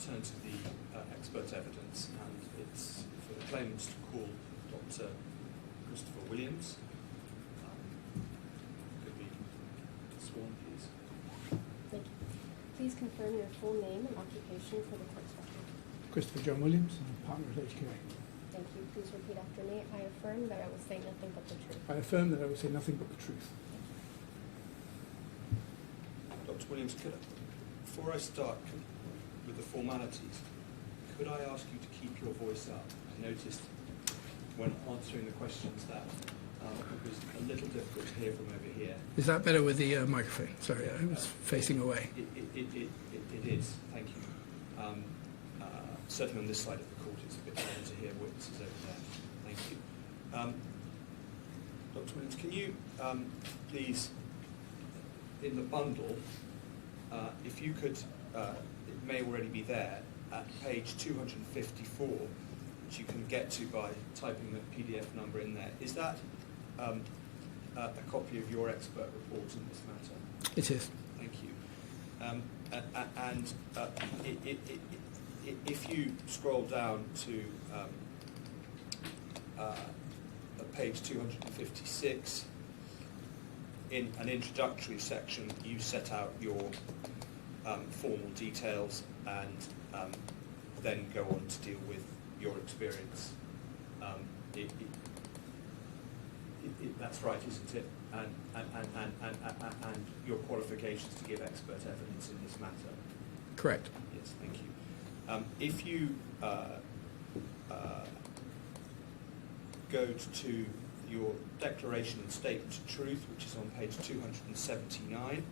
turn to the expert evidence, and it's for the claimants to call Dr. Christopher Williams. Could be sworn, please. Thank you. Please confirm your full name and occupation for the court's record. Christopher John Williams, I'm a partner at HQA. Thank you. Please repeat after me. I affirm that I will say nothing but the truth. I affirm that I will say nothing but the truth. Dr. Williams, before I start with the formalities, could I ask you to keep your voice up? I noticed when answering the questions that it was a little difficult to hear from over here. Is that better with the microphone? Sorry, I was facing away. It is, thank you. Certainly on this side of the court, it's a bit harder to hear witnesses over there. Thank you. Dr. Williams, can you please, in the bundle, if you could, it may already be there, at page 254, which you can get to by typing the PDF number in there. Is that a copy of your expert report in this matter? It is. Thank you. If you scroll down to page 256, in an introductory section, you set out your formal details and then go on to deal with your experience. That's right, isn't it? And your qualifications to give expert evidence in this matter. Correct. Yes, thank you. If you go to your declaration and statement of truth, which is on page 279,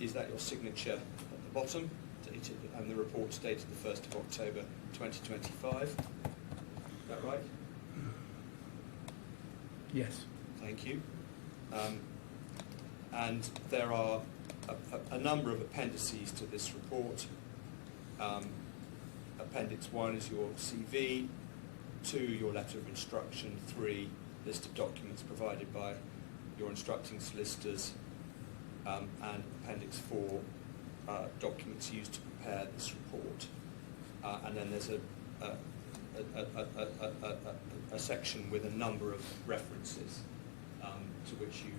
is that your signature at the bottom? Dated, and the report's dated the 1st of October 2025. Is that right? Yes. Thank you. And there are a number of appendices to this report. Appendix 1 is your CV, 2 your letter of instruction, 3 list of documents provided by your instructing solicitors, and Appendix 4 documents used to prepare this report. And then there's a section with a number of references to which you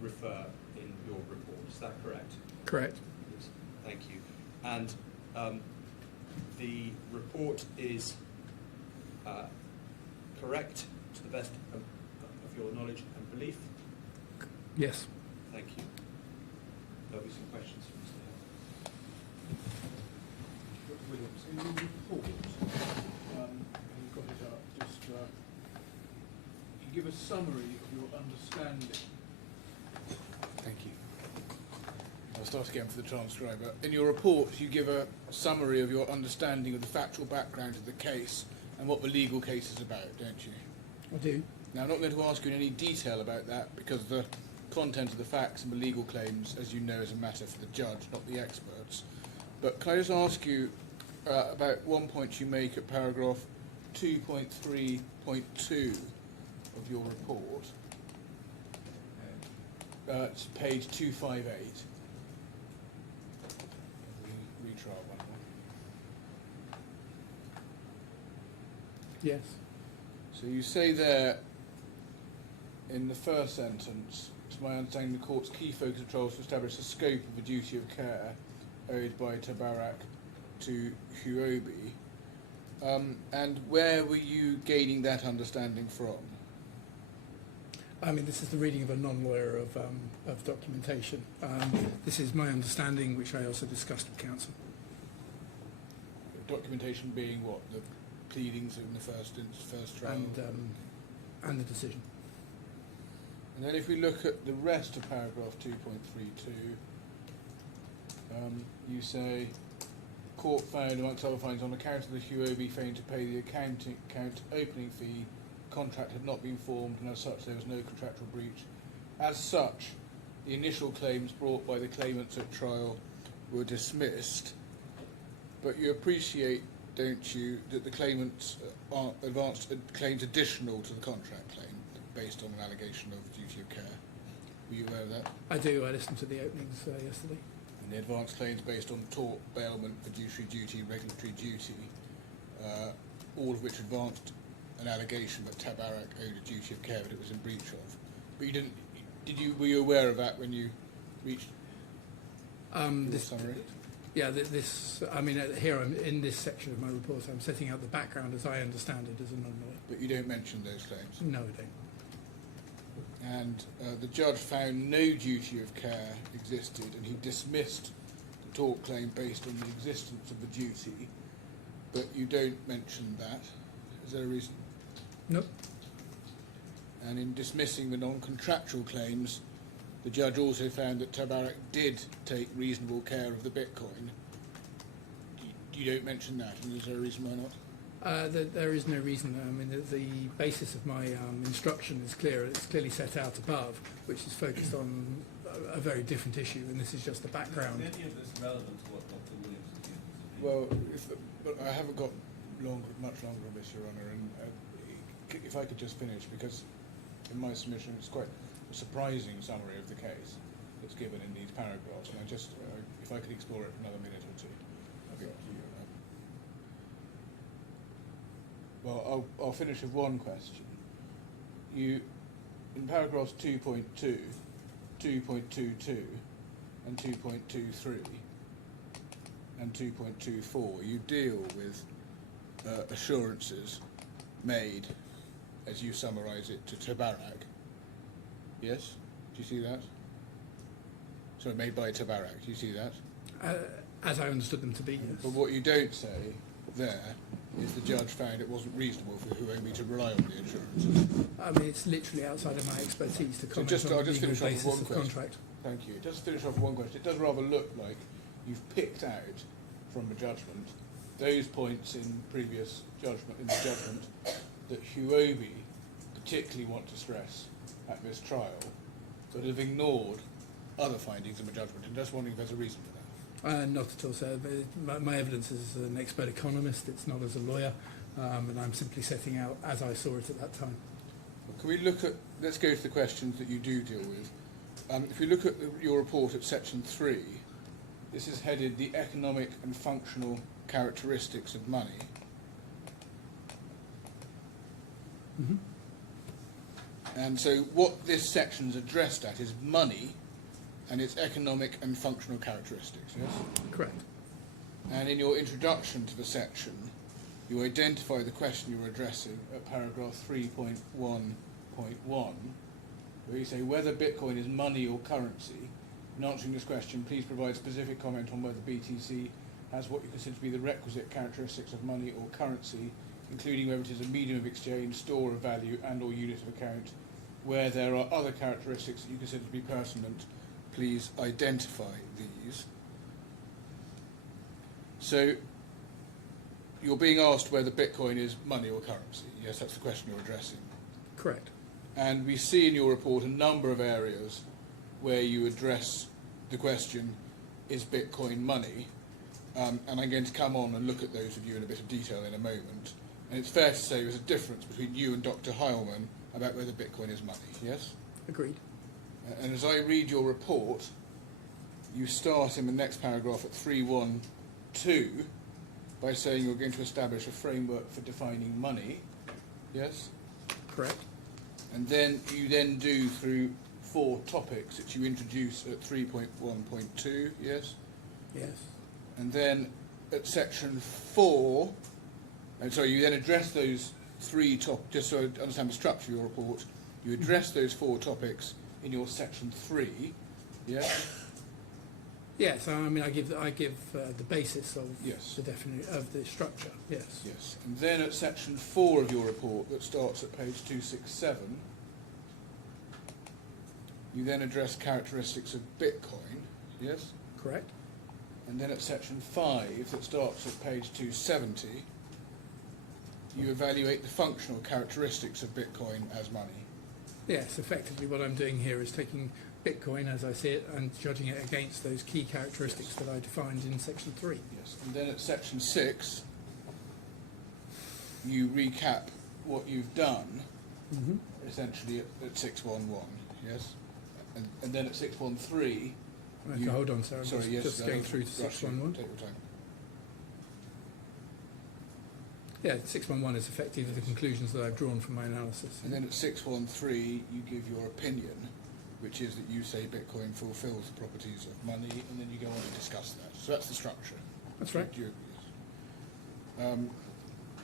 refer in your report. Is that correct? Correct. Yes. Thank you. And the report is correct to the best of your knowledge and belief? Yes. Thank you. There'll be some questions from Mr. Hill. Dr. Williams, in your report, you've got it up, just you give a summary of your understanding. Thank you. I'll start again for the transcriber. In your report, you give a summary of your understanding of the factual background of the case and what the legal case is about, don't you? I do. Now, I'm not going to ask you in any detail about that because the content of the facts and the legal claims, as you know, is a matter for the judge, not the experts. But can I just ask you about one point you make at paragraph 2.3.2 of your report. It's page 258. Retrial one more. Yes. So you say there in the first sentence, it's my understanding the court's key focus of trials to establish the scope of the duty of care owed by TABARAK to HUOBI. And where were you gaining that understanding from? I mean, this is the reading of a non-lawyer of documentation. This is my understanding, which I also discussed with counsel. Documentation being what? The pleadings in the first trial? And the decision. And then if we look at the rest of paragraph 2.32, you say, court found, amongst other findings, on account of the HUOBI failing to pay the account opening fee, contract had not been formed, and as such there was no contractual breach. As such, the initial claims brought by the claimants at trial were dismissed, but you appreciate, don't you, that the claimants advanced claims additional to the contract claim based on an allegation of duty of care. Were you aware of that? I do. I listened to the openings yesterday. And the advance claims based on tort, bailment, fiduciary duty, regulatory duty, all of which advanced an allegation that TABARAK owed a duty of care that it was in breach of. But you didn't. Were you aware of that when you reached your summary? Yeah, here I'm in this section of my report. I'm setting out the background as I understand it as a non-lawyer. But you don't mention those claims. No, I don't. And the judge found no duty of care existed, and he dismissed the tort claim based on the existence of the duty. But you don't mention that. Is there a reason? Nope. And in dismissing the non-contractual claims, the judge also found that TABARAK did take reasonable care of the Bitcoin. You don't mention that, and is there a reason why not? There is no reason. I mean, the basis of my instruction is clear. It's clearly set out above, which is focused on a very different issue, and this is just the background. Is any of this relevant to what Dr. Williams is doing? Well, but I haven't got much longer on this, Your Honour, and if I could just finish, because in my submission it's quite a surprising summary of the case that's given in these paragraphs, and I just, if I could explore it for another minute or two. Okay. Well, I'll finish with one question. You, in paragraphs 2.2, 2.22, and 2.23, and 2.24, you deal with assurances made, as you summarise it, to TABARAK. Yes? Do you see that? Sorry, made by TABARAK. Do you see that? As I understood them to be, yes. But what you don't say there is the judge found it wasn't reasonable for HUOBI to rely on the insurances. I mean, it's literally outside of my expertise to comment on I'll the just legal finish off with basis one of question. contract. Thank you. Just finish off with one question. It does rather look like you've picked out from the judgment those points in the judgment that HUOBI particularly want to stress at this trial, but have ignored other findings in the judgment, and just wondering if there's a reason for that. Not at all, sir. My evidence is as an expert economist. It's not as a lawyer, and I'm simply setting out as I saw it at that time. Can we look at, let's go to the questions that you do deal with. If you look at your report at section 3, this is headed the economic and functional characteristics of money. Mm-hmm. And so what this section is addressed at is money and its economic and functional characteristics, yes? Correct. And in your introduction to the section, you identify the question you were addressing at paragraph 3.1.1, where you say whether Bitcoin is money or currency. In answering this question, please provide specific comment on whether BTC has what you consider to be the requisite characteristics of money or currency, including whether it is a medium of exchange, store of value, and or unit of account. Where there are other characteristics that you consider to be pertinent, please identify these. So you're being asked whether Bitcoin is money or currency. Yes, that's the question you're addressing. Correct. And we see in your report a number of areas where you address the question, is Bitcoin money? And I'm going to come on and look at those with you in a bit of detail in a moment. And it's fair to say there's a difference between you and Dr. Heilman about whether Bitcoin is money, yes? Agreed. And as I read your report, you start in the next paragraph at 3.1.2 by saying you're going to establish a framework for defining money, yes? Correct. And then you then do through 4 topics that you introduce at 3.1.2, yes? Yes. And then at section 4, you then address those 3 topics, just so I understand the structure of your report, you address those 4 topics in your section 3, yes? Yes, I mean, I give the basis of Yes. the definition of the structure. Yes. Yes. And then at section 4 of your report, that starts at page 267, you then address characteristics of Bitcoin, yes? Correct. And then at section 5, that starts at page 270, you evaluate the functional characteristics of Bitcoin as money. Yes, effectively what I'm doing here is taking Bitcoin as I see it and judging it against those key characteristics that I defined in section 3. Yes. And then at section 6, you recap what you've done, essentially at 6.1.1, yes? And then at 6.1.3, Okay, hold on, sir. I'm Sorry, yes. just going through to rush you. 611. Take your time. Yeah, 611 is effectively the conclusions that I've drawn from my analysis. And then at 613, you give your opinion, which is that you say Bitcoin fulfills the properties of money, and then you go on to discuss that. So that's the structure. That's right. Do you agree?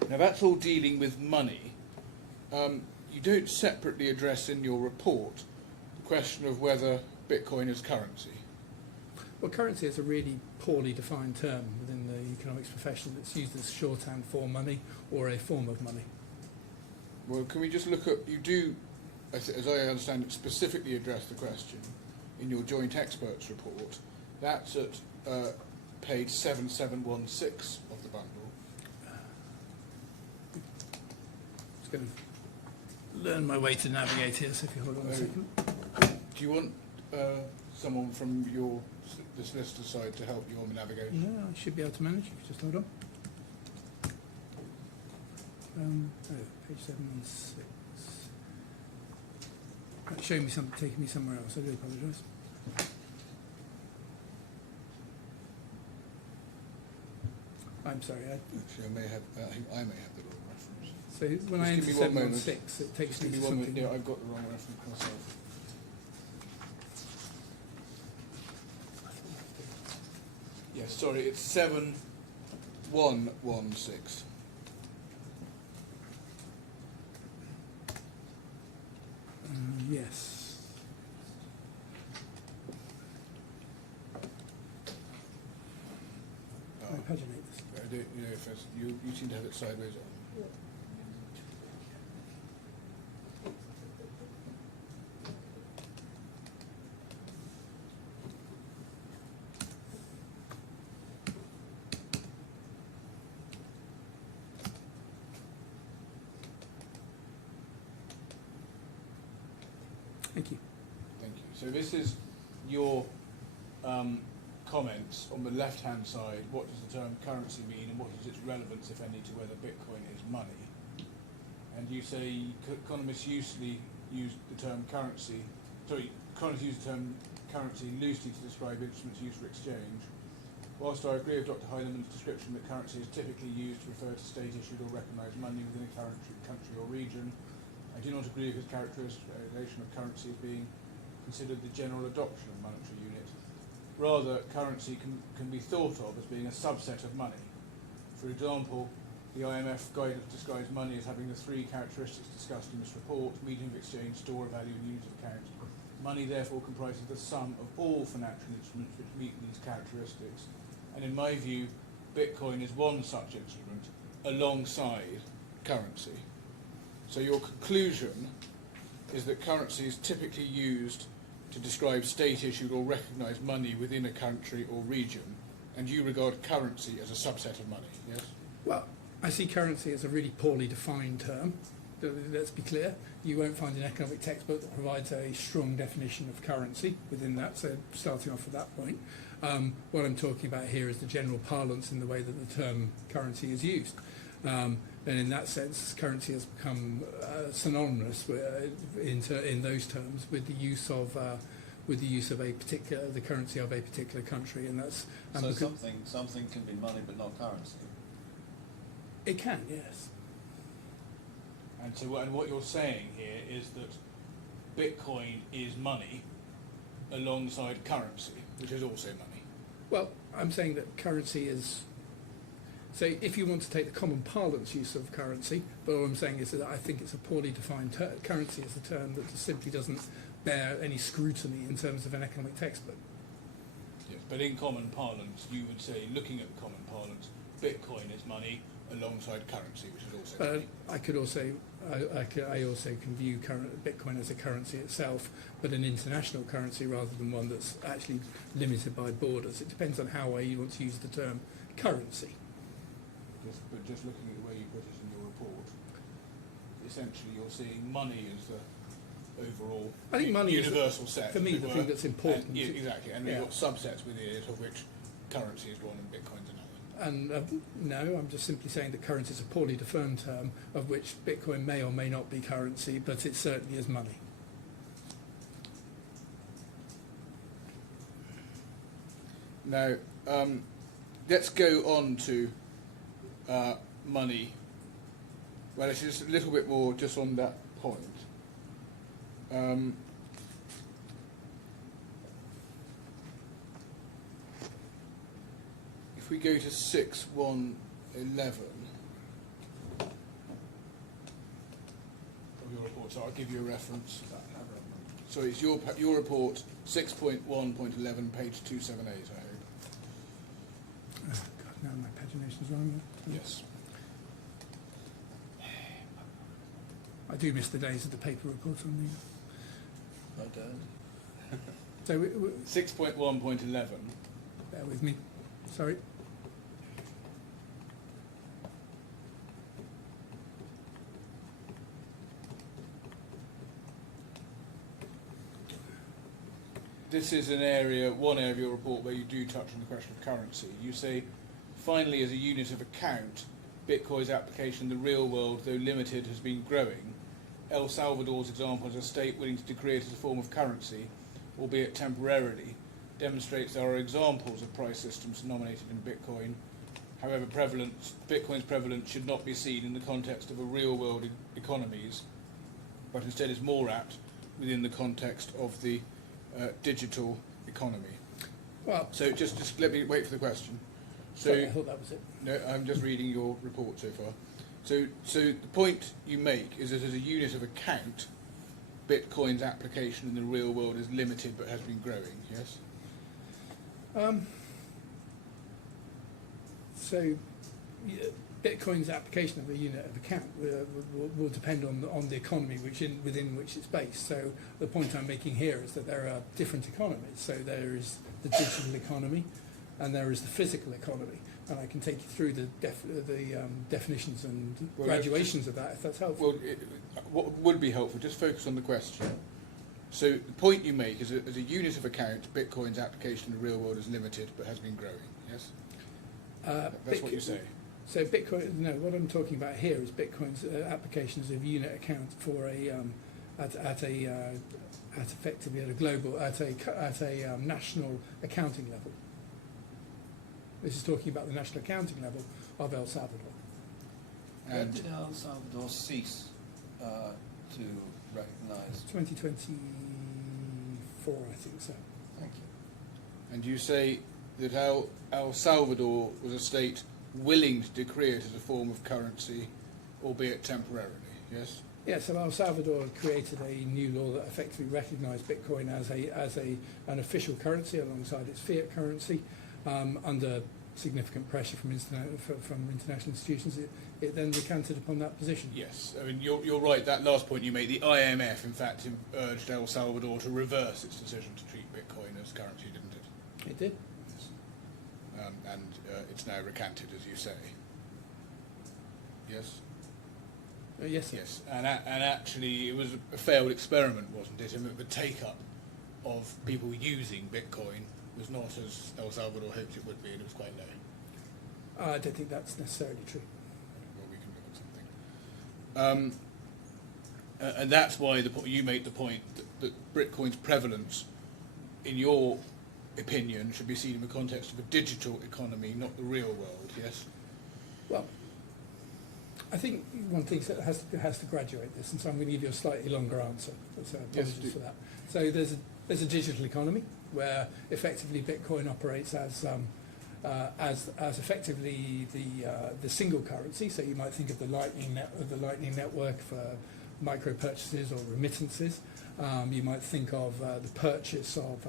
Now that's all dealing with money. You don't separately address in your report the question of whether Bitcoin is currency. Well, currency is a really poorly defined term within the economics profession. It's used as shorthand for money or a form of money. Well, can we just look at, you do, as I understand it, specifically address the question in your joint experts report. That's at page 7716 of the bundle. Just going to learn my way to navigate here, so if you hold on a second. Do you want someone from the solicitor side to help you on the navigation? No, I should be able to manage. If you just hold on. Page 76. That's showing me something, taking me somewhere else. I do apologise. I'm sorry. Actually, I may have the wrong reference. So when I Just enter give me 1 moment. 716, it takes Just me give to me 1 minute. something. Yeah, I've got the wrong reference myself. Yeah, sorry, it's 7116. Yes. Oh, I paginate this. I don't, you know, if it's, you seem to have it sideways on. Thank you. Thank you. So this is your comments on the left-hand side. What does the term currency mean, and what is its relevance, if any, to whether Bitcoin is money? And you say economists usually use the term currency. Sorry, economists use the term currency loosely to describe instruments used for exchange. Whilst I agree with Dr. Heineman's description that currency is typically used to refer to state-issued or recognised money within a country or region, I do not agree with his characterisation of currency as being considered the general adoption of monetary unit. Rather, currency can be thought of as being a subset of money. For example, the IMF guidance describes money as having the three characteristics discussed in this report: medium of exchange, store of value, and unit of account. Money therefore comprises the sum of all financial instruments which meet these characteristics. And in my view, Bitcoin is one such instrument alongside currency. So your conclusion is that currency is typically used to describe state-issued or recognised money within a country or region, and you regard currency as a subset of money, yes? Well, I see currency as a really poorly defined term. Let's be clear. You won't find an economic textbook that provides a strong definition of currency within that, so starting off at that point. What I'm talking about here is the general parlance in the way that the term currency is used. And in that sense, currency has become synonymous in those terms with the use of the currency of a particular country, and that's So something can be money but not currency. It can, yes. And so, and what you're saying here is that Bitcoin is money alongside currency, which is also money. Well, I'm saying that currency is. So if you want to take the common parlance use of currency, but all I'm saying is that I think it's a poorly defined term. Currency is a term that just simply doesn't bear any scrutiny in terms of an economic textbook. Yes, but in common parlance, you would say, looking at the common parlance, Bitcoin is money alongside currency, which is also money. I could also, I also can view Bitcoin as a currency itself, but an international currency rather than one that's actually limited by borders. It depends on how you want to use the term currency. But just looking at the way you put it in your report, essentially you're seeing money as the overall I think money universal is, set. for me, the thing that's important. And, exactly, and Yeah. we've got subsets within it of which currency is one and Bitcoin's another. And no, I'm just simply saying that currency is a poorly defined term, of which Bitcoin may or may not be currency, but it certainly is money. Now, let's go on to money. Well, it's just a little bit more just on that point. If we go to 6.1.11 of your report, so I'll give you a reference. So it's your report, 6.1.11, page 278, I hope. Oh, God, now my pagination's wrong. Yes. I do miss the days of the paper report on the... I don't. So, 6.1.11. bear with me. Sorry. This is one area of your report where you do touch on the question of currency. You say, finally, as a unit of account, Bitcoin's application in the real world, though limited, has been growing. El Salvador's example as a state willing to decree it as a form of currency, albeit temporarily, demonstrates there are examples of price systems denominated in Bitcoin. However, Bitcoin's prevalence should not be seen in the context of a real-world economies, but instead is more apt within the context of the digital economy. Well, So just let me wait for the question. sorry, I thought that was it. No, I'm just reading your report so far. So the point you make is that as a unit of account, Bitcoin's application in the real world is limited but has been growing, yes? So, yeah, Bitcoin's application of a unit of account will depend on the economy within which it's based. So the point I'm making here is that there are different economies. So there is the digital economy, and there is the physical economy. And I can take you through the definitions and graduations of that, if that's helpful. Well, what would be helpful, just focus on the question. So the point you make is that as a unit of account, Bitcoin's application in the real world is limited but has been growing, yes? That's what you say. So Bitcoin, no, what I'm talking about here is Bitcoin's applications of unit account for effectively at a global, at a national accounting level. This is talking about the national accounting level of El Salvador. When And did El Salvador cease to recognise? 2024, I think so. Thank you. And you say that El Salvador was a state willing to decree it as a form of currency, albeit temporarily, yes? Yeah, so El Salvador created a new law that effectively recognised Bitcoin as an official currency alongside its fiat currency. Under significant pressure from international institutions, it then recanted upon that position. Yes, I mean, you're right, that last point you made, the IMF in fact urged El Salvador to reverse its decision to treat Bitcoin as currency, didn't it? It did. Yes. And it's now recanted, as you say. Yes? Yes, sir. Yes, and actually it was a failed experiment, wasn't it? I mean, the take-up of people using Bitcoin was not as El Salvador hoped it would be, and it was quite low. I don't think that's necessarily true. Well, we can look at something. And that's why you make the point that Bitcoin's prevalence, in your opinion, should be seen in the context of a digital economy, not the real world, yes? Well, I think one thing that has to graduate this, and so I'm going to give you a slightly longer answer. So apologies do. for that. So there's a digital economy where effectively Bitcoin operates as effectively the single currency. So you might think of the Lightning network for micro purchases or remittances. You might think of the purchase of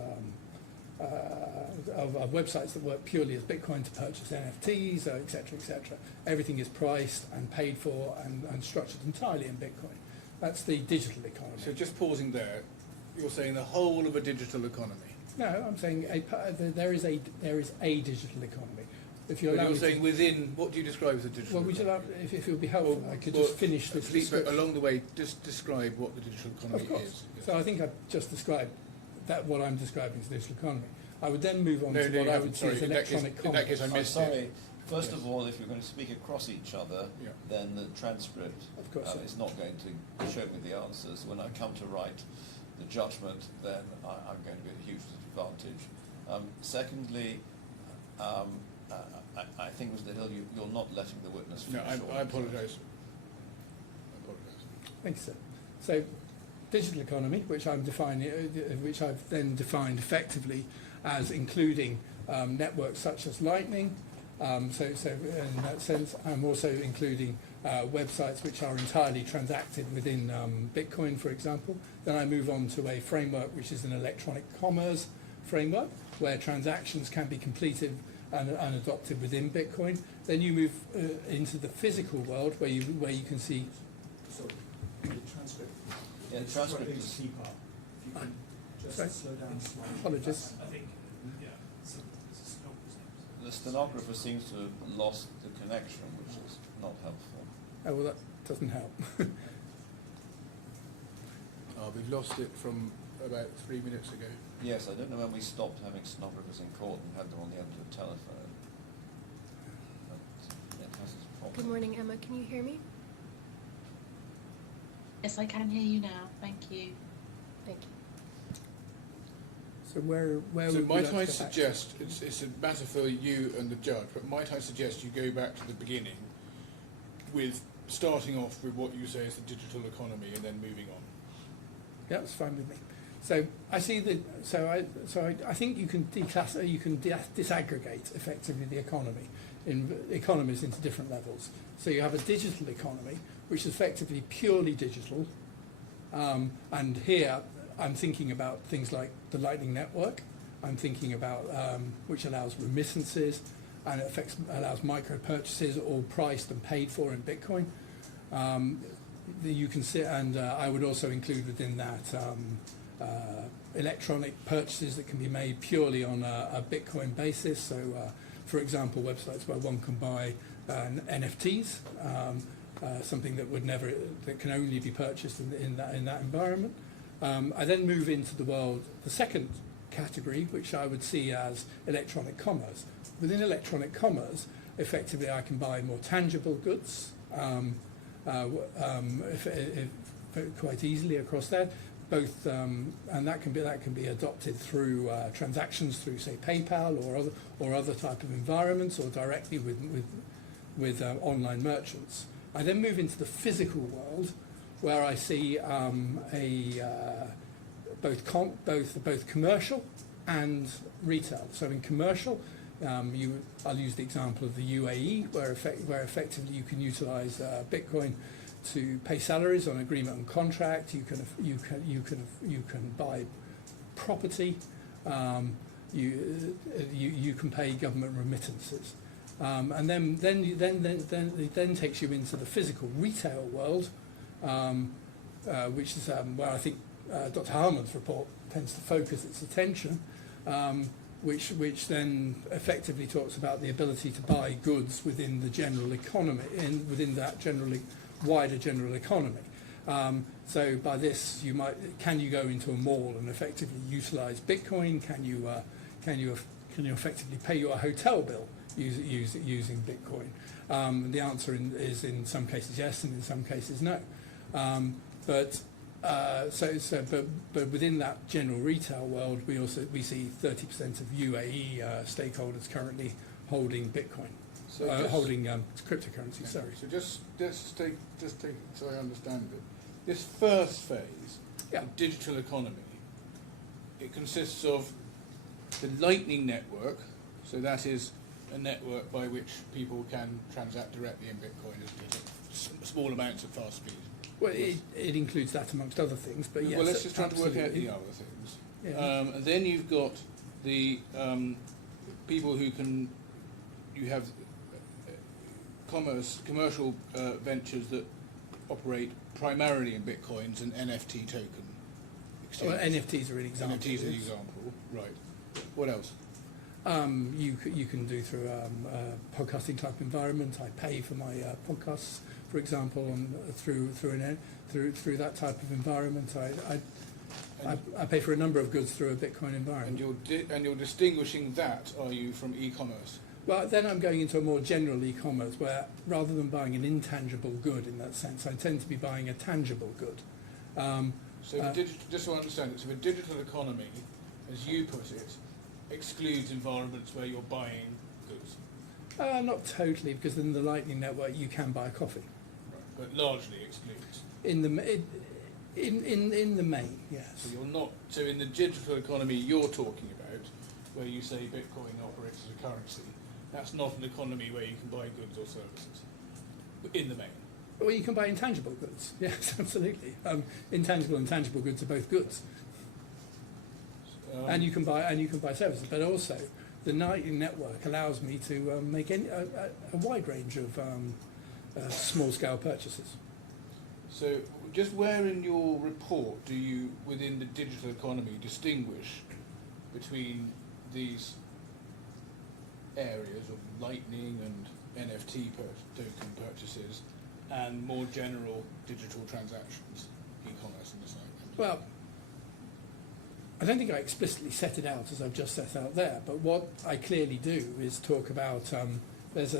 websites that work purely as Bitcoin to purchase NFTs, etc., etc. Everything is priced and paid for and structured entirely in Bitcoin. That's the digital economy. So just pausing there, you're saying the whole of a digital economy. No, I'm saying there is a digital economy. If you But allow you're me saying to, within, what do you describe as a digital well, would you economy? allow, if it would be helpful, I could just finish this Please, but description. along the way, just describe what the digital economy Of course. is. Yes. So I think I've just described that what I'm describing is the digital economy. I would then move on No, to no, what you I haven't. would see Sorry, as in that case- electronic in that case commerce. I I'm missed sorry. it. First Yes. of all, if you're going to speak across each other, Yeah. then the transcript Of course, yeah. is not going to show me the answers. When I come to write the judgment, then I'm going to be at a huge disadvantage. Secondly, I think, Mr. Hill, you're not letting the witness No, finish. I apologise. Thank you, sir. So, digital economy, which I'm defining, which I've then defined effectively as including networks such as Lightning. So in that sense, I'm also including websites which are entirely transacted within Bitcoin, for example. Then I move on to a framework which is an electronic commerce framework, where transactions can be completed and adopted within Bitcoin. Then you move into the physical world, where you can see. Sorry, the transcript. Yeah, the transcript is... key part. If you can just Sorry. slow down slightly. Apologies. I think, The stenographer seems to have lost the connection, which is not helpful. Oh, well, that doesn't help. We've lost it from about 3 minutes ago. Yes, I don't know when we stopped having stenographers in court and had them on the end of the telephone. But it has its problems. Good morning, Emma. Can you hear me? Yes, I can hear you now. Thank you. Thank you. So where So would we might like I to go back? suggest, it's a matter for you and the judge, but might I suggest you go back to the beginning with starting off with what you say is the digital economy and then moving on. Yeah, that's fine with me. So I see that. I think you can disaggregate effectively the economy in economies into different levels. So you have a digital economy, which is effectively purely digital, and here I'm thinking about things like the Lightning Network. I'm thinking about which allows remittances and allows micro purchases, all priced and paid for in Bitcoin. You can see, and I would also include within that electronic purchases that can be made purely on a Bitcoin basis. So, for example, websites where one can buy NFTs, something that can only be purchased in that environment. I then move into the second category, which I would see as electronic commerce. Within electronic commerce, effectively, I can buy more tangible goods quite easily across that. Both, and that can be adopted through transactions through, say, PayPal or other type of environments, or directly with online merchants. I then move into the physical world, where I see both commercial and retail. So in commercial, I'll use the example of the UAE, where effectively you can utilise Bitcoin to pay salaries on agreement and contract. You can buy property. You can pay government remittances, and then takes you into the physical retail world, which is where I think Dr. Harman's report tends to focus its attention, which then effectively talks about the ability to buy goods within the general economy, within that wider general economy. So by this, can you go into a mall and effectively utilise Bitcoin? Can you effectively pay your hotel bill using Bitcoin? The answer is in some cases yes, and in some cases no. But within that general retail world, we see 30% of UAE stakeholders currently holding Bitcoin. Holding cryptocurrency. Okay. Sorry. So just take so I understand it. This first phase, Yeah. the digital economy, it consists of the Lightning Network. So that is a network by which people can transact directly in Bitcoin at small amounts at fast speed. Well, it includes that amongst other things, but yes. Well, let's just try to work out absolutely. the other things. Yeah. And then you've got the people who can. You have commercial ventures that operate primarily in Bitcoins and NFT token exchange. Well, NFTs are an example. NFTs are an yes. example, right. What else? You can do through a podcasting type environment. I pay for my podcasts, for example, through that type of environment. I pay for a number of goods through a Bitcoin environment. And you're distinguishing that, are you, from e-commerce? Well, then I'm going into a more general e-commerce, where rather than buying an intangible good in that sense, I tend to be buying a tangible good. Just so I understand it, so the digital economy, as you put it, excludes environments where you're buying goods, Not totally, because in the Lightning Network you can buy coffee. but largely excludes. In the main, yes. So you're not. So in the digital economy you're talking about, where you say Bitcoin operates as a currency, that's not an economy where you can buy goods or services. In the main. Well, you can buy intangible goods. Yes, absolutely. Intangible and tangible goods are both goods, and you can buy services. But also, the Lightning Network allows me to make a wide range of small-scale purchases. So just where in your report do you, within the digital economy, distinguish between these areas of Lightning and NFT token purchases and more general digital transactions, e-commerce and the like? Well, I don't think I explicitly set it out as I've just set out there, but what I clearly do is talk about there is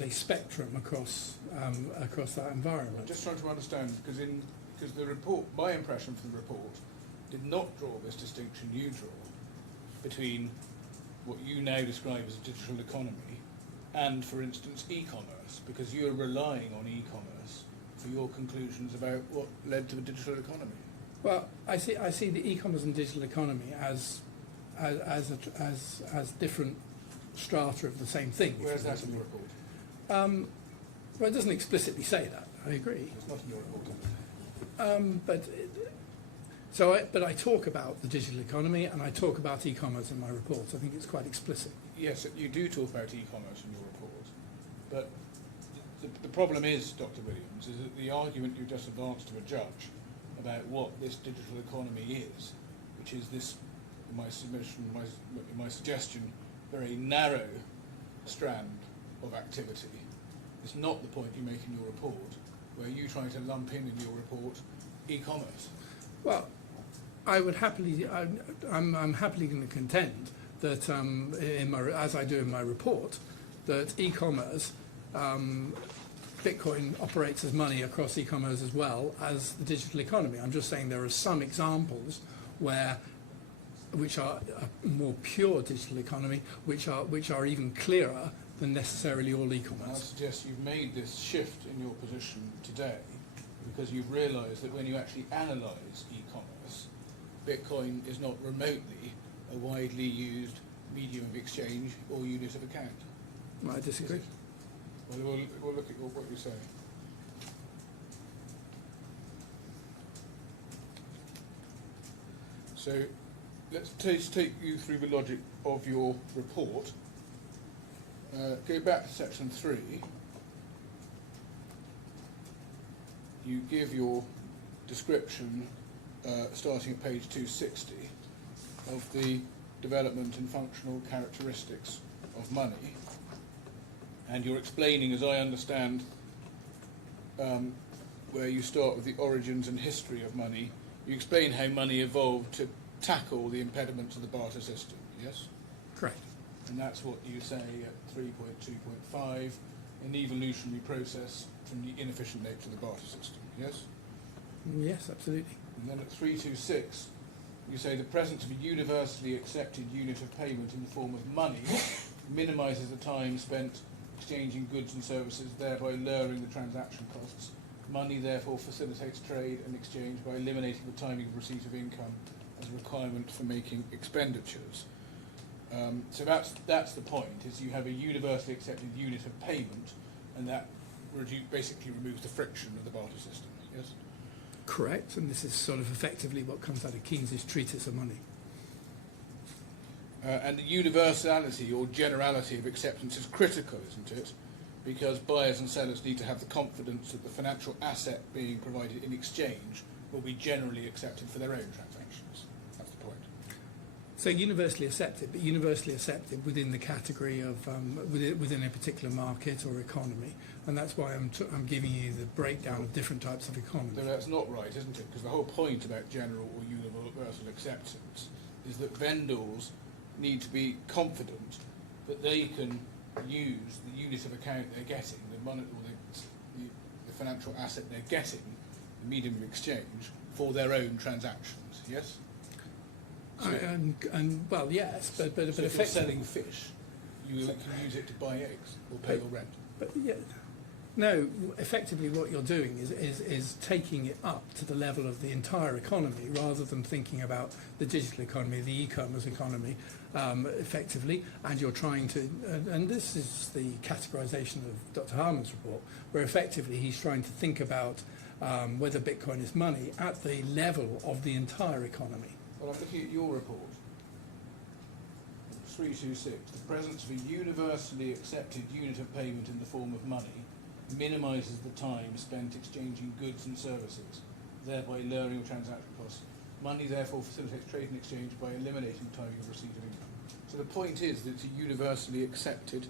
a spectrum across that I'm environment. just trying to understand, because the report, my impression from the report, did not draw this distinction you draw between what you now describe as a digital economy and, for instance, e-commerce, because you're relying on e-commerce for your conclusions about what led to the digital economy. Well, I see the e-commerce and digital economy as different strata of the same thing. Where's that in the report? Well, it doesn't explicitly say that. I agree. It's not in your report. But I talk about the digital economy and I talk about e-commerce in my report. I think it's quite explicit. Yes, you do talk about e-commerce in your report, but the problem is, Dr. Williams, is that the argument you just advanced to a judge about what this digital economy is, which is this, in my submission, my suggestion, very narrow strand of activity, is not the point you make in your report, where you try to lump in your report e-commerce. Well, I would happily, I'm happily going to contend that, as I do in my report, that e-commerce, Bitcoin operates as money across e-commerce as well as the digital economy. I'm just saying there are some examples which are a more pure digital economy, which are even clearer than necessarily all I e-commerce. suggest you've made this shift in your position today because you've realised that when you actually analyse e-commerce, Bitcoin is not remotely a widely used medium of exchange or unit of account. I disagree. Well, we'll look at what you say. So let's take you through the logic of your report. Go back to section 3. You give your description, starting at page 260, of the development and functional characteristics of money. And you're explaining, as I understand, where you start with the origins and history of money. You explain how money evolved to tackle the impediments of the barter system, yes? Correct. And that's what you say at 3.2.5, an evolutionary process from the inefficient nature of the barter system, yes? Yes, absolutely. And then at 3.2.6, you say the presence of a universally accepted unit of payment in the form of money minimises the time spent exchanging goods and services, thereby lowering the transaction costs. Money therefore facilitates trade and exchange by eliminating the timing of receipt of income as a requirement for making expenditures. So that's the point, is you have a universally accepted unit of payment, and that basically removes the friction of the barter system, yes? Correct, and this is sort of effectively what comes out of Keynes's treatise of money. And the universality or generality of acceptance is critical, isn't it? Because buyers and sellers need to have the confidence that the financial asset being provided in exchange will be generally accepted for their own transactions. That's the point. So universally accepted, but universally accepted within the category of within a particular market or economy, and that's why I'm giving you the breakdown of different types of economy. Though that's not right, isn't it? Because the whole point about general or universal acceptance is that vendors need to be confident that they can use the unit of account they're getting, the money or the financial asset they're getting, the medium of exchange, for their own transactions. Yes. And well, yes, but So if you're effectively, selling fish, you can use it to buy eggs or pay your rent. but yeah, no, effectively what you're doing is taking it up to the level of the entire economy rather than thinking about the digital economy, the e-commerce economy, effectively, and you're trying to, and this is the categorization of Dr. Harman's report, where effectively he's trying to think about whether Bitcoin is money at the level of the entire economy. Well, I'm looking at your report. 326. The presence of a universally accepted unit of payment in the form of money minimises the time spent exchanging goods and services, thereby lowering transaction costs. Money therefore facilitates trade and exchange by eliminating time of receipt of income. So the point is that it's a universally accepted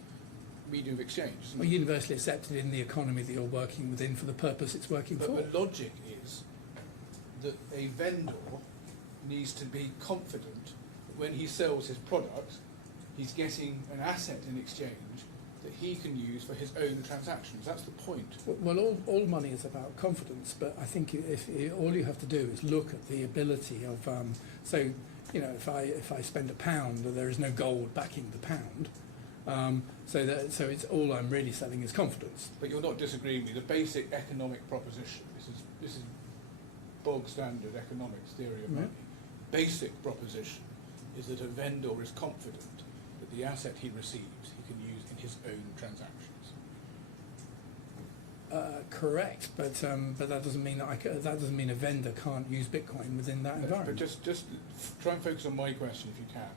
medium of exchange, isn't Or it? universally accepted in the economy that you're working within for the purpose it's working for. But the logic is that a vendor needs to be confident that when he sells his product, he's getting an asset in exchange that he can use for his own transactions. That's the point. Well, all money is about confidence, but I think if all you have to do is look at the ability of, so, you know, if I spend £1, there is no gold backing the pound, so it's all I'm really selling is confidence. But you're not disagreeing with me. The basic economic proposition, this is bog standard economics theory of money. Basic proposition is that a vendor is confident that the asset he receives he can use in his own transactions. Correct, but that doesn't mean that doesn't mean a vendor can't use Bitcoin within that environment. But just try and focus on my question if you can.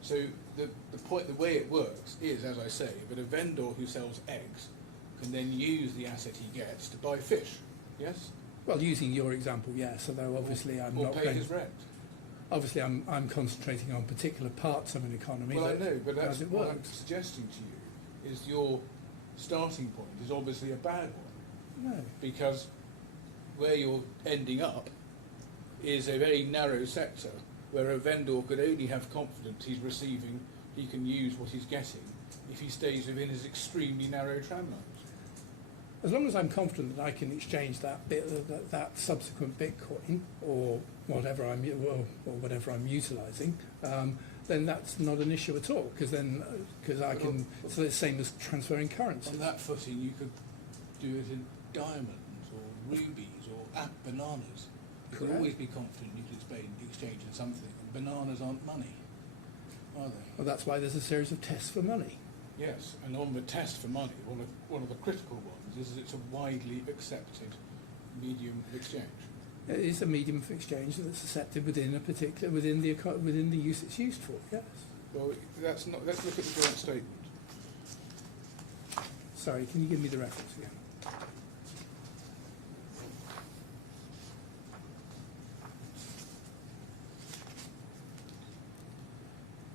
So the way it works is, as I say, that a vendor who sells eggs can then use the asset he gets to buy fish. Yes. Well, using your example, yes. Although obviously I'm or not pay going. his rent. Obviously, I'm concentrating on particular parts of an economy. Well, I that, know, but that's as it what I'm works. suggesting to you is your starting point is obviously a bad one, No. because where you're ending up is a very narrow sector where a vendor could only have confidence he can use what he's getting if he stays within his extremely narrow tramlines. As long as I'm confident that I can exchange that that subsequent Bitcoin or whatever I'm utilising, then that's not an issue at all. Because I can. So it's the same as transferring currency. On that footing, you could do it in diamonds or rubies or bananas. You could Correct. always be confident you could exchange in something. And bananas aren't money, are they? Well, that's why there's a series of tests for money. Yes, and on the test for money, one of the critical ones is that it's a widely accepted medium of exchange. It is a medium of exchange that's accepted within the use it's used for. Yes. Well, that's not. Let's look at the joint statement. Sorry, can you give me the reference again?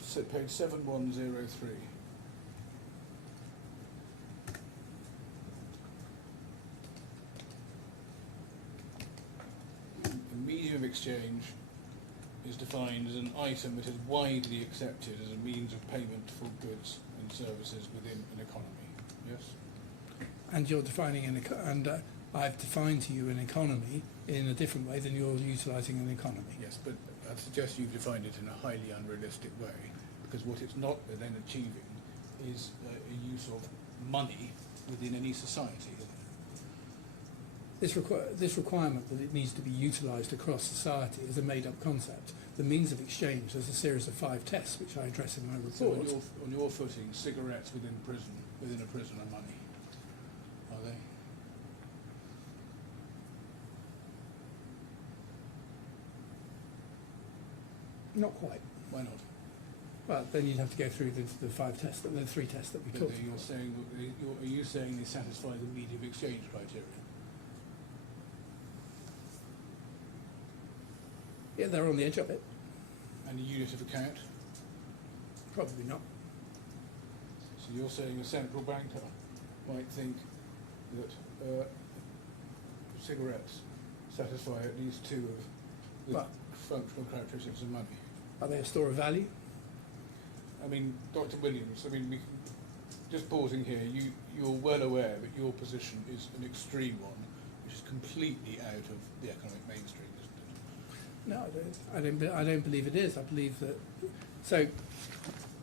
So page 7103. A medium of exchange is defined as an item that is widely accepted as a means of payment for goods and services within an economy. Yes? And you're defining I've defined to you an economy in a different way than you're utilising an economy. Yes, but I'd suggest you've defined it in a highly unrealistic way, because what it's not then achieving is a use of money within any society. This requirement that it needs to be utilised across society is a made-up concept. The means of exchange, there's a series of 5 tests which I address in my So report. on your footing, cigarettes within a prison are money, are they? Not quite. Why not? Well, then you'd have to go through the 5 tests, the 3 tests that we But talked you're about. saying, are you saying they satisfy the medium of exchange criteria? Yeah, they're on the edge of it. And a unit of account? Probably not. So you're saying a central banker might think that cigarettes satisfy at least 2 of the Well- functional characteristics of money? Are they a store of value? I mean, Dr. Williams, just pausing here, you're well aware that your position is an extreme one, which is completely out of the economic mainstream, isn't it? No, I don't believe it is. I believe that. So,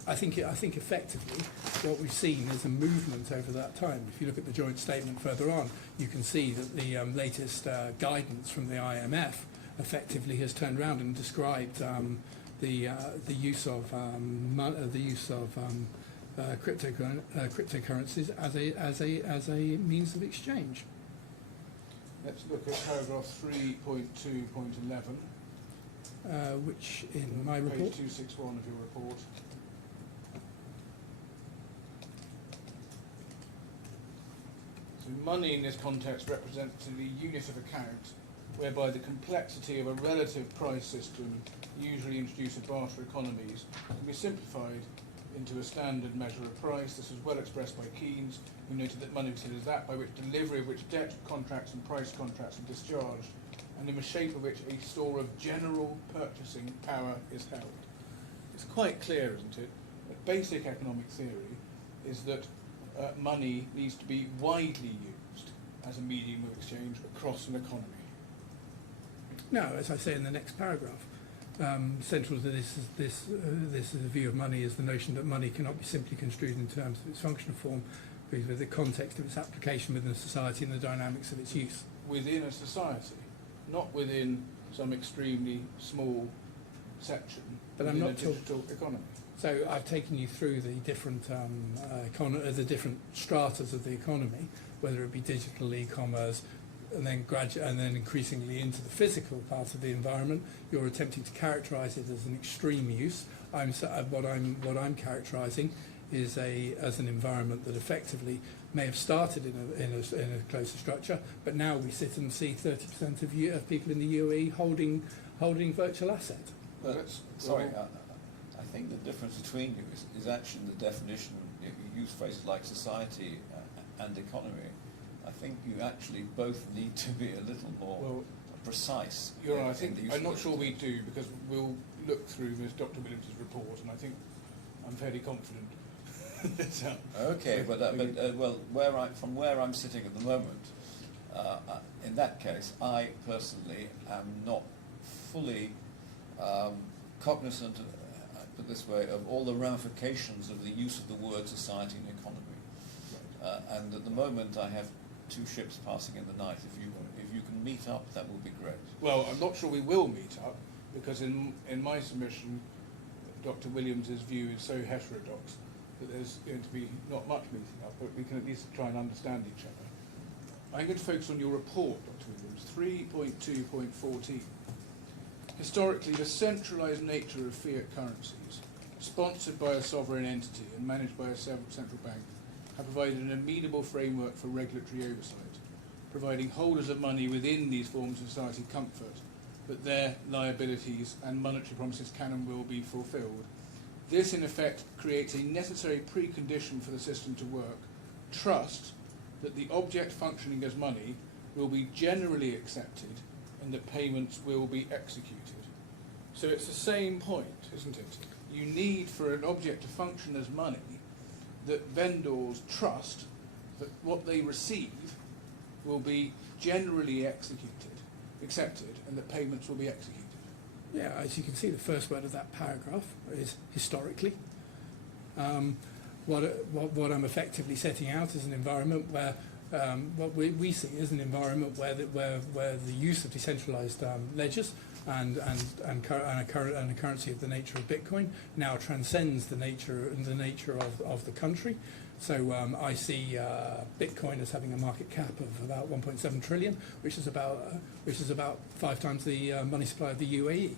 I think effectively what we've seen is a movement over that time. If you look at the joint statement further on, you can see that the latest guidance from the IMF effectively has turned around and described the use of cryptocurrencies as a means of exchange. Let's look at paragraph 3.2.11. Which in my report. Page 261 of your report. So money in this context represents the unit of account whereby the complexity of a relative price system, usually introduced in barter economies, can be simplified into a standard measure of price. This is well expressed by Keynes, who noted that money considers that by which delivery of which debt contracts and price contracts are discharged, and in the shape of which a store of general purchasing power is held. It's quite clear, isn't it, that basic economic theory is that money needs to be widely used as a medium of exchange across an economy. No, as I say in the next paragraph, central to this view of money is the notion that money cannot be simply construed in terms of its functional form, but with the context of its application within a society and the dynamics of its use. Within a society, not within some extremely small section within a digital economy. So I've taken you through the different the different stratas of the economy, whether it be digital, e-commerce, and then increasingly into the physical part of the environment. You're attempting to characterise it as an extreme use. What I'm characterising is as an environment that effectively may have started in a closer structure, but now we sit and see 30% of people in the UAE holding virtual asset. Sorry, I think the difference between you is actually the definition. If you use phrases like society and economy, I think you actually both need to be a little more precise. You're right. I'm not sure we do, because we'll look through Dr. Williams' report, and I think I'm fairly confident. Okay, from where I'm sitting at the moment, in that case, I personally am not fully cognizant, put it this way, of all the ramifications of the use of the word society and economy. And at the moment, I have two ships passing in the night. If you can meet up, that would be great. Well, I'm not sure we will meet up, because in my submission, Dr. Williams' view is so heterodox that there's going to be not much meeting up, but we can at least try and understand each other. I'm going to focus on your report, Dr. Williams, 3.2.14. Historically, the centralised nature of fiat currencies, sponsored by a sovereign entity and managed by a central bank, have provided an amenable framework for regulatory oversight, providing holders of money within these forms of society comfort that their liabilities and monetary promises can and will be fulfilled. This, in effect, creates a necessary precondition for the system to work: trust that the object functioning as money will be generally accepted and that payments will be executed. So it's the same point, isn't it? You need, for an object to function as money, that vendors trust that what they receive will be generally accepted, and that payments will be executed. Yeah, as you can see, the first word of that paragraph is historically. What I'm effectively setting out is an environment where what we see is an environment where the use of decentralized ledgers and a currency of the nature of Bitcoin now transcends the nature of the country. So I see Bitcoin as having a market cap of about 1.7 trillion, which is about 5 times the money supply of the UAE.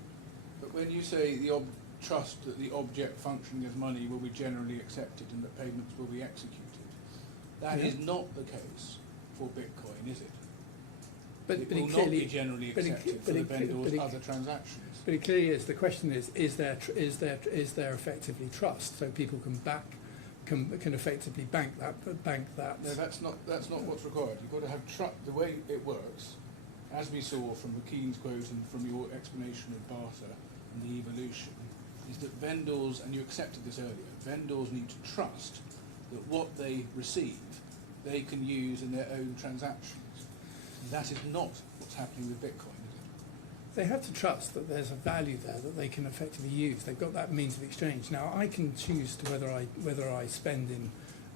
But when you say trust that the object functioning as money will be generally accepted and that payments will be executed, that is not the case for Bitcoin, is it? It will not be generally accepted for the vendor's other transactions. But it clearly is. The question is there effectively trust, so people can effectively bank that. No, that's not what's required. You've got to have trust. The way it works, as we saw from the Keynes quote and from your explanation of barter and the evolution, is that vendors, and you accepted this earlier, vendors need to trust that what they receive they can use in their own transactions. That is not what's happening with Bitcoin, is it? They have to trust that there's a value there that they can effectively use. They've got that means of exchange. Now, I can choose to whether I spend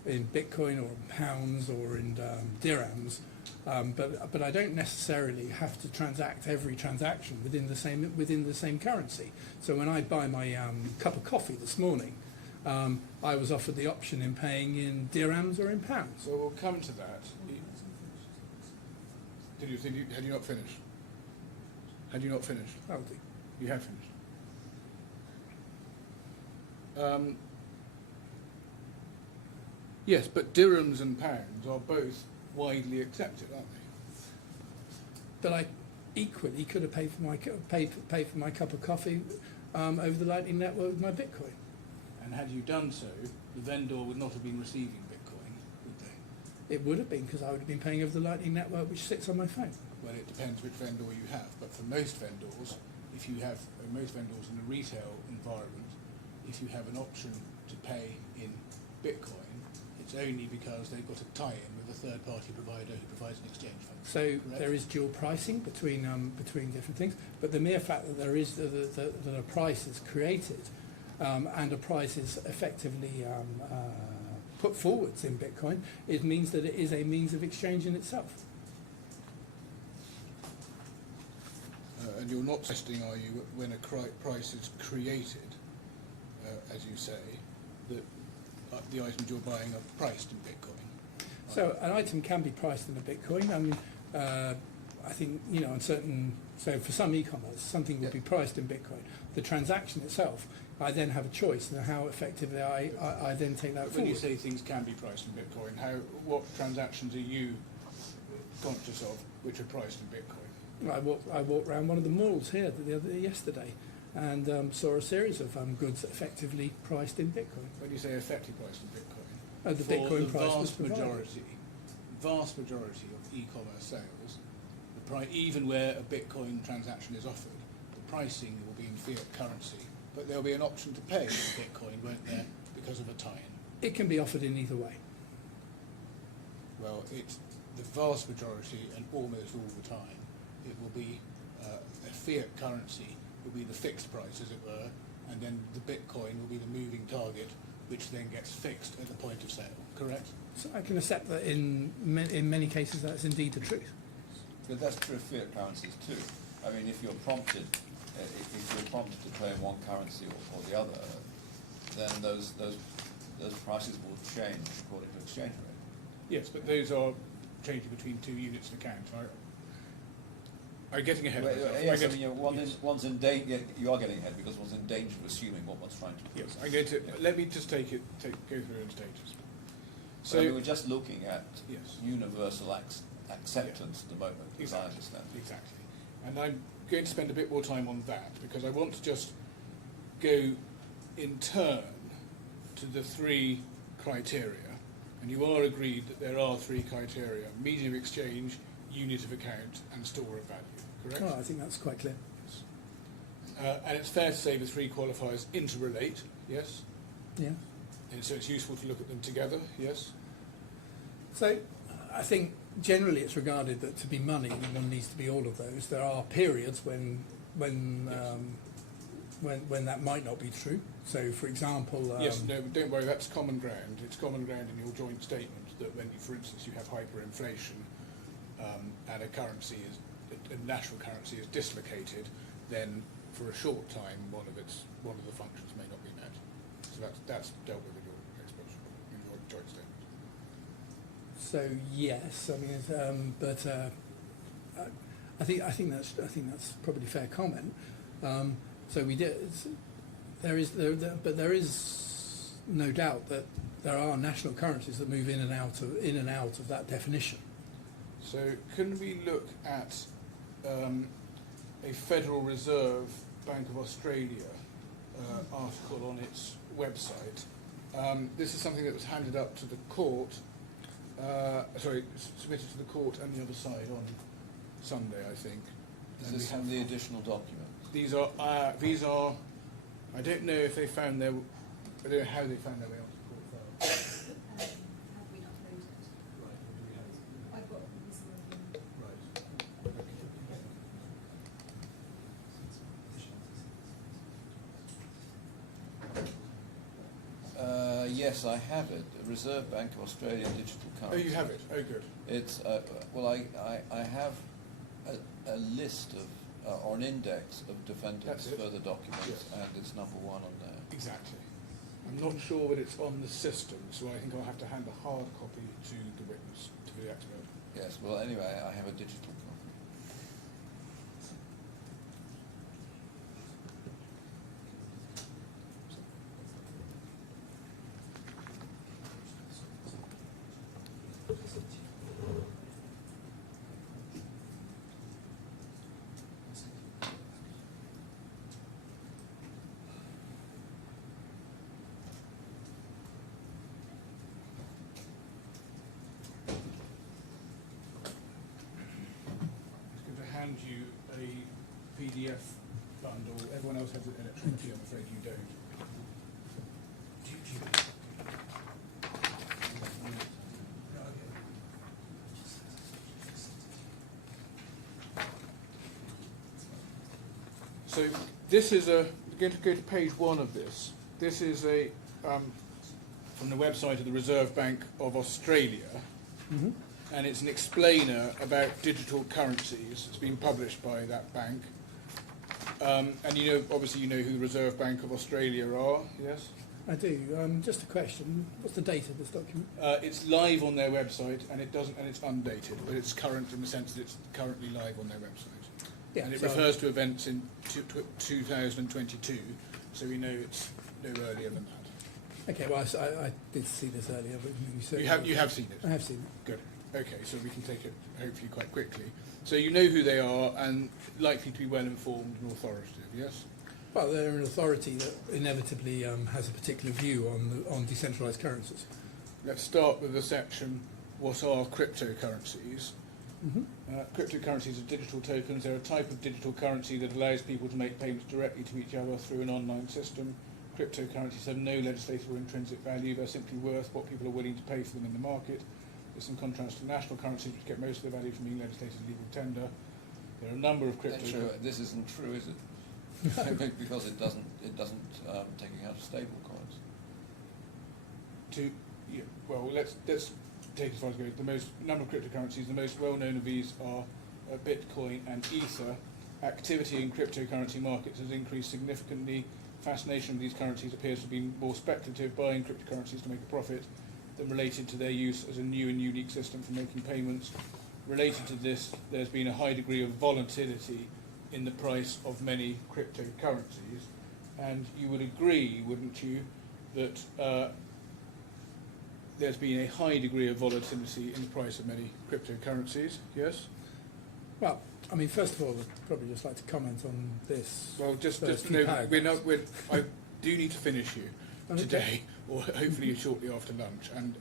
in Bitcoin or in pounds or in dirhams, but I don't necessarily have to transact every transaction within the same currency. So when I buy my cup of coffee this morning, I was offered the option in paying in dirhams or in pounds. So we'll come to that. Had you not finished? Had you not finished? Oh, You have finished. Yes, but dirhams and pounds are both widely accepted, aren't they? but I equally could have paid for my cup of coffee over the Lightning Network with my Bitcoin. And had you done so, the vendor would not have been receiving Bitcoin, would they? It would have been, because I would have been paying over the Lightning Network, which sits on my phone. Well, it depends which vendor you have, but for most vendors, if you have most vendors in a retail environment, if you have an option to pay in Bitcoin, it's only because they've got a tie-in with a third-party provider who provides an exchange function. So correct? there is dual pricing between different things, but the mere fact that there is that a price is created and a price is effectively put forwards in Bitcoin, it means that it is a means of exchange in itself. And you're not testing, are you, when a price is created, as you say, that the items you're buying are priced in Bitcoin? So an item can be priced in a Bitcoin. I mean, I think, on certain, so for some e-commerce, something will be priced in Bitcoin. The transaction itself, I then have a choice in how effectively I then take that forward. When you say things can be priced in Bitcoin, what transactions are you conscious of which are priced in Bitcoin? I walked around one of the malls here yesterday and saw a series of goods effectively priced in Bitcoin. When you say effectively priced in Bitcoin? The Bitcoin price was provided. Vast majority of e-commerce sales, even where a Bitcoin transaction is offered, the pricing will be in fiat currency, but there'll be an option to pay in Bitcoin, won't there, because of a tie-in? It can be offered in either way. Well, it's the vast majority and almost all the time. It will be a fiat currency, will be the fixed price, as it were, and then the Bitcoin will be the moving target, which then gets fixed at the point of sale, correct? So I can accept that in many cases that's indeed the truth. But that's true of fiat currencies too. I mean, if you're prompted to play in one currency or the other, then those prices will change according to exchange rate. Yes, but those are changing between two units of account. Are you getting ahead of myself? Yes, I mean, one's in danger. You are getting ahead because one's in danger of assuming what one's trying to do. Yes, I'm going to let me just go through in stages. So we're just looking at yes, universal acceptance at the moment, as I understand. Exactly. And I'm going to spend a bit more time on that because I want to just go in turn to the three criteria. And you are agreed that there are three criteria: medium of exchange, unit of account, and store of value, correct? Oh, I think that's quite clear. Yes. And it's fair to say the three qualifiers interrelate, yes? Yeah. And so it's useful to look at them together, yes? So I think generally it's regarded that to be money, one needs to be all of those. There are periods when that might not be true. So, for example, yes, no, don't worry. That's common ground. It's common ground in your joint statement that when, for instance, you have hyperinflation and a national currency is dislocated, then for a short time one of the functions may not be met. So that's dealt with in your expression, in your joint statement. So yes, I mean, but I think that's probably a fair comment. So we did. There is no doubt that there are national currencies that move in and out of that definition. So can we look at a Federal Reserve Bank of Australia article on its website? This is something that was handed up to the court. Submitted to the court and the other side on Sunday, I think. Is this from the additional documents? These are. I don't know if they found their. I don't know how they found their way onto the court file. Have we not closed it? Right. What do we have? I've got this one. Right. Yes, I have it. The Reserve Bank of Australia digital Oh, currency. you have it. Oh, good. It's well, I have a list of or an index of defendants' That's it. further documents, Yes. and it's number 1 on there. Exactly. I'm not sure that it's on the system, so I think I'll have to hand a hard copy to the witness, to the expert. Yes. Well, anyway, I have a digital copy. I'm just going to hand you a PDF bundle. Everyone else has it electronically. I'm afraid you don't. So this is a, we're going to go to page 1 of this. This is a from the website of the Reserve Bank of Australia, and it's an explainer about digital currencies. It's been published by that bank, and you know, obviously, you know who the Reserve Bank of Australia are. Yes, I do. Just a question. What's the date of this document? it's live on their website, and it doesn't, and it's undated, but it's current in the sense that it's currently live on their website. Yeah, And it so- refers to events in 2022, so we know it's no earlier than that. Okay, well, I did see this earlier, but maybe so. You have seen it? I have seen it. Good. Okay, so we can take it hopefully quite quickly. So you know who they are and likely to be well informed and authoritative, yes? Well, they're an authority that inevitably has a particular view on decentralised currencies. Let's start with the section, what are cryptocurrencies? Cryptocurrencies are digital tokens. They're a type of digital currency that allows people to make payments directly to each other through an online system. Cryptocurrencies have no legislative or intrinsic value. They're simply worth what people are willing to pay for them in the market. This in contrast to national currencies, which get most of their value from being legislated legal tender. There are a number of That's true. This isn't true, is it? Because it doesn't take account of stable coins. Well, let's take as far as it goes. The most number of cryptocurrencies, the most well-known of these are Bitcoin and Ether. Activity in cryptocurrency markets has increased significantly. Fascination with these currencies appears to be more speculative, buying cryptocurrencies to make a profit, than related to their use as a new and unique system for making payments. Related to this, there's been a high degree of volatility in the price of many cryptocurrencies, and you would agree, wouldn't you, that there's been a high degree of volatility in the price of many cryptocurrencies, yes? Well, I mean, first of all, I'd probably just like to comment on this. Well, just few no, paragraphs. I do need to finish you Okay. today, or hopefully shortly after lunch, and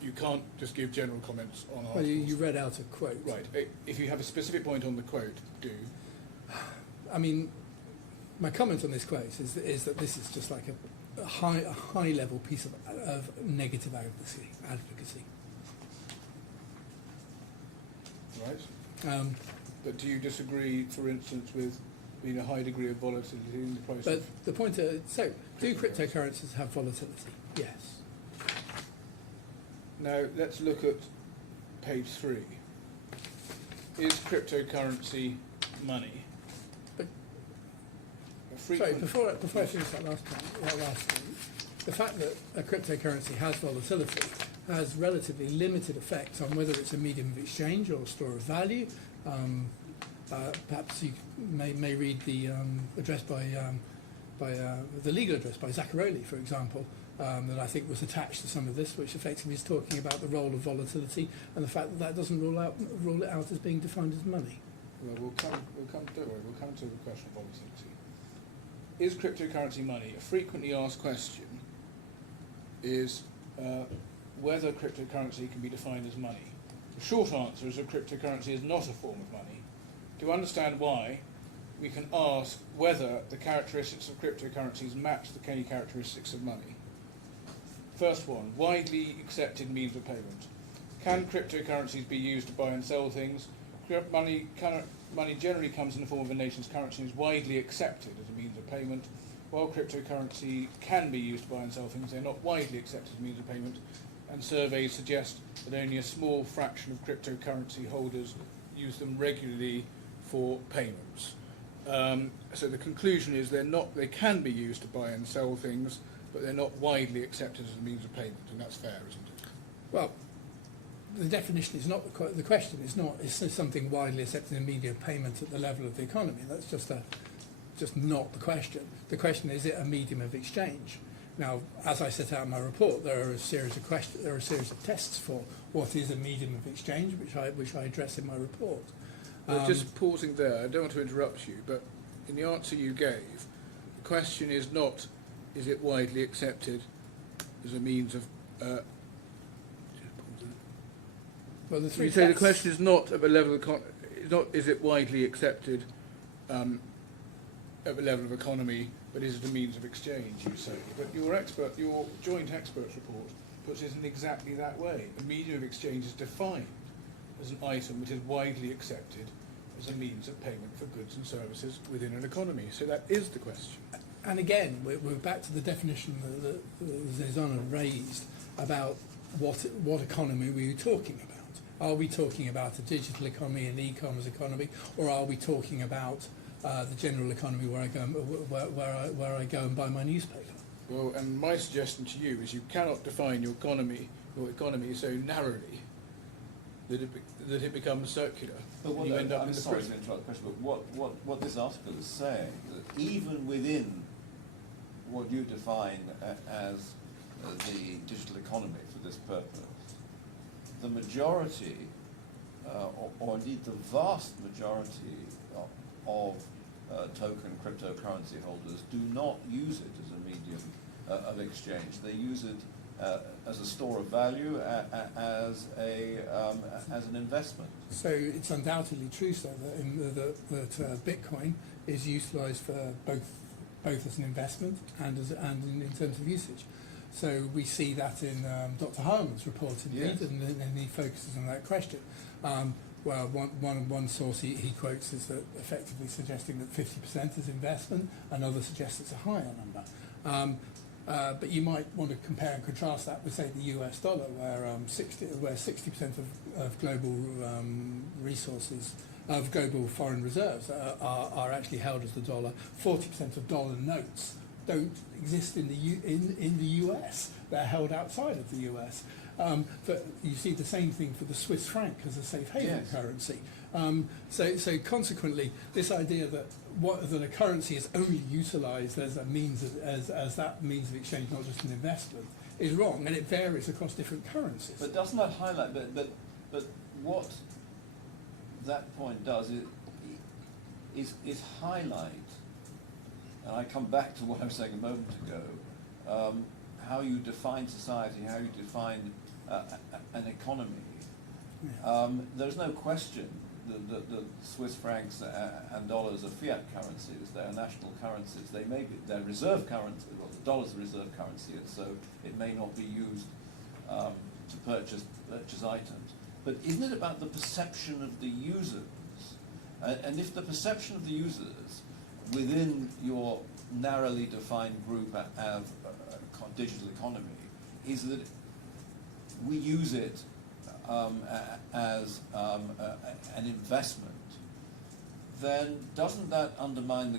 you can't just give general comments on Well, articles. you read out a quote. Right. If you have a specific point on the quote, do. I mean, my comment on this quote is that this is just like a high level piece of negative advocacy. Right. But do you disagree, for instance, with being a high degree of volatility in the price But of... the point so do cryptocurrencies have volatility? Yes. Now, let's look at page 3. Is cryptocurrency money? But A sorry, frequent... before I finish that last point, the fact that a cryptocurrency has volatility has relatively limited effects on whether it's a medium of exchange or a store of value. Perhaps you may read the address by the legal address by Zaccaroli, for example, that I think was attached to some of this, which effectively is talking about the role of volatility and the fact that doesn't rule it out as being defined as money. Well, we'll come to the question of volatility. Is cryptocurrency money? A frequently asked question is whether cryptocurrency can be defined as money. The short answer is that cryptocurrency is not a form of money. To understand why, we can ask whether the characteristics of cryptocurrencies match the key characteristics of money. First one, widely accepted means of payment. Can cryptocurrencies be used to buy and sell things? Money generally comes in the form of a nation's currency and is widely accepted as a means of payment. while cryptocurrency can be used to buy and sell things, they're not widely accepted as means of payment, and surveys suggest that only a small fraction of cryptocurrency holders use them regularly for payments. So the conclusion is they can be used to buy and sell things, but they're not widely accepted as a means of payment, and that's fair, isn't it? Well, the definition is not the question. Is something widely accepted in media payment at the level of the economy? That's just not the question. The question is it a medium of exchange? Now, as I set out in my report, there are a series of tests for what is a medium of exchange, which I address in my report. Just pausing there, I don't want to interrupt you, but in the answer you gave, the question is not, is it widely accepted as a means of... Well, the three you say the tests- question is not at the level of... is it widely accepted at the level of economy, but is it a means of exchange, you say? But your joint experts report puts it in exactly that way. A medium of exchange is defined as an item that is widely accepted as a means of payment for goods and services within an economy. So that is the question. And again, we're back to the definition that Zuzana raised about what economy were you talking about? Are we talking about a digital economy, an e-commerce economy, or are we talking about the general economy where I go and buy my newspaper? Well, and my suggestion to you is you cannot define your economy so narrowly that it becomes circular. But and you end up in I'm the sorry to prison. interrupt the question, but what this article is saying, that even within what you define as the digital economy for this purpose, the majority, or indeed the vast majority of token cryptocurrency holders do not use it as a medium of exchange. They use it as a store of value, as an investment. So it's undoubtedly true, sir, that Bitcoin is utilised for both as an investment and in terms of usage. So we see that in Dr. Harman's report, indeed, Yes. and he focuses on that question. Well, one source he quotes is that effectively suggesting that 50% is investment, another suggests it's a higher number. But you might want to compare and contrast that with, say, the US dollar, where 60% of global resources, of global foreign reserves are actually held as the dollar. 40% of dollar notes don't exist in the US. They're held outside of the US. But you see the same thing for the Swiss franc as a safe haven Yes. currency. So consequently, this idea that a currency is only utilised as a means as that means of exchange, not just an investment, is wrong, and it varies across different currencies. But doesn't that highlight? But what that point does is highlight. And I come back to what I was saying a moment ago. How you define society, how you define an economy. There's no question that the Swiss francs and dollars are fiat currencies. They are national currencies. They're reserve currency. Well, the dollar's a reserve currency, and so it may not be used to purchase items. But isn't it about the perception of the users? And if the perception of the users within your narrowly defined group of digital economy is that we use it as an investment, then doesn't that undermine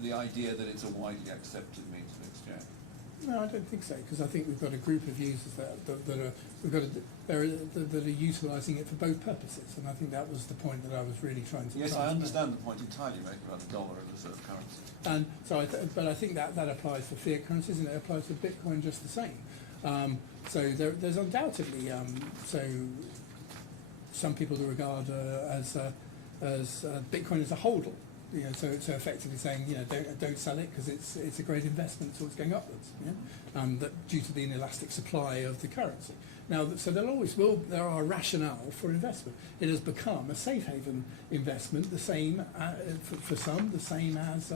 the idea that it's a widely accepted means of exchange? No, I don't think so, because I think we've got a group of users that are utilising it for both purposes, and I think that was the point that I was really trying to. Yes, try I to understand the point entirely you make about the dollar as a reserve currency. And so, but I think that applies for fiat currencies, and it applies to Bitcoin just the same. So there's undoubtedly some people who regard as Bitcoin as a hodl. You know, so effectively saying, you know, don't sell it because it's a great investment, so it's going upwards. Yeah? That due to the inelastic supply of the currency. Now, so there are rationale for investment. It has become a safe haven investment, the same for some, the same as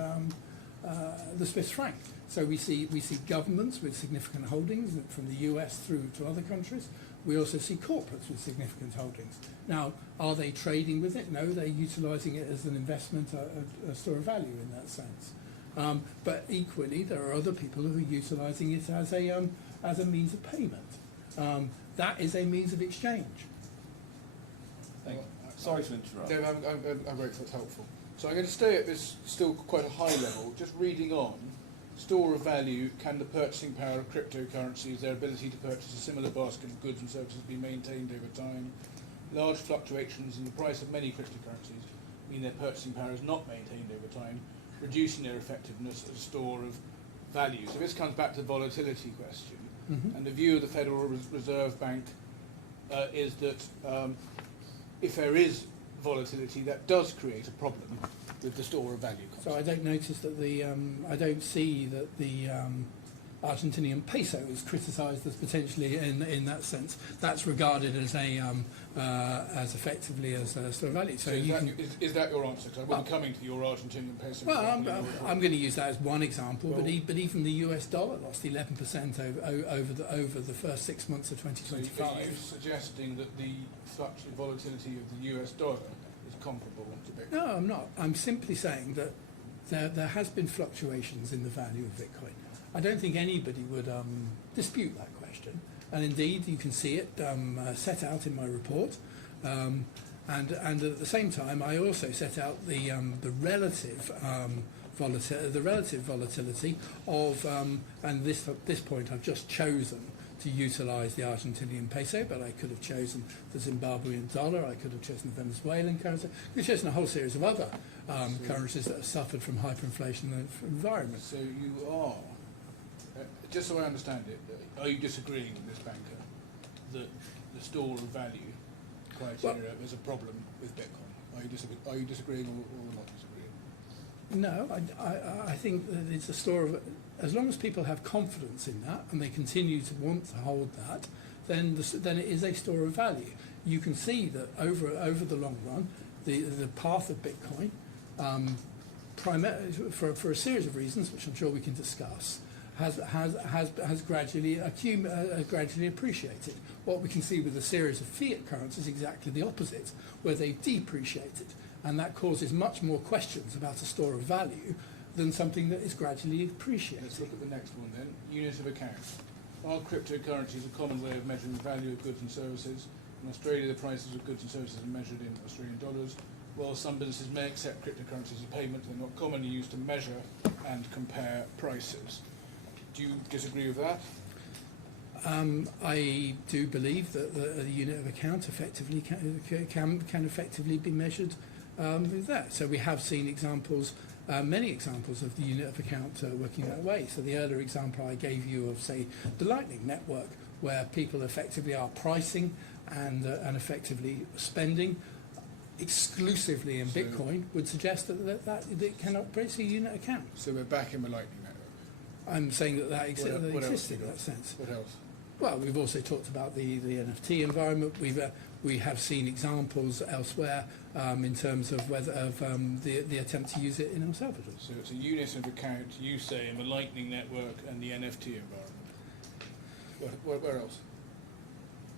the Swiss franc. So we see governments with significant holdings from the US through to other countries. We also see corporates with significant holdings. Now, are they trading with it? No, they're utilising it as an investment, a store of value in that sense. But equally, there are other people who are utilising it as a means of payment. That is a means of exchange. Thank you. Sorry to interrupt. No, I'm grateful, it's helpful. So I'm going to stay at this still quite a high level, just reading on. Store of value, can the purchasing power of cryptocurrencies, their ability to purchase a similar basket of goods and services be maintained over time? Large fluctuations in the price of many cryptocurrencies mean their purchasing power is not maintained over time, reducing their effectiveness as a store of value. So this comes back to the volatility question. Mm-hmm. And the view of the Federal Reserve Bank is that if there is volatility, that does create a problem with the store of value concept. So I don't notice that I don't see that the Argentinian peso is criticised as potentially in that sense. That's regarded as as effectively as a store of value. So is that your answer? Because I will be coming to your Argentinian peso. Well, I'm going to use that as one example, Well, but even the US dollar lost 11% over the first 6 months of 2025. So are you suggesting that the volatility of the US dollar is comparable to Bitcoin? No, I'm not. I'm simply saying that there has been fluctuations in the value of Bitcoin. I don't think anybody would dispute that question. And indeed, you can see it set out in my report. And at the same time, I also set out the relative volatility of, and this point I've just chosen to utilise the Argentinian peso, but I could have chosen the Zimbabwean dollar, I could have chosen the Venezuelan currency, I could have chosen a whole series of other currencies that have suffered from hyperinflation environment. So you are, just so I understand it, are you disagreeing with this banker that the store of value criteria is a problem with Bitcoin? Are you disagreeing or not disagreeing? No, I think that it's a store of, as long as people have confidence in that and they continue to want to hold that, then it is a store of value. You can see that over the long run, the path of Bitcoin, for a series of reasons, which I'm sure we can discuss, has gradually appreciated. What we can see with a series of fiat currencies is exactly the opposite, where they've depreciated, and that causes much more questions about a store of value than something that is gradually appreciated. Let's look at the next one then. Unit of account. Are cryptocurrencies a common way of measuring the value of goods and services? In Australia, the prices of goods and services are measured in Australian dollars. While some businesses may accept cryptocurrencies as payment, they're not commonly used to measure and compare prices. Do you disagree with that? I do believe that the unit of account effectively can effectively be measured with that. So we have seen examples, many examples of the unit of account working that way. So the earlier example I gave you of, say, the Lightning Network, where people effectively are pricing and effectively spending exclusively in Bitcoin, would suggest that it cannot brace a unit account. So we're back in the Lightning Network. I'm saying that exists in else? that sense. What else? Well, we've also talked about the NFT environment. We have seen examples elsewhere in terms of the attempt to use it in El Salvador. So it's a unit of account, you say, in the Lightning Network and the NFT environment. Where else?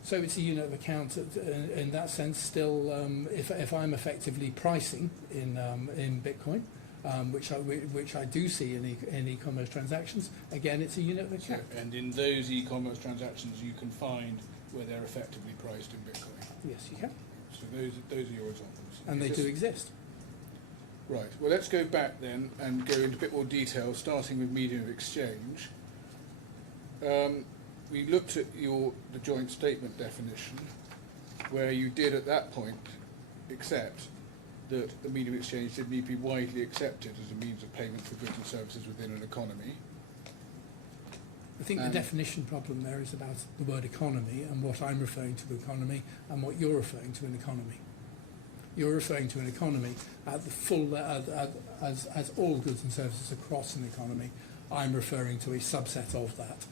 So it's a unit of account in that sense. Still, if I'm effectively pricing in Bitcoin, which I do see in e-commerce transactions, again, it's a unit of account. And in those e-commerce transactions, you can find where they're effectively priced in Bitcoin. Yes, you can. So those are your examples. And they do exist. Right. Well, let's go back then and go into a bit more detail, starting with medium of exchange. We looked at the joint statement definition, where you did at that point accept that the medium of exchange did need to be widely accepted as a means of payment for goods and services within an economy. I think the definition problem there is about the word economy and what I'm referring to economy and what you're referring to an economy. You're referring to an economy at the full, as all goods and services across an economy. I'm referring to a subset of that.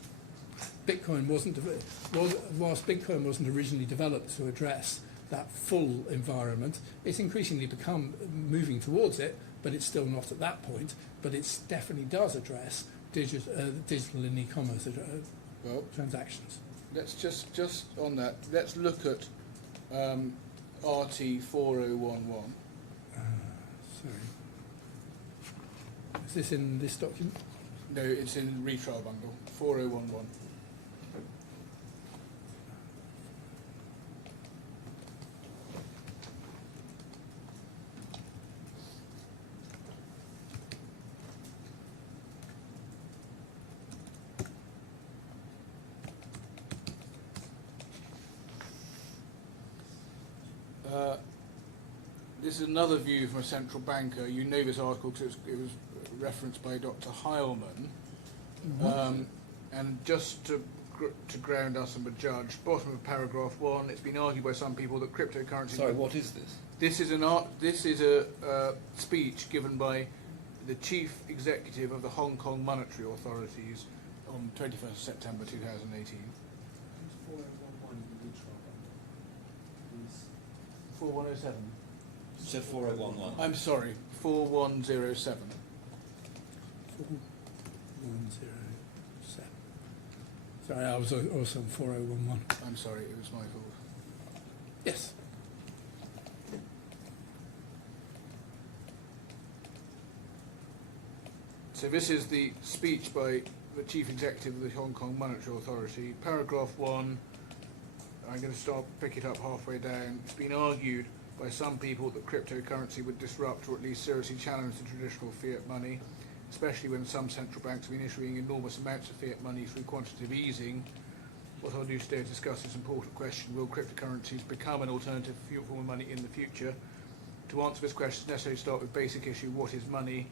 Whilst Bitcoin wasn't originally developed to address that full environment, it's increasingly become moving towards it, but it's still not at that point. But it definitely does address digital and e-commerce transactions. Let's just on that. Let's look at RT 4011. Sorry. Is this in this document? No, it's in retrial bundle 4011. This is another view from a central banker. You know this article because it was referenced by Dr. Heilman. And just to ground us and the judge, bottom of paragraph 1, it's been argued by some people that cryptocurrency... Sorry, what is this? This is a speech given by the chief executive of the Hong Kong Monetary Authorities on 21st September 2018. 4107. So 4011. I'm sorry, 4107. 4107. Sorry, I was also on 4011. I'm sorry, it was my fault. Yes. So this is the speech by the Chief Executive of the Hong Kong Monetary Authority. Paragraph 1, I'm going to pick it up halfway down. It's been argued by some people that cryptocurrency would disrupt or at least seriously challenge the traditional fiat money, especially when some central banks have been issuing enormous amounts of fiat money through quantitative easing. What I'll do today is discuss this important question: will cryptocurrencies become an alternative form of money in the future? To answer this question, it's necessary to start with basic issue: what is money?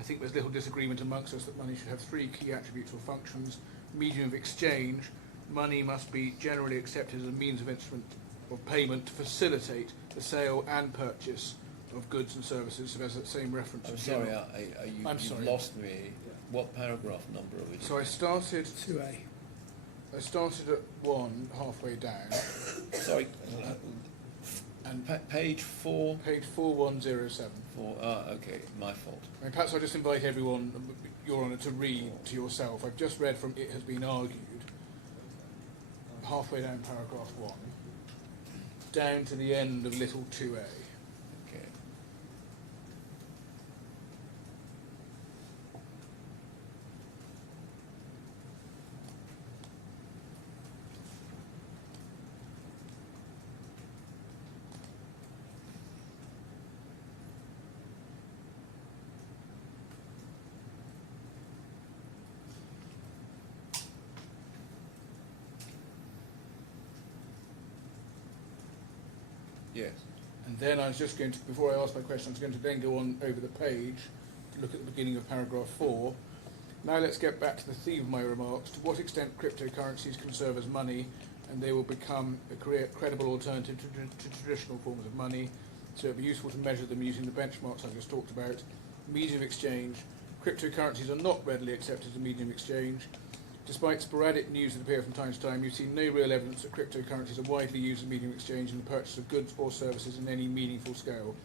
I think there's little disagreement amongst us that money should have three key attributes or functions. Medium of exchange. Money must be generally accepted as a means of instrument of payment to facilitate the sale and purchase of goods and services. So there's that same reference. I'm sorry, you've lost me. What paragraph number are we? So I started 2A. I started at 1 halfway down. Sorry, and page 4? Page 4107. Okay, my fault. And perhaps I'll just invite everyone, Your Honour, to read to yourself. I've just read from It Has Been Argued, halfway down paragraph 1, down to the end of little 2A. Okay. Yes. And then I was just going to, before I ask my question, I was going to then go on over the page to look at the beginning of paragraph 4. Now let's get back to the theme of my remarks. To what extent cryptocurrencies can serve as money and they will become a credible alternative to traditional forms of money. So it would be useful to measure them using the benchmarks I just talked about. Medium of exchange. Cryptocurrencies are not readily accepted as a medium of exchange. Despite sporadic news that appear from time to time, you've seen no real evidence that cryptocurrencies are widely used as a medium of exchange in the purchase of goods or services in any meaningful scale.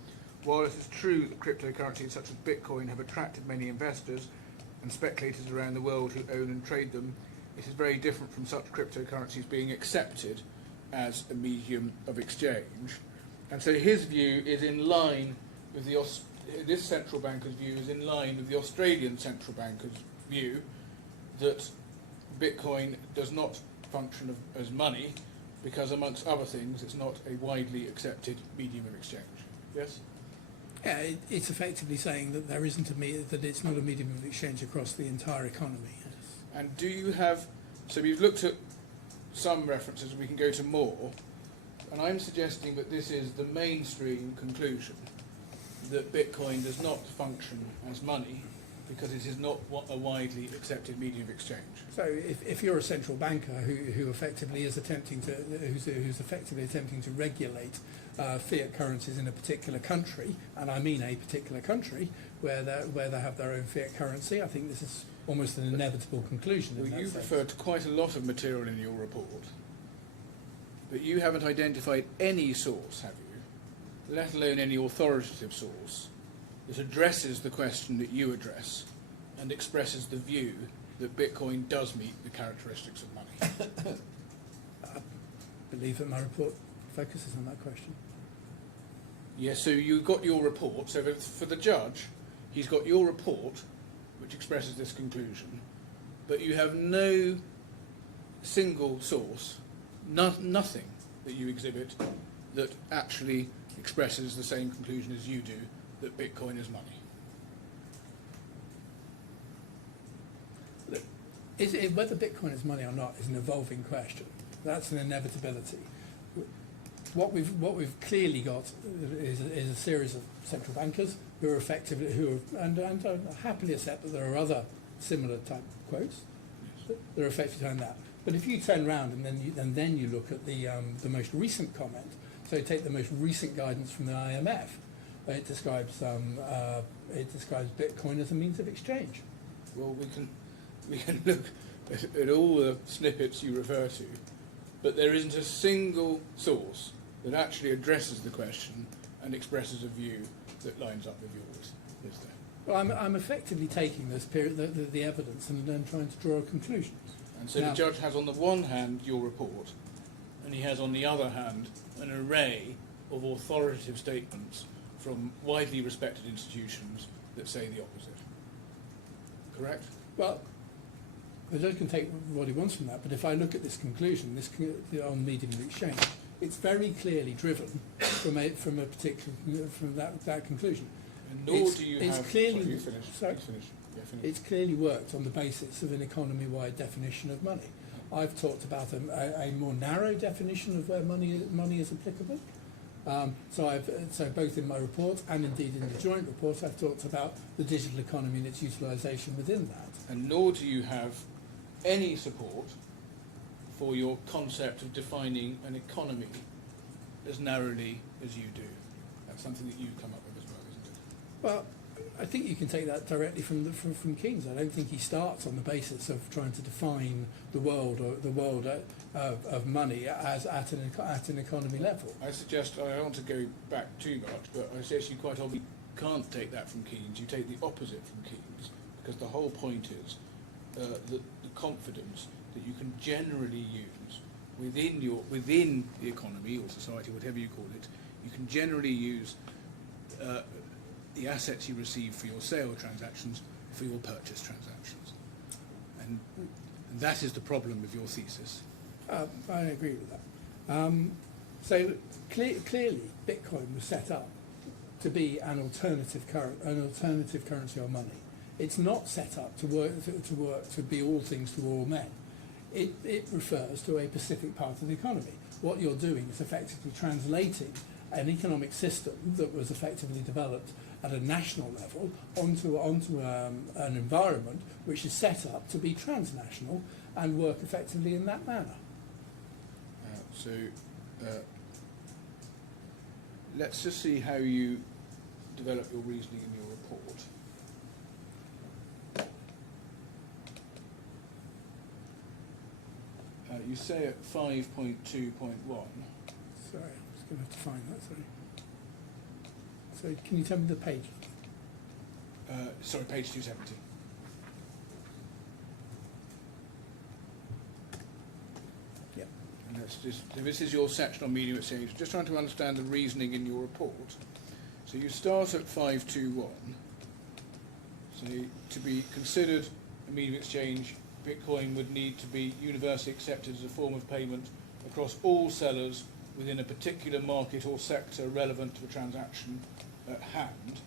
While it is true that cryptocurrencies such as Bitcoin have attracted many investors and speculators around the world who own and trade them, it is very different from such cryptocurrencies being accepted as a medium of exchange. And so his view is in line with this central banker's view is in line with the Australian central banker's view that Bitcoin does not function as money because, amongst other things, it's not a widely accepted medium of exchange. Yes? Yeah, it's effectively saying that there isn't that it's not a medium of exchange across the entire economy. Yes. And do you have... So we've looked at some references, and we can go to more, and I'm suggesting that this is the mainstream conclusion, that Bitcoin does not function as money because it is not a widely accepted medium of exchange. So if you're a central banker who effectively is who's effectively attempting to regulate fiat currencies in a particular country, and I mean a particular country where they have their own fiat currency, I think this is almost an inevitable conclusion. Well, you've referred to quite a lot of material in your report, but you haven't identified any source, have you, let alone any authoritative source, that addresses the question that you address and expresses the view that Bitcoin does meet the characteristics of money. I believe that my report focuses on that question. Yes, so you got your report. So for the judge, he's got your report which expresses this conclusion, but you have no single source, nothing that you exhibit that actually expresses the same conclusion as you do, that Bitcoin is money. Whether Bitcoin is money or not is an evolving question. That's an inevitability. What we've clearly got is a series of central bankers who are effectively and happily accept that there are other similar type quotes that are effectively doing that. But if you turn around and then you look at the most recent comment, so take the most recent guidance from the IMF, it describes Bitcoin as a means of exchange. Well, we can look at all the snippets you refer to, but there isn't a single source that actually addresses the question and expresses a view that lines up with yours, is there? Well, I'm effectively taking this the evidence and then trying to draw a conclusion. And so the judge has on the one hand your report, and he has on the other hand an array of authoritative statements from widely respected institutions that say the opposite. Correct? Well, the judge can take what he wants from that, but if I look at this conclusion, on medium of exchange, it's very clearly driven from that conclusion. And nor do you have... Clearly, sorry, you finish. Sorry? You finish. Yeah, finish. It's clearly worked on the basis of an economy-wide definition of money. I've talked about a more narrow definition of where money is applicable. So both in my report and indeed in the joint report, I've talked about the digital economy and its utilisation within that. And nor do you have any support for your concept of defining an economy as narrowly as you do. That's something that you've come up with as well, isn't it? Well, I think you can take that directly from Keynes. I don't think he starts on the basis of trying to define the world of money as at an economy level. I suggest, I don't want to go back too much, but I suggest you quite obviously can't take that from Keynes. You take the opposite from Keynes, because the whole point is the confidence that you can generally use within the economy or society, whatever you call it. You can generally use the assets you receive for your sale transactions for your purchase transactions, and that is the problem with your thesis. I agree with that. So clearly, Bitcoin was set up to be an alternative currency or money. It's not set up to work to be all things to all men. It refers to a specific part of the economy. What you're doing is effectively translating an economic system that was effectively developed at a national level onto an environment which is set up to be transnational and work effectively in that manner. Let's just see how you develop your reasoning in your report. You say at 5.2.1. Sorry, I'm just going to have to find that. Sorry. So can you tell me the page? Sorry, page 270. Yeah. And that's just, this is your section on medium exchange. Just trying to understand the reasoning in your report. So you start at 5.2.1. So to be considered a medium exchange, Bitcoin would need to be universally accepted as a form of payment across all sellers within a particular market or sector relevant to the transaction at hand.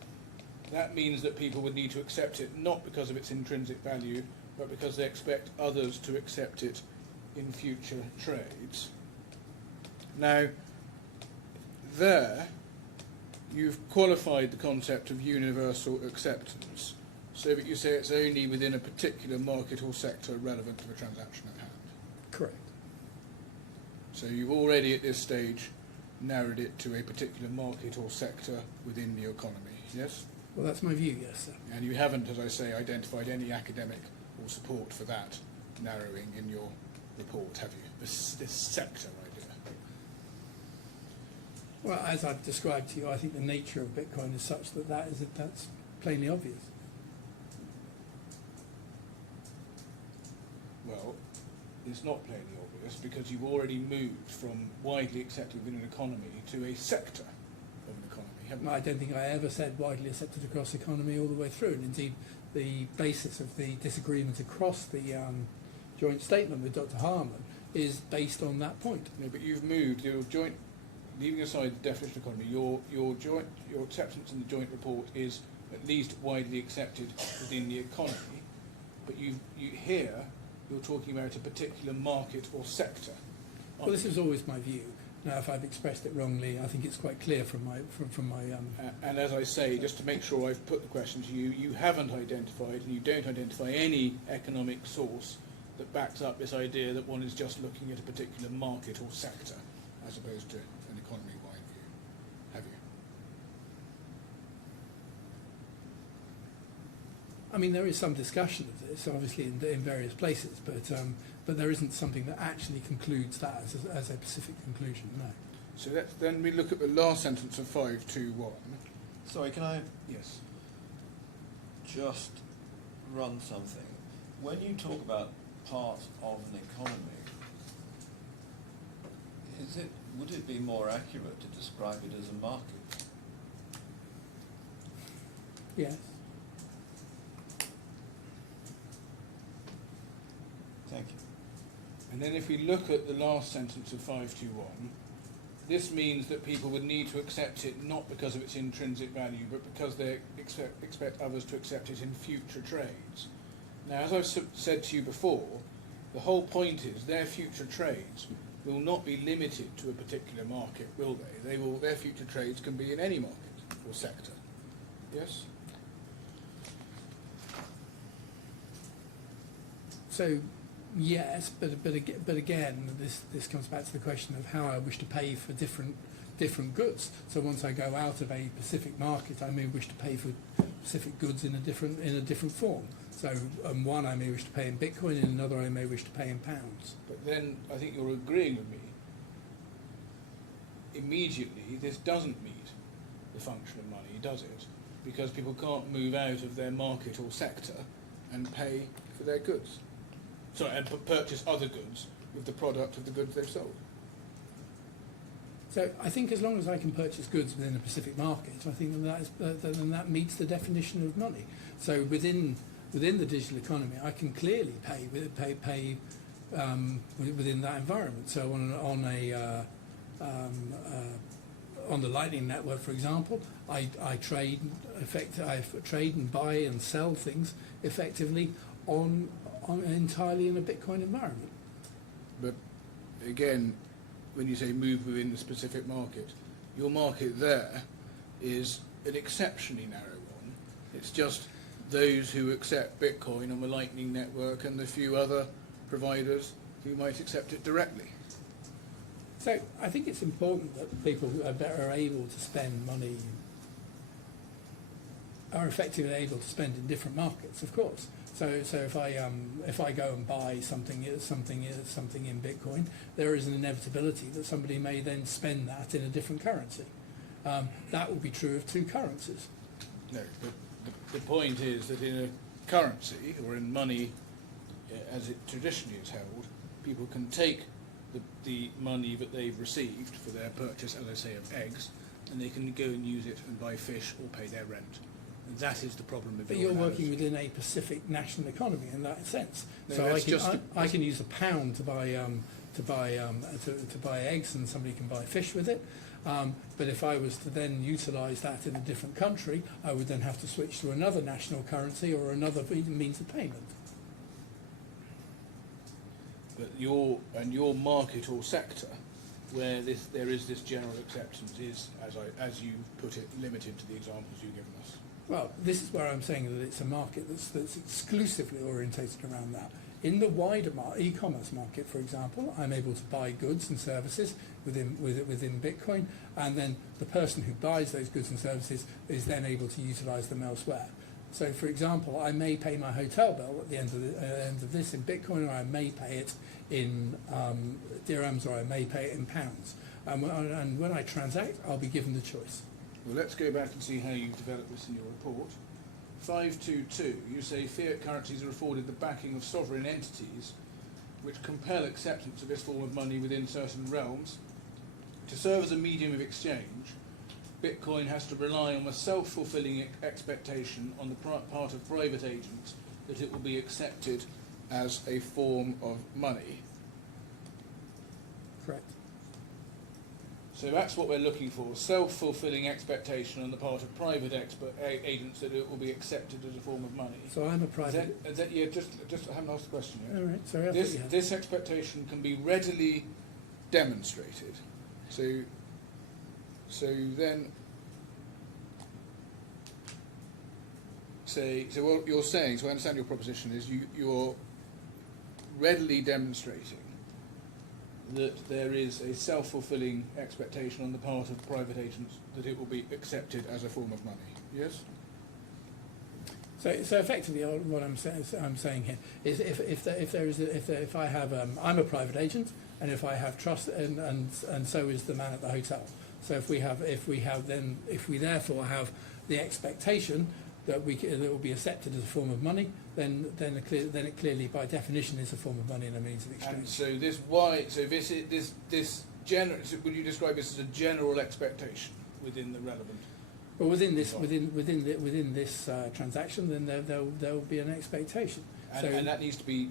That means that people would need to accept it not because of its intrinsic value, but because they expect others to accept it in future trades. Now, there, you've qualified the concept of universal acceptance, so that you say it's only within a particular market or sector relevant to the transaction at hand. Correct. So you've already at this stage narrowed it to a particular market or sector within the economy, yes? Well, that's my view, yes, sir. And you haven't, as I say, identified any academic or support for that narrowing in your report, have you? This sector idea. Well, as I've described to you, I think the nature of Bitcoin is such that that's plainly obvious. Well, it's not plainly obvious because you've already moved from widely accepted within an economy to a sector of an economy, haven't you? I don't think I ever said widely accepted across the economy all the way through, and indeed the basis of the disagreement across the joint statement with Dr. Harman is based on that point. No, but you've moved your joint, leaving aside the definition of economy, your acceptance in the joint report is at least widely accepted within the economy, but you're talking about a particular market or sector. Well, this is always my view. Now, if I've expressed it wrongly, I think it's quite clear from my And as I say, just to make sure I've put the question to you, you haven't identified and you don't identify any economic source that backs up this idea that one is just looking at a particular market or sector as opposed to an economy-wide view, have you? I mean, there is some discussion of this, obviously, in various places, but there isn't something that actually concludes that as a specific conclusion, no. So then we look at the last sentence of 521. Sorry, can I Yes. just run something? When you talk about part of an economy, would it be more accurate to describe it as a market? Yes. Thank you. And then if we look at the last sentence of 521, this means that people would need to accept it not because of its intrinsic value, but because they expect others to accept it in future trades. Now, as I've said to you before, the whole point is their future trades will not be limited to a particular market, will they? Their future trades can be in any market or sector. Yes? So, yes, but again, this comes back to the question of how I wish to pay for different goods. So once I go out of a specific market, I may wish to pay for specific goods in a different form. So one I may wish to pay in Bitcoin, and another I may wish to pay in pounds. But then I think you're agreeing with me. Immediately, this doesn't meet the function of money, does it? Because people can't move out of their market or sector and pay for their goods. Sorry, and purchase other goods with the product of the goods they've sold. So I think as long as I can purchase goods within a specific market, I think that meets the definition of money. So within the digital economy, I can clearly pay within that environment. So on the Lightning Network, for example, I trade and buy and sell things effectively on entirely in a Bitcoin environment. But again, when you say move within the specific market, your market there is an exceptionally narrow one. It's just those who accept Bitcoin on the Lightning Network and the few other providers who might accept it directly. So I think it's important that people who are able to spend money are effectively able to spend in different markets, of course. So if I go and buy something in Bitcoin, there is an inevitability that somebody may then spend that in a different currency. That will be true of two currencies. No, but the point is that in a currency or in money, as it traditionally is held, people can take the money that they've received for their purchase, as I say, of eggs, and they can go and use it and buy fish or pay their rent. And that is the problem with But you're working within a Pacific national economy in that sense. No, so I can use a pound to buy eggs, and somebody can buy fish with it. But if I was to then utilise that in a different country, I would then have to switch to another national currency or another means of payment. But your market or sector, where there is this general acceptance, is, as you put it, limited to the examples you've given us. Well, this is where I'm saying that it's a market that's exclusively orientated around that. In the wider e-commerce market, for example, I'm able to buy goods and services within Bitcoin, and then the person who buys those goods and services is then able to utilise them elsewhere. So, for example, I may pay my hotel bill at the end of this in Bitcoin, or I may pay it in dirhams, or I may pay it in pounds. And when I transact, I'll be given the choice. Well, let's go back and see how you've developed this in your report. 522, you say fiat currencies are afforded the backing of sovereign entities which compel acceptance of this form of money within certain realms to serve as a medium of exchange. Bitcoin has to rely on a self-fulfilling expectation on the part of private agents that it will be accepted as a form of money. Correct. So that's what we're looking for, self-fulfilling expectation on the part of private agents that it will be accepted as a form of money. So I'm a private... Just I haven't asked the question yet. All right, sorry. This expectation can be readily demonstrated. So then, so what you're saying, so I understand your proposition is you're readily demonstrating that there is a self-fulfilling expectation on the part of private agents that it will be accepted as a form of money. Yes? So effectively, what I'm saying here is, if I have, I'm a private agent, and if I have trust, and so is the man at the hotel. So if we therefore have the expectation that that will be accepted as a form of money, then it clearly, by definition, is a form of money and a means of exchange. And so would you describe this as a general expectation within the relevant? Well, within this transaction, then there will be an expectation. And that needs to be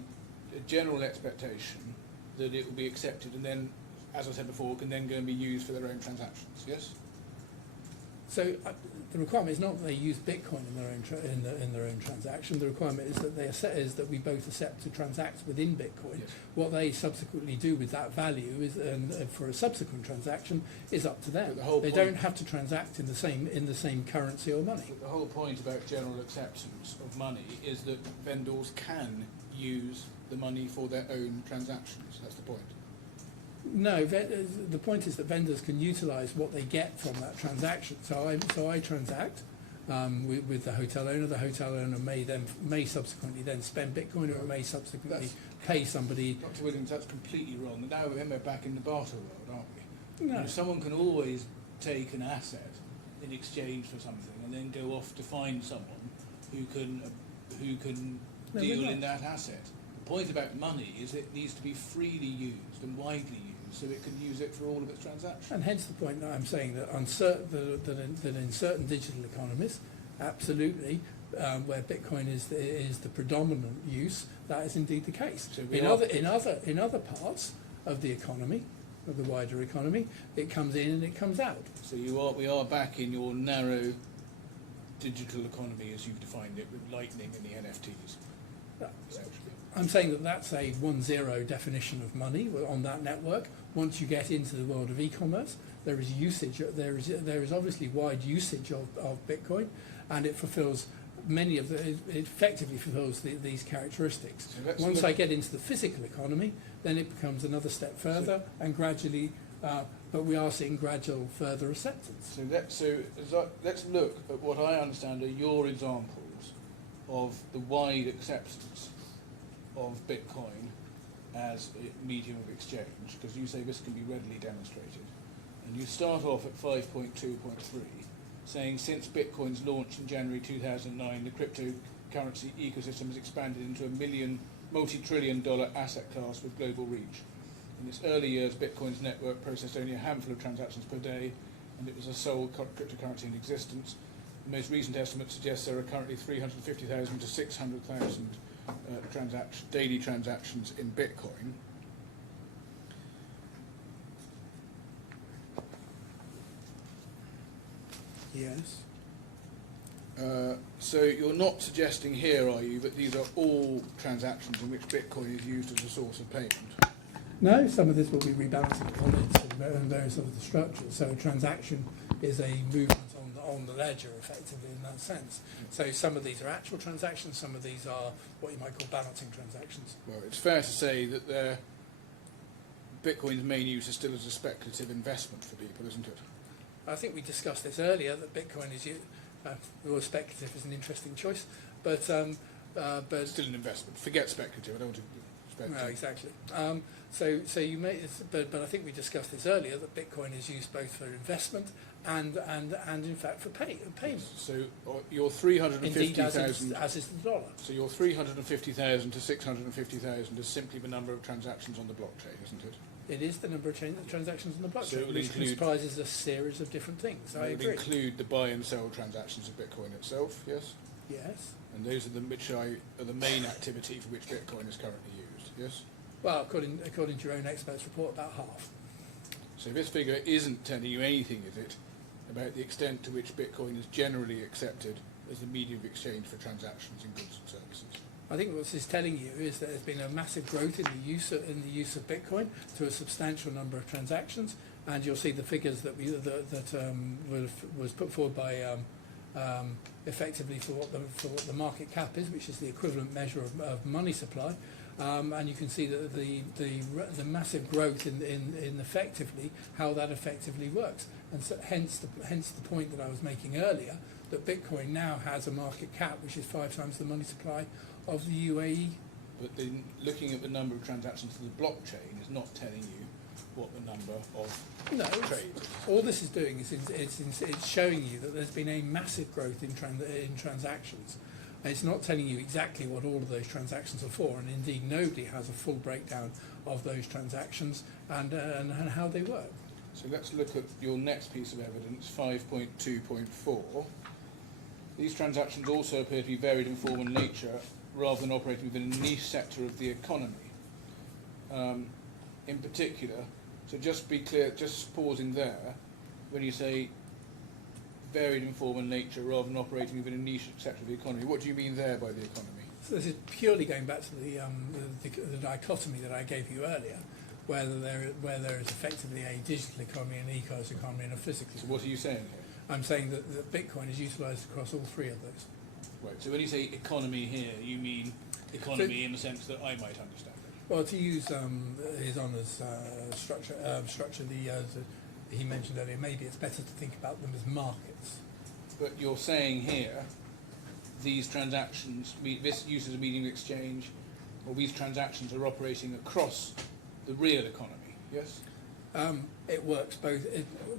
a general expectation that it will be accepted, and then, as I said before, can then go and be used for their own transactions. Yes. So the requirement is not that they use Bitcoin in their own transaction. The requirement is that we both accept to transact within Bitcoin. Yes. What they subsequently do with that value is, for a subsequent transaction, is up to them. They don't have to transact in the same currency or money. But the whole point about general acceptance of money is that vendors can use the money for their own transactions. That's the point. No, the point is that vendors can utilise what they get from that transaction. So I transact with the hotel owner. The hotel owner may subsequently then spend Bitcoin, or may subsequently pay somebody. Dr. Williams, that's completely wrong. And now we're back in the barter world, aren't we? No. You know, someone can always take an asset in exchange for something, and then go off to find someone who can deal in that asset. The point about money is it needs to be freely used and widely used, so it can use it for all of its transactions. And hence the point that I'm saying that that in certain digital economies, absolutely, where Bitcoin is the predominant use, that is indeed the case. So in other parts of the economy, of the wider economy, it comes in and it comes out. So we are back in your narrow digital economy as you've defined it, with Lightning and the NFTs. Essentially. I'm saying that that's a 1-0 definition of money on that network. Once you get into the world of e-commerce, there is usage. There is obviously wide usage of Bitcoin, and it fulfills it effectively fulfills these characteristics. So Once I get into the physical economy, then it becomes another step further, and gradually, but we are seeing gradual further acceptance. So let's look at what I understand are your examples of the wide acceptance of Bitcoin as a medium of exchange, because you say this can be readily demonstrated. And you start off at 5.2.3, saying since Bitcoin's launch in January 2009, the cryptocurrency ecosystem has expanded into a multi-trillion-dollar asset class with global reach. In its early years, Bitcoin's network processed only a handful of transactions per day, and it was a sole cryptocurrency in existence. The most recent estimates suggest there are currently 350,000 to 600,000 daily transactions in Bitcoin. Yes. So you're not suggesting here, are you, that these are all transactions in which Bitcoin is used as a source of payment? No, some of this will be rebalancing deposits and various other structures. So a transaction is a movement on the ledger, effectively, in that sense. So some of these are actual transactions, some of these are what you might call balancing transactions. Well, it's fair to say that Bitcoin's main use is still as a speculative investment for people, isn't it? I think we discussed this earlier, that Bitcoin is speculative is an interesting choice, but still an investment. Forget speculative. I don't want to speculative. No, exactly. So you may, but I think we discussed this earlier, that Bitcoin is used both for investment and in fact for payment. So your 350,000, as is the dollar. So your 350,000 to 650,000 is simply the number of transactions on the blockchain, isn't it? It is the number of transactions on the So it blockchain, would which include- comprises a series of different things. I It would agree. include the buy and sell transactions of Bitcoin itself, yes? Yes. And those are the main activity for which Bitcoin is currently used, yes? Well, according to your own experts' report, about half. So this figure isn't telling you anything, is it, about the extent to which Bitcoin is generally accepted as the medium of exchange for transactions in goods and services? I think what this is telling you is that there's been a massive growth in the use of Bitcoin to a substantial number of transactions, and you'll see the figures that was put forward by effectively for what the market cap is, which is the equivalent measure of money supply, and you can see that the massive growth in effectively how that effectively works, and so hence the point that I was making earlier, that Bitcoin now has a market cap which is 5 times the money supply of the UAE. But then looking at the number of transactions to the blockchain is not telling you what the number of trades is. All this is doing is it's showing you that there's been a massive growth in transactions. And it's not telling you exactly what all of those transactions are for, and indeed nobody has a full breakdown of those transactions and how they work. So let's look at your next piece of evidence, 5.2.4. These transactions also appear to be varied in form and nature rather than operating within a niche sector of the economy. In particular, so just be clear, just pausing there, when you say varied in form and nature rather than operating within a niche sector of the economy, what do you mean there by the economy? So this is purely going back to the dichotomy that I gave you earlier, where there is effectively a digital economy, an e-commerce economy, and a physical. So what are you saying here? I'm saying that Bitcoin is utilised across all three of those. Right, so when you say economy here, you mean economy in the sense that I might understand it. Well, to use his honour's structure, he mentioned earlier, maybe it's better to think about them as markets. But you're saying here, these transactions, this use as a medium of exchange, or these transactions are operating across the real economy, yes? It works both.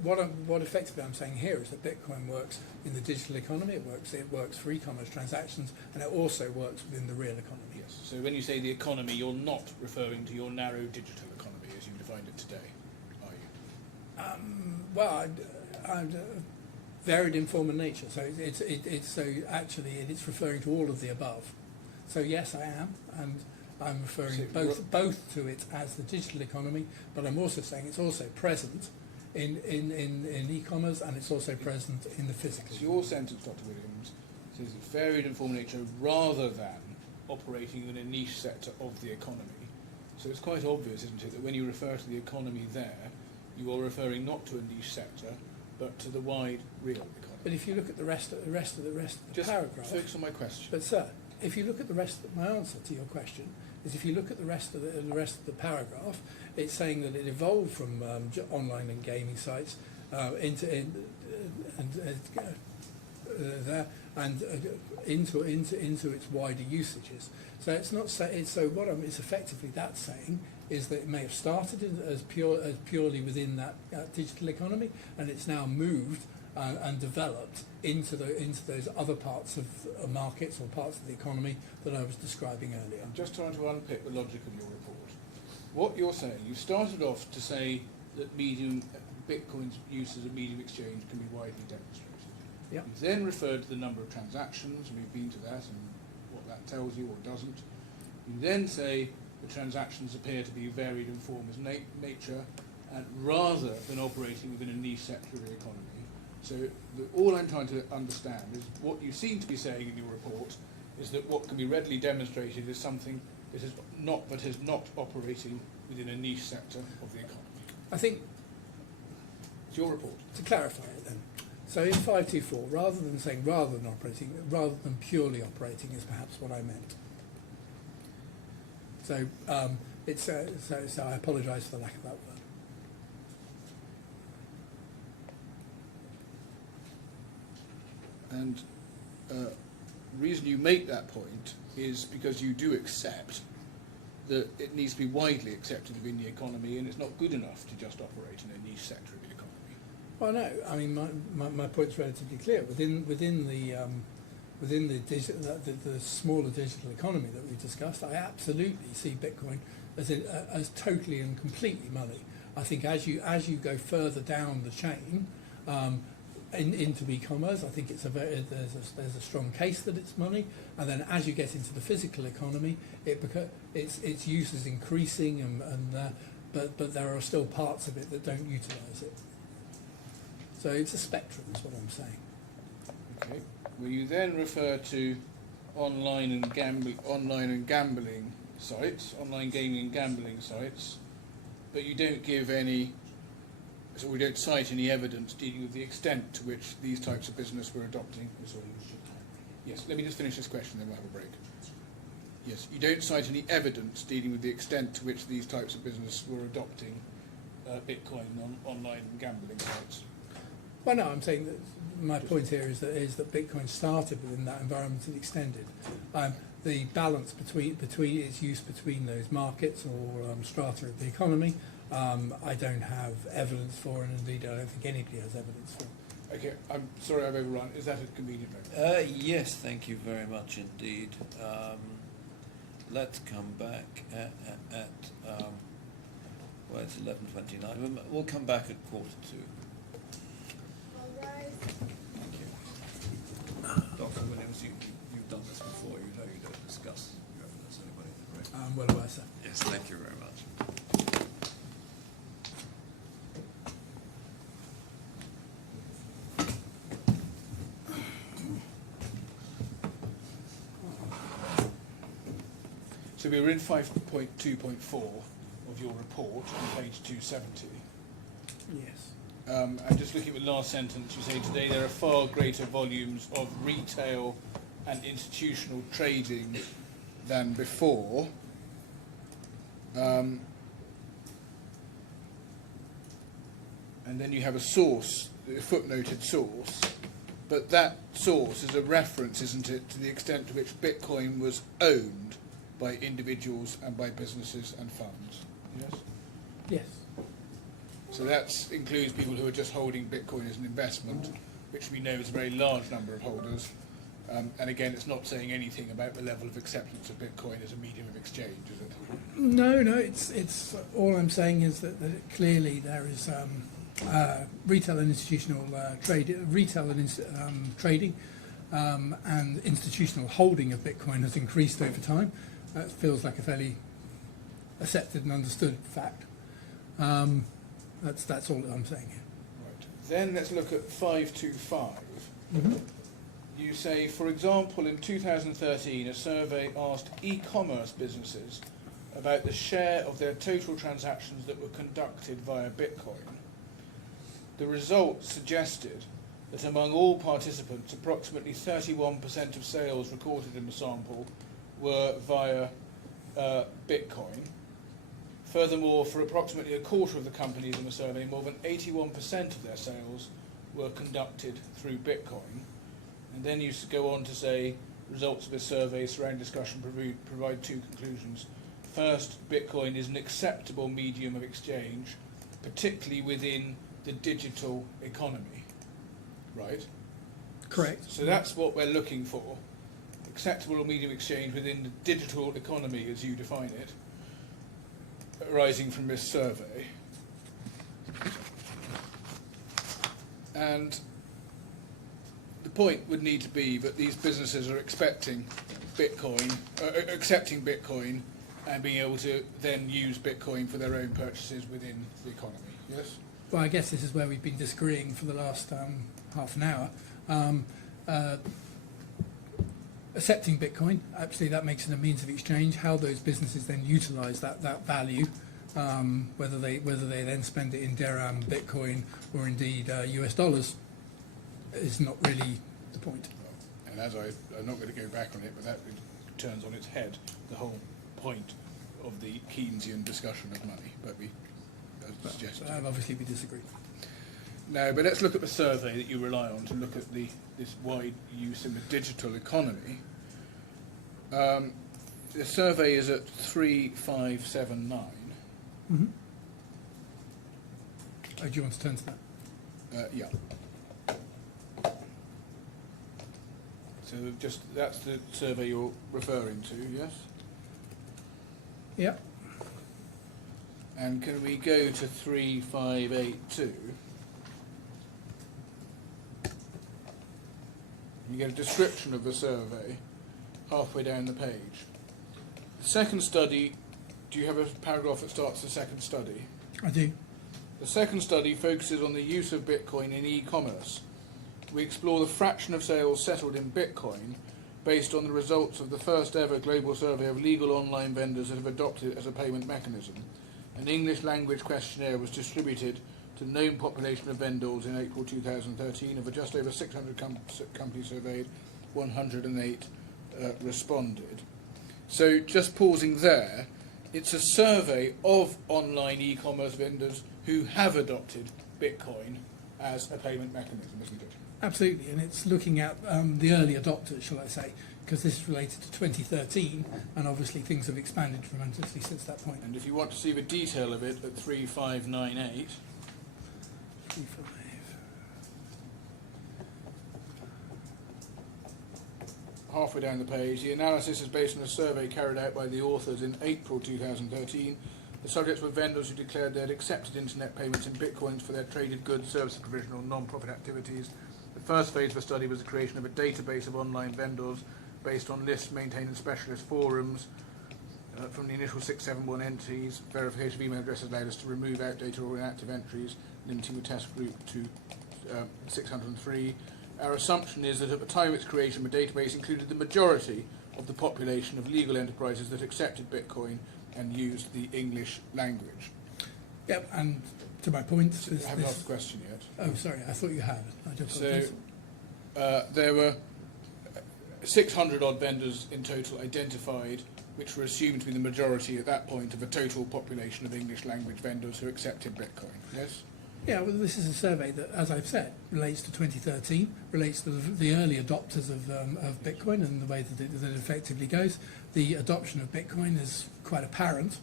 What effectively I'm saying here is that Bitcoin works in the digital economy. It works for e-commerce transactions, and it also works within the real economy. Yes. So when you say the economy, you're not referring to your narrow digital economy as you defined it today, are you? Well, I'd varied in form and nature. So it's referring to all of the above. So yes, I am, and I'm referring both to it as the digital economy, but I'm also saying it's also present in e-commerce, and it's also present in the physical. So your sentence, Dr. Williams, says it's varied in form and nature rather than operating in a niche sector of the economy. So it's quite obvious, isn't it, that when you refer to the economy there, you are referring not to a niche sector, but to the wide real economy. But if you look at the rest of the Just paragraph, focus on my question. But sir, if you look at the rest, my answer to your question is if you look at the rest of the paragraph, it's saying that it evolved from online and gaming sites into its wider usages. So it's not it's effectively that's saying is that it may have started as purely within that digital economy, and it's now moved and developed into those other parts of markets or parts of the economy that I was describing earlier. I'm just trying to unpick the logic of your report. What you're saying, you started off to say that Bitcoin's use as a medium exchange can be widely demonstrated. Yep. You've then referred to the number of transactions, and we've been to that and what that tells you or doesn't. You then say the transactions appear to be varied in form as nature, and rather than operating within a niche sector of the economy. So all I'm trying to understand is what you seem to be saying in your report is that what can be readily demonstrated is something that is not operating within a niche sector of the economy. I think It's your report. to clarify it then. So in 524, rather than saying rather than purely operating is perhaps what I meant. So so I apologise for the lack of that word. And the reason you make that point is because you do accept that it needs to be widely accepted within the economy, and it's not good enough to just operate in a niche sector of the economy. Well, no. I mean, my point's relatively clear. Within the smaller digital economy that we've discussed, I absolutely see Bitcoin as totally and completely money. I think as you go further down the chain into e-commerce, I think there's a strong case that it's money, and then as you get into the physical economy, its use is increasing, but there are still parts of it that don't utilise it. So it's a spectrum, is what I'm saying. Okay. Will you then refer to online gambling sites, online gaming and gambling sites, but you don't give any, so we don't cite any evidence dealing with the extent to which these types of business were adopting. Sorry, yes, let me just finish this question, then we'll have a break. Yes, you don't cite any evidence dealing with the extent to which these types of business were adopting Bitcoin on online gambling sites. Well, no, I'm saying that my point here is that Bitcoin started within that environment and extended. The balance between its use between those markets or strata of the economy, I don't have evidence for, and indeed I don't think anybody has evidence for. Okay, I'm sorry I've overrun. Is that a convenient moment? Yes, thank you very much indeed. Let's come back at well, it's 11:29. We'll come back at 1:45. Thank you. Dr. Williams, you've done this before. You know you don't discuss your evidence anybody, right? Well aware, sir. Yes, thank you very much. So we were in 5.2.4 of your report on page 270. Yes. And just looking at the last sentence, you say today there are far greater volumes of retail and institutional trading than before. And then you have a source, a footnoted source, but that source is a reference, isn't it, to the extent to which Bitcoin was owned by individuals and by businesses and funds. Yes? Yes. So that includes people who are just holding Bitcoin as an investment, which we know is a very large number of holders. And again, it's not saying anything about the level of acceptance of Bitcoin as a medium of exchange, is it? No. It's all I'm saying is that clearly there is retail and institutional trading, and institutional holding of Bitcoin has increased over time. That feels like a fairly accepted and understood fact. That's all that I'm saying here. Right. Then let's look at 525. Mm-hmm. You say, for example, in 2013, a survey asked e-commerce businesses about the share of their total transactions that were conducted via Bitcoin. The results suggested that among all participants, approximately 31% of sales recorded in the sample were via Bitcoin. Furthermore, for approximately a quarter of the companies in the survey, more than 81% of their sales were conducted through Bitcoin. And then you go on to say, results of this survey surrounding discussion provide two conclusions. First, Bitcoin is an acceptable medium of exchange, particularly within the digital economy. Right? Correct. So that's what we're looking for. Acceptable medium of exchange within the digital economy, as you define it, arising from this survey. And the point would need to be that these businesses are accepting Bitcoin and being able to then use Bitcoin for their own purchases within the economy. Yes? Well, I guess this is where we've been disagreeing for the last half an hour. Accepting Bitcoin, absolutely, that makes it a means of exchange. How those businesses then utilise that value, whether they then spend it in dirham, Bitcoin, or indeed US dollars, is not really the point. And I'm not going to go back on it, but that turns on its head the whole point of the Keynesian discussion of money. But we suggested. Obviously, we disagree. No, but let's look at the survey that you rely on to look at this wide use in the digital economy. The survey is at 3579. Mm-hmm. Do you want to turn to that? Yeah. So that's the survey you're referring to, yes? Yep. And can we go to 3582? You get a description of the survey halfway down the page. The second study, do you have a paragraph that starts the second study? I do. The second study focuses on the use of Bitcoin in e-commerce. We explore the fraction of sales settled in Bitcoin based on the results of the first ever global survey of legal online vendors that have adopted it as a payment mechanism. An English language questionnaire was distributed to known population of vendors in April 2013. Of just over 600 companies surveyed, 108 responded. So just pausing there, it's a survey of online e-commerce vendors who have adopted Bitcoin as a payment mechanism, isn't it? Absolutely, and it's looking at the early adopters, shall I say, because this is related to 2013, and obviously things have expanded tremendously since that point. And if you want to see the detail of it at 3598, 35. halfway down the page, the analysis is based on a survey carried out by the authors in April 2013. The subjects were vendors who declared they had accepted internet payments in bitcoins for their traded goods, services provision or non-profit activities. The first phase of the study was the creation of a database of online vendors based on lists maintained in specialist forums. From the initial 671 entities, verification of email addresses allowed us to remove outdated or inactive entries, limiting the test group to 603. Our assumption is that at the time of its creation, the database included the majority of the population of legal enterprises that accepted Bitcoin and used the English language. Yep, and to my point... I haven't asked the question yet. Oh, sorry, I thought you had. I do So apologise. there were 600 odd vendors in total identified, which were assumed to be the majority at that point of the total population of English language vendors who accepted Bitcoin. Yes? Yeah, well, this is a survey that, as I've said, relates to 2013, relates to the early adopters of Bitcoin and the way that it effectively goes. The adoption of Bitcoin is quite apparent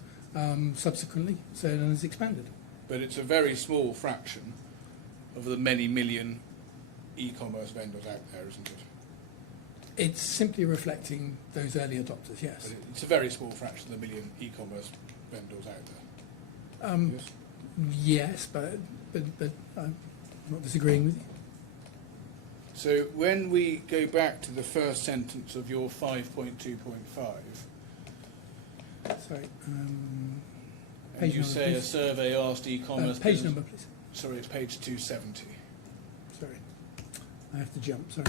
subsequently, so it has expanded. But it's a very small fraction of the many million e-commerce vendors out there, isn't it? It's simply reflecting those early adopters, yes. But it's a very small fraction of the million e-commerce vendors out there. Yes? Yes, but I'm not disagreeing with you. So when we go back to the first sentence of your 5.2.5, Sorry. and Page you number, say a please. survey asked e-commerce... Page number, please. Sorry, it's page 270. Sorry. I have to jump, sorry.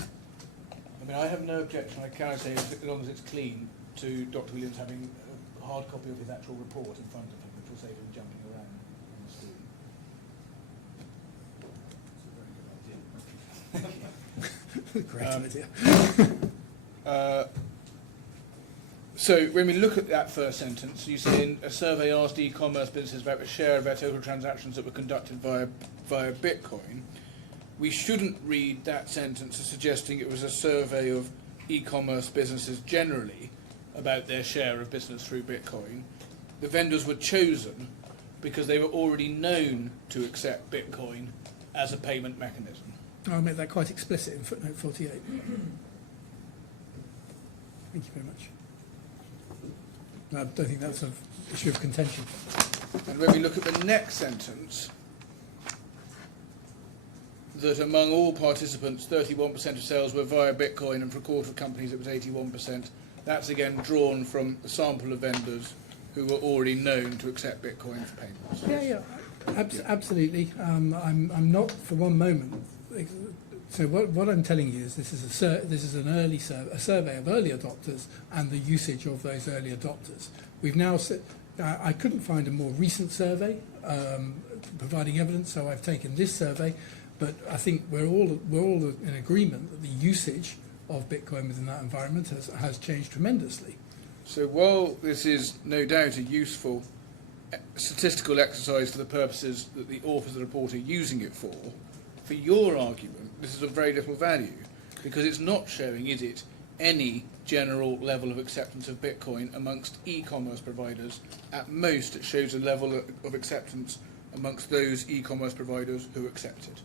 I mean, I have no objection, I can say, as long as it's clean, to Dr. Williams having a hard copy of his actual report in front of him, which will save him jumping around on the screen. Great idea. So when we look at that first sentence, you say a survey asked e-commerce businesses about the share of their total transactions that were conducted via Bitcoin. We shouldn't read that sentence as suggesting it was a survey of e-commerce businesses generally about their share of business through Bitcoin. The vendors were chosen because they were already known to accept Bitcoin as a payment mechanism. I'll make that quite explicit in footnote 48. Thank you very much. I don't think that's an issue of contention. And when we look at the next sentence, that among all participants, 31% of sales were via Bitcoin, and for a quarter of companies it was 81%. That's again drawn from a sample of vendors who were already known to accept Bitcoin for payments. Yeah, absolutely. I'm not for one moment. So what I'm telling you is this is an early a survey of early adopters and the usage of those early adopters. We've now I couldn't find a more recent survey providing evidence, so I've taken this survey. But I think we're all in agreement that the usage of Bitcoin within that environment has changed tremendously. So while this is no doubt a useful statistical exercise for the purposes that the authors of the report are using it for your argument, this is of very little value, because it's not showing, is it, any general level of acceptance of Bitcoin amongst e-commerce providers. At most, it shows a level of acceptance amongst those e-commerce providers who accept it.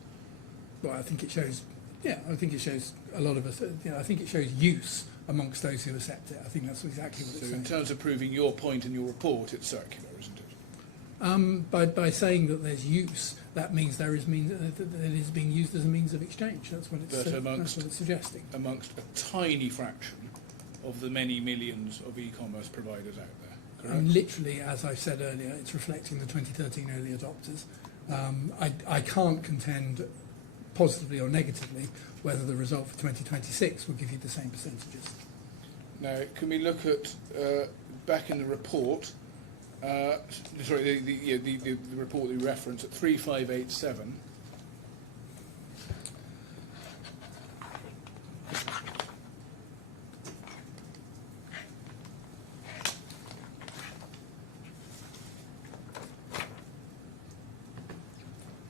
Well, I think it shows. Yeah, I think it shows a lot of us. I think it shows use amongst those who accept it. I think that's exactly what it's So saying. in terms of proving your point in your report, it's circular, isn't it? By saying that there's use, that means that it is being used as a means of exchange. That's what it's, that's what it's suggesting. Amongst a tiny fraction of the many millions of e-commerce providers out there. Correct? And literally, as I said earlier, it's reflecting the 2013 early adopters. I can't contend positively or negatively whether the result for 2026 will give you the same percentages. Now, can we look at, back in the report, sorry, the report that we reference at 3587.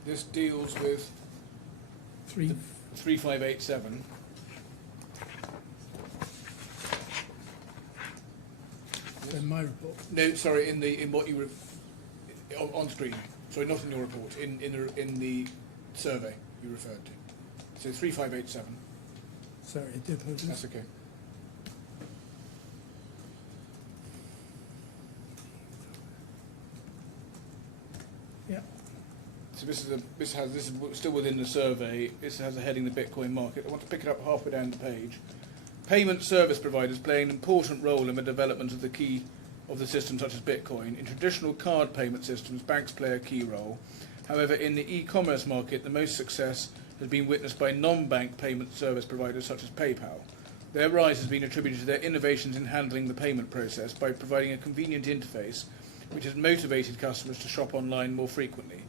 This deals with 3587. In my report. No, sorry, in what you on screen. Sorry, not in your report. In the survey you referred to. So 3587. Sorry, I do apologise. That's okay. Yeah. So this is still within the survey. This has a heading, the Bitcoin market. I want to pick it up halfway down the page. Payment service providers play an important role in the development of the key of the system, such as Bitcoin. In traditional card payment systems, banks play a key role. However, in the e-commerce market, the most success has been witnessed by non-bank payment service providers such as PayPal. Their rise has been attributed to their innovations in handling the payment process by providing a convenient interface which has motivated customers to shop online more frequently.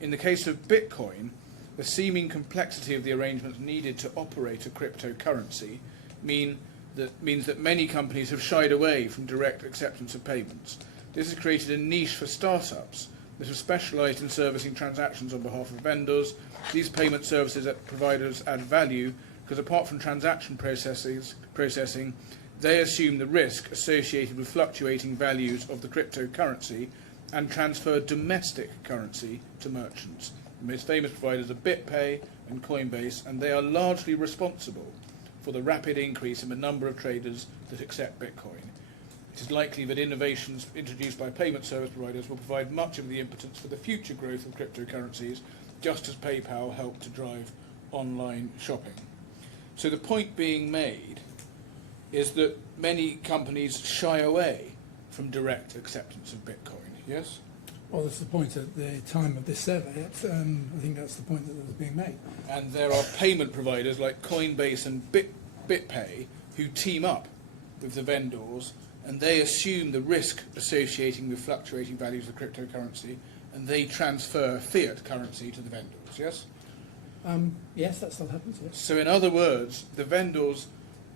In the case of Bitcoin, the seeming complexity of the arrangements needed to operate a cryptocurrency means that many companies have shied away from direct acceptance of payments. This has created a niche for startups that have specialised in servicing transactions on behalf of vendors. These payment services providers add value because apart from transaction processing, they assume the risk associated with fluctuating values of the cryptocurrency and transfer domestic currency to merchants. The most famous providers are BitPay and Coinbase, and they are largely responsible for the rapid increase in the number of traders that accept Bitcoin. It is likely that innovations introduced by payment service providers will provide much of the impetus for the future growth of cryptocurrencies, just as PayPal helped to drive online shopping. So the point being made is that many companies shy away from direct acceptance of Bitcoin, yes? Well, that's the point at the time of this survey. I think that's the point that was being made. And there are payment providers like Coinbase and BitPay who team up with the vendors, and they assume the risk associating with fluctuating values of cryptocurrency, and they transfer fiat currency to the vendors, yes? Yes, that still happens, yes. So in other words, the vendors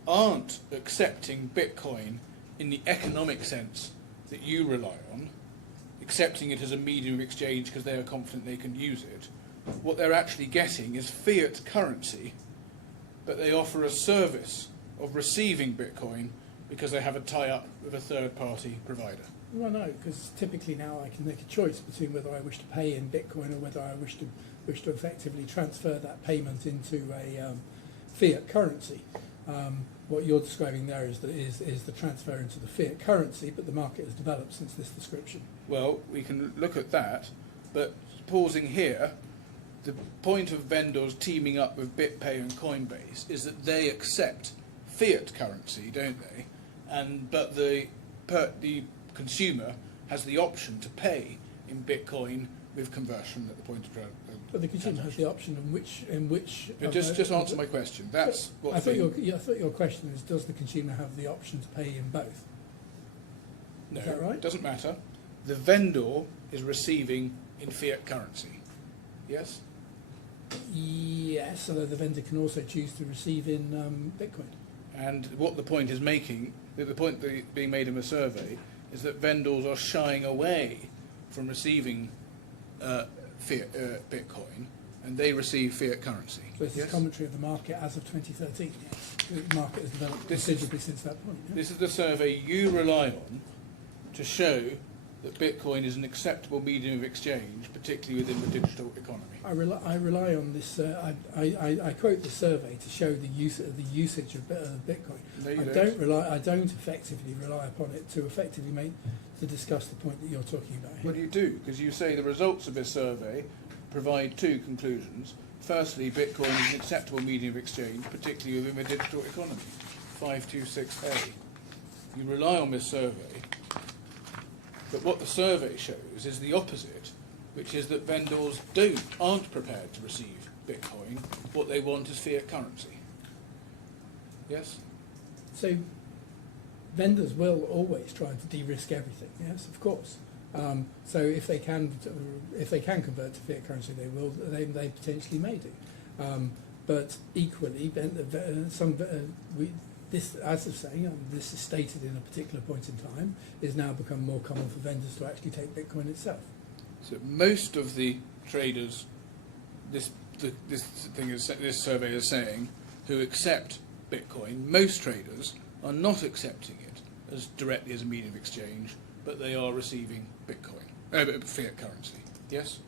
aren't accepting Bitcoin in the economic sense that you rely on, accepting it as a medium of exchange because they are confident they can use it. What they're actually getting is fiat currency, but they offer a service of receiving Bitcoin because they have a tie-up with a third-party provider. Well, no, because typically now I can make a choice between whether I wish to pay in Bitcoin or whether I wish to effectively transfer that payment into a fiat currency. What you're describing there is the transfer into the fiat currency, but the market has developed since this description. Well, we can look at that, but pausing here, the point of vendors teaming up with BitPay and Coinbase is that they accept fiat currency, don't they? But the consumer has the option to pay in Bitcoin with conversion at the point of transaction. But the consumer has the option in which. Just answer my question. That's what I thought your question is: does the consumer have the option to pay in both? No, is that right? It doesn't matter. The vendor is receiving in fiat currency. Yes. Yes, although the vendor can also choose to receive in Bitcoin. And what the point is making, the point being made in the survey, is that vendors are shying away from receiving fiat Bitcoin, and they receive fiat currency. So this is commentary of the market as of 2013. Yes. The market has developed considerably since that point. Yeah? This is the survey you rely on to show that Bitcoin is an acceptable medium of exchange, particularly within the digital economy? I rely on this. I quote the survey to show the usage of Bitcoin. No, you I don't effectively rely upon it to discuss the point that you're talking about here. Well, you do, because you say the results of this survey provide two conclusions. Firstly, Bitcoin is an acceptable medium of exchange, particularly within the digital economy. 526A. You rely on this survey, but what the survey shows is the opposite, which is that vendors aren't prepared to receive Bitcoin. What they want is fiat currency. Yes? So vendors will always try to de-risk everything. Yes, of course. So if they can convert to fiat currency, they will. They potentially may do. But equally, this, as of saying, this is stated in a particular point in time, is now become more common for vendors to actually take Bitcoin itself. So most of the traders, this survey is saying, who accept Bitcoin, most traders are not accepting it as directly as a medium of exchange, but they are receiving Bitcoin, fiat currency. Yes.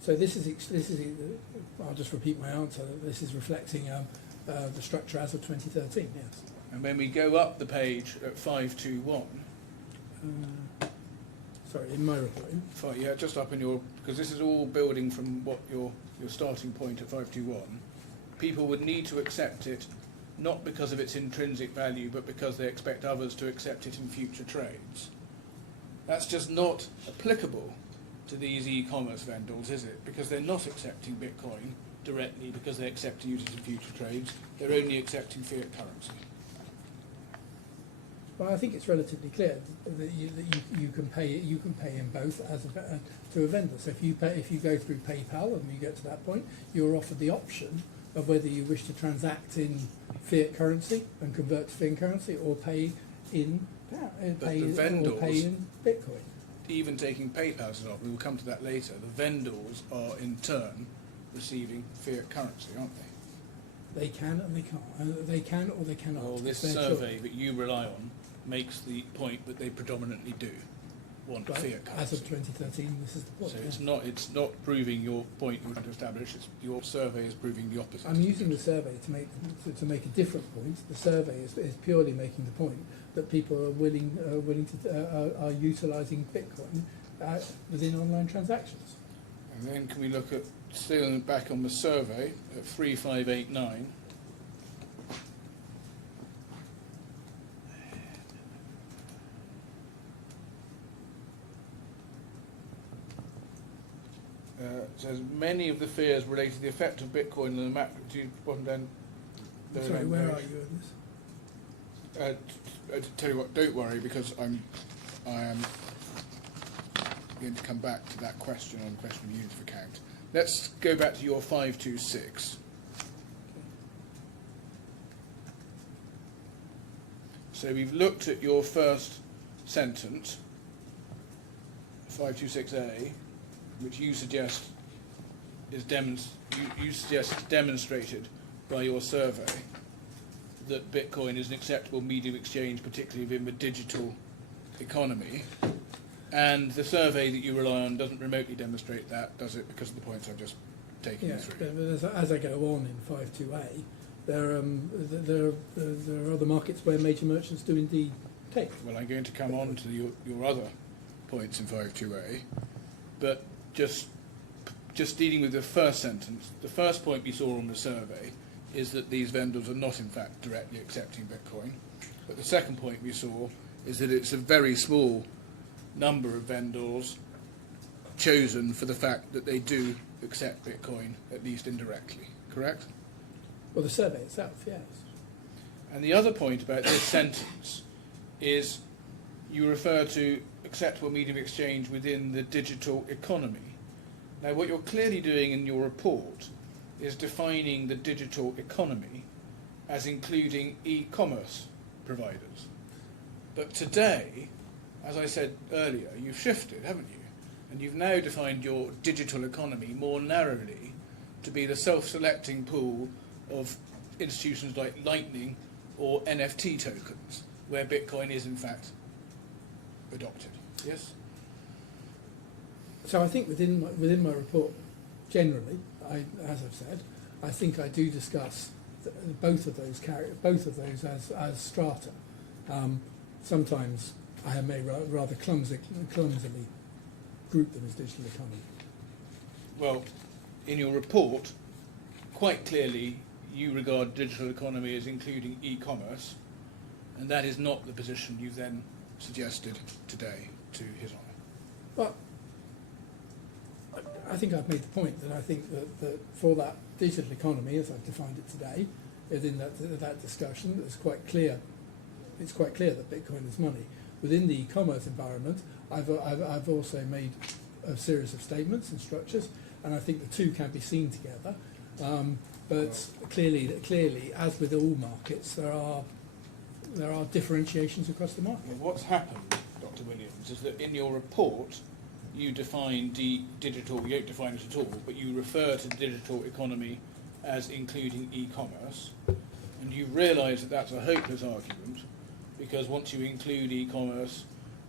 So this is. I'll just repeat my answer. This is reflecting the structure as of 2013. Yes. And when we go up the page at 521. Sorry, in my report. Yeah, just up in your, because this is all building from what your starting point at 521. People would need to accept it not because of its intrinsic value, but because they expect others to accept it in future trades. That's just not applicable to these e-commerce vendors, is it? Because they're not accepting Bitcoin directly because they accept to use it in future trades. They're only accepting fiat currency. Well, I think it's relatively clear that you can pay in both to a vendor. So if you go through PayPal and you get to that point, you're offered the option of whether you wish to transact in fiat currency and convert to fiat currency, or pay in Bitcoin. Even taking PayPal as an option, we'll come to that later. The vendors are in turn receiving fiat currency, aren't they? They can and they can't. They can or they cannot. Well, this survey that you rely on makes the point that they predominantly do want fiat currency. As of 2013, this is the point. So it's not proving your point you want to establish. Your survey is proving the opposite. I'm using the survey to make a different point. The survey is purely making the point that people are utilising Bitcoin within online transactions. And then can we look at, still back on the survey at 3589. It says many of the fears related to the effect of Bitcoin on the macro. Do you bottom down? Sorry, where are you in this? To tell you what, don't worry, because I am going to come back to that question on question of unit of account. Let's go back to your 526. So we've looked at your first sentence, 526A, which you suggest is demonstrated by your survey that Bitcoin is an acceptable medium of exchange, particularly within the digital economy. And the survey that you rely on doesn't remotely demonstrate that, does it? Because of the points I've just taken you through. But as I go on in 52A, there are other markets where major merchants do indeed take. Well, I'm going to come on to your other points in 52A, but just dealing with the first sentence, the first point we saw on the survey is that these vendors are not in fact directly accepting Bitcoin. But the second point we saw is that it's a very small number of vendors chosen for the fact that they do accept Bitcoin, at least indirectly, correct? Well, the survey itself, yes. And the other point about this sentence is you refer to acceptable medium of exchange within the digital economy. Now, what you're clearly doing in your report is defining the digital economy as including e-commerce providers. But today, as I said earlier, you've shifted, haven't you? And you've now defined your digital economy more narrowly to be the self-selecting pool of institutions like Lightning or NFT tokens, where Bitcoin is in fact adopted. Yes? So I think within my report, generally, as I've said, I think I do discuss both of those as strata. Sometimes I may rather clumsily group them as digital economy. Well, in your report, quite clearly you regard digital economy as including e-commerce, and that is not the position you've then suggested today to His Honour. But I think I've made the point that I think that for that digital economy, as I've defined it today, within that discussion, it's quite clear that Bitcoin is money. Within the e-commerce environment, I've also made a series of statements and structures, and I think the two can be seen together. But clearly, as with all markets, there are differentiations across the market. Well, what's happened, Dr. Williams, is that in your report you define digital, you don't define it at all, but you refer to digital economy as including e-commerce, and you realise that that's a hopeless argument, because once you include e-commerce,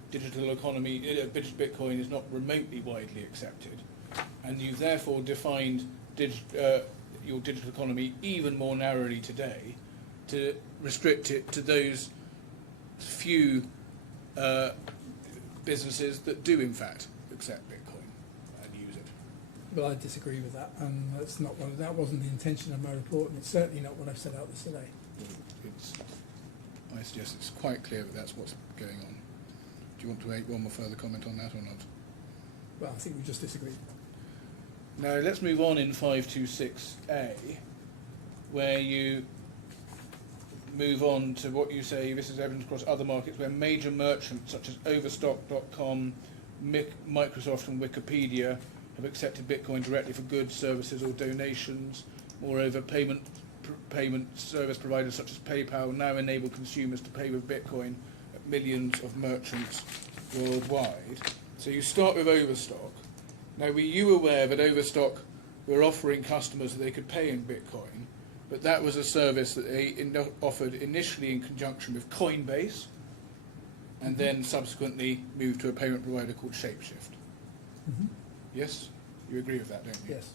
digital economy, Bitcoin is not remotely widely accepted, and you've therefore defined your digital economy even more narrowly today to restrict it to those few businesses that do in fact accept Bitcoin and use it. Well, I disagree with that, and that wasn't the intention of my report, and it's certainly not what I've set out this today. I suggest it's quite clear that that's what's going on. Do you want to make one more further comment on that or not? Well, I think we just disagreed. Now let's move on in 526A, where you move on to what you say, this is evidence across other markets where major merchants such as Overstock.com, Microsoft and Wikipedia have accepted Bitcoin directly for goods, services or donations. Moreover, payment service providers such as PayPal now enable consumers to pay with Bitcoin at millions of merchants worldwide. So you start with Overstock. Now, were you aware that Overstock were offering customers that they could pay in Bitcoin, but that was a service that they offered initially in conjunction with Coinbase, and then subsequently moved to a payment provider called Shapeshift? Mm-hmm. Yes? You agree with that, don't you? Yes.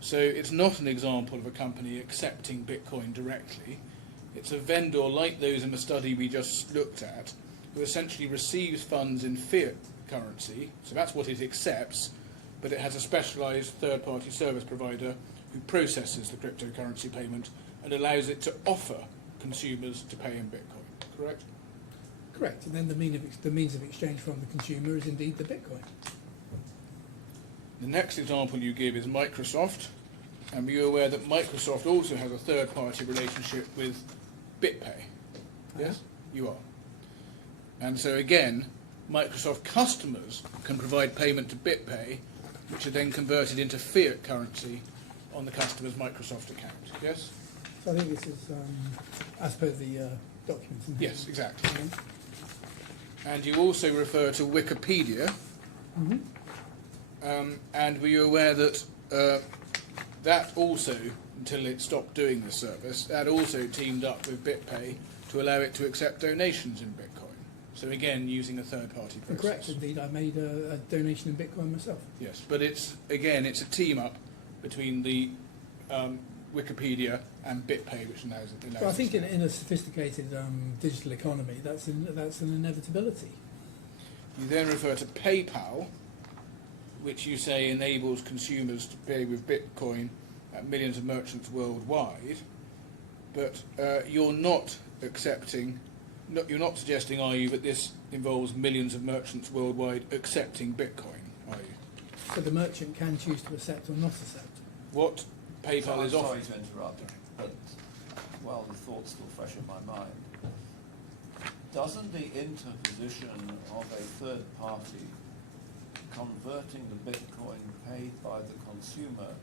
So it's not an example of a company accepting Bitcoin directly. It's a vendor like those in the study we just looked at, who essentially receives funds in fiat currency, so that's what it accepts, but it has a specialised third-party service provider who processes the cryptocurrency payment and allows it to offer consumers to pay in Bitcoin, correct? Correct, and then the means of exchange from the consumer is indeed the Bitcoin. The next example you give is Microsoft, and you're aware that Microsoft also has a third-party relationship with BitPay. Yes? You are. And so again, Microsoft customers can provide payment to BitPay, which are then converted into fiat currency on the customer's Microsoft account. Yes? So I think this is as per the documents. Yes, exactly. And you also refer to Wikipedia. Mm-hmm. And were you aware that that also, until it stopped doing the service, that also teamed up with BitPay to allow it to accept donations in Bitcoin? So again, using a third-party process. Correct, indeed. I made a donation in Bitcoin myself. Yes, but it's a team-up between the Wikipedia and BitPay, which allows it. So I think in a sophisticated digital economy, that's an inevitability. You then refer to PayPal, which you say enables consumers to pay with Bitcoin at millions of merchants worldwide, but you're not suggesting, are you, that this involves millions of merchants worldwide accepting Bitcoin, are you? So the merchant can choose to accept or not accept. What PayPal is offering... Sorry to interrupt, but while the thought's still fresh in my mind, doesn't the interposition of a third party converting the Bitcoin paid by the consumer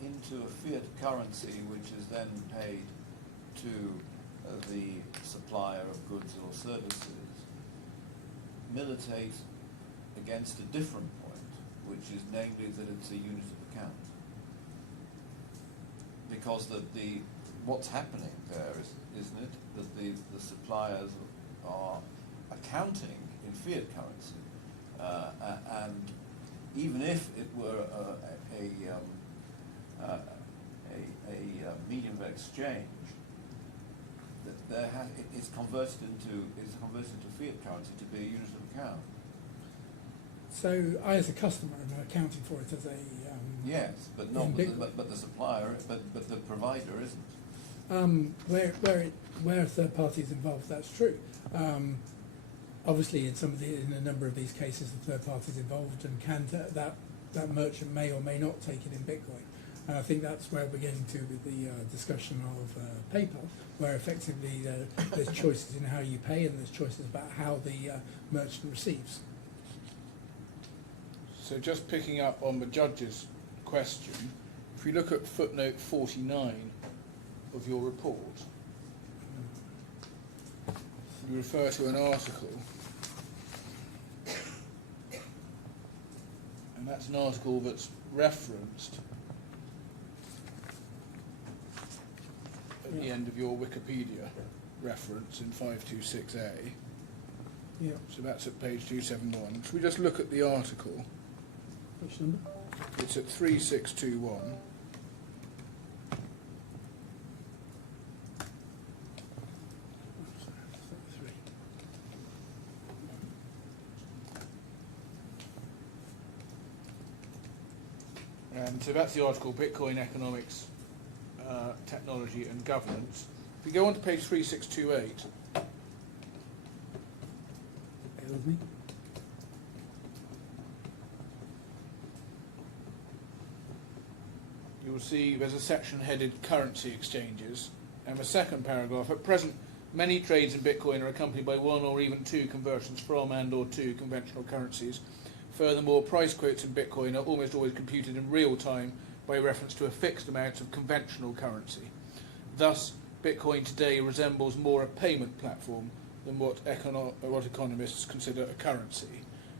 into a fiat currency which is then paid to the supplier of goods or services militate against a different point, which is namely that it's a unit of account? Because what's happening there is, isn't it, that the suppliers are accounting in fiat currency, and even if it were a medium of exchange, it's converted into fiat currency to be a unit of account. So I, as a customer, am accounting for it as a Yes, but in not Bitcoin. but the supplier, but the provider isn't. Where third parties involved, that's true. Obviously, in a number of these cases, the third parties involved and that merchant may or may not take it in Bitcoin. And I think that's where we're getting to with the discussion of PayPal, where effectively there's choices in how you pay and there's choices about how the merchant receives. So just picking up on the judge's question, if you look at footnote 49 of your report, you refer to an article, and that's an article that's referenced at the end of your Wikipedia reference in 526A. Yeah. So that's at page 271. Should we just look at the article? Which number? It's at 3621. And so that's the article, Bitcoin Economics, Technology and Governance. If we go on to page 3628, Bear with me. you will see there's a section headed Currency Exchanges, and the second paragraph, at present, many trades in Bitcoin are accompanied by one or even two conversions from and or to conventional currencies. Furthermore, price quotes in Bitcoin are almost always computed in real time by reference to a fixed amount of conventional currency. Thus, Bitcoin today resembles more a payment platform than what economists consider a currency.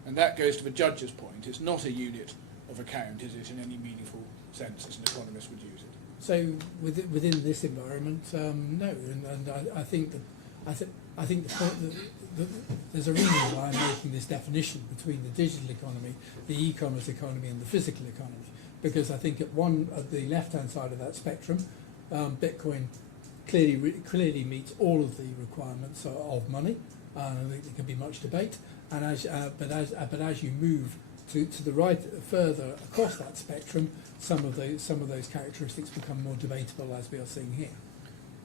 And that goes to the judge's point. It's not a unit of account, is it, in any meaningful sense as an economist would use it? So within this environment, no, and I think the point that there's a reason why I'm making this definition between the digital economy, the e-commerce economy, and the physical economy, because I think at the left-hand side of that spectrum, Bitcoin clearly meets all of the requirements of money. I think there can be much debate, and as you move to the right further across that spectrum, some of those characteristics become more debatable, as we are seeing here.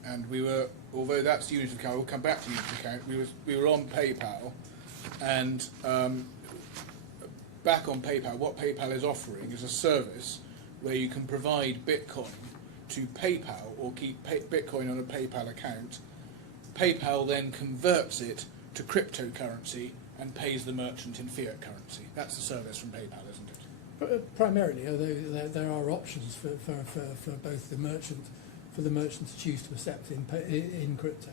And we were, although that's unit of account, we'll come back to unit of account, we were on PayPal, and back on PayPal, what PayPal is offering is a service where you can provide Bitcoin to PayPal or keep Bitcoin on a PayPal account. PayPal then converts it to cryptocurrency and pays the merchant in fiat currency. That's the service from PayPal, isn't it? Primarily, although there are options for both the merchant, for the merchant to choose to accept in crypto.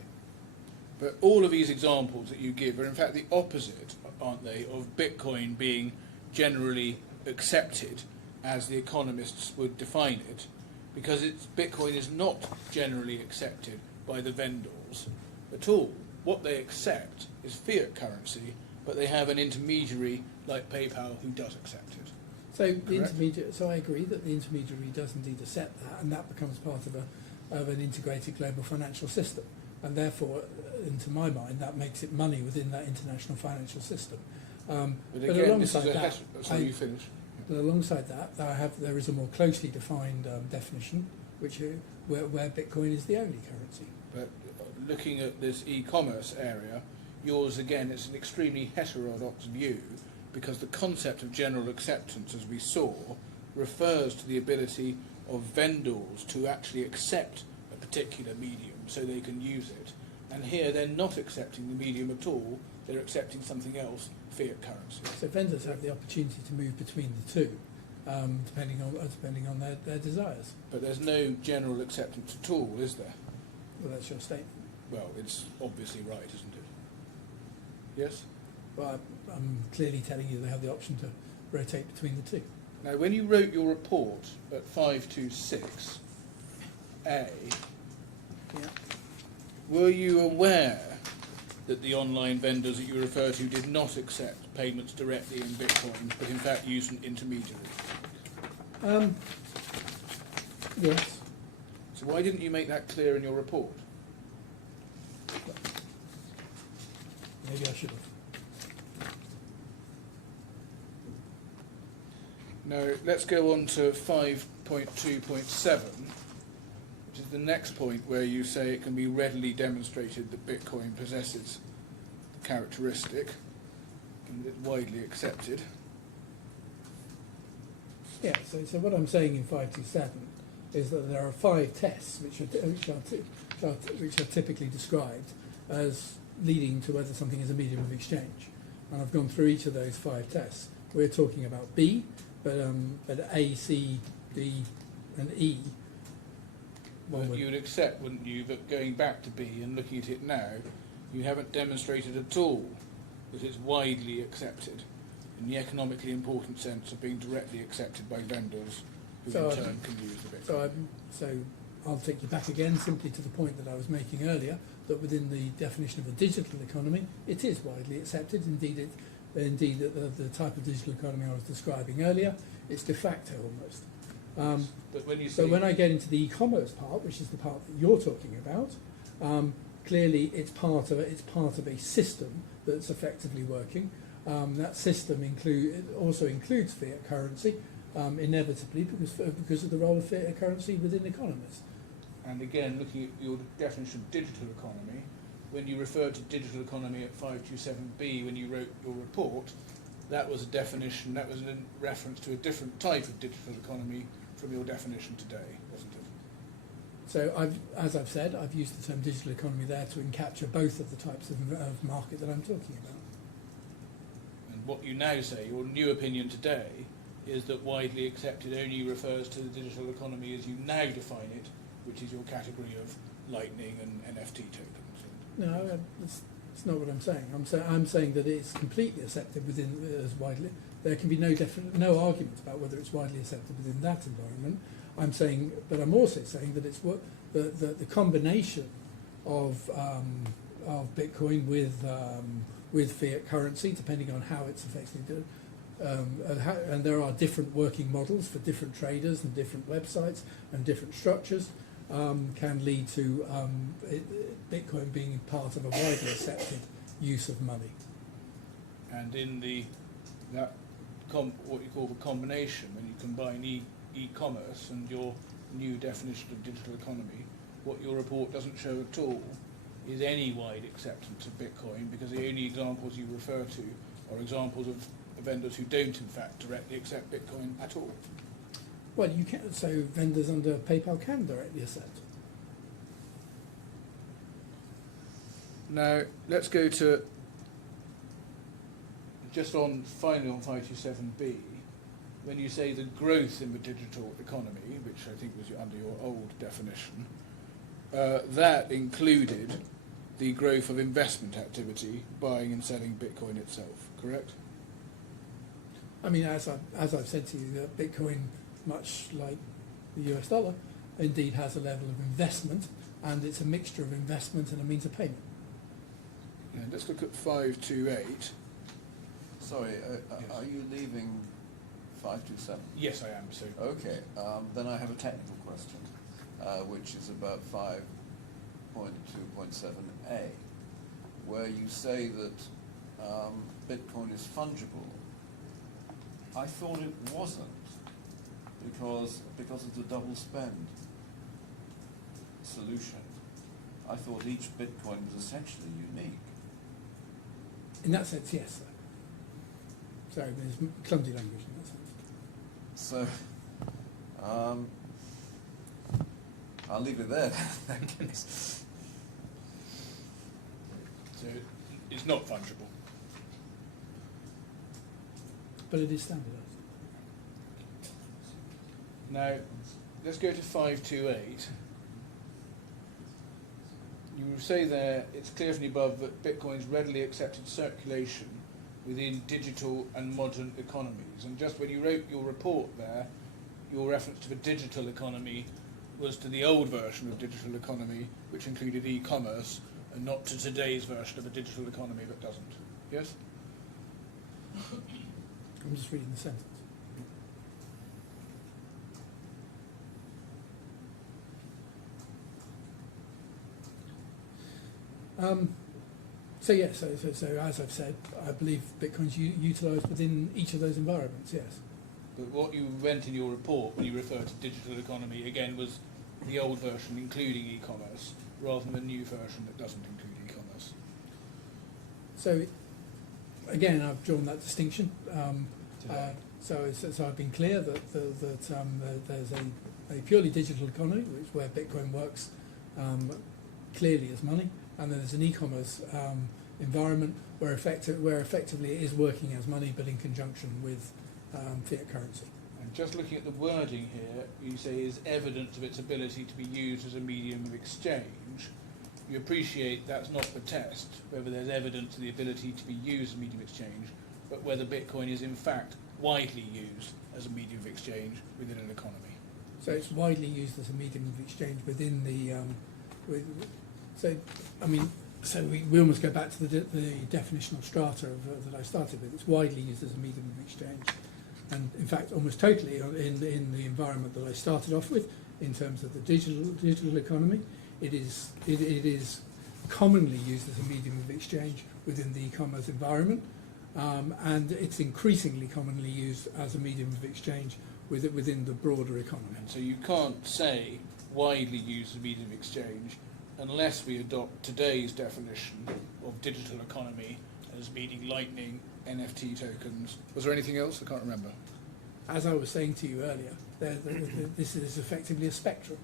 But all of these examples that you give are in fact the opposite, aren't they, of Bitcoin being generally accepted as the economists would define it, because Bitcoin is not generally accepted by the vendors at all. What they accept is fiat currency, but they have an intermediary like PayPal who does accept it. So I agree that the intermediary does indeed accept that, and that becomes part of an integrated global financial system, and therefore, into my mind, that makes it money within that international financial system. But again, alongside that, you finish. But alongside that, there is a more closely defined definition, where Bitcoin is the only currency. But looking at this e-commerce area, yours again, it's an extremely heterodox view, because the concept of general acceptance, as we saw, refers to the ability of vendors to actually accept a particular medium so they can use it. And here they're not accepting the medium at all, they're accepting something else, fiat currency. So vendors have the opportunity to move between the two, depending on their desires. But there's no general acceptance at all, is there? Well, that's your statement. Well, it's obviously right, isn't it? Yes? Well, I'm clearly telling you they have the option to rotate between the two. Now, when you wrote your report at 526A, Yeah. were you aware that the online vendors that you refer to did not accept payments directly in Bitcoin, but in fact used an intermediary. Yes. So why didn't you make that clear in your report? Maybe I should have. Now, let's go on to 5.2.7, which is the next point where you say it can be readily demonstrated that Bitcoin possesses the characteristic and it's widely accepted. Yeah, so what I'm saying in 527 is that there are 5 tests which are typically described as leading to whether something is a medium of exchange. And I've gone through each of those 5 tests. We're talking about B, but A, C, D, and E. Well, you would accept, wouldn't you, that going back to B and looking at it now, you haven't demonstrated at all that it's widely accepted in the economically important sense of being directly accepted by vendors who So in turn can use the Bitcoin. So I'll take you back again simply to the point that I was making earlier, that within the definition of a digital economy, it is widely accepted. Indeed, the type of digital economy I was describing earlier, it's de facto almost. But when you So say when I get into the e-commerce part, which is the part that you're talking about, clearly it's part of a system that's effectively working. That system also includes fiat currency, inevitably because of the role of fiat currency within economies. and again, looking at your definition of digital economy, when you referred to digital economy at 527B when you wrote your report, that was a definition, that was in reference to a different type of digital economy from your definition today, wasn't it? So as I've said, I've used the term digital economy there to capture both of the types of market that I'm talking about. And what you now say, your new opinion today, is that widely accepted only refers to the digital economy as you now define it, which is your category of Lightning and NFT tokens. No, that's not what I'm saying. I'm saying that it's completely accepted within as widely. There can be no argument about whether it's widely accepted within that environment. I'm saying, but I'm also saying that it's what the combination of Bitcoin with fiat currency, depending on how it's effectively done, and there are different working models for different traders and different websites and different structures, can lead to Bitcoin being part of a widely accepted use of money. And in what you call the combination, when you combine e-commerce and your new definition of digital economy, what your report doesn't show at all is any wide acceptance of Bitcoin, because the only examples you refer to are examples of vendors who don't in fact directly accept Bitcoin at all. Well, you can. So vendors under PayPal can directly accept. Now let's go to finally on 527B. When you say the growth in the digital economy, which I think was under your old definition, that included the growth of investment activity, buying and selling Bitcoin itself, correct? I mean, as I've said to you, that Bitcoin, much like the US dollar, indeed has a level of investment, and it's a mixture of investment and a means of payment. Yeah, let's look at 528. Sorry, are you leaving 527? Yes, I am. So Okay, then I have a technical question, which is about 5.2.7a, where you say that Bitcoin is fungible. I thought it wasn't, because of the double spend solution. I thought each Bitcoin was essentially unique. In that sense, yes. Sir. Sorry, there's clumsy language in that sense. So, I'll leave it there. So it's not fungible. But it is standardised. Now, let's go to 528. You say there, it's clear from the above that Bitcoin's readily accepted circulation within digital and modern economies. And just when you wrote your report there, your reference to the digital economy was to the old version of digital economy, which included e-commerce and not to today's version of a digital economy that doesn't. Yes? I'm just reading the sentence. So yes, so as I've said, I believe Bitcoin's utilised within each of those environments, yes. But what you meant in your report when you referred to digital economy, again, was the old version including e-commerce, rather than the new version that doesn't include e-commerce. So again, I've drawn that distinction. So I've been clear that there's a purely digital economy, which where Bitcoin works clearly as money, and then there's an e-commerce environment where effectively it is working as money, but in conjunction with fiat currency. And just looking at the wording here, you say is evidence of its ability to be used as a medium of exchange. You appreciate that's not the test, whether there's evidence of the ability to be used as a medium of exchange, but whether Bitcoin is in fact widely used as a medium of exchange within an economy. So it's widely used as a medium of exchange within the. So we almost go back to the definitional strata that I started with. It's widely used as a medium of exchange, and in fact, almost totally in the environment that I started off with, in terms of the digital economy, it is commonly used as a medium of exchange within the e-commerce environment, and it's increasingly commonly used as a medium of exchange within the broader economy. And so you can't say widely used as a medium of exchange unless we adopt today's definition of digital economy as meaning Lightning, NFT tokens. Was there anything else? I can't remember. As I was saying to you earlier, this is effectively a spectrum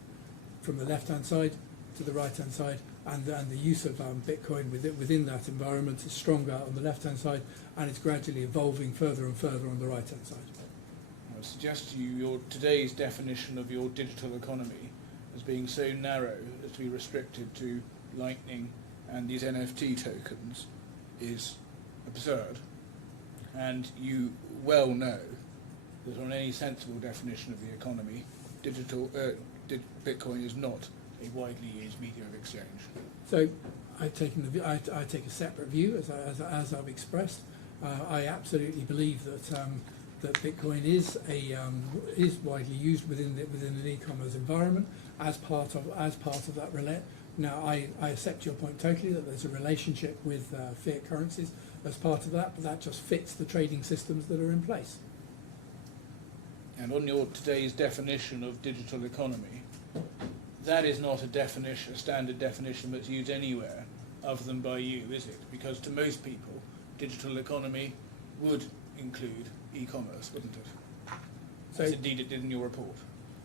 from the left-hand side to the right-hand side, and the use of Bitcoin within that environment is stronger on the left-hand side, and it's gradually evolving further and further on the right-hand side. I would suggest to you your today's definition of your digital economy as being so narrow as to be restricted to Lightning and these NFT tokens is absurd. And you well know that on any sensible definition of the economy, Bitcoin is not a widely used medium of exchange. So I take a separate view, as I've expressed. I absolutely believe that Bitcoin is widely used within an e-commerce environment as part of that relay. Now I accept your point totally that there's a relationship with fiat currencies as part of that, but that just fits the trading systems that are in place. And on your today's definition of digital economy, that is not a standard definition that's used anywhere other than by you, is it? Because to most people, digital economy would include e-commerce, wouldn't it? So, as indeed it did in your report.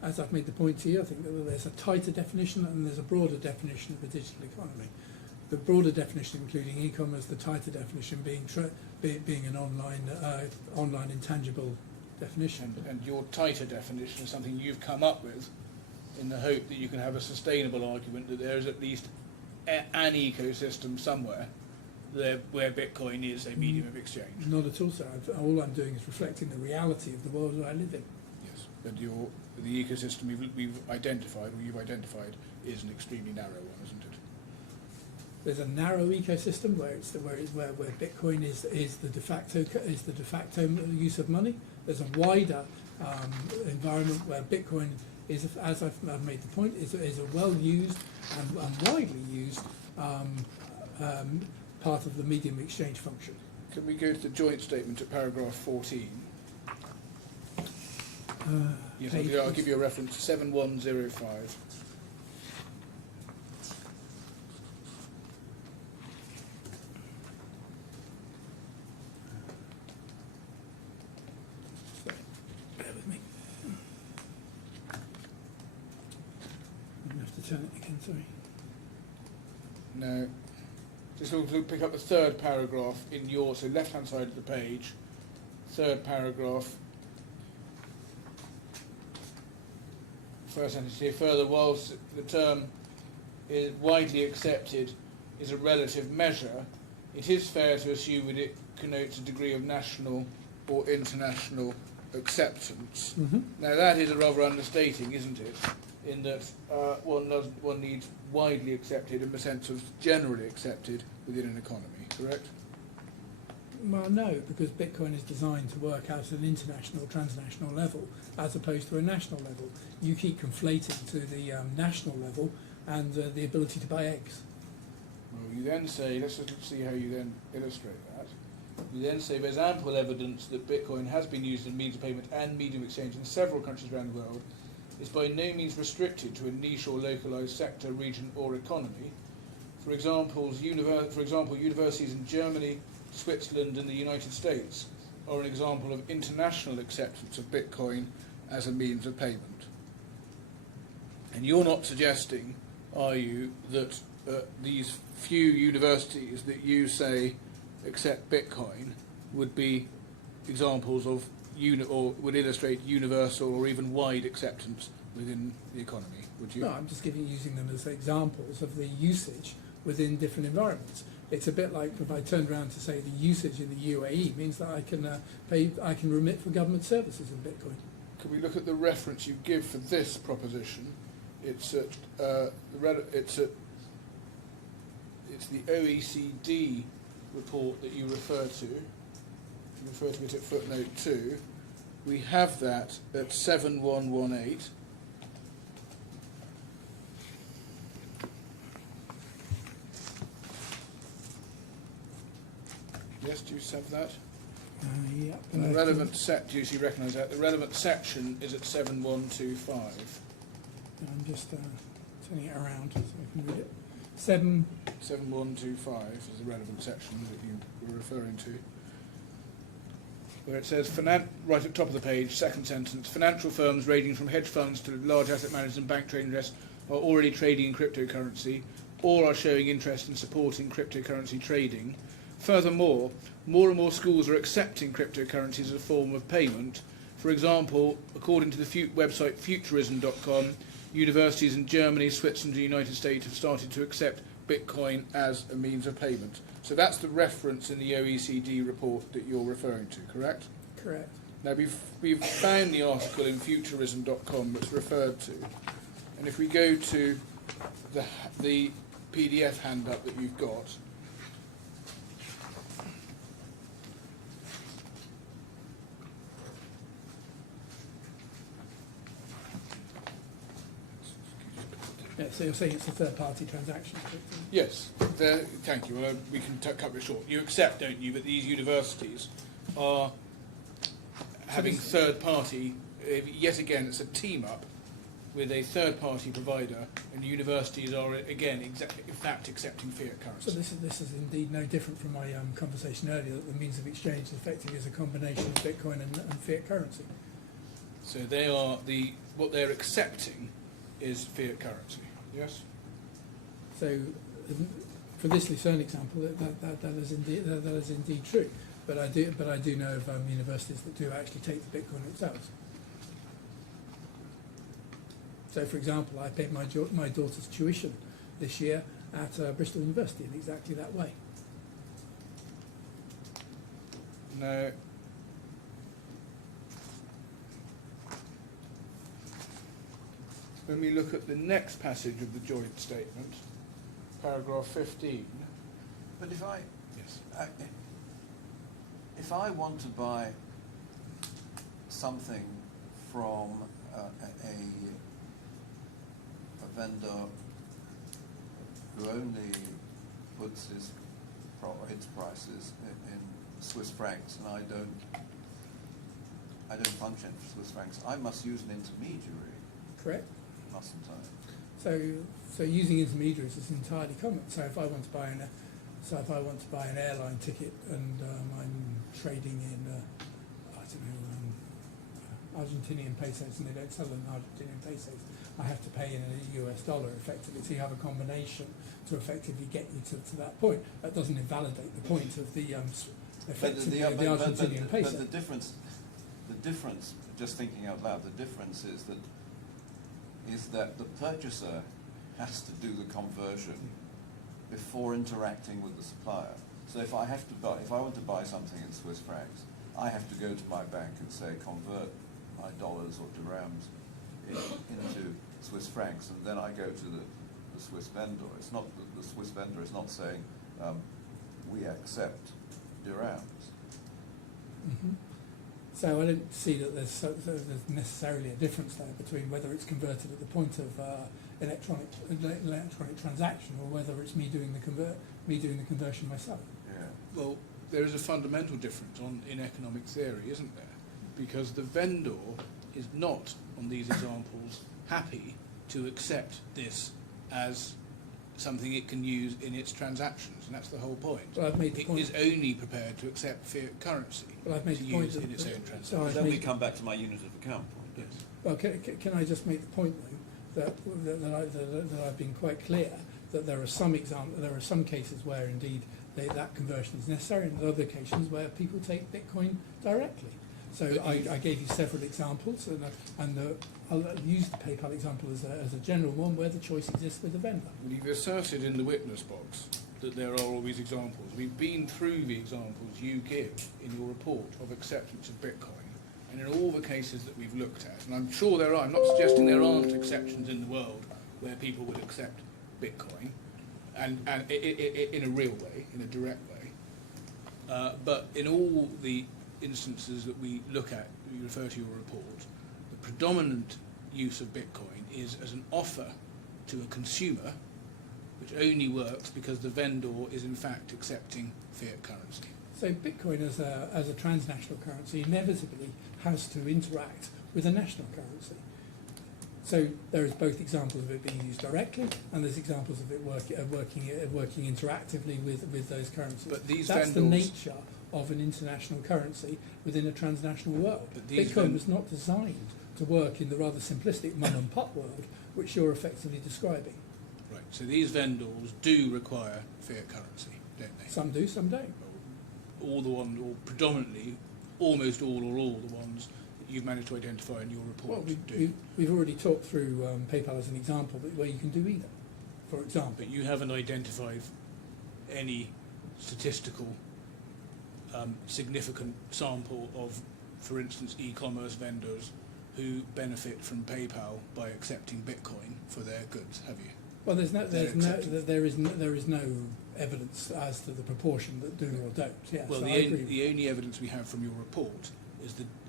As I've made the point to you, I think that there's a tighter definition and there's a broader definition of the digital economy. The broader definition including e-commerce, the tighter definition being an online intangible definition. And your tighter definition is something you've come up with in the hope that you can have a sustainable argument that there is at least an ecosystem somewhere where Bitcoin is a medium of exchange. Not at all, sir. All I'm doing is reflecting the reality of the world that I live in. Yes, but the ecosystem we've identified, or you've identified, is an extremely narrow one, isn't it? There's a narrow ecosystem where Bitcoin is the de facto use of money. There's a wider environment where Bitcoin is, as I've made the point, is a well used and widely used part of the medium exchange function. Can we go to the joint statement at paragraph 14? Yes, I'll give you a reference, 7105. Bear with me. I'm going to have to turn it again, sorry. No. Just to pick up the third paragraph in your, so left-hand side of the page, third paragraph, first sentence here, further, whilst the term is widely accepted is a relative measure, it is fair to assume that it connotes a degree of national or international acceptance. Mm-hmm. Now that is a rather understating, isn't it? in that one needs widely accepted in the sense of generally accepted within an economy, correct? Well, no, because Bitcoin is designed to work at an international, transnational level, as opposed to a national level. You keep conflating to the national level and the ability to buy eggs. Well, you then say, let's just see how you then illustrate that. You then say there's ample evidence that Bitcoin has been used as a means of payment and medium of exchange in several countries around the world. It's by no means restricted to a niche or localised sector, region or economy. For example, universities in Germany, Switzerland and the United States are an example of international acceptance of Bitcoin as a means of payment. And you're not suggesting, are you, that these few universities that you say accept Bitcoin would be examples of or would illustrate universal or even wide acceptance within the economy, would you? No, I'm just using them as examples of the usage within different environments. It's a bit like if I turned around to say the usage in the UAE means that I can remit for government services in Bitcoin. Could we look at the reference you give for this proposition? It's at it's the OECD report that you refer to. You refer to it at footnote 2. We have that at 7118. Yes, do you have that? Yeah. And the relevant do you recognise that? The relevant section is at 7125. I'm just turning it around so I can read it. 7125 is the relevant section that you were referring to, where it says, right at the top of the page, second sentence, financial firms ranging from hedge funds to large asset managers and bank trading desks are already trading in cryptocurrency or are showing interest in supporting cryptocurrency trading. Furthermore, more and more schools are accepting cryptocurrencies as a form of payment. For example, according to the website futurism.com, universities in Germany, Switzerland and the United States have started to accept Bitcoin as a means of payment. So that's the reference in the OECD report that you're referring to, correct? Correct. Now we've found the article in futurism.com that's referred to, and if we go to the PDF handout that you've got, Yeah, so you're saying it's a third-party transaction? yes, thank you. We can cut it short. You accept, don't you, that these universities are having third-party, yet again, it's a team-up with a third-party provider, and universities are, again, in fact, accepting fiat currency. So this is indeed no different from my conversation earlier, that the means of exchange effectively is a combination of Bitcoin and fiat currency. So what they're accepting is fiat currency, yes? So for this Lucerne example, that is indeed true. But I do know of universities that do actually take the Bitcoin themselves. So, for example, I paid my daughter's tuition this year at Bristol University in exactly that way. Now, when we look at the next passage of the joint statement, paragraph 15. But if Yes. if I want to buy something from a vendor who only puts its prices in Swiss francs, and I don't function for Swiss francs, I must use an intermediary, Correct. mustn't I? So using intermediaries is entirely common. So if I want to buy an airline ticket and I'm trading in Argentinian pesos and they don't sell them in Argentinian pesos, I have to pay in a US dollar effectively. So you have a combination to effectively get you to that point. That doesn't invalidate the point of the Argentinian peso. But the difference, just thinking out loud, the difference is that the purchaser has to do the conversion before interacting with the supplier. So if I want to buy something in Swiss francs, I have to go to my bank and say, convert my dollars or dirhams into Swiss francs, and then I go to the Swiss vendor. It's not the Swiss vendor is not saying we accept dirhams. Mhm. So I don't see that there's necessarily a difference there between whether it's converted at the point of electronic transaction or whether it's me doing the conversion myself. Yeah. Well, there is a fundamental difference in economic theory, isn't there? Because the vendor is not, on these examples, happy to accept this as something it can use in its transactions, and that's the whole point. Well, I've made the point. It is only prepared to accept fiat currency Well, I've made to the point use that- in its own so transactions. I've Then we made- come back to my unit of account point. Yes. Well, can I just make the point though that I've been quite clear that there are some cases where indeed that conversion is necessary, and other occasions where people take Bitcoin directly. So I gave you several examples, and I'll use the PayPal example as a general one where the choice exists with the vendor. Well, you've asserted in the witness box that there are all these examples. We've been through the examples you give in your report of acceptance of Bitcoin, and in all the cases that we've looked at, and I'm sure there are, I'm not suggesting there aren't exceptions in the world where people would accept Bitcoin, and in a real way, in a direct way, but in all the instances that we look at, we refer to your report, the predominant use of Bitcoin is as an offer to a consumer, which only works because the vendor is in fact accepting fiat currency. So Bitcoin as a transnational currency inevitably has to interact with a national currency. So there is both examples of it being used directly, and there's examples of it working interactively with those currencies. But these That's the vendors- nature of an international currency within a transnational world. But these Bitcoin was not designed to work in the rather simplistic mum and pop world which you're effectively describing. Right, so these vendors do require fiat currency, don't they? Some do, some don't. All the ones, or predominantly, almost all or all the ones that you've managed to identify in your report Well, do. we've already talked through PayPal as an example, but where you can do either, for example. But you haven't identified any statistical significant sample of, for instance, e-commerce vendors who benefit from PayPal by accepting Bitcoin for their goods, have you? Well, there is no evidence as to the proportion that do or don't. Yes, Well, I agree. the only evidence we have from your report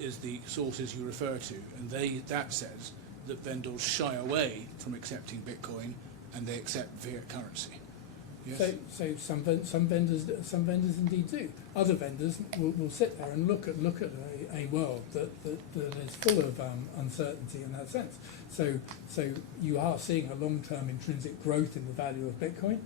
is the sources you refer to, and that says that vendors shy away from accepting Bitcoin and they accept fiat currency. Yes? So some vendors indeed do. Other vendors will sit there and look at a world that is full of uncertainty in that sense. So you are seeing a long-term intrinsic growth in the value of Bitcoin,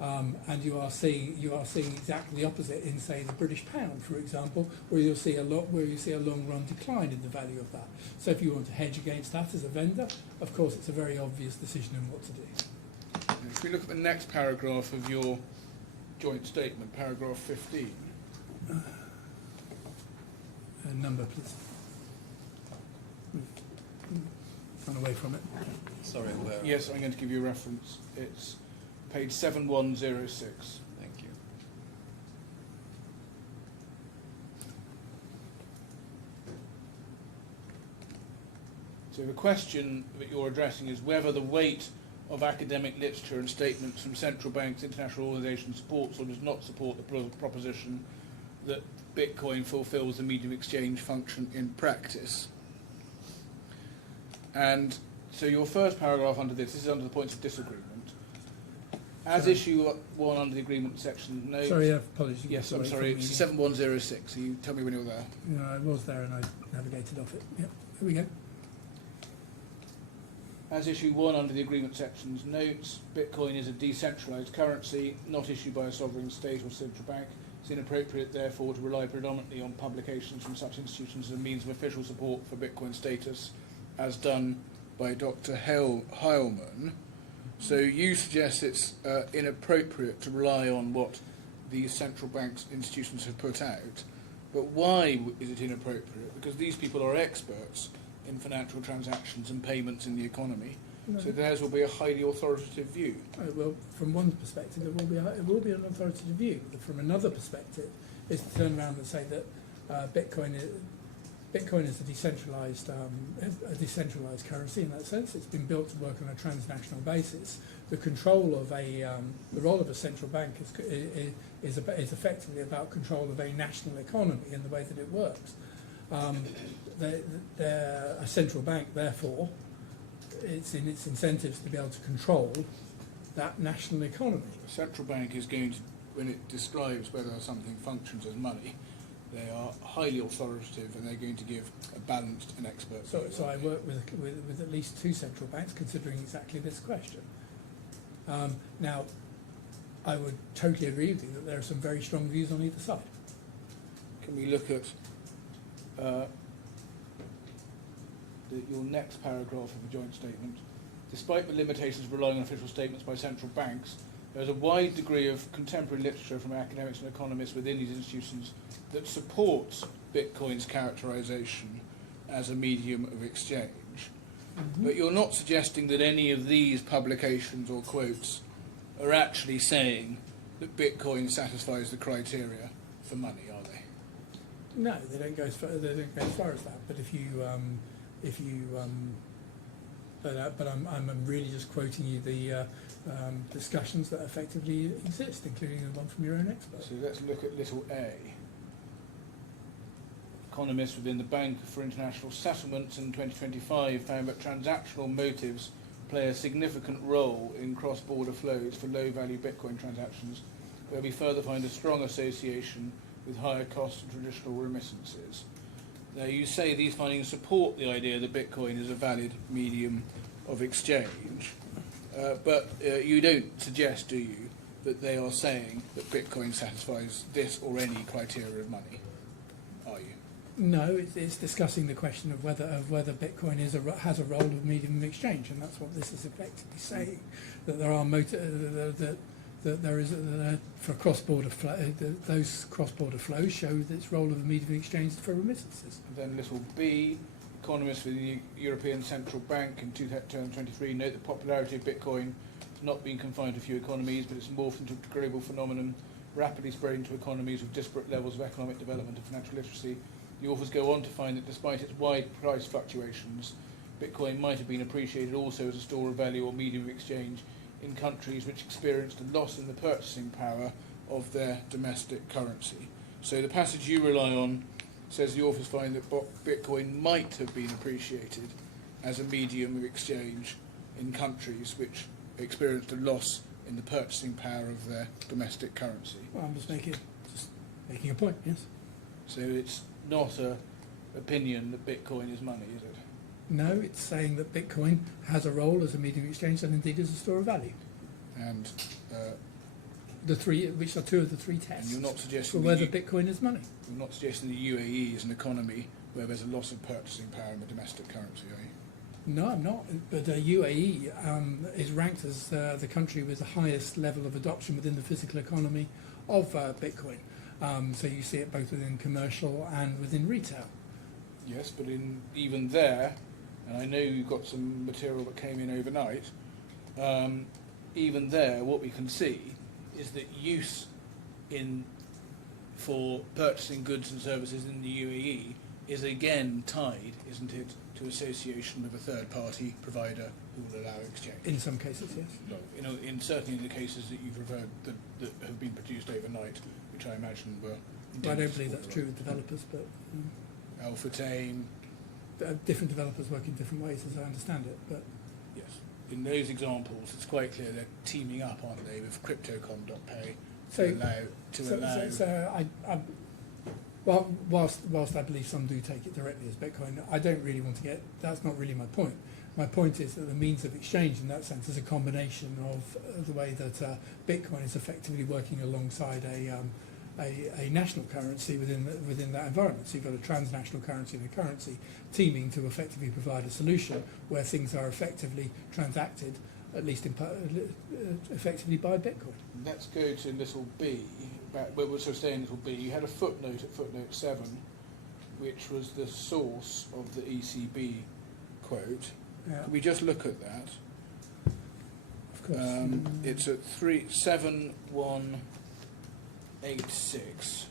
and you are seeing exactly the opposite in, say, the British pound, for example, where you see a long-run decline in the value of that. So if you want to hedge against that as a vendor, of course, it's a very obvious decision on what to do. If we look at the next paragraph of your joint statement, paragraph 15. Number, please. Run away from it. Sorry, where? Yes, I'm going to give you a reference. It's page 7106. Thank you. So the question that you're addressing is whether the weight of academic literature and statements from central banks, international organisations supports or does not support the proposition that Bitcoin fulfills the medium exchange function in practice. And so your first paragraph under this is under the points of disagreement. As Sorry. issue 1 under the agreement section note... Sorry, apologies. Yes, I'm sorry, it's 7106, so you tell me when you're there. No, I was there and I navigated off it. Yep, here we go. As issue 1 under the agreement sections notes, Bitcoin is a decentralised currency, not issued by a sovereign state or central bank. It's inappropriate, therefore, to rely predominantly on publications from such institutions as a means of official support for Bitcoin status, as done by Dr. Heilman. So you suggest it's inappropriate to rely on what these central banks institutions have put out. But why is it inappropriate? Because these people are experts in financial transactions and payments in the economy. No. So theirs will be a highly authoritative view. Oh, well, from one perspective, it will be an authoritative view. But from another perspective, is to turn around and say that Bitcoin Bitcoin is a decentralized currency in that sense. It's been built to work on a transnational basis. The control of the role of a central bank is effectively about control of a national economy in the way that it works. A central bank, therefore, it's in its incentives to be able to control that national economy. The central bank is going to, when it describes whether something functions as money, they are highly authoritative and they're going to give a balanced and expert view. So I work with at least two central banks considering exactly this question. Now, I would totally agree with you that there are some very strong views on either side. Can we look at your next paragraph of the joint statement? Despite the limitations of relying on official statements by central banks, there is a wide degree of contemporary literature from academics and economists within these institutions that supports Bitcoin's characterization as a medium of exchange. Mm-hmm. But you're not suggesting that any of these publications or quotes are actually saying that Bitcoin satisfies the criteria for money, are they? No, they don't go as far as that. But but I'm really just quoting you the discussions that effectively exist, including the one from your own expert. So let's look at little a. Economists within the Bank for International Settlements in 2025 found that transactional motives play a significant role in cross-border flows for low-value Bitcoin transactions, where we further find a strong association with higher costs and traditional remittances. Now, you say these findings support the idea that Bitcoin is a valid medium of exchange, but you don't suggest, do you, that they are saying that Bitcoin satisfies this or any criteria of money, are you? No, it's discussing the question of whether Bitcoin has a role of medium of exchange, and that's what this is effectively saying. That there are that there is for cross-border flow, those cross-border flows show its role of a medium of exchange for remittances. And then little b, economists with the European Central Bank in 2023 note the popularity of Bitcoin has not been confined to a few economies, but it's morphed into a global phenomenon, rapidly spreading to economies with disparate levels of economic development and financial literacy. The authors go on to find that despite its wide price fluctuations, Bitcoin might have been appreciated also as a store of value or medium of exchange in countries which experienced a loss in the purchasing power of their domestic currency. So the passage you rely on says the authors find that Bitcoin might have been appreciated as a medium of exchange in countries which experienced a loss in the purchasing power of their domestic currency. Well, I'm just making a point, yes. So it's not an opinion that Bitcoin is money, is it? No, it's saying that Bitcoin has a role as a medium of exchange and indeed as a store of value. And The three, which are two of the three tests. and you're not for suggesting whether Bitcoin is money. you're not suggesting the UAE is an economy where there's a loss of purchasing power in the domestic currency, are you? No, I'm not. But UAE is ranked as the country with the highest level of adoption within the physical economy of Bitcoin. So you see it both within commercial and within retail. Yes, but even there, and I know you've got some material that came in overnight, even there what we can see is that use for purchasing goods and services in the UAE is again tied, isn't it, to association with a third-party provider who will allow exchange. In some cases, yes. No, certainly in the cases that you've referred that have been produced overnight, which I imagine were. Well, I don't believe that's true with developers, but Alphatane. different developers work in different ways, as I understand it. But Yes. In those example,s it's quite clear they're teaming up, aren't they, with Cryptocom.pay to allow. Well, whilst I believe some do take it directly as Bitcoin, I don't really want to get. That's not really my point. My point is that the means of exchange, in that sense, is a combination of the way that Bitcoin is effectively working alongside a national currency within that environment. So you've got a transnational currency and a currency teaming to effectively provide a solution where things are effectively transacted, at least effectively by Bitcoin. Let's go to little b. We're staying in little b. You had a footnote at footnote 7, which was the source of the ECB quote. Yeah. Can we just look at that? Of course. It's at 7186.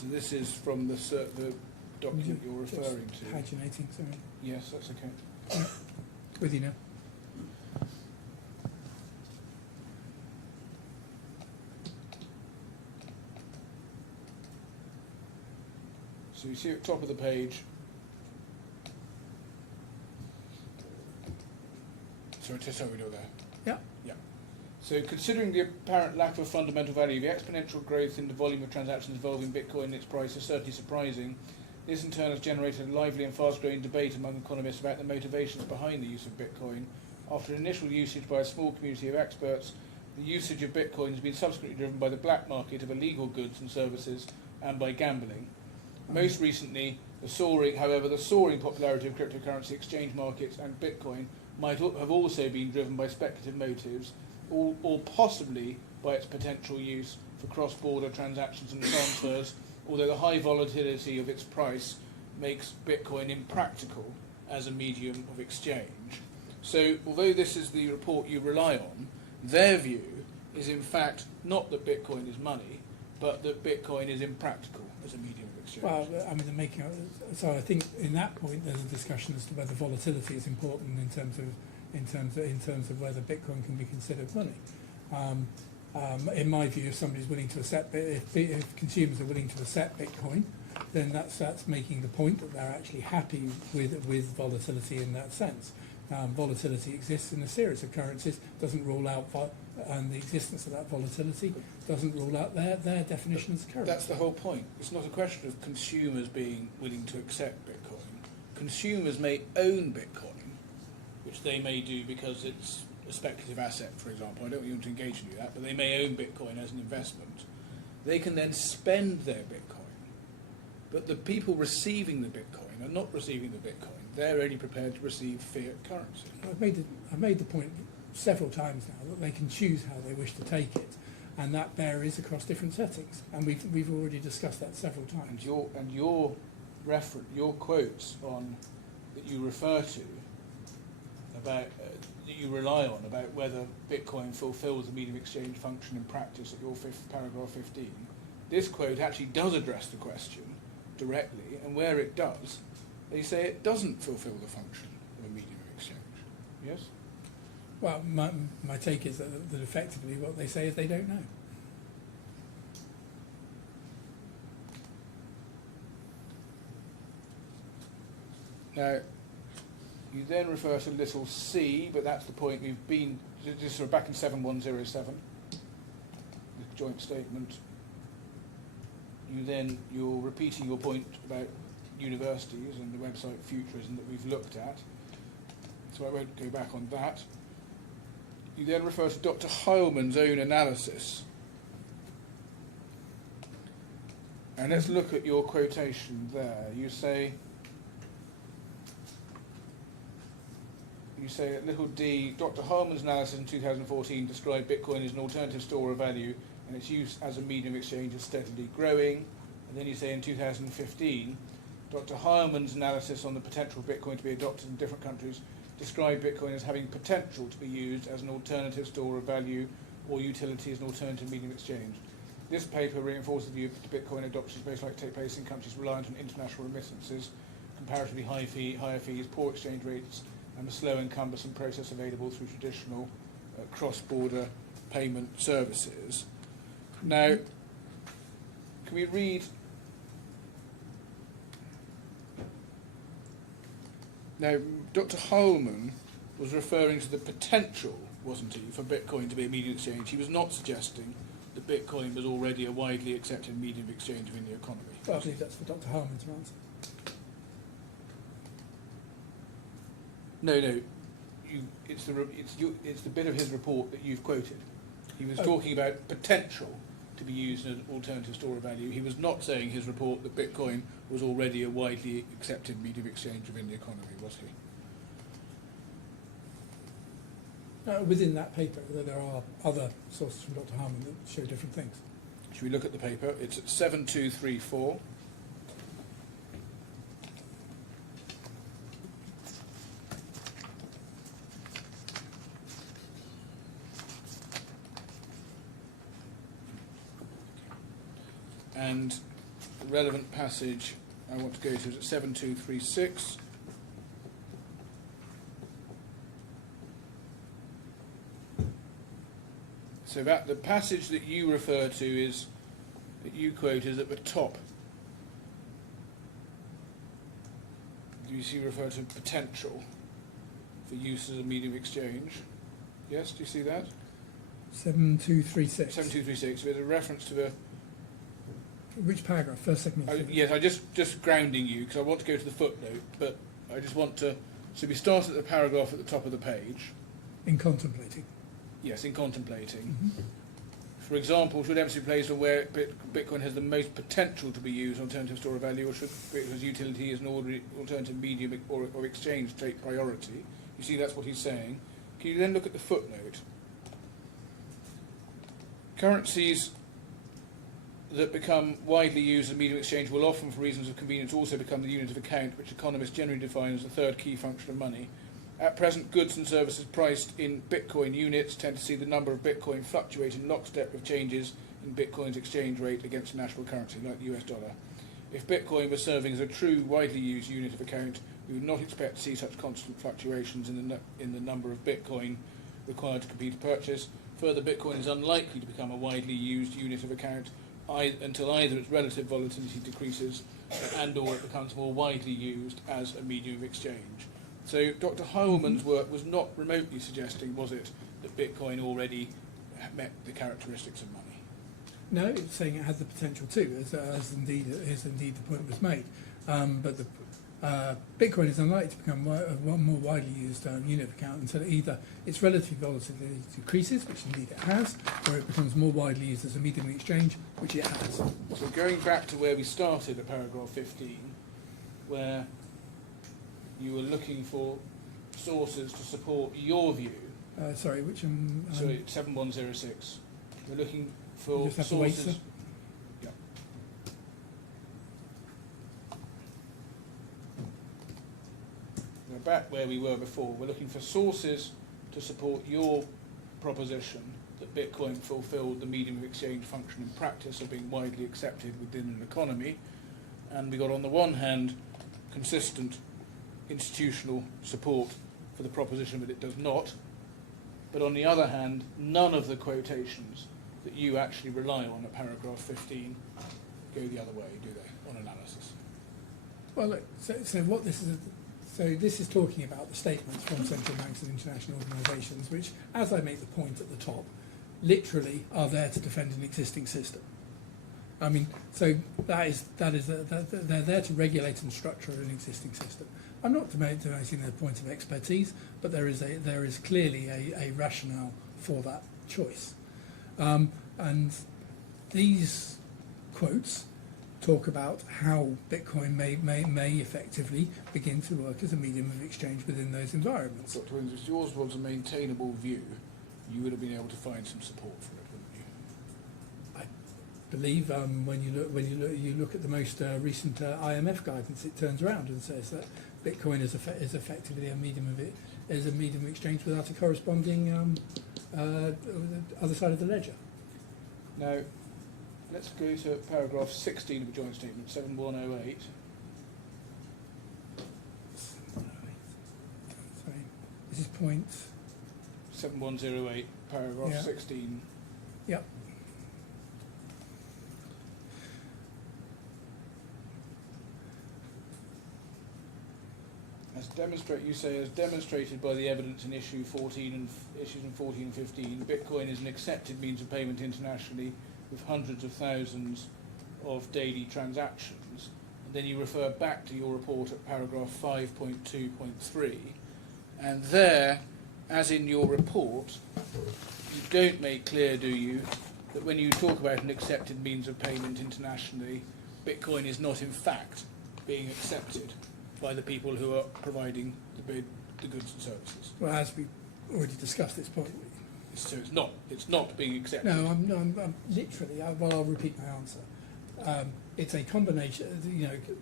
So this is from the document you're referring Just to. paginating, sorry. Yes, that's okay. With you now. So you see at the top of the page. Sorry, just over there. Yeah. Yeah. So considering the apparent lack of fundamental value, the exponential growth in the volume of transactions involving Bitcoin and its price is certainly surprising. This in turn has generated a lively and fast-growing debate among economists about the motivations behind the use of Bitcoin. After initial usage by a small community of experts, the usage of Bitcoin has been subsequently driven by the black market of illegal goods and services and by gambling. Most recently, the soaring popularity of cryptocurrency exchange markets and Bitcoin might have also been driven by speculative motives, or possibly by its potential use for cross-border transactions and transfers, although the high volatility of its price makes Bitcoin impractical as a medium of exchange. So, although this is the report you rely on, their view is in fact not that Bitcoin is money, but that Bitcoin is impractical as a medium of exchange. Well, I mean, they're making. So I think in that point there's a discussion as to whether volatility is important in terms of whether Bitcoin can be considered money. In my view, if somebody's willing to accept it, if consumers are willing to accept Bitcoin, then that's making the point that they're actually happy with volatility in that sense. Volatility exists in a series of currencies, doesn't rule out, and the existence of that volatility doesn't rule out their definition as currency. That's the whole point. It's not a question of consumers being willing to accept Bitcoin. Consumers may own Bitcoin, which they may do because it's a speculative asset, for example. I don't want you to engage in that, but they may own Bitcoin as an investment. They can then spend their Bitcoin. But the people receiving the Bitcoin are not receiving the Bitcoin. They're only prepared to receive fiat currency. I've made the point several times now that they can choose how they wish to take it, and that varies across different settings. And we've already discussed that several times. And your quotes on that you refer to about that you rely on about whether Bitcoin fulfills the medium exchange function in practice at your paragraph 15. This quote actually does address the question directly, and where it does, they say it doesn't fulfil the function of a medium of exchange. Yes? Well, my take is that effectively what they say is they don't know. Now, you then refer to little c, but that's the point we've been, just sort of back in 7107, the joint statement. You're repeating your point about universities and the website Futurism that we've looked at, so I won't go back on that. You then refer to Dr. Heilman's own analysis. And let's look at your quotation there. You say at little d, Dr. Heilman's analysis in 2014 described Bitcoin as an alternative store of value and its use as a medium of exchange is steadily growing. And then you say in 2015, Dr. Heilman's analysis on the potential of Bitcoin to be adopted in different countries described Bitcoin as having potential to be used as an alternative store of value or utility as an alternative medium of exchange. This paper reinforces the view that Bitcoin adoption is most likely to take place in countries reliant on international remittances, comparatively higher fees, poor exchange rates, and a slow and cumbersome process available through traditional cross-border payment services. Now, can we read? Now, Dr. Heilman was referring to the potential, wasn't he, for Bitcoin to be a medium of exchange. He was not suggesting that Bitcoin was already a widely accepted medium of exchange within the economy. Well, I believe that's for Dr. Heilman to answer. No. It's the bit of his report that you've quoted. He was talking about potential to be used as an alternative store of value. He was not saying his report that Bitcoin was already a widely accepted medium of exchange within the economy, was he? Within that paper, there are other sources from Dr. Heilman that show different things. Should we look at the paper? It's at 7234. And the relevant passage I want to go to is at 7236. So that the passage that you refer to is, that you quote, is at the top. Do you see refer to potential for use as a medium of exchange? Yes, do you see that? 7236. 7236. There's a reference to the. Which paragraph? First, second, or third? Yes, I just grounding you because I want to go to the footnote, but I just want to. So we start at the paragraph at the top of the page. In contemplating. Yes, in contemplating. Mm-hmm. For example, should emphasis be placed on where Bitcoin has the most potential to be used, alternative store of value, or should Bitcoin's utility as an alternative medium or exchange take priority? You see, that's what he's saying. Can you then look at the footnote? Currencies that become widely used as a medium of exchange will often, for reasons of convenience, also become the unit of account, which economists generally define as the third key function of money. At present, goods and services priced in Bitcoin units tend to see the number of Bitcoin fluctuate in lockstep with changes in Bitcoin's exchange rate against a national currency, like the US dollar. If Bitcoin was serving as a true, widely used unit of account, we would not expect to see such constant fluctuations in the number of Bitcoin required to complete a purchase. Further, Bitcoin is unlikely to become a widely used unit of account until either its relative volatility decreases and or it becomes more widely used as a medium of exchange. So Dr. Heilman's work was not remotely suggesting, was it, that Bitcoin already met the characteristics of money? No, it's saying it has the potential too, as indeed the point was made. But the Bitcoin is unlikely to become one more widely used unit of account until either its relative volatility decreases, which indeed it has, or it becomes more widely used as a medium of exchange, which it has. So going back to where we started at paragraph 15, where you were looking for sources to support your view. Sorry, which Sorry, 7106. We're looking for just have to wait, sources. sir? Yeah. We're back where we were before. We're looking for sources to support your proposition that Bitcoin fulfilled the medium of exchange function in practice of being widely accepted within an economy. And we got, on the one hand, consistent institutional support for the proposition that it does not, but on the other hand, none of the quotations that you actually rely on at paragraph 15 go the other way, do they, on analysis? Well, look, so what this is, so this is talking about the statements from central banks and international organisations, which, as I make the point at the top, literally are there to defend an existing system. I mean, so they're there to regulate and structure an existing system. I'm not debating their point of expertise, but there is clearly a rationale for that choice. And these quotes talk about how Bitcoin may effectively begin to work as a medium of exchange within those environments. Dr. Williams, if yours was a maintainable view, you would have been able to find some support for it, wouldn't you? I believe when you look at the most recent IMF guidance, it turns around and says that Bitcoin is effectively a medium of exchange without a corresponding other side of the ledger. Now, let's go to paragraph 16 of the joint statement, 7108. Sorry, this is point. 7108, paragraph Yeah. 16. Yep. You say, as demonstrated by the evidence in issues in 14 and 15, Bitcoin is an accepted means of payment internationally with hundreds of thousands of daily transactions. And then you refer back to your report at paragraph 5.2.3, and there, as in your report, you don't make clear, do you, that when you talk about an accepted means of payment internationally, Bitcoin is not in fact being accepted by the people who are providing the goods and services. Well, as we already discussed this point. So it's not being accepted. No, I'm literally. I'll repeat my answer. It's a combination.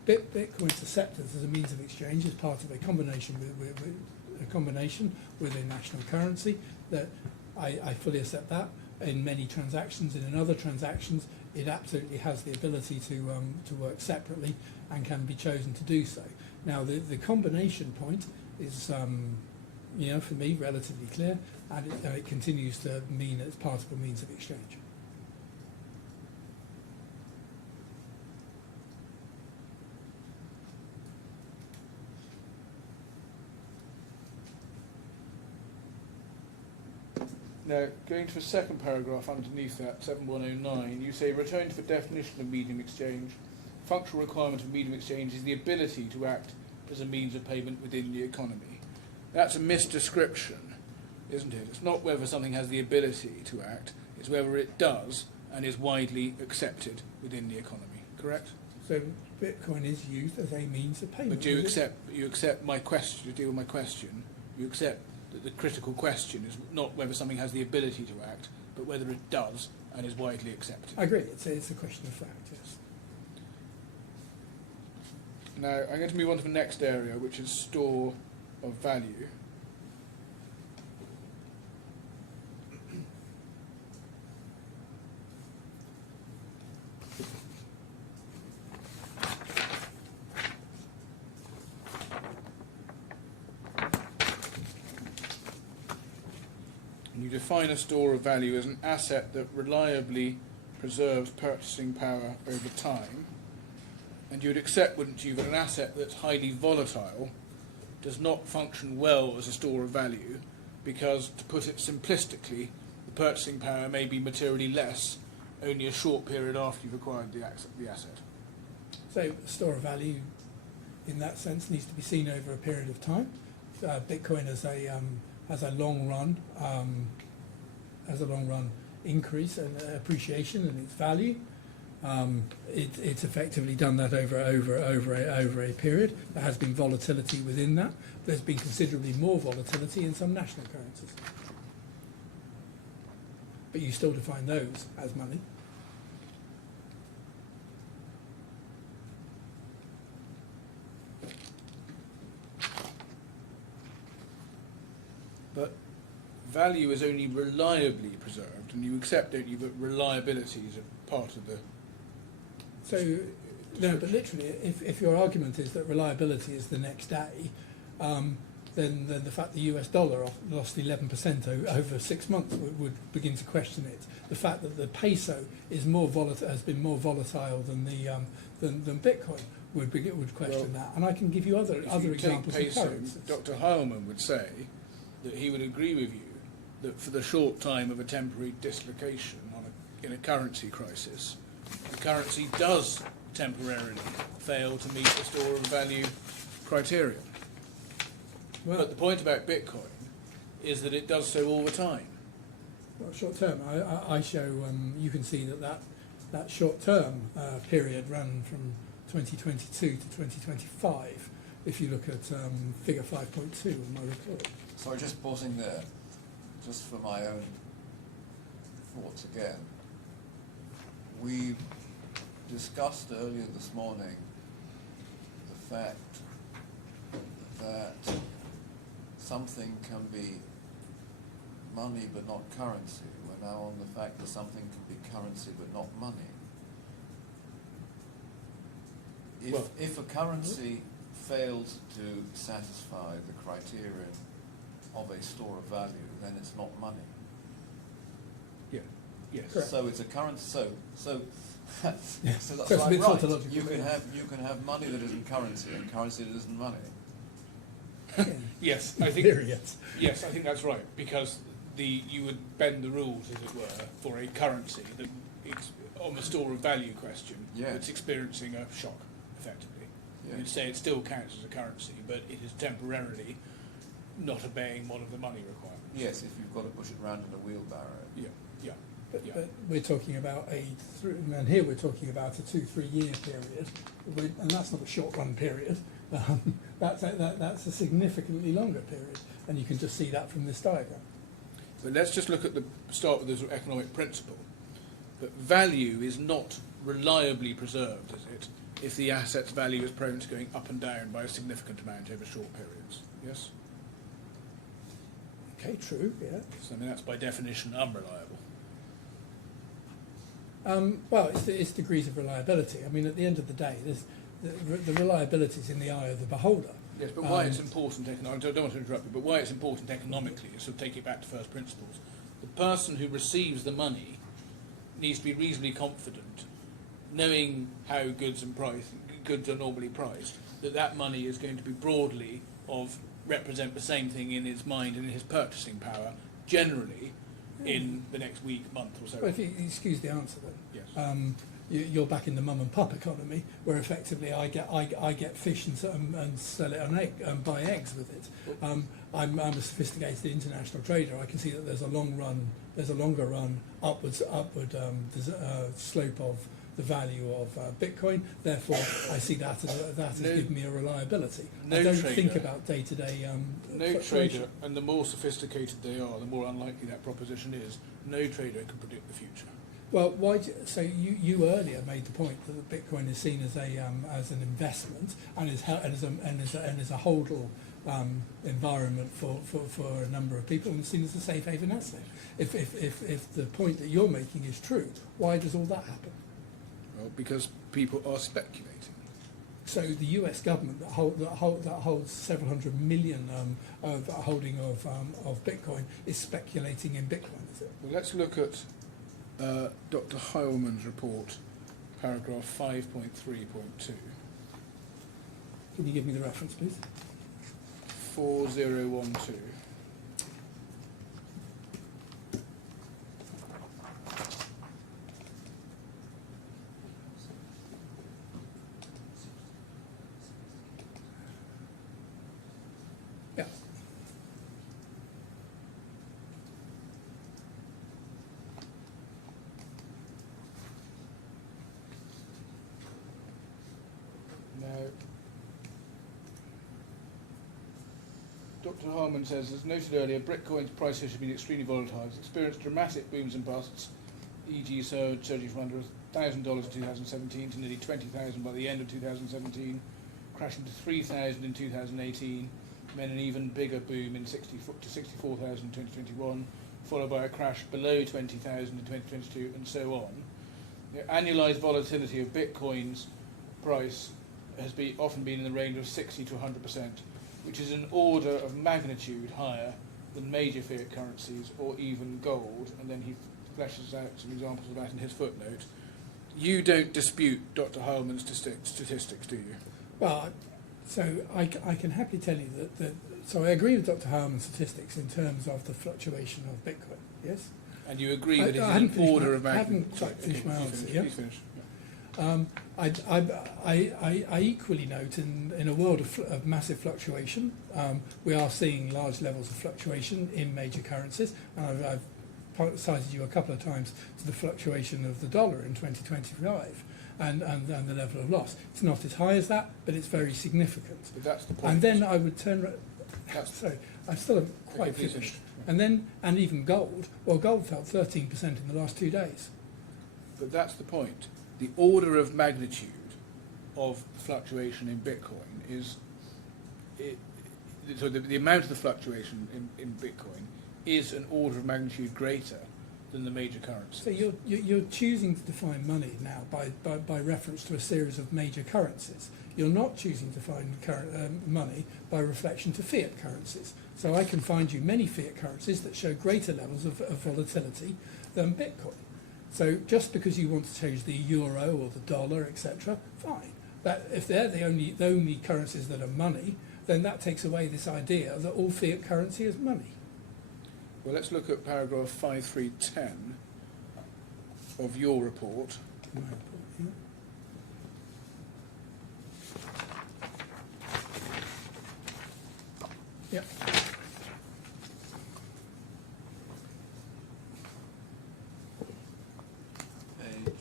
Bitcoin's acceptance as a means of exchange is part of a combination with a national currency. That I fully accept that. In many transactions, and in other transactions, it absolutely has the ability to work separately and can be chosen to do so. Now, the combination point is, for me, relatively clear, and it continues to mean it's particle means of exchange. Now, going to the second paragraph underneath that, 7109, you say, returned to the definition of medium exchange, functional requirement of medium exchange is the ability to act as a means of payment within the economy. That's a misdescription, isn't it? It's not whether something has the ability to act, it's whether it does and is widely accepted within the economy, correct? So Bitcoin is used as a means of payment. But you accept my question, to deal with my question, you accept that the critical question is not whether something has the ability to act, but whether it does and is widely accepted. I agree, it's a question of fact, yes. Now, I'm going to move on to the next area, which is store of value. And you define a store of value as an asset that reliably preserves purchasing power over time. And you would accept, wouldn't you, that an asset that's highly volatile does not function well as a store of value because, to put it simplistically, the purchasing power may be materially less only a short period after you've acquired the asset. So store of value, in that sense, needs to be seen over a period of time. Bitcoin has a long run increase and appreciation in its value. It's effectively done that over a period. There has been volatility within that. There's been considerably more volatility in some national currencies. But you still define those as money. But value is only reliably preserved, and you accept, don't you, that reliability is a part of the... So, no, but literally, if your argument is that reliability is the next day, then the fact the US dollar lost 11% over 6 months would begin to question it. The fact that the peso is has been more volatile than Bitcoin would question that. And I can give you other examples of currencies. Dr. Heilman would say that he would agree with you that for the short time of a temporary dislocation in a currency crisis, the currency does temporarily fail to meet the store of value criteria. Well, but the point about Bitcoin is that it does so all the time. Well, short term, I show you can see that short term period ran from 2022 to 2025. If you look at figure 5.2 in my report. Sorry, just pausing there, just for my own thoughts again. We discussed earlier this morning the fact that something can be money but not currency. We're now on the fact that something can be currency but not money. If a currency fails to satisfy the criterion of a store of value, then it's not money. Yeah. Yes. Correct. So it's a currency. So that's So it's a like bit right. tautological. You can have money that isn't currency and currency that isn't money. Yes, I think. Yes. Yes, I think that's right, because you would bend the rules, as it were, for a currency that on the store of value question, Yes. it's experiencing a shock, effectively. Yes. You'd say it still counts as a currency, but it is temporarily not obeying one of the money requirements. Yes, if you've got to push it round in a wheelbarrow. Yeah, yeah. But we're talking about and here we're talking about a 2-3 year period, and that's not a short run period. That's a significantly longer period, and you can just see that from this diagram. But let's just start with the economic principle. But value is not reliably preserved, is it, if the asset's value is prone to going up and down by a significant amount over short periods? Yes? Okay, true, yeah. So I mean, that's by definition unreliable. Well, it's degrees of reliability. I mean, at the end of the day, the reliability is in the eye of the beholder. Yes, but why it's important, I don't want to interrupt you, but why it's important economically is to take it back to first principles. The person who receives the money needs to be reasonably confident, knowing how goods are normally priced, that money is going to be broadly represent the same thing in his mind and in his purchasing power, generally, in the next week, month or so. Well, if you excuse the answer then. Yes. You're back in the mum and pop economy, where effectively I get fish and sell it on egg and buy eggs with it. I'm a sophisticated international trader. I can see that there's a longer run upward slope of the value of Bitcoin. Therefore, I see that as giving me a reliability. I don't think about day-to-day No trader, and the more sophisticated they are, the more unlikely that proposition is. No trader can predict the future. Well, so you earlier made the point that Bitcoin is seen as an investment and as a holdall environment for a number of people, and seen as a safe haven asset. If the point that you're making is true, why does all that happen? Well, because people are speculating. So the U.S. government that holds several hundred million of holding of Bitcoin is speculating in Bitcoin, is it? Well, let's look at Dr. Heilman's report, paragraph 5.3.2. Can you give me the reference, please? 4012. Yeah. Now, Dr. Harman says, as noted earlier, Bitcoin's price has been extremely volatile. It's experienced dramatic booms and busts, e.g. surging from under $1,000 in 2017 to nearly 20,000 by the end of 2017, crashing to 3,000 in 2018, then an even bigger boom to 64,000 in 2021, followed by a crash below 20,000 in 2022, and so on. The annualized volatility of Bitcoin's price has often been in the range of 60 to 100%, which is an order of magnitude higher than major fiat currencies or even gold, and then he fleshes out some examples of that in his footnote. You don't dispute Dr. Heilman's statistics, do you? Well, so I can happily tell you that so I agree with Dr. Heilman's statistics in terms of the fluctuation of Bitcoin, yes? And you agree that it's I haven't an finished order my- of I magnitude? haven't quite finished my answer, yeah? Please finish. I equally note in a world of massive fluctuation, we are seeing large levels of fluctuation in major currencies, and I've cited you a couple of times to the fluctuation of the dollar in 2025 and the level of loss. It's not as high as that, but it's very significant. But that's the point. And then I would turn. That's- Sorry, I still haven't quite Okay, please finished. finish. And even gold. Well, gold fell 13% in the last 2 days. But that's the point. The order of magnitude of fluctuation in Bitcoin is... So the amount of the fluctuation in Bitcoin is an order of magnitude greater than the major currencies. So you're choosing to define money now by reference to a series of major currencies. You're not choosing to define money by reflection to fiat currencies. So I can find you many fiat currencies that show greater levels of volatility than Bitcoin. So just because you want to change the euro or the dollar, etc., fine. But if they're the only currencies that are money, then that takes away this idea that all fiat currency is money. Well, let's look at paragraph 5310 of your report. My report, yeah. Yep. Page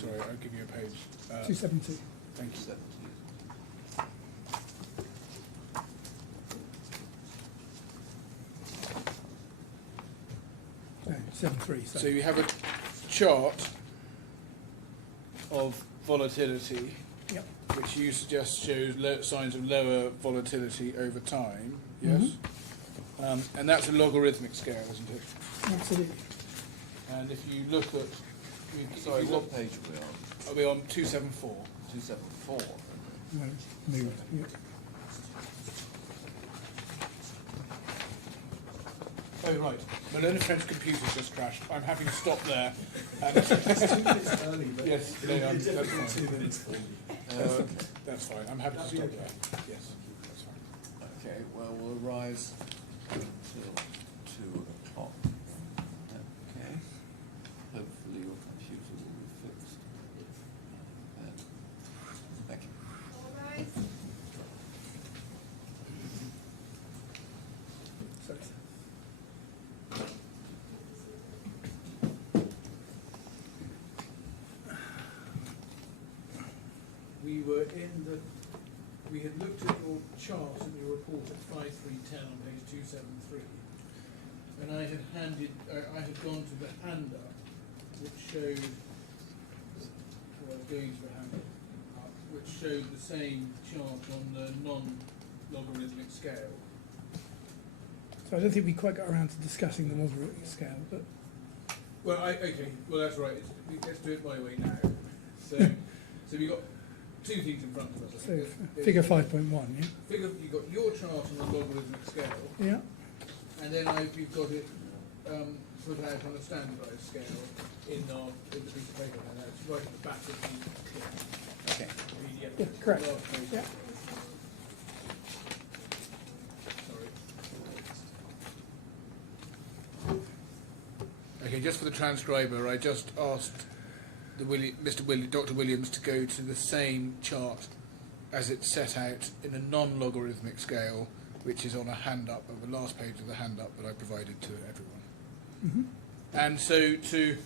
Sorry, I'll give you a page. 272. Thank you. 270. No, 73. So you have a chart of volatility, Yep. which you suggest shows signs of lower volatility over time, yes? And that's a logarithmic scale, isn't it? Absolutely. And if you look at Sorry, what page are we on? Are we on 274? 274. No, moved. Yeah. Oh, right. My learned French computer's just crashed. I'm happy to stop there. And It's 2 minutes early, but yes, no, it'll be that's difficult fine. 2 minutes for me. Okay. That's fine. I'm happy to That'd be stop okay. there. Yes, that's fine. Okay, well, we'll rise until 2 o'clock. Okay. Hopefully your computer will be fixed. Thank you. Sorry. We had looked at your chart in your report at 5310 on page 273, and I had gone to the handout, which showed, going to the handout, which showed the same chart on the non-logarithmic scale. So I don't think we quite got around to discussing the logarithmic scale, but Well, okay, well that's right. Let's do it my way now. So we've got two things in front of us. I so think. figure 5.1, yeah? You've got your chart on the logarithmic scale, Yeah. and then we've got it put out on a standardised scale in the piece of paper, and that's right at the back of the Okay. PDF. Yeah, correct. Last page. Yeah. Sorry. Okay, just for the transcriber, I just asked Dr. Williams to go to the same chart as it's set out in a non-logarithmic scale, which is on a hand-up, of the last page of the hand-up that I provided to everyone. Mm-hmm. And so to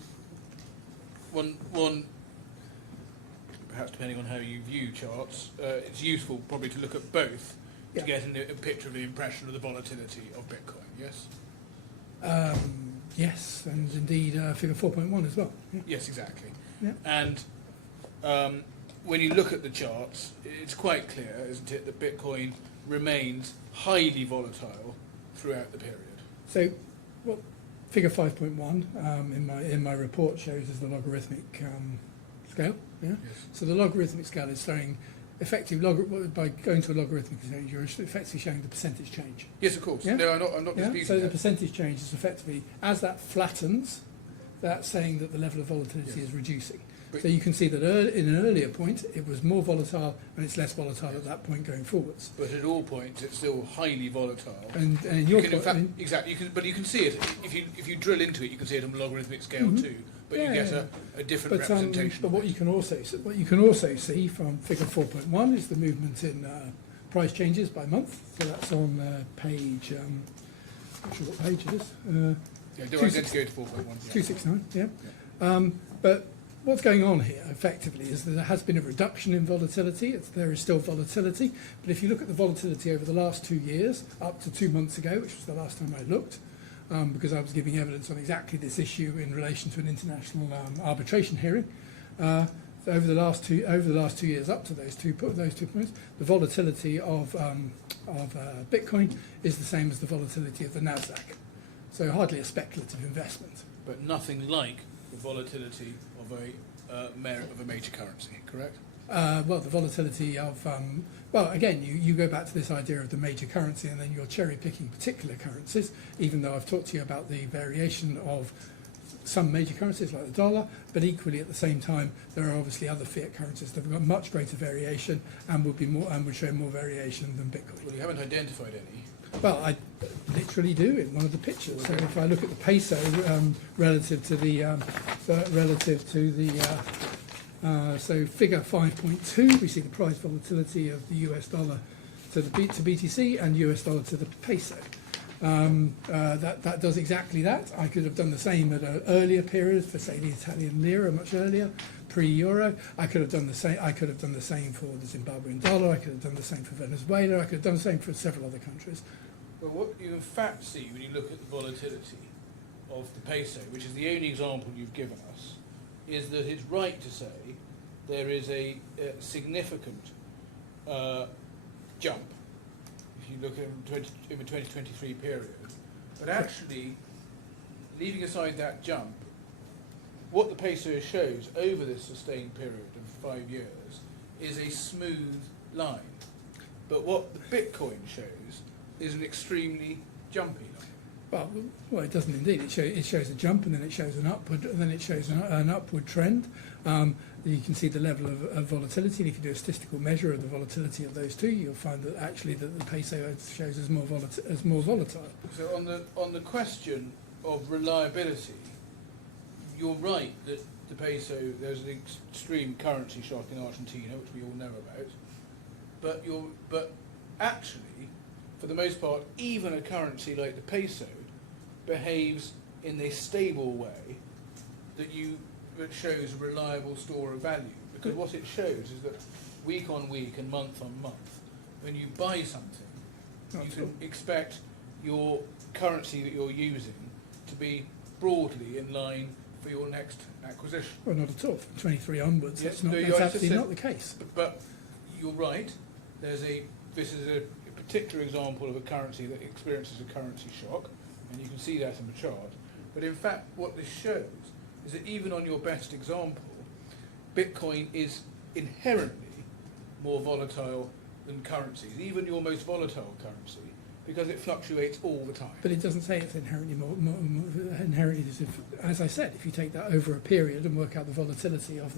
one, perhaps depending on how you view charts, it's useful probably to look at both Yeah. to get a picture of the impression of the volatility of Bitcoin, yes? Yes, and indeed figure 4.1 as well. Yeah. Yes, exactly. Yeah. And when you look at the charts, it's quite clear, isn't it, that Bitcoin remains highly volatile throughout the period. So what figure 5.1 in my report shows is the logarithmic scale. Yeah. Yes. So the logarithmic scale is showing by going to a logarithmic scale, you're effectively showing the percentage change. Yes, of course. Yeah. No, I'm not Yeah? disputing So the that. percentage change is effectively, as that flattens, that's saying that the level of volatility Yes. is reducing. But- So you can see that in an earlier point, it was more volatile, and it's less volatile at that point going forwards. But at all points, it's still highly volatile. And in You your can, in point, fact, exactly. But you can see it if you drill into it. You can see it on a logarithmic scale Mhm. too. But Yeah, you get yeah. a different representation. But of what it. you can also see from figure 4.1 is the movement in price changes by month. So that's on page. Not sure what page it is. Yeah, do I get to go to 4.1? 269. Yeah. But what's going on here, effectively, is that there has been a reduction in volatility. There is still volatility, but if you look at the volatility over the last 2 years, up to 2 months ago, which was the last time I looked, because I was giving evidence on exactly this issue in relation to an international arbitration hearing. So over the last 2 years, up to those two points, the volatility of Bitcoin is the same as the volatility of the Nasdaq. So hardly a speculative investment. But nothing like the volatility of a major currency. Correct? Well, the volatility of, well, again, you go back to this idea of the major currency, and then you're cherry picking particular currencies, even though I've talked to you about the variation of some major currencies like the dollar, but equally at the same time, there are obviously other fiat currencies that have got much greater variation and would show more variation than Bitcoin. Well, you haven't identified any. Well, I literally do in one of the pictures. So if I look at the peso relative to the so figure 5.2, we see the price volatility of the US dollar to BTC and US dollar to the peso. That does exactly that. I could have done the same at an earlier period for, say, the Italian lira, much earlier, pre-euro. I could have done the same for the Zimbabwean dollar. I could have done the same for Venezuela. I could have done the same for several other countries. Well, what you in fact see when you look at the volatility of the peso, which is the only example you've given us, is that it's right to say there is a significant jump if you look at the 2023 period. But actually, leaving aside that jump, what the peso shows over this sustained period of 5 years is a smooth line. But what the Bitcoin shows is an extremely jumpy line. Well, it doesn't indeed. It shows a jump, and then it shows an upward, and then it shows an upward trend. You can see the level of volatility, and if you do a statistical measure of the volatility of those two, you'll find that actually that the peso shows as more volatile. So on the question of reliability, you're right that the peso, there's an extreme currency shock in Argentina, which we all know about. But actually, for the most part, even a currency like the peso behaves in a stable way that shows a reliable store of value. Because what it shows is that week on week and month on month, when you buy something, you can expect your currency that you're using to be broadly in line for your next acquisition. Well, not at all. From 23 onwards, Yes, that's absolutely not the case. But you're right. This is a particular example of a currency that experiences a currency shock, and you can see that in the chart. But in fact, what this shows is that even on your best example, Bitcoin is inherently more volatile than currencies, even your most volatile currency, because it fluctuates all the time. But it doesn't say it's inherently more inherently. As I said, if you take that over a period and work out the volatility of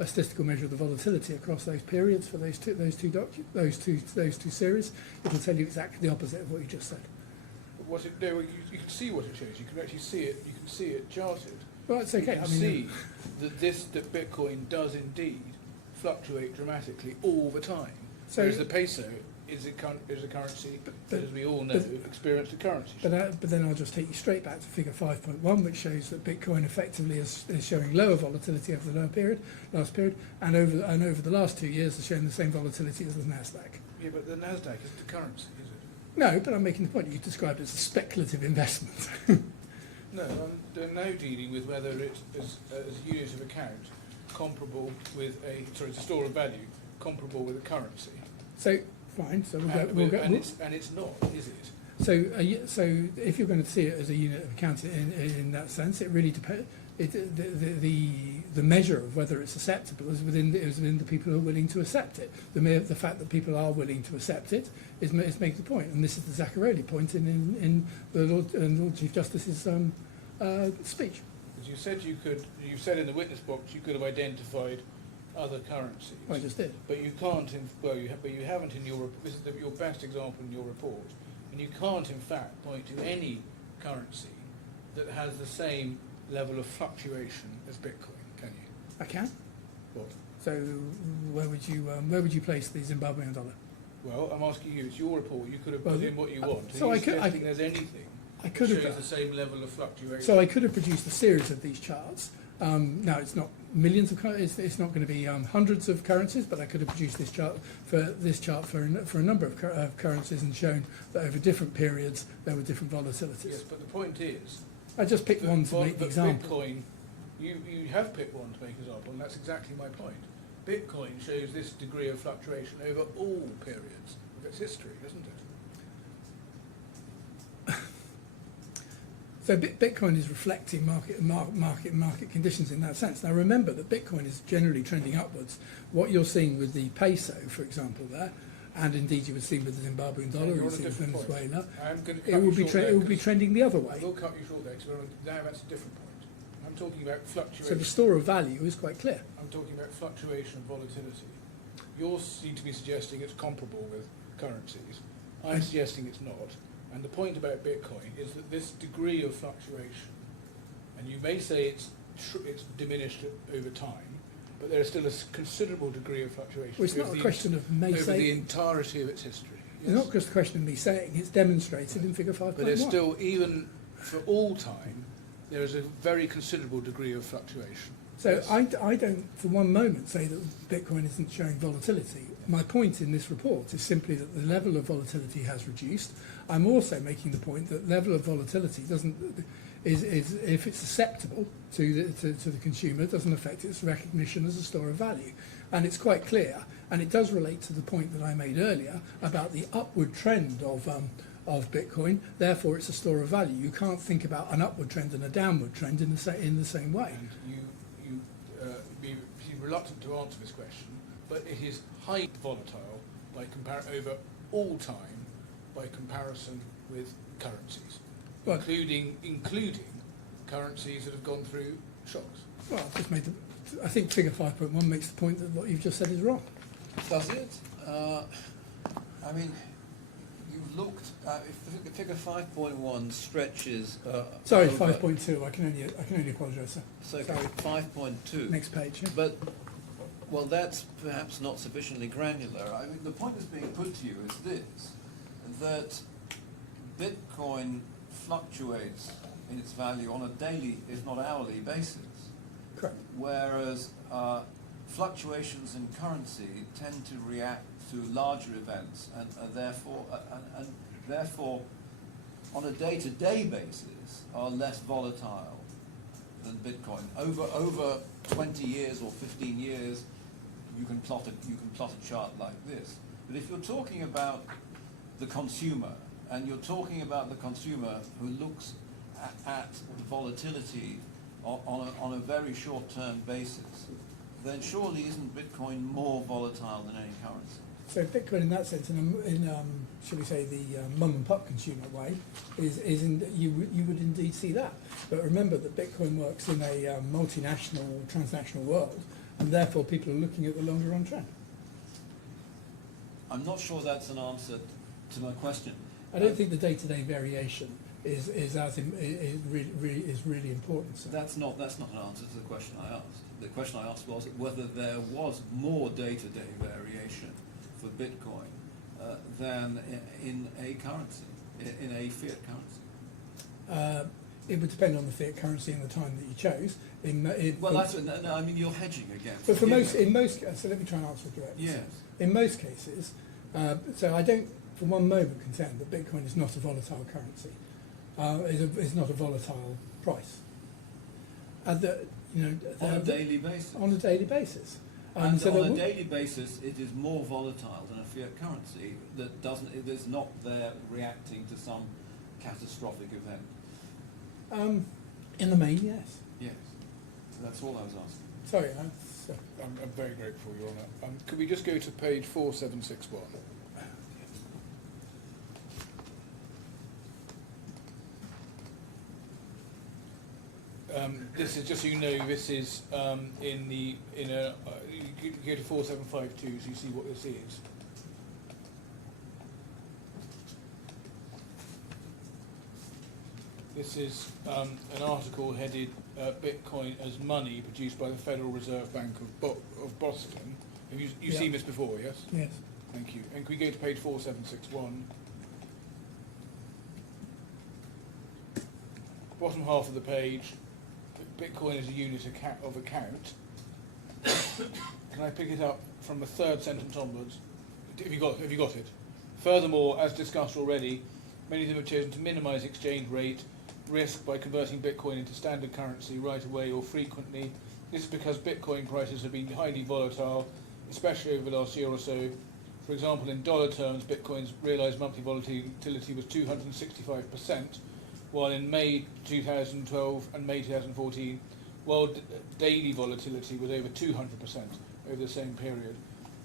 a statistical measure of the volatility across those periods for those two series, it'll tell you exactly the opposite of what you just said. You can see what it shows. You can actually see it. You can see it charted. Well, it's okay. You can see that Bitcoin does indeed fluctuate dramatically all the time. So, whereas the peso is a currency that, as we all know, experienced a currency shock. But then I'll just take you straight back to figure 5.1, which shows that Bitcoin effectively is showing lower volatility over the last period, and over the last 2 years is showing the same volatility as the Nasdaq. Yeah, but the Nasdaq is the currency, is it? No, but I'm making the point you described it as a speculative investment. No, I'm now dealing with whether it is a unit of account comparable with it's a store of value comparable with a currency. So fine. So it's not, is it? So if you're going to see it as a unit of account in that sense, it really depends. The measure of whether it's acceptable is within the people who are willing to accept it. The fact that people are willing to accept it is makes the point, and this is the Zaccaroli point in the Lord Chief Justice's speech. As you said, you said in the witness box you could have identified other currencies. I just did. But you can't. You haven't in your. This is your best example in your report, and you can't in fact point to any currency that has the same level of fluctuation as Bitcoin, can you? I can. What? So where would you place the Zimbabwean dollar? Well, I'm asking you. It's your report. You could have put in what you want. So I could. There's anything. I could have shows the same level of fluctuation. So I could have produced a series of these charts. Now it's not millions of. It's not going to be hundreds of currencies, but I could have produced this chart for a number of currencies and shown that over different periods there were different volatilities. Yes, but the point is, I just picked one to make the example. Bitcoin, you have picked one to make an example, and that's exactly my point. Bitcoin shows this degree of fluctuation over all periods of its history, doesn't it? So Bitcoin is reflecting market conditions in that sense. Now remember that Bitcoin is generally trending upwards. What you're seeing with the peso, for example, there, and indeed you would see with the Zimbabwean dollar, you see with Venezuela, it will be trending the other way. I will cut you short there, because now that's a different point. I'm talking about fluctuation. So the store of value is quite clear. I'm talking about fluctuation and volatility. You seem to be suggesting it's comparable with currencies. I'm suggesting it's not. And the point about Bitcoin is that this degree of fluctuation, and you may say it's diminished over time, but there is still a considerable degree of fluctuation. Well, it's not a question of me over saying the entirety of its history. Yes. It's not just a question of me saying, it's demonstrated in figure 5.1. But there's still, even for all time, there is a very considerable degree of fluctuation. So yes. I don't for one moment say that Bitcoin isn't showing volatility. My point in this report is simply that the level of volatility has reduced. I'm also making the point that level of volatility is if it's acceptable to the consumer, doesn't affect its recognition as a store of value. And it's quite clear, and it does relate to the point that I made earlier about the upward trend of of Bitcoin. Therefore, it's a store of value. You can't think about an upward trend and a downward trend in the same way. And you be reluctant to answer this question, but it is highly volatile by over all time by comparison with currencies, Well, including currencies that have gone through shocks. Well, I've just made I think figure 5.1 makes the point that what you've just said is wrong. Does it? I mean, you've looked at if figure 5.1 stretches. Sorry, over- 5.2. I can only apologise, sir. So Sorry. 5.2. Next page. Yeah? But, well, that's perhaps not sufficiently granular. I mean, the point that's being put to you is this, that Bitcoin fluctuates in its value on a daily, if not hourly, basis. Correct. Whereas fluctuations in currency tend to react to larger events and therefore on a day-to-day basis are less volatile than Bitcoin. Over 20 years or 15 years, you can plot a chart like this. But if you're talking about the consumer, and you're talking about the consumer who looks at the volatility on a very short-term basis, then surely isn't Bitcoin more volatile than any currency? So Bitcoin, in that sense, shall we say, the mum and pop consumer way, you would indeed see that. But remember that Bitcoin works in a multinational, transnational world, and therefore people are looking at the longer run trend. I'm not sure that's an answer to my question. I don't think the day-to-day variation is really important. So. That's not an answer to the question I asked. The question I asked was whether there was more day-to-day variation for Bitcoin than in a currency, in a fiat currency. It would depend on the fiat currency and the time that you chose. I mean, you're hedging again. But so let me try and answer it directly. Yes. In most cases, so I don't for one moment contend that Bitcoin is not a volatile currency, is not a volatile price. On a daily basis. On a daily basis. And so on a daily basis, it is more volatile than a fiat currency it is not there reacting to some catastrophic event. In the main, yes. Yes, that's all I was asking. Sorry, I'm very grateful you're on that. Could we just go to page 4761? This is just so you know. This is you go to 4752, so you see what this is. This is an article headed "Bitcoin as Money," produced by the Federal Reserve Bank of Boston. Have you seen this before? Yes. Yes. Thank you. And can we go to page 4761? Bottom half of the page. Bitcoin is a unit of account. Can I pick it up from the third sentence onwards? Have you got it? Furthermore, as discussed already, many of them have chosen to minimise exchange rate risk by converting Bitcoin into standard currency right away or frequently. This is because Bitcoin prices have been highly volatile, especially over the last year or so. For example, in dollar terms, Bitcoin's realised monthly volatility was 265%, while in May 2012 and May 2014, world daily volatility was over 200% over the same period.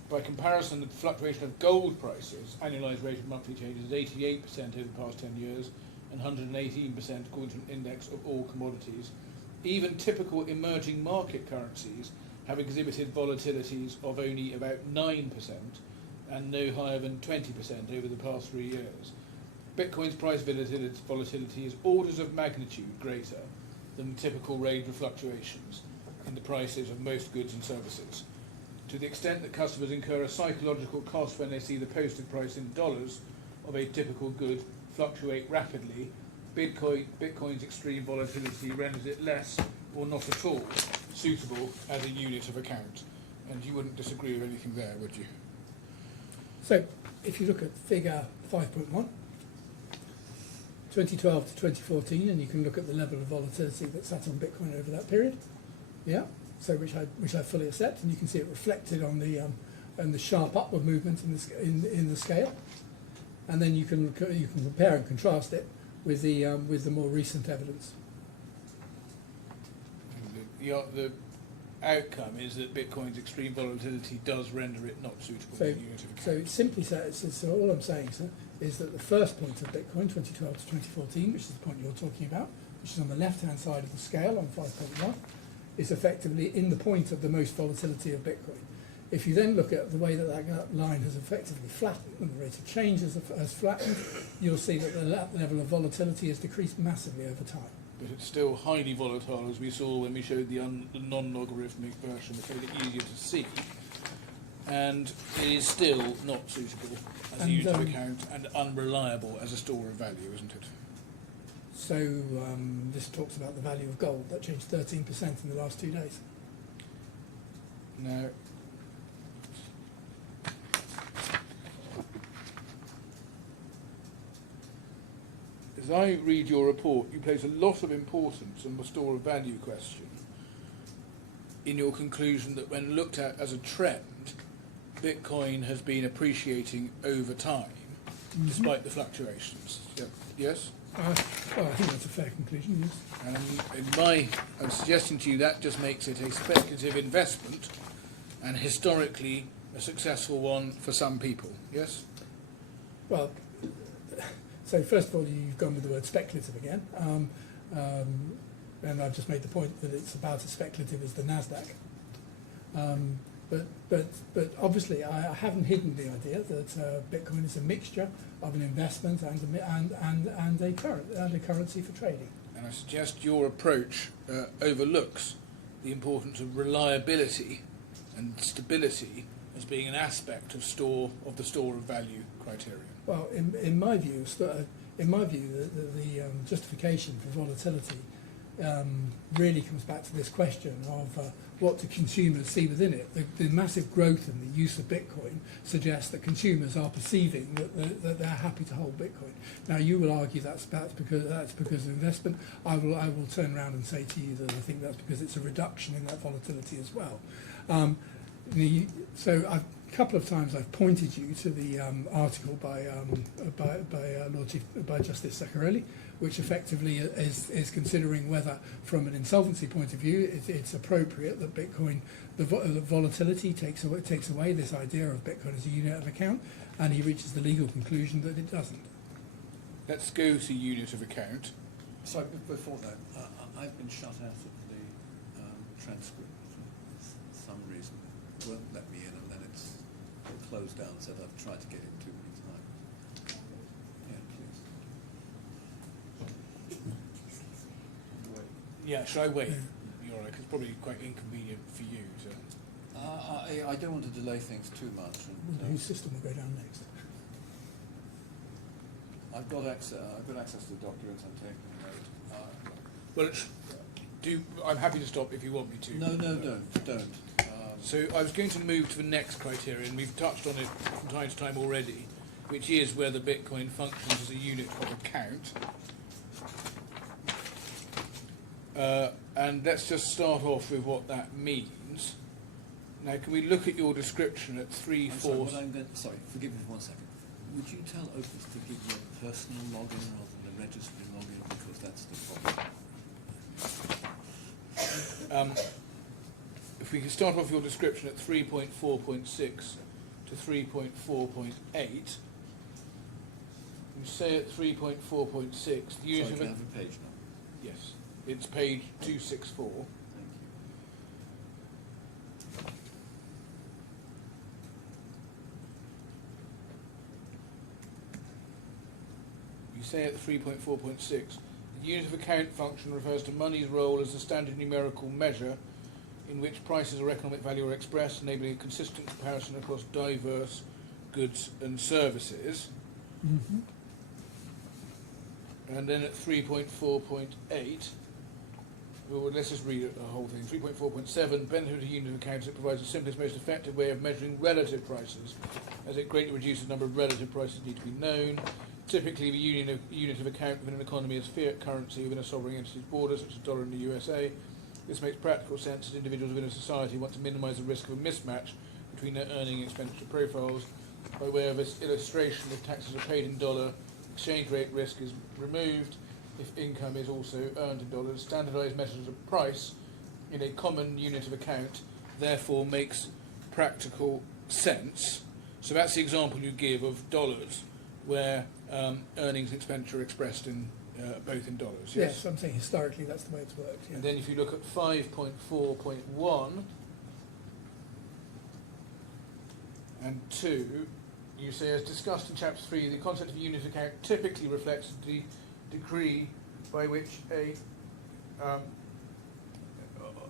By comparison, the fluctuation of gold prices, annualised rate of monthly changes, is 88% over the past 10 years and 118% according to an index of all commodities. Even typical emerging market currencies have exhibited volatilities of only about 9% and no higher than 20% over the past 3 years. Bitcoin's price volatility is orders of magnitude greater than the typical range of fluctuations in the prices of most goods and services. To the extent that customers incur a psychological cost when they see the posted price in dollars of a typical good fluctuate rapidly, Bitcoin's extreme volatility renders it less or not at all suitable as a unit of account. And you wouldn't disagree with anything there, would you? So if you look at figure 5.1, 2012 to 2014, and you can look at the level of volatility that sat on Bitcoin over that period. Yeah. So which I fully accept, and you can see it reflected on the sharp upward movement in the scale. and then you can compare and contrast it with the more recent evidence. The outcome is that Bitcoin's extreme volatility does render it not suitable So, as a unit of account. so it simply says, so all I'm saying, sir, is that the first point of Bitcoin, 2012 to 2014, which is the point you're talking about, which is on the left-hand side of the scale on 5.1, is effectively in the point of the most volatility of Bitcoin. If you then look at the way that that line has effectively flattened and the rate of change has flattened, you'll see that the level of volatility has decreased massively over time. But it's still highly volatile, as we saw when we showed the non-logarithmic version, which made it easier to see. And it is still not suitable as a unit of account and unreliable as a store of value, isn't it? So this talks about the value of gold. That changed 13% in the last 2 days. Now, as I read your report, you place a lot of importance on the store of value question in your conclusion that when looked at as a trend, Bitcoin has been appreciating over time, despite the fluctuations. Yes? Well, I think that's a fair conclusion, yes. And I'm suggesting to you that just makes it a speculative investment and historically a successful one for some people, yes? Well, so first of all, you've gone with the word speculative again, and I've just made the point that it's about as speculative as the Nasdaq. But obviously, I haven't hidden the idea that Bitcoin is a mixture of an investment and a currency for trading. And I suggest your approach overlooks the importance of reliability and stability as being an aspect of the store of value criterion. Well, in my view, the justification for volatility really comes back to this question of what do consumers see within it. The massive growth in the use of Bitcoin suggests that consumers are perceiving that they're happy to hold Bitcoin. Now, you will argue that's because of investment. I will turn around and say to you that I think that's because it's a reduction in that volatility as well. So a couple of times I've pointed you to the article by Justice Zaccarelli, which effectively is considering whether, from an insolvency point of view, it's appropriate that Bitcoin, the volatility takes away this idea of Bitcoin as a unit of account, and he reaches the legal conclusion that it doesn't. Let's go to unit of account. Sorry, before that, I've been shut out of the transcript for some reason. It won't let me in, and then it's closed down, said I've tried to get in too many times. Yeah, please. Yeah, shall I wait? You're right, 'cause it's probably quite inconvenient for you to... I don't want to delay things too much. And, Whose system will go down next? I've got access to the documents. I'm taking note. Well, I'm happy to stop if you want me to. No, don't. So I was going to move to the next criterion. We've touched on it from time to time already, which is whether Bitcoin functions as a unit of account. And let's just start off with what that means. Now, can we look at your description at 3/4? Sorry, forgive me for 1 second. Would you tell Opus to give you a personal login rather than a registry login, because that's the problem? If we can start off your description at 3.4.6 to 3.4.8, you say at 3.4.6, the unit Sorry, of can I have a page number? yes, it's page 264. Thank You say at 3.4.6, the unit of account function refers to money's role as a standard numerical measure in which prices or economic value are expressed, enabling a consistent comparison across diverse goods and services. Mm-hmm. And then at 3.4.8, well, let's just read the whole thing. 3.4.7, benefit of a unit of accounts, it provides the simplest, most effective way of measuring relative prices, as it greatly reduces the number of relative prices need to be known. Typically, the unit of account within an economy is fiat currency within a sovereign entity's borders, such as dollar in the USA. This makes practical sense as individuals within a society want to minimise the risk of a mismatch between their earning and expenditure profiles. by way of illustration, if taxes are paid in dollar, exchange rate risk is removed. If income is also earned in dollars, standardised measures of price in a common unit of account therefore makes practical sense. So that's the example you give of dollars, where earnings and expenditure are expressed in both in dollars. Yes, I'm saying historically that's the way it's worked. Yeah. And then if you look at 5.4.1 and 2, you say, as discussed in Chapter 3, the concept of unit account typically reflects the degree by which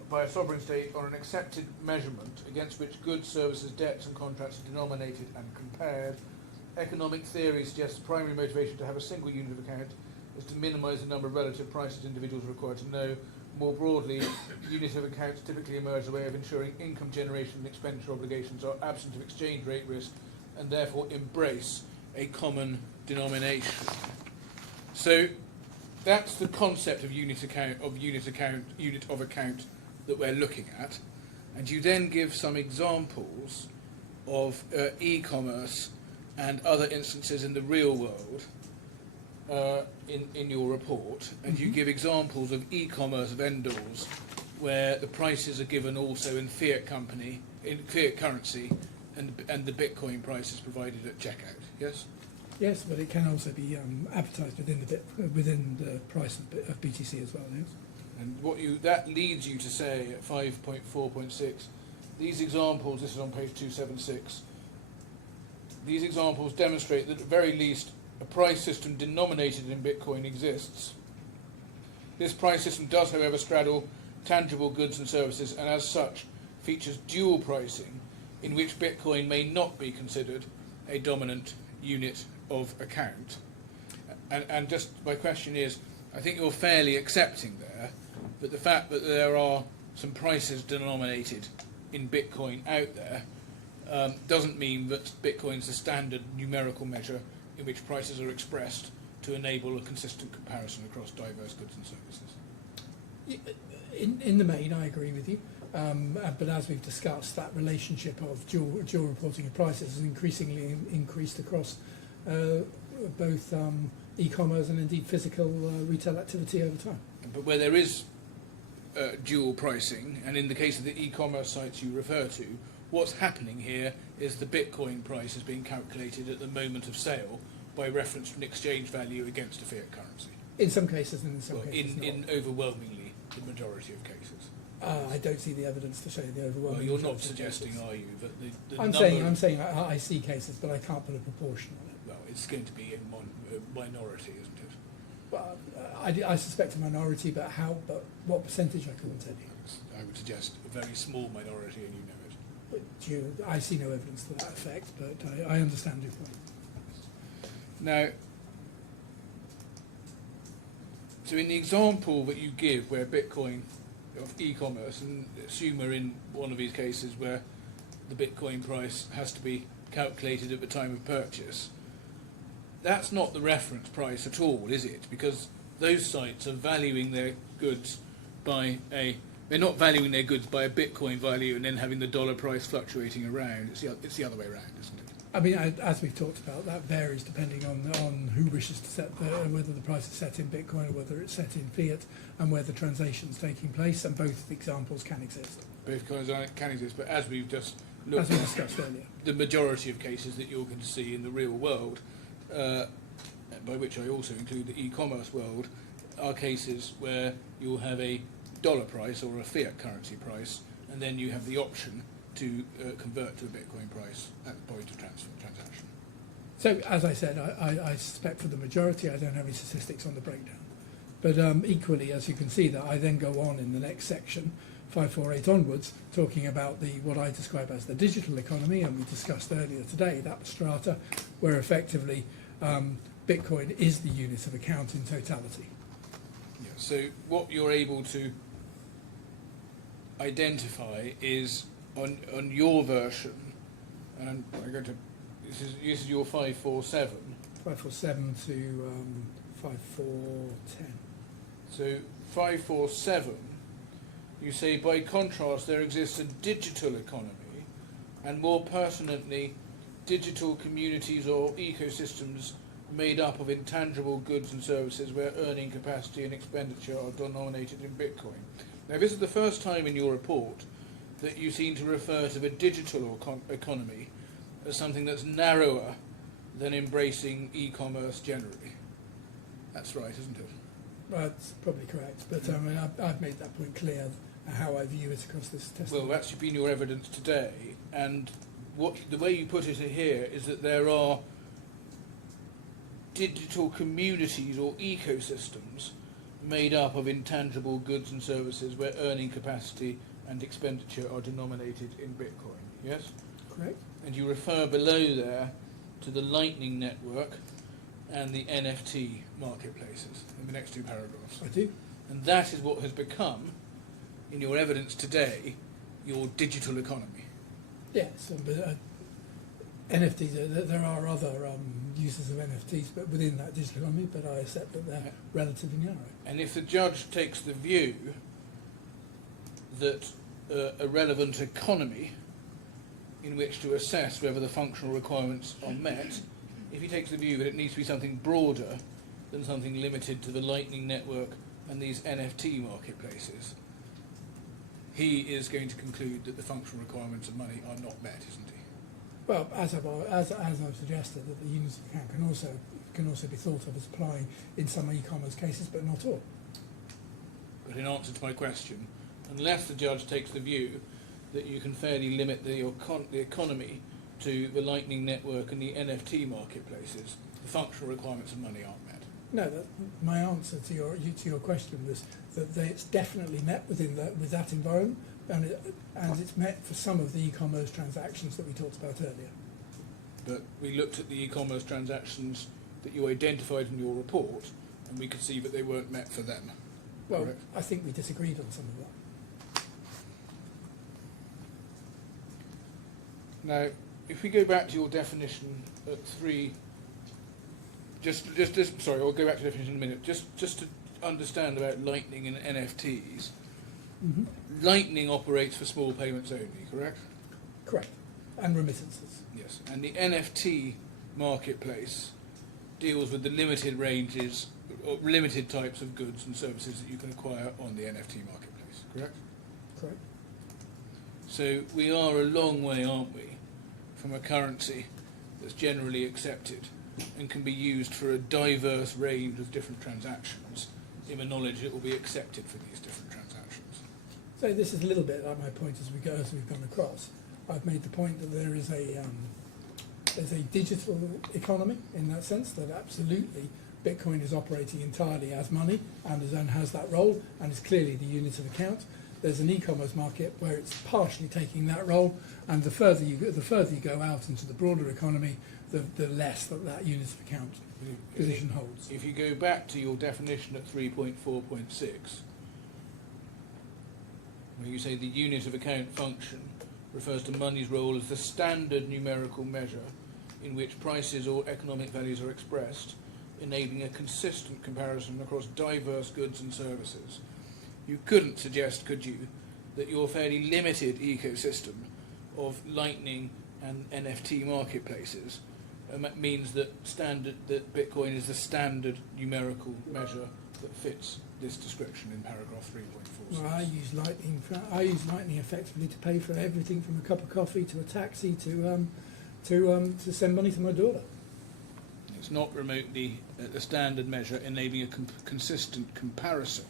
by a sovereign state on an accepted measurement against which goods, services, debts and contracts are denominated and compared. Economic theory suggests the primary motivation to have a single unit of account is to minimise the number of relative prices individuals are required to know. More broadly, unit of accounts typically emerge as a way of ensuring income generation and expenditure obligations are absent of exchange rate risk and therefore embrace a common denomination. So that's the concept of unit of account that we're looking at, and you then give some examples of e-commerce and other instances in the real world in your report, and you give examples of e-commerce vendors where the prices are given also in fiat currency, and the Bitcoin price is provided at checkout. Yes. Yes, but it can also be advertised within the price of BTC as well. Yes. And that leads you to say at 5.4.6, these examples, this is on page 276, these examples demonstrate that at the very least a price system denominated in Bitcoin exists. This price system does, however, straddle tangible goods and services, and as such features dual pricing, in which Bitcoin may not be considered a dominant unit of account. And just my question is, I think you're fairly accepting there, but the fact that there are some prices denominated in Bitcoin out there doesn't mean that Bitcoin's the standard numerical measure in which prices are expressed to enable a consistent comparison across diverse goods and services. In the main, I agree with you, but as we've discussed, that relationship of dual reporting of prices has increasingly increased across both e-commerce and indeed physical retail activity over time. But where there is dual pricing, and in the case of the e-commerce sites you refer to, what's happening here is the Bitcoin price is being calculated at the moment of sale by reference to an exchange value against a fiat currency. In some cases, and in some cases not. In overwhelmingly the majority of cases. I don't see the evidence to show the overwhelming. Well, you're not majority of suggesting, cases. are you, that the I'm number... saying I see cases, but I can't put a proportion on it. Well, it's going to be a minority, isn't it? Well, I suspect a minority, but what percentage I couldn't tell you. I would suggest a very small minority, and you know it. But I see no evidence to that effect, but I understand your point. Now, so in the example that you give where Bitcoin of e-commerce, and assume we're in one of these cases where the Bitcoin price has to be calculated at the time of purchase, that's not the reference price at all, is it? Because those sites are valuing their goods they're not valuing their goods by a Bitcoin value and then having the dollar price fluctuating around. It's the other way around, isn't it? I mean, as we've talked about, that varies depending on who wishes to set whether the price is set in Bitcoin or whether it's set in fiat, and where the transaction's taking place, and both examples can exist. Both kinds can exist, but as we've just looked as we discussed earlier, the majority of cases that you're going to see in the real world, by which I also include the e-commerce world, are cases where you'll have a dollar price or a fiat currency price, and then you have the option to convert to a Bitcoin price at the point of transaction. So, as I said, I suspect for the majority I don't have any statistics on the breakdown. But equally, as you can see, that I then go on in the next section, 548 onwards, talking about what I describe as the digital economy, and we discussed earlier today that strata where effectively Bitcoin is the unit of account in totality. Yeah, so what you're able to identify is on your version, and I'm going to, this is your 547. 547 to 5410. So 547, you say, by contrast, there exists a digital economy, and more pertinently, digital communities or ecosystems made up of intangible goods and services where earning capacity and expenditure are denominated in Bitcoin. Now, this is the first time in your report that you seem to refer to the digital economy as something that's narrower than embracing e-commerce generally. That's right, isn't it? That's probably correct, but I mean, I've made that point clear how I view it across this testimony. Well, that's been your evidence today, and the way you put it here is that there are digital communities or ecosystems made up of intangible goods and services where earning capacity and expenditure are denominated in Bitcoin, yes? Correct. And you refer below there to the Lightning Network and the NFT marketplaces in the next two paragraphs. I do. And that is what has become, in your evidence today, your digital economy. Yes, but NFTs, there are other uses of NFTs, but within that digital economy, but I accept that they're relatively narrow. And if the judge takes the view that a relevant economy in which to assess whether the functional requirements are met, if he takes the view that it needs to be something broader than something limited to the Lightning Network and these NFT marketplaces, he is going to conclude that the functional requirements of money are not met, isn't he? Well, as I've suggested, that the units of account can also be thought of as applying in some e-commerce cases, but not all. But in answer to my question, unless the judge takes the view that you can fairly limit the economy to the Lightning Network and the NFT marketplaces, the functional requirements of money aren't met. No, my answer to your question was that it's definitely met with that environment, and it's met for some of the e-commerce transactions that we talked about earlier. But we looked at the e-commerce transactions that you identified in your report, and we could see that they weren't met for them. Well, correct? I think we disagreed on some of that. Now, if we go back to your definition at 3, sorry, I'll go back to the definition in a minute. Just to understand about Lightning and NFTs. Mm-hmm. Lightning operates for small payments only, correct? Correct, and remittances. Yes, and the NFT marketplace deals with the limited ranges, or limited types of goods and services that you can acquire on the NFT marketplace, correct? Correct. So we are a long way, aren't we, from a currency that's generally accepted and can be used for a diverse range of different transactions in the knowledge it will be accepted for these different transactions. So this is a little bit like my point as we've gone across. I've made the point that there is there's a digital economy in that sense, that absolutely Bitcoin is operating entirely as money and has that role and is clearly the unit of account. There's an e-commerce market where it's partially taking that role, and the further you go out into the broader economy, the less that unit of account position holds. If you go back to your definition at 3.4.6, where you say the unit of account function refers to money's role as the standard numerical measure in which prices or economic values are expressed, enabling a consistent comparison across diverse goods and services. You couldn't suggest, could you, that your fairly limited ecosystem of Lightning and NFT marketplaces means that Bitcoin is the standard numerical measure that fits this description in paragraph 3.4. Well, I use Lightning effectively to pay for everything from a cup of coffee to a taxi to send money to my daughter. It's not remotely a standard measure enabling a consistent comparison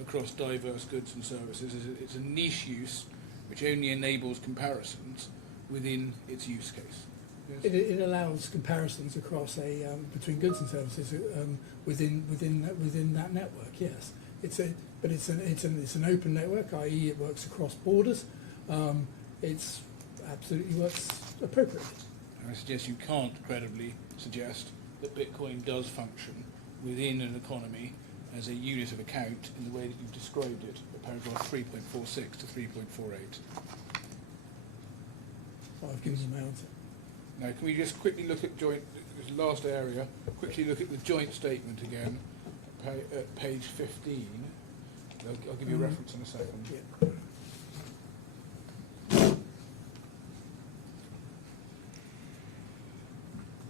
across diverse goods and services. It's a niche use which only enables comparisons within its use case. Yes? It allows comparisons across between goods and services within that network. Yes, it's an open network, i.e., it works across borders. It absolutely works appropriately. I suggest you can't credibly suggest that Bitcoin does function within an economy as a unit of account in the way that you've described it at paragraph 3.46 to 3.48. Well, I've given you my answer. Now, can we just quickly look at this last area, quickly look at the joint statement again, at page 15. I'll give you a reference in a second. Yeah.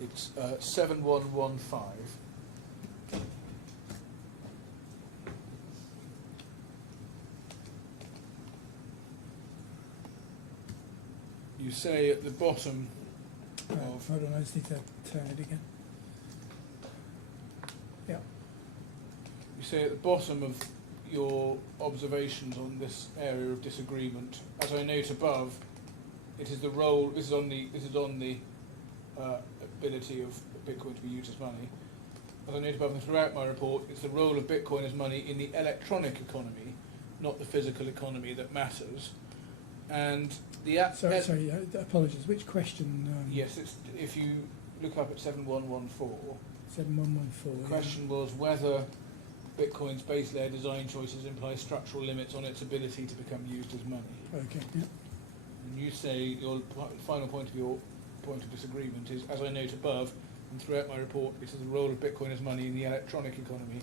It's 7115. You say at the bottom of... Hold on, I just need to turn it again. Yeah. You say at the bottom of your observations on this area of disagreement, as I note above, it is the role. This is on the ability of Bitcoin to be used as money. As I note above and throughout my report, it's the role of Bitcoin as money in the electronic economy, not the physical economy, that matters. And the Sorry, apologies. Which question? Yes, it's, if you look up at 7114. 7114. The question was whether Bitcoin's base layer design choices imply structural limits on its ability to become used as money. Okay. Yeah. And you say your final point of disagreement is, as I note above, and throughout my report, it is the role of Bitcoin as money in the electronic economy,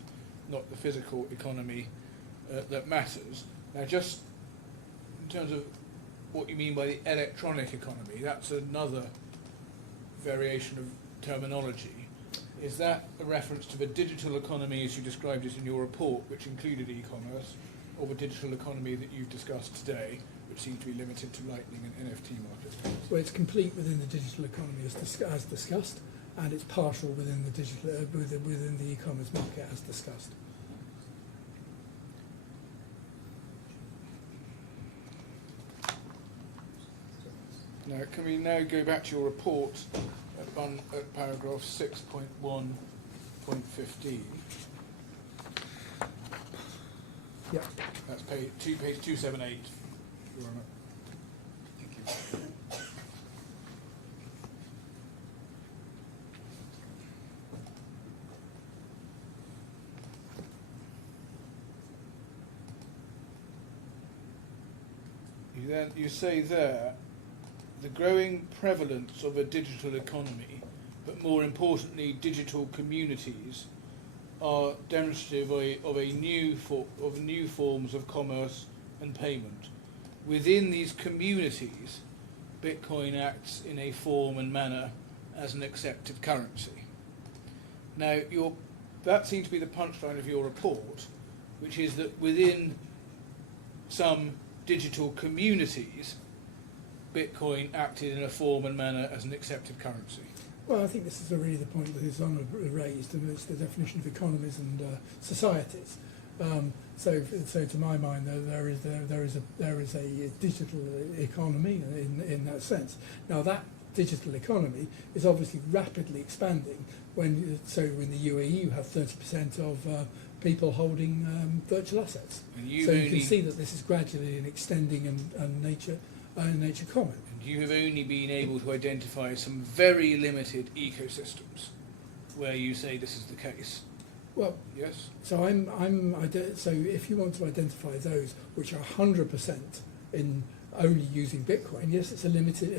not the physical economy, that matters. Now, just in terms of what you mean by the electronic economy, that's another variation of terminology. Is that a reference to the digital economy as you described it in your report, which included e-commerce, or the digital economy that you've discussed today, which seems to be limited to Lightning and NFT markets? Well, it's complete within the digital economy as discussed, and it's partial within the digital within the e-commerce market as discussed. Now, can we now go back to your report at paragraph 6.1.15? Yeah. That's page 278. Your Honour. Thank you. You say there, the growing prevalence of a digital economy, but more importantly, digital communities, are demonstrative of new forms of commerce and payment. Within these communities, Bitcoin acts in a form and manner as an accepted currency. Now, that seems to be the punchline of your report, which is that within some digital communities, Bitcoin acted in a form and manner as an accepted currency. Well, I think this is really the point that His Honour raised, and it's the definition of economies and societies. So to my mind, there is a digital economy in that sense. Now, that digital economy is obviously rapidly expanding. In the UAE, you have 30% of people holding virtual assets. So you can see that this is gradually an extending and nature common. And you have only been able to identify some very limited ecosystems where you say this is the case. Well, yes. So so if you want to identify those which are 100% in only using Bitcoin, yes, it's a limited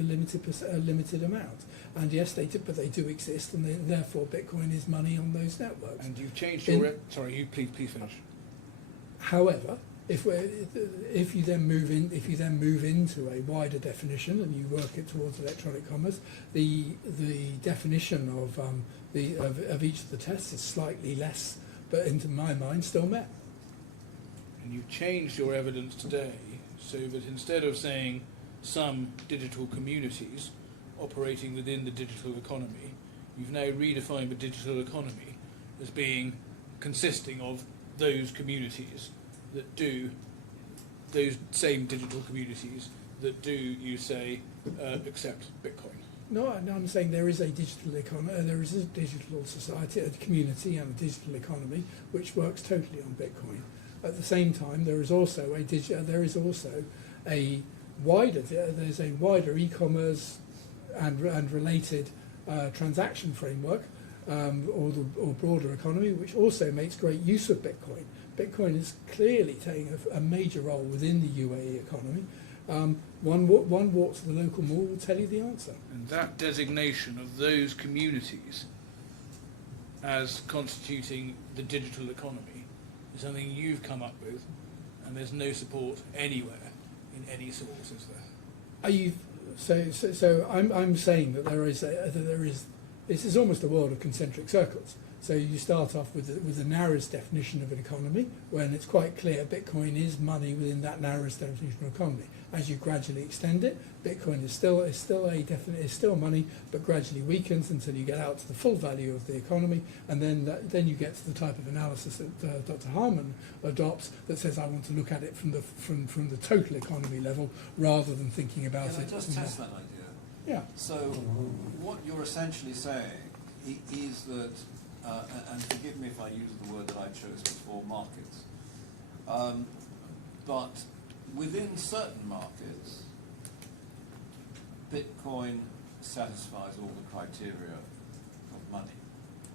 amount. And yes, they do exist, and therefore Bitcoin is money on those networks. And you've changed your... Sorry, you please finish. However, if you then move into a wider definition and you work it towards electronic commerce, the definition of each of the tests is slightly less, but into my mind still met. And you've changed your evidence today so that instead of saying some digital communities operating within the digital economy, you've now redefined the digital economy as being consisting of those communities that do, those same digital communities that do, you say, accept Bitcoin. No, I'm saying there is a digital economy, there is a digital society, a community, and a digital economy which works totally on Bitcoin. At the same time, there's a wider e-commerce and related transaction framework, or broader economy, which also makes great use of Bitcoin. Bitcoin is clearly taking a major role within the UAE economy. One walk to the local mall will tell you the answer. And that designation of those communities as constituting the digital economy is something you've come up with, and there's no support anywhere in any source, is there? So I'm saying that there is this is almost a world of concentric circles. So you start off with the narrowest definition of an economy, when it's quite clear Bitcoin is money within that narrowest definition of economy. As you gradually extend it, Bitcoin is still money, but gradually weakens until you get out to the full value of the economy, and then you get to the type of analysis that Dr. Harman adopts, that says I want to look at it from the total economy level rather than thinking about Can it. I just test that idea? Yeah. So what you're essentially saying is that, and forgive me if I use the word that I chose before, markets, but within certain markets, Bitcoin satisfies all the criteria of money.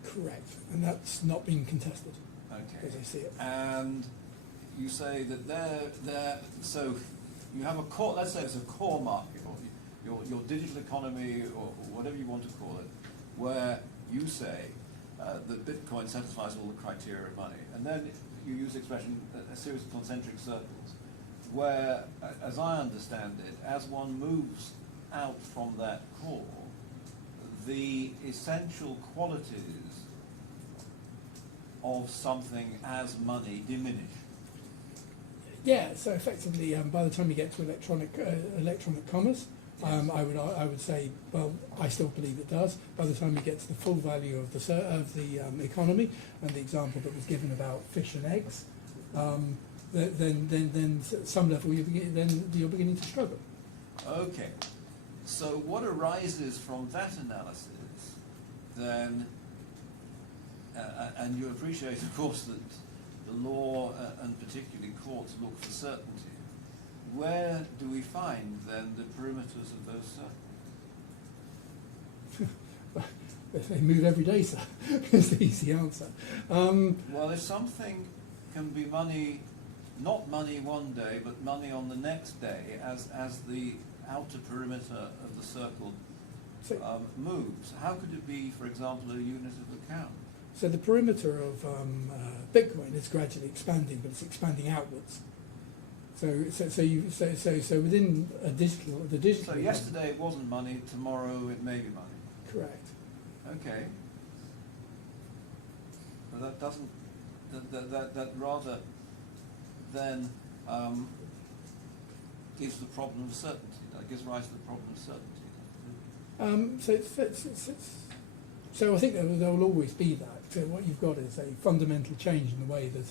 Correct, and that's not been contested, Okay. as I see it. And you say that so you have a core, let's say it's a core market, or your digital economy, or whatever you want to call it, where you say that Bitcoin satisfies all the criteria of money. And then you use the expression, a series of concentric circles, where, as I understand it, as one moves out from that core, the essential qualities of something as money diminish. Yeah, so effectively, by the time you get to electronic commerce, I would say, well, I still believe it does. By the time you get to the full value of the economy, and the example that was given about fish and eggs, then at some level you're beginning to struggle. Okay, so what arises from that analysis then, and you appreciate, of course, that the law and particularly courts look for certainty. Where do we find then the perimeters of those circles? They move every day, sir. Is the easy answer. Well, if something can be money, not money one day, but money on the next day, as the outer perimeter of the circle moves, how could it be, for example, a unit of account? So the perimeter of Bitcoin is gradually expanding, but it's expanding outwards. So within the digital. So yesterday it wasn't money, tomorrow it may be money. Correct. Okay. But that doesn't. That rather than gives the problem of certainty. That gives rise to the problem of certainty. So I think there will always be that. So what you've got is a fundamental change in the way that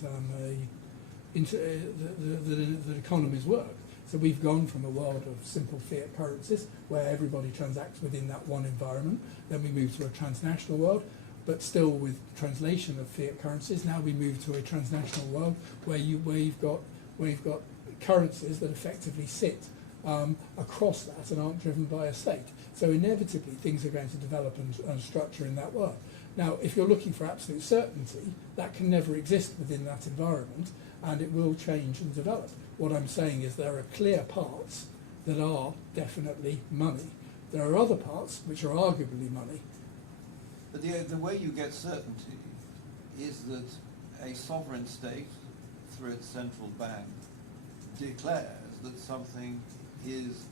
the economies work. So we've gone from a world of simple fiat currencies where everybody transacts within that one environment. Then we move to a transnational world, but still with translation of fiat currencies. Now we move to a transnational world where you've got currencies that effectively sit across that and aren't driven by a state. So inevitably things are going to develop and structure in that world. Now, if you're looking for absolute certainty, that can never exist within that environment, and it will change and develop. What I'm saying is there are clear parts that are definitely money. There are other parts which are arguably money. But the way you get certainty is that a sovereign state, through its central bank, declares that something is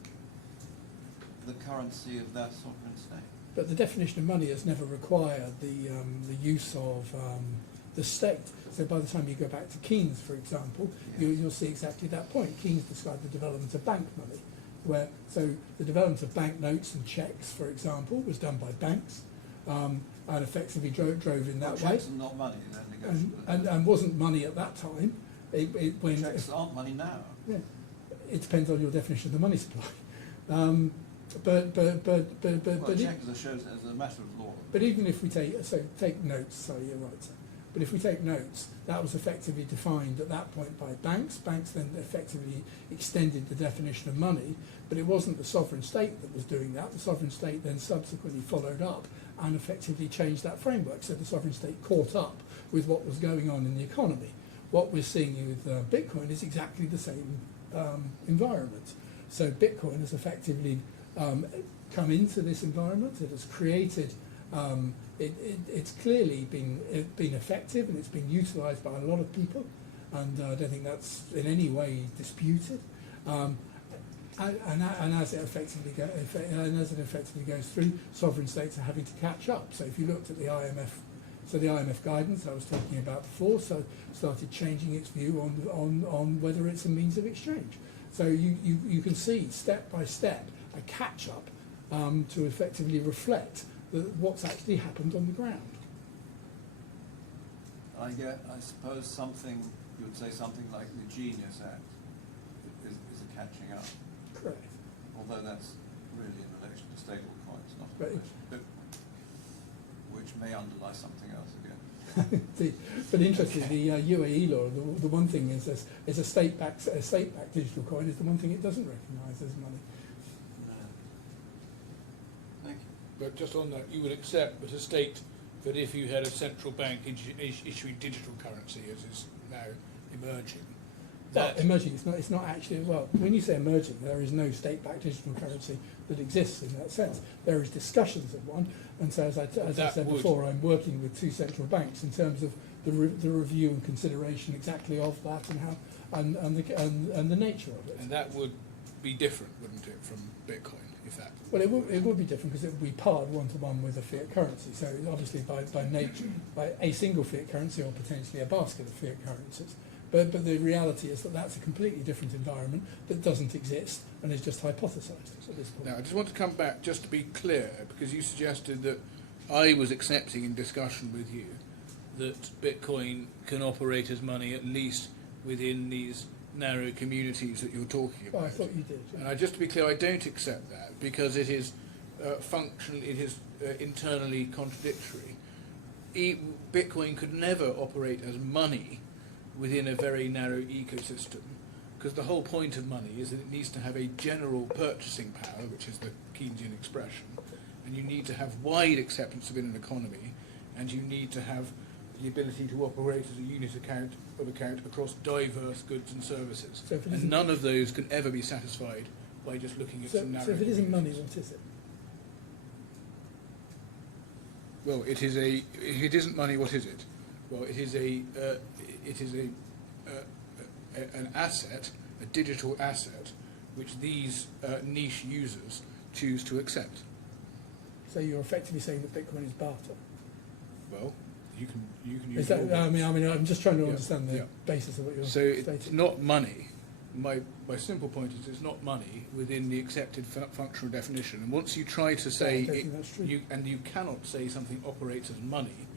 the currency of that sovereign state. But the definition of money has never required the use of the state. So by the time you go back to Keynes, for example, you'll see exactly that point. Keynes described the development of bank money, so the development of banknotes and checks, for example, was done by banks, and effectively drove in that way. Checks are not money, then and wasn't money at that time. Checks aren't money now. Yeah, it depends on your definition of the money supply. But check shows as a matter of law. But even if we take notes, sorry, you're right, sir. But if we take notes, that was effectively defined at that point by banks. Banks then effectively extended the definition of money, but it wasn't the sovereign state that was doing that. The sovereign state then subsequently followed up and effectively changed that framework. So the sovereign state caught up with what was going on in the economy. What we're seeing with Bitcoin is exactly the same environment. So Bitcoin has effectively come into this environment. It has created. It's clearly been effective, and it's been utilised by a lot of people, and I don't think that's in any way disputed. and as it effectively goes through, sovereign states are having to catch up. So if you looked at the IMF, so the IMF guidance I was talking about before, so started changing its view on whether it's a means of exchange. So you can see step by step a catch up to effectively reflect what's actually happened on the ground. I suppose something, you would say something like the Genius Act is a catching up. Correct. Although that's really in relation to stable coins, not But in relation, but which may underlie something else again. But interestingly, the UAE law, the one thing is a state-backed digital coin is the one thing it doesn't recognise as money. No. Thank you. But just on that, you would accept that a state that if you had a central bank issuing digital currency, as is now emerging, Well, emerging, it's not actually, well, when you say emerging, there is no state-backed digital currency that exists in that sense. There is discussions of one, and so as I said before, I'm working with two central banks in terms of the review and consideration exactly of that and how and the nature of it. and that would be different, wouldn't it, from Bitcoin, if that? Well, it would be different because it would be paired one-to-one with a fiat currency. So obviously by nature, by a single fiat currency or potentially a basket of fiat currencies. But the reality is that that's a completely different environment that doesn't exist and is just hypothesised at this point. Now, I just want to come back just to be clear, because you suggested that I was accepting in discussion with you that Bitcoin can operate as money at least within these narrow communities that you're talking about. Well, I thought you did. And just to be clear, I don't accept that because it is internally contradictory. Bitcoin could never operate as money within a very narrow ecosystem, because the whole point of money is that it needs to have a general purchasing power, which is the Keynesian expression, and you need to have wide acceptance within an economy, and you need to have the ability to operate as a unit of account across diverse goods and services. So if it and isn't- none of those can ever be satisfied by just looking at some narrow... So if it isn't money, what is it? Well, if it isn't money, what is it? Well, it is an asset, a digital asset, which these niche users choose to accept. So you're effectively saying that Bitcoin is barter. Well, you can use. Is that? all I mean, I'm just trying to Yeah, understand the yeah. basis of what you're So it's stating. not money. My simple point is it's not money within the accepted functional definition. And once you try to say I don't think that's true. you cannot say something operates as money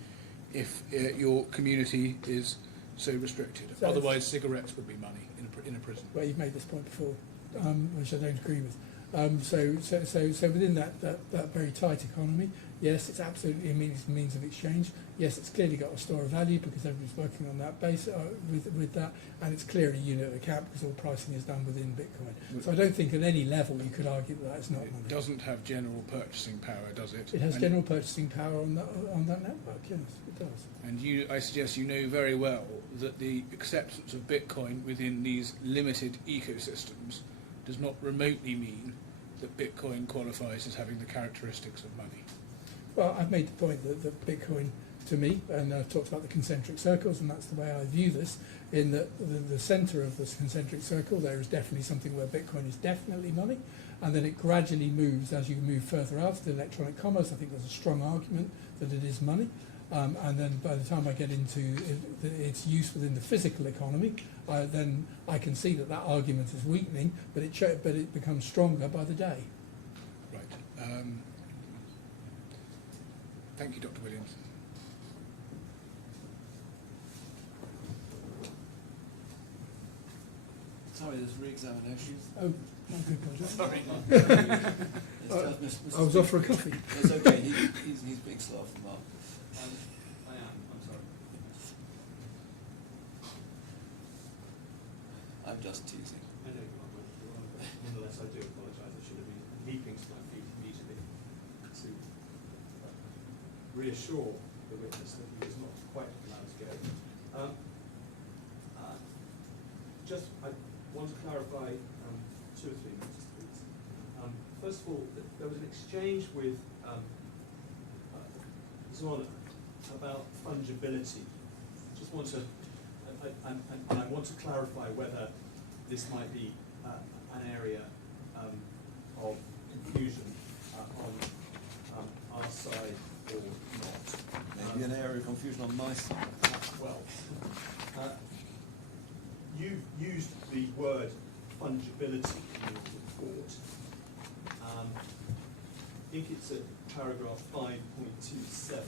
if your community is so restricted. So Otherwise, cigarettes would be money in a prison. Well, you've made this point before, which I don't agree with. So within that very tight economy, yes, it's absolutely a means of exchange. Yes, it's clearly got a store of value because everybody's working on that base with that, and it's clearly a unit of account because all pricing is done within Bitcoin. So I don't think at any level you could argue that it's not money. It doesn't have general purchasing power, does it? It has And- general purchasing power on that network. Yes, it does. And I suggest you know very well that the acceptance of Bitcoin within these limited ecosystems does not remotely mean that Bitcoin qualifies as having the characteristics of money. Well, I've made the point that Bitcoin, to me, and I've talked about the concentric circles, and that's the way I view this, in that the centre of this concentric circle, there is definitely something where Bitcoin is definitely money, and then it gradually moves as you move further out to electronic commerce. I think there's a strong argument that it is money. And then by the time I get into its use within the physical economy, then I can see that argument is weakening, but it becomes stronger by the day. Right. Thank you, Dr. Williams. Sorry, there's re-examination. Oh, my good pleasure. Sorry. I was off for a coffee. It's okay, he's being slow for Mark. I am, I'm sorry. I'm just teasing. I know you are, but nonetheless, I do apologise. I should have been leaping to my feet immediately to reassure the witness that he was not quite allowed to go. I want to clarify 2 or 3 matters, please. First of all, there was an exchange with Zona about fungibility. Just want to, and I want to clarify whether this might be an area of confusion on our side or not. Maybe an area of confusion on my side. Well, you've used the word fungibility in your report. I think it's at paragraph 5.27.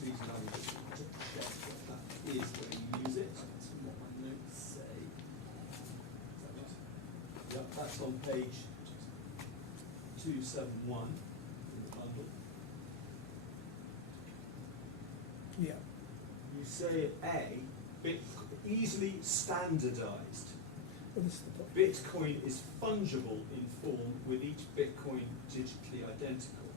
Please allow me just to check what that is when you use it. That's what my notes say. Is that right? Yep, that's on page 271 in the bundle. Yeah. You say easily standardized. Well, this is the point. Bitcoin is fungible in form with each Bitcoin digitally identical.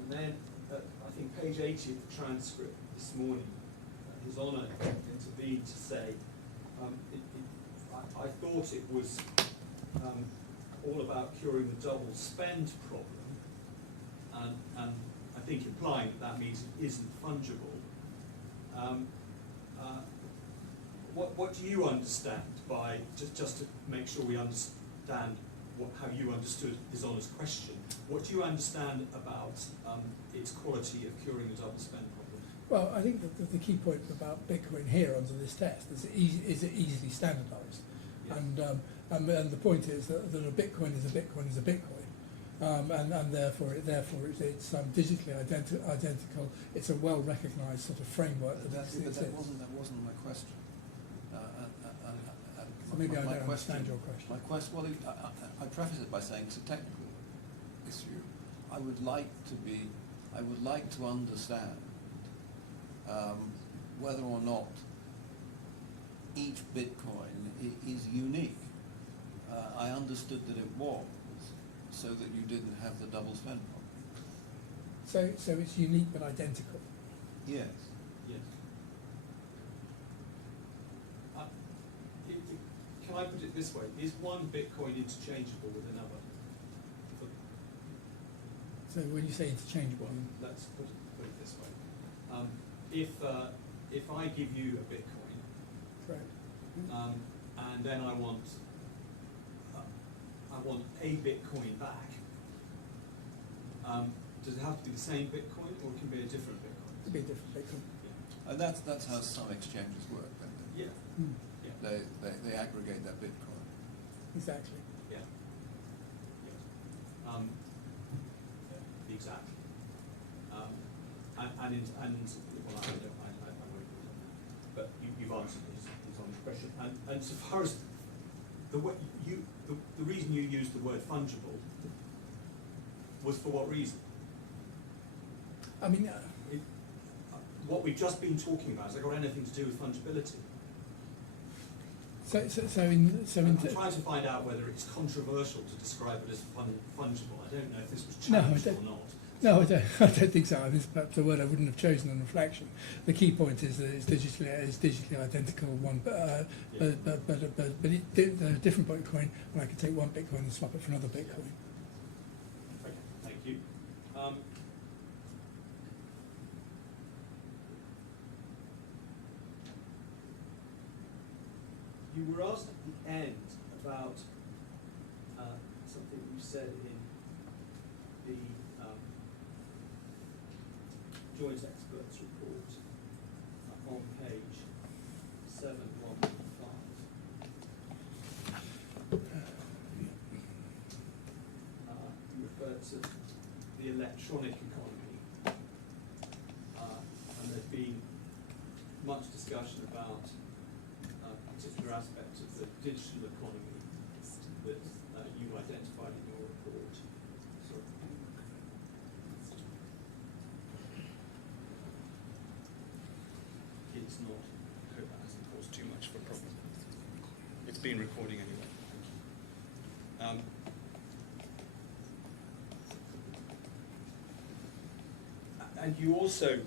And then I think page 80 of the transcript this morning, His Honour intervened to say, I thought it was all about curing the double spend problem, and I think implying that means it isn't fungible. What do you understand by, just to make sure we understand how you understood His Honour's question, what do you understand about its quality of curing the double spend problem? Well, I think that the key point about Bitcoin here under this test is it easily standardised, Yeah. and the point is that a Bitcoin is a Bitcoin is a Bitcoin, and therefore it's digitally identical. It's a well recognised sort of framework that But exists. that wasn't my question. So maybe I my don't understand your question. My question, well, I preface it by saying it's a technical issue. I would like to understand whether or not each Bitcoin is unique. I understood that it was, so that you didn't have the double spend problem. So it's unique but identical. Yes. Yes. Can I put it this way? Is one Bitcoin interchangeable with another? So when you say interchangeable, Let's put it this way. If I give you a Bitcoin, correct. and then I want a Bitcoin back, does it have to be the same Bitcoin, or it can be a different Bitcoin? It'd be a different Bitcoin. Yeah. And that's how some exchanges work, don't they? Yeah. Mm. Yeah. They aggregate that Bitcoin. Exactly. Yeah. Yeah. Exactly. Well, I won't go into that, but you've answered his on the question. And so far as the reason you used the word fungible was for what reason? I mean, What we've just been talking about, has it got anything to do with fungibility? I'm I'm trying to find out whether it's controversial to describe it as fungible. I don't know if this was challenged or not. No, I don't think so. This is perhaps a word I wouldn't have chosen on reflection. The key point is that it's digitally identical one, but they're a different Bitcoin, and I could take one Bitcoin and swap it for another Bitcoin. Okay, thank you. You were asked at the end about something you said in the joint experts report on page 7115. You referred to the electronic economy, and there's been much discussion about particular aspects of the digital economy that you identified in your report. Sorry. It's not, I hope that hasn't caused too much of a problem. It's been recording anyway. Thank you. And you also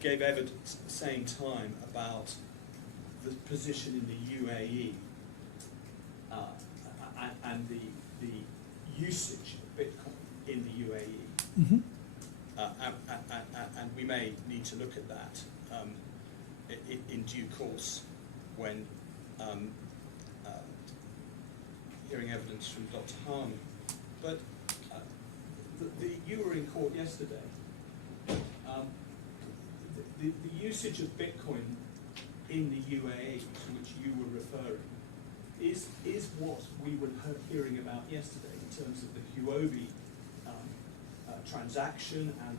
gave evidence at the same time about the position in the UAE and the usage of Bitcoin in the UAE. Mm-hmm. And we may need to look at that in due course when hearing evidence from Dr. Harney, but you were in court yesterday. The usage of Bitcoin in the UAE, to which you were referring, is what we were hearing about yesterday in terms of the HUOBI transaction and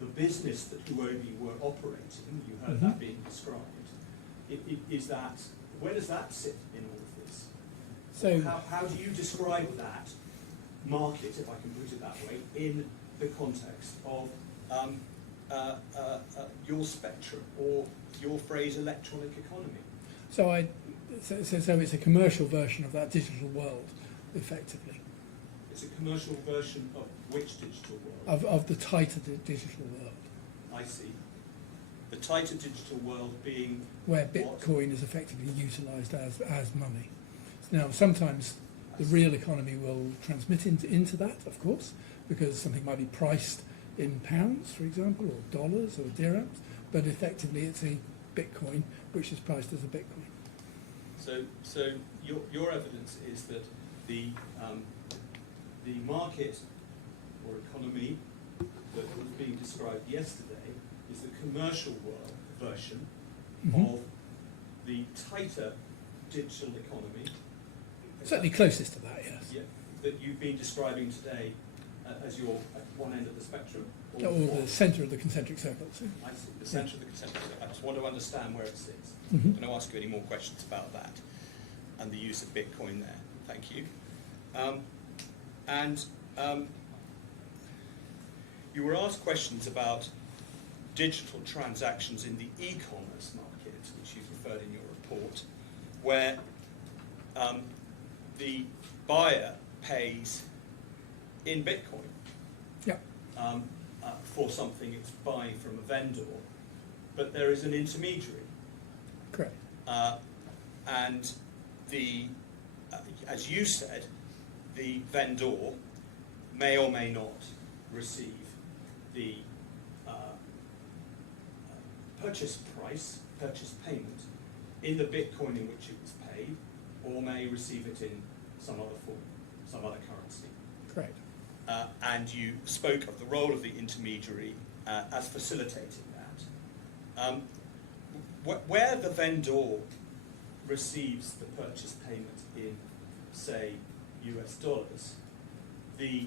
the business that HUOBI were operating. You heard that being described. Is that, where does that sit in all of this? So How do you describe that market, if I can put it that way, in the context of your spectrum, or your phrase electronic economy? So it's a commercial version of that digital world, effectively, It's a commercial version of which digital world? of the tighter digital world, I see. The tighter digital world being where what? Bitcoin is effectively utilised as money. Now, sometimes the real economy will transmit into that, of course, because something might be priced in pounds, for example, or dollars or dirhams, but effectively it's a Bitcoin which is priced as a Bitcoin. So your evidence is that the market or economy that was being described yesterday is the commercial world version of the tighter digital economy. Certainly closest to that, yes. Yeah, that you've been describing today as your at one end of the spectrum. Or the centre of the concentric circles. I see, the centre of the concentric circle. I just want to understand where it sits. Mhm. I'm going to ask you any more questions about that and the use of Bitcoin there. Thank you. You were asked questions about digital transactions in the e-commerce market, which you've referred in your report, where the buyer pays in Bitcoin Yeah. for something it's buying from a vendor, but there is an intermediary. Correct. And as you said, the vendor may or may not receive the purchase payment in the Bitcoin in which it was paid, or may receive it in some other form, some other currency. Correct. And you spoke of the role of the intermediary as facilitating that. Where the vendor receives the purchase payment in, say, US dollars, the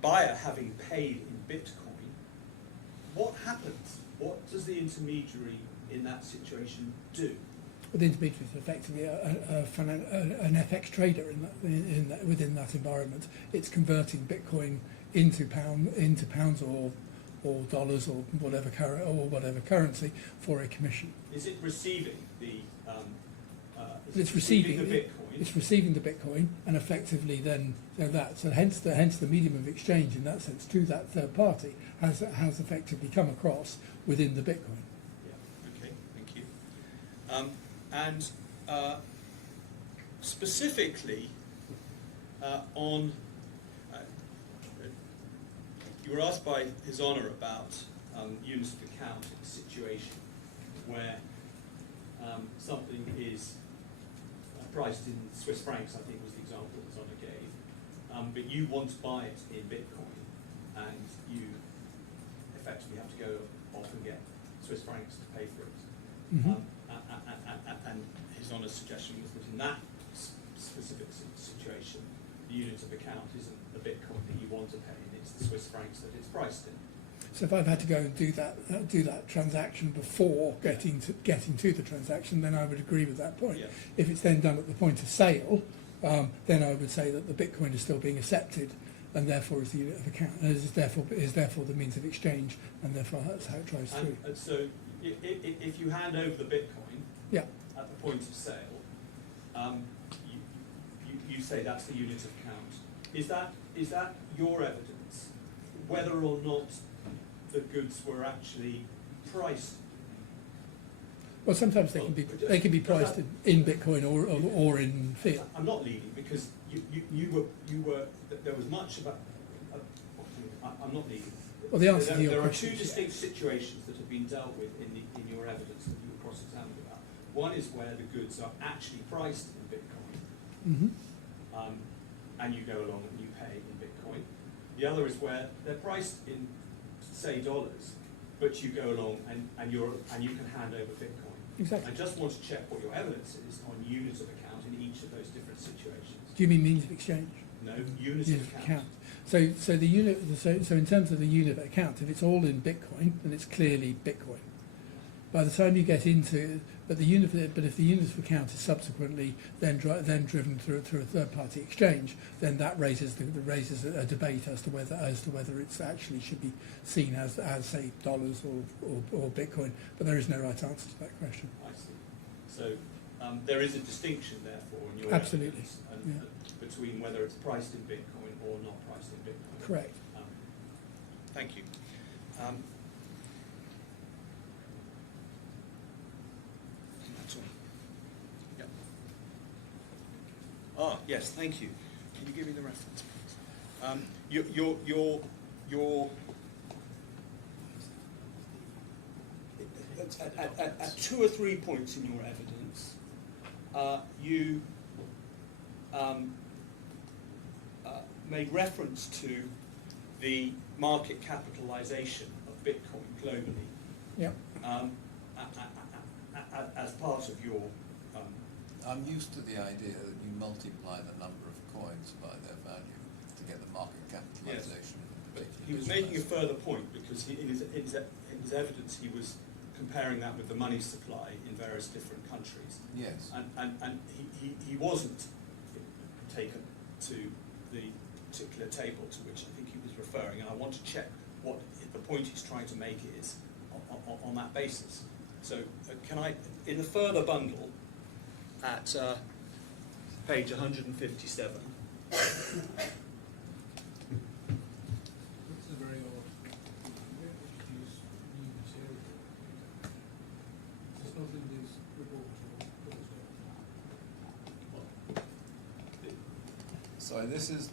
buyer having paid in Bitcoin, what happens? What does the intermediary in that situation do? Well, the intermediary is effectively an FX trader within that environment. It's converting Bitcoin into pounds or dollars or whatever currency for a commission. Is it receiving the? It's receiving the Bitcoin. It's receiving the Bitcoin, and effectively then hence the medium of exchange in that sense to that third party has effectively come across within the Bitcoin. Yeah. Okay. Thank you. And specifically on, you were asked by His Honour about units of account in a situation where something is priced in Swiss francs, I think was the example that His Honour gave, but you want to buy it in Bitcoin, and you effectively have to go off and get Swiss francs to pay for it. And His Honour's suggestion was that in that specific situation, the unit of account isn't the Bitcoin that you want to pay, and it's the Swiss francs that it's priced in. So if I've had to go and do that transaction before getting to the transaction, then I would agree with that point. Yeah. If it's then done at the point of sale, then I would say that the Bitcoin is still being accepted, and therefore is the unit of account, and is therefore the means of exchange, and therefore that's how it drives through. And so, if you hand over the Bitcoin Yeah. at the point of sale, you say that's the unit of account. Is that your evidence, whether or not the goods were actually priced? Well, sometimes they can be priced in Bitcoin or in fiat. I'm not leading because you were there was much about. I'm not leading. Well, the answer to your there are question two is distinct situations that have been dealt with in your evidence that you were cross-examined about. One is where the goods are actually priced in Bitcoin, and you go along and you pay in Bitcoin. The other is where they're priced in, say, dollars, but you go along and you can hand over Bitcoin. Exactly. I just want to check what your evidence is on units of account in each of those different situations. Do you mean means of exchange? No, units of account. So in terms of the unit of account, if it's all in Bitcoin, then it's clearly Bitcoin. By the time you get into, but if the unit of account is subsequently then driven through a third-party exchange, then that raises a debate as to whether it's actually should be seen as say dollars or Bitcoin. But there is no right answer to that question. I see. So there is a distinction, therefore, in your Absolutely. evidence between whether it's priced in Bitcoin or not priced in Bitcoin. Correct. Thank you. That's all. Yep. Ah, yes, thank you. Can you give me the reference, please? Your at 2 or 3 points in your evidence, you made reference to the market capitalization of Bitcoin globally. Yep. As part of your I'm used to the idea that you multiply the number of coins by their value to get the market capitalization. But he was making a further point because in his evidence he was comparing that with the money supply in various different countries. Yes. And he wasn't taken to the particular table to which I think he was referring, and I want to check what the point he's trying to make is on that basis. So can I, in the further bundle at page 157, This is very odd. We have to introduce new material. It's not in this report at all. So this is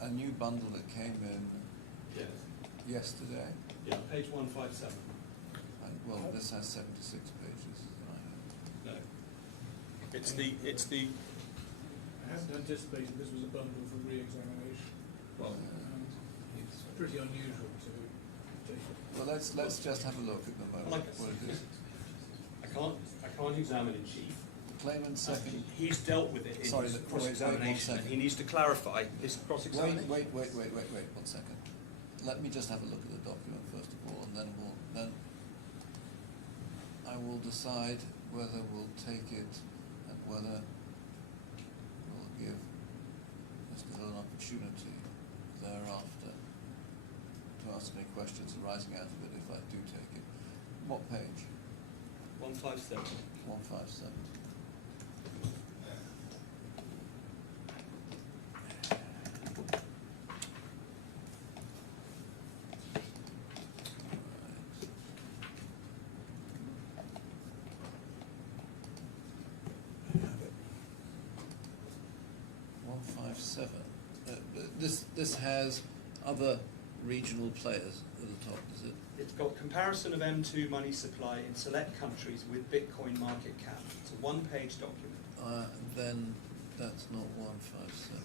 a new bundle that came in yes, yesterday. yeah, page 157. And, well, this has 76 pages. No, it's the I hadn't anticipated this was a bundle for re-examination. well. It's pretty unusual to take. Well, let's just have a look at the moment. Like what it is. I can't examine in chief. Claimant second. He's dealt with it in Sorry, his wait, cross-examination, one and he second. needs to clarify his cross-examination. Wait, 1 second. Let me just have a look at the document first of all, and then I will decide whether we'll take it and whether we'll give Mr. Hill an opportunity thereafter to ask any questions arising out of it if I do take it. What page? 157. 157. This has other regional players at the top, does it? It's got comparison of M2 money supply in select countries with Bitcoin market cap. It's a one-page document. Then that's not 157.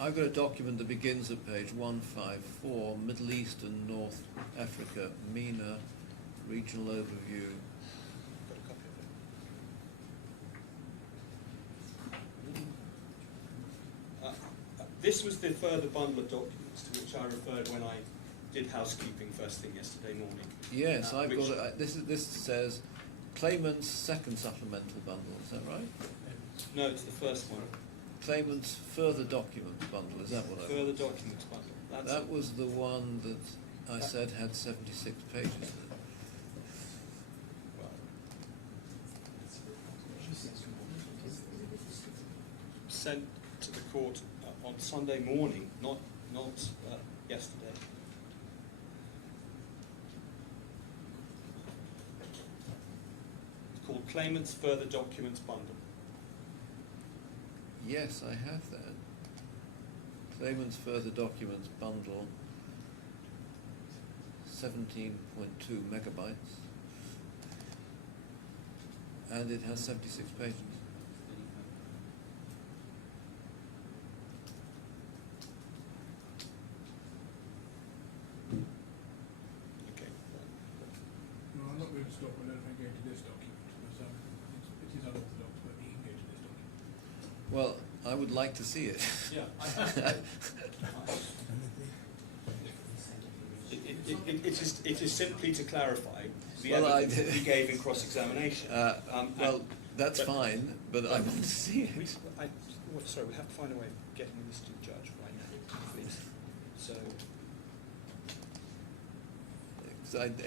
I've got a document that begins at page 154, Middle East and North Africa, MENA, regional overview. Got a copy of it. This was the further bundle of documents to which I referred when I did housekeeping first thing yesterday morning. Yes, I've which- got it. This says claimant's second supplemental bundle. Is that right? No, it's the first one. Claimant's further documents bundle. Is that what I? Further documents bundle. That's That was the one that I said had 76 pages in it. sent to the court on Sunday morning, not yesterday. It's called Claimant's Further Documents Bundle. Yes, I have that. Claimant's further documents bundle, 17.2 megabytes, and it has 76 pages. Okay. No, I'm not going to stop and let him go to this document, because it is unorthodox, but he can go to this document. Well, I would like to see it. Yeah. It is simply to clarify the Well, evidence that we gave in cross-examination. Well, that's fine, but I want to see it. Sorry, we have to find a way of getting this to the judge right now, please. So,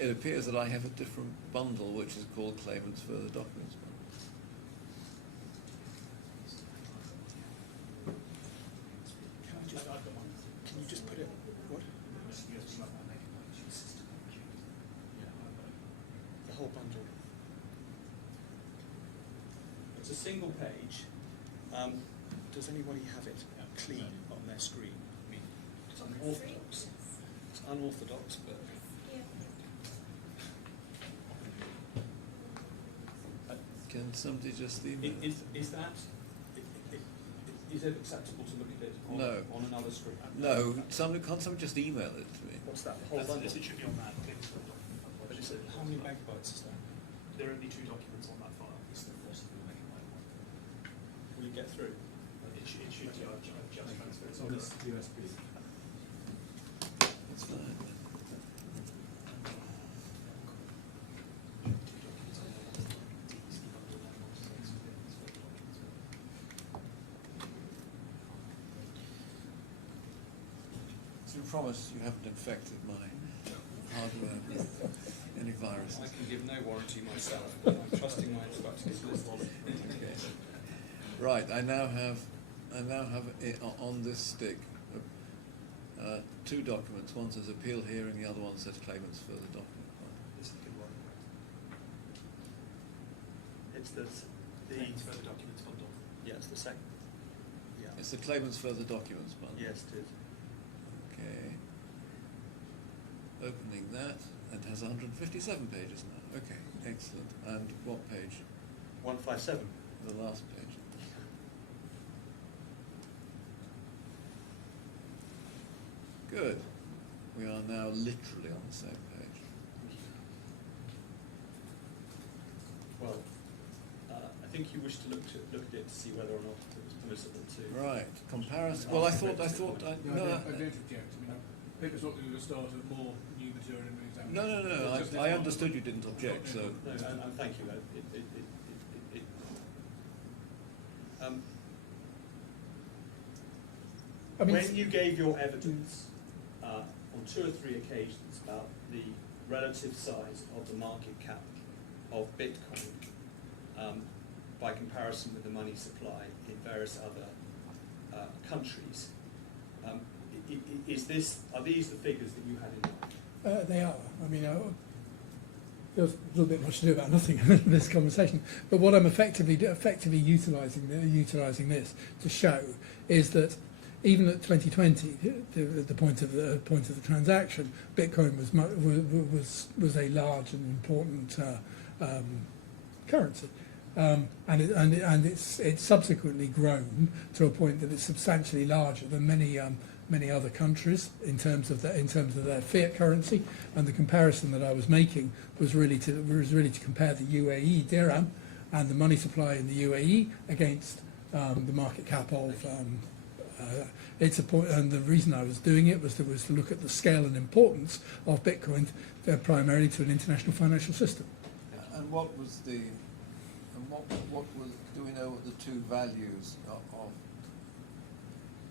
It appears that I have a different bundle, which is called Claimants Further Documents. can you just put it, what? The whole bundle. It's a single page. Does anybody have it clean on their screen? I mean, it's unorthodox. It's unorthodox, but Can somebody just email it? is that is it acceptable to look at it on, No. on another screen? No, can't somebody just email it to me? What's that? The whole bundle. It should be on that. But is it, how many megabytes is that? There are only 2 documents on that file. It's the first of the Will you get through? It should be just transfer. It's on this USB. That's fine. So you promise you haven't infected my hardware with any viruses? I can give no warranty myself, but I'm trusting my instructions. Okay. Right, I now have it on this stick 2 documents. One says appeal hearing, the other one says claimants further document. This is a good one. It's the Further documents bundle. yeah, it's the second. Yeah. It's the claimants further documents bundle. Yes, it is. Okay. Opening that, it has 157 pages now. Okay, excellent. And what page? 157. The last page. Good. We are now literally on the same page. Well, I think you wish to look at it to see whether or not it was permissible to. Right. Comparison. Well, I thought. No, I no, don't object. I mean, I think it's not going to start with more new material in the examination. no. It's just I this understood one. you didn't object. So. No, and thank you. I mean, When you gave your evidence on 2 or 3 occasions about the relative size of the market cap of Bitcoin by comparison with the money supply in various other countries, are these the figures that you had in mind? They are. I mean, there's a little bit much to do about nothing in this conversation. But what I'm effectively utilising this to show is that even at 2020, the point of the transaction, Bitcoin was a large and important currency, and it's subsequently grown to a point that it's substantially larger than many other countries in terms of their fiat currency. And the comparison that I was making was really to compare the UAE dirham and the money supply in the UAE against the market cap of. It's a point, and the reason I was doing it was to look at the scale and importance of Bitcoin, primarily to an international financial system. And what was the? And what was? Do we know what the 2 values of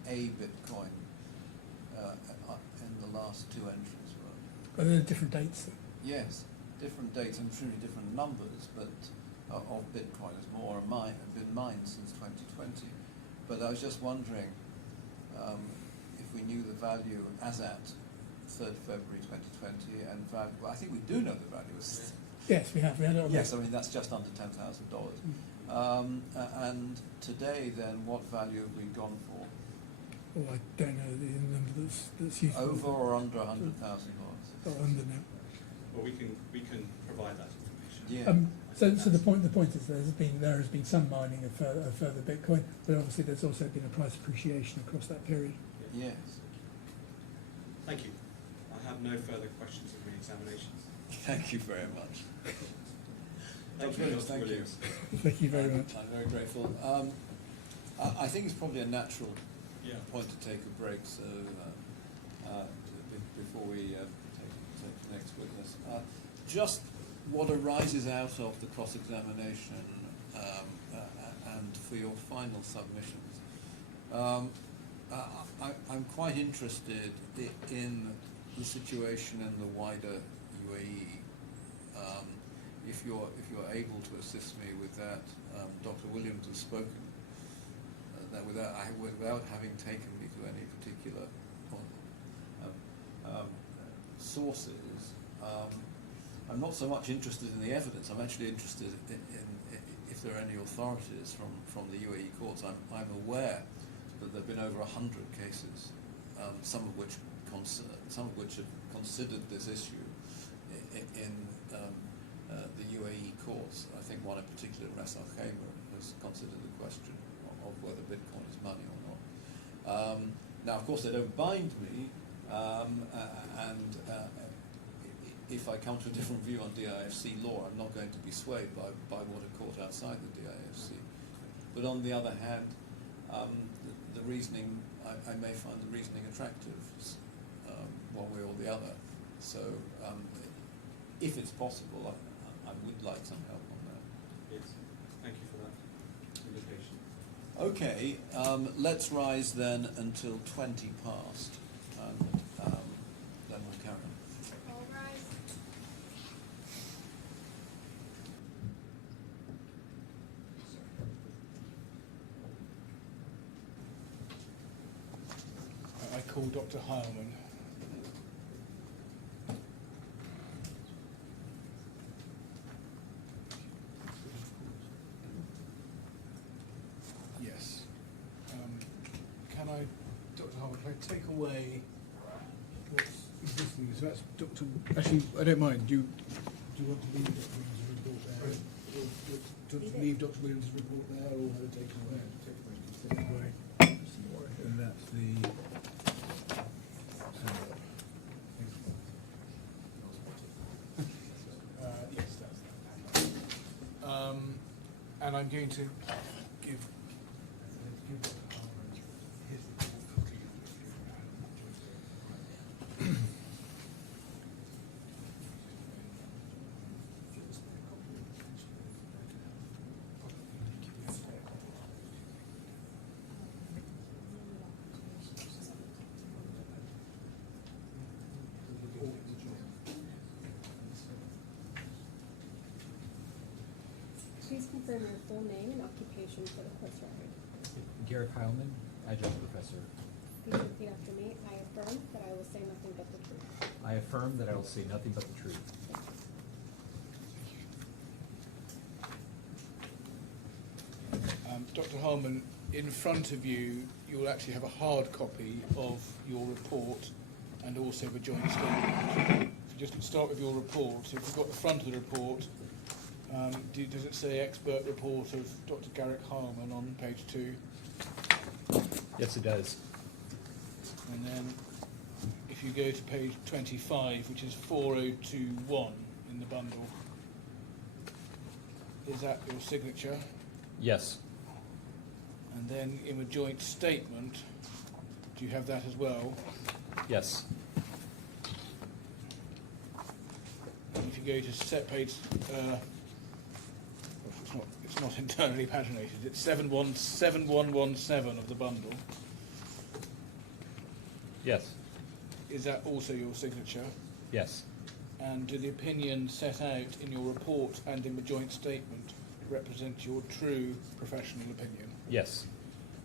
a Bitcoin in the last 2 entries were? But there are different dates. Yes, different dates and truly different numbers, but of Bitcoin has been mined since 2020. But I was just wondering if we knew the value as at 3rd February 2020 and value. Well, I think we do know the value. Yes, we have. We had it on Yes, I mean that's just under $10,000. And today, then, what value have we gone for? Oh, I don't know the number that's useful. Over or under $100,000? Oh, under now. Well, we can provide that information. Yeah. So the point is there has been some mining of further Bitcoin, but obviously there's also been a price appreciation across that period. Yes. Thank you. I have no further questions of re-examination. Thank you very much. Thank you, Dr. Dr. Williams. Thank you very much. I'm very grateful. I think it's probably a natural Yeah. point to take a break, so before we take the next witness. Just what arises out of the cross-examination and for your final submissions. I'm quite interested in the situation in the wider UAE. If you're able to assist me with that, Dr. Williams has spoken that without having taken me to any particular sources. I'm not so much interested in the evidence. I'm actually interested in if there are any authorities from the UAE courts. I'm aware that there have been over 100 cases, some of which have considered this issue in the UAE courts. I think one in particular, Ras Al Khaimah, has considered the question of whether Bitcoin is money or not. Now, of course, they don't bind me, and if I come to a different view on DIFC law, I'm not going to be swayed by what a court outside the DIFC. But on the other hand, the reasoning, I may find the reasoning attractive, one way or the other. So, if it's possible, I would like some help on that. Yes. Thank you for that invitation. Okay, let's rise then until 20 past, and then we'll carry on. All rise. I call Dr. Heilman. Yes. Can I, Dr. Heilman, can I take away what's existing? So that's Dr. Actually, I don't mind. Do you want to leave Dr. Williams' report there? Or to leave Dr. Williams' report there, or have it taken away? Take it away. And that's the. Yes, that's that. And I'm going to give. Please confirm your full name and occupation for the court's record. Garrett Heilman, adjunct professor. Please repeat after me. I affirm that I will say nothing but the truth. I affirm that I will say nothing but the truth. Dr. Heilman, in front of you, you will actually have a hard copy of your report and also the joint statement. If you just start with your report, if you've got the front of the report, does it say expert report of Dr. Garrett Heilman on page 2? Yes, it does. And then if you go to page 25, which is 4021 in the bundle, is that your signature? Yes. And then in the joint statement, do you have that as well? Yes. And if you go to set page, it's not internally paginated. It's 7117 of the bundle. Yes. Is that also your signature? Yes. And do the opinions set out in your report and in the joint statement represent your true professional opinion? Yes.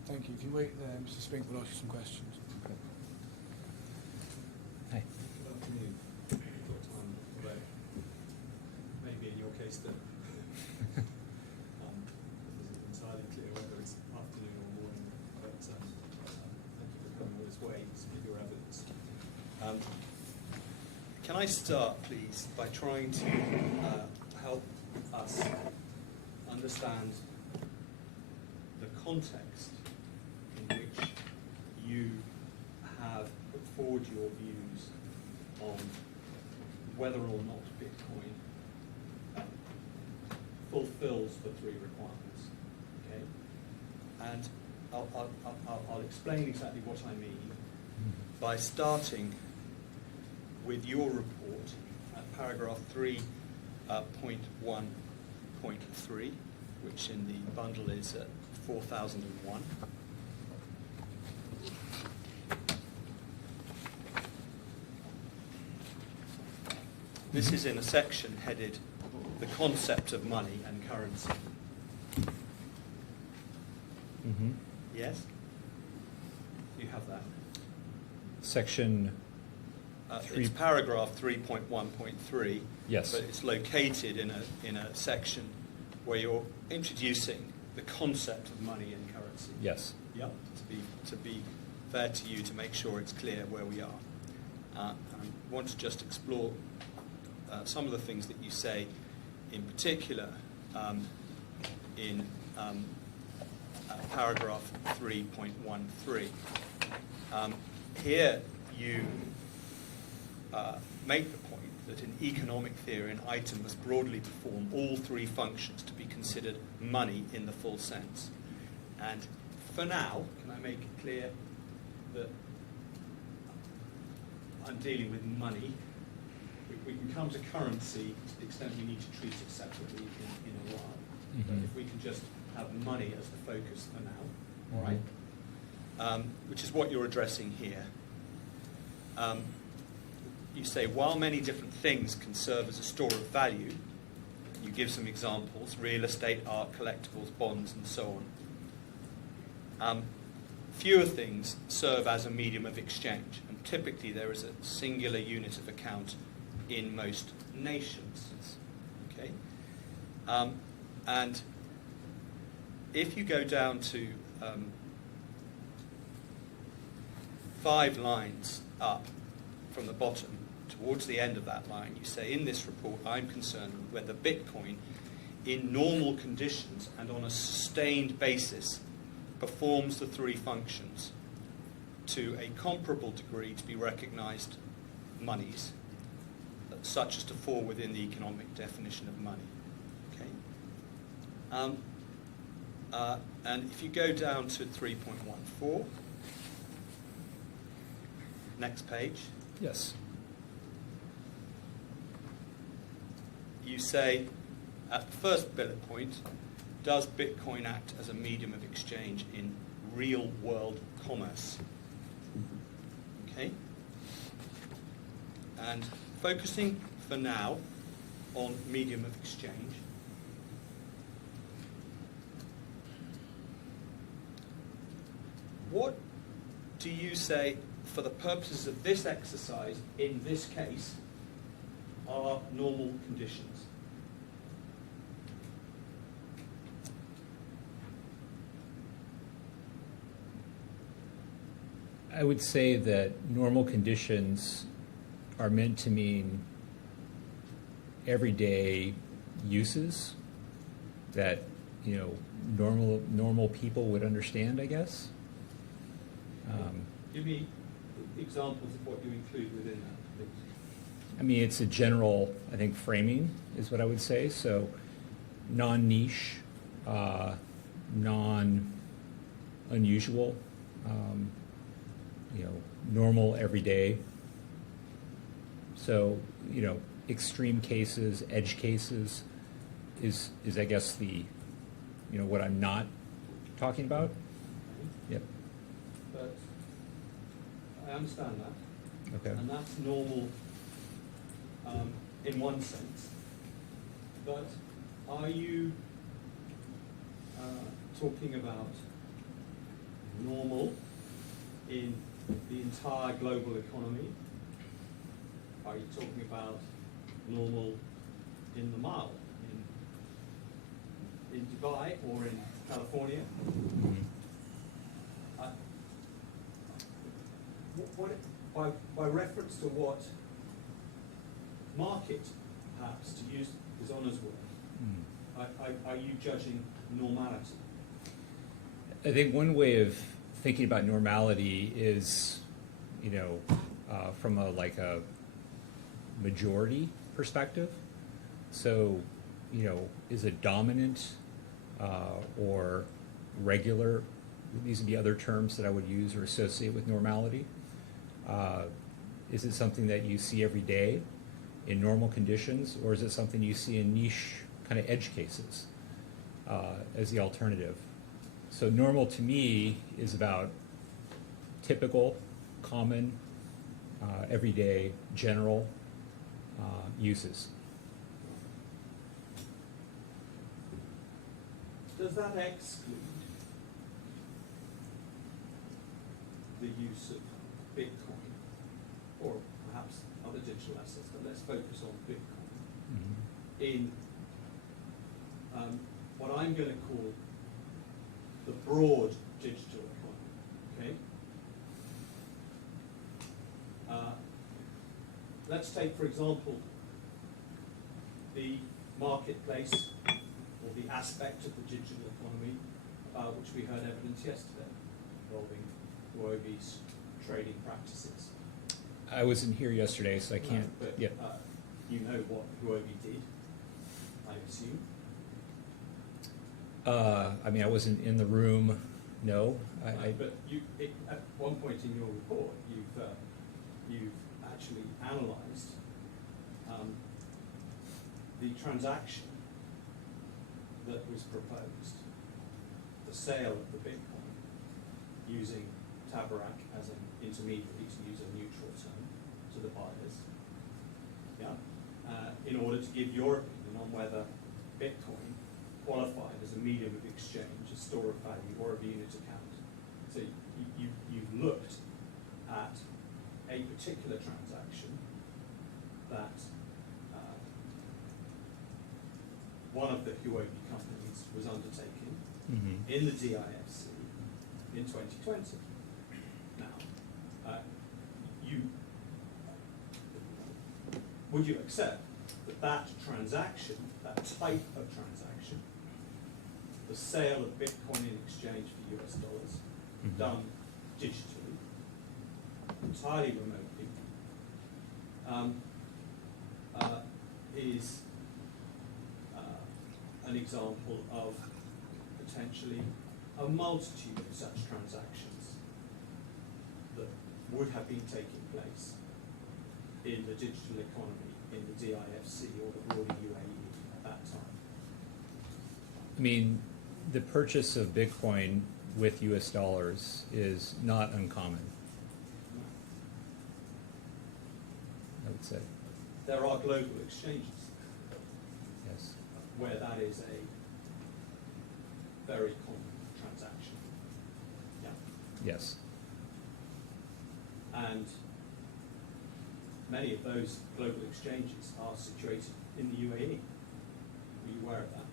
Thank you. If you wait there, Mr. Spink will ask you some questions. Okay. Hi. Good afternoon, Dr. Heilman. Maybe in your case that it isn't entirely clear whether it's afternoon or morning, but thank you for coming all this way to give your evidence. can I start, please, by trying to help us understand the context in which you have put forward your views on whether or not Bitcoin fulfills the three requirements, okay? And I'll explain exactly what I mean by starting with your report at paragraph 3.1.3, which in the bundle is at 4001. This is in a section headed "The Concept of Money and Currency." Mm-hmm. Yes? You have that? Section It's paragraph 3.1.3. Yes. But it's located in a section where you're introducing the concept of money and currency. Yes. Yep. To be fair to you, to make sure it's clear where we are. I want to just explore some of the things that you say, in particular in paragraph 3.13. Here you make the point that in economic theory an item must broadly perform all three functions to be considered money in the full sense. And for now, can I make it clear that I'm dealing with money? We can come to currency to the extent we need to treat it separately in a while. But Mm-hmm. if we can just have money as the focus for now, all Mhm. right? Which is what you're addressing here. You say, while many different things can serve as a store of value, you give some examples: real estate, art, collectibles, bonds, and so on. Fewer things serve as a medium of exchange, and typically there is a singular unit of account in most nations. Okay, and if you go down to 5 lines up from the bottom, towards the end of that line, you say, in this report, I'm concerned with whether Bitcoin, in normal conditions and on a sustained basis, performs the three functions to a comparable degree to be recognized monies, such as to fall within the economic definition of money. Okay. And if you go down to 3.14, next page, Yes. you say, at the first bullet point, does Bitcoin act as a medium of exchange in real-world commerce? Okay? And focusing for now on medium of exchange, what do you say, for the purposes of this exercise, in this case, are normal conditions? I would say that normal conditions are meant to mean everyday uses that, you know, normal people would understand, I guess. Give me examples of what you include within that, please. I mean, it's a general, I think, framing is what I would say. So non-niche, non-unusual, you know, normal, everyday. So, you know, extreme cases, edge cases is I guess the, you know, what I'm not talking about. Yep. But I understand that. Okay. And that's normal in one sense. But are you talking about normal in the entire global economy? Are you talking about normal in the mile, in Dubai or in California? Mhm. By reference to what market, perhaps, to use his honour's word, are you judging normality? I think one way of thinking about normality is, from a majority perspective. So, is it dominant or regular? These would be other terms that I would use or associate with normality. Is it something that you see every day in normal conditions, or is it something you see in niche kind of edge cases as the alternative? So normal to me is about typical, common, everyday, general uses. Does that exclude the use of Bitcoin, or perhaps other digital assets, but let's focus on Bitcoin, in what I'm going to call the broad digital economy, okay? Let's take, for example, the marketplace, or the aspect of the digital economy about which we heard evidence yesterday, involving HUOBI's trading practices. I wasn't here yesterday, so I can't. No, but yeah. You know what HUOBI did, I assume? I wasn't in the room. No, But at one point in your report, you've actually analysed the transaction that was proposed, the sale of the Bitcoin, using TABARAK as an intermediary, to use a neutral term, to the buyers, in order to give your opinion on whether Bitcoin qualified as a medium of exchange, a store of value, or a unit account. So you've looked at a particular transaction that one of the HUOBI companies was undertaking in the DIFC in 2020. Now, would you accept that transaction, that type of transaction, the sale of Bitcoin in exchange for US dollars, done digitally, entirely remotely, is an example of potentially a multitude of such transactions that would have been taking place in the digital economy, in the DIFC or the broader UAE at that time? The purchase of Bitcoin with US dollars is not uncommon, I would say. There are global exchanges Yes. where that is a very common transaction. Yeah. Yes. And many of those global exchanges are situated in the UAE. Are you aware of that?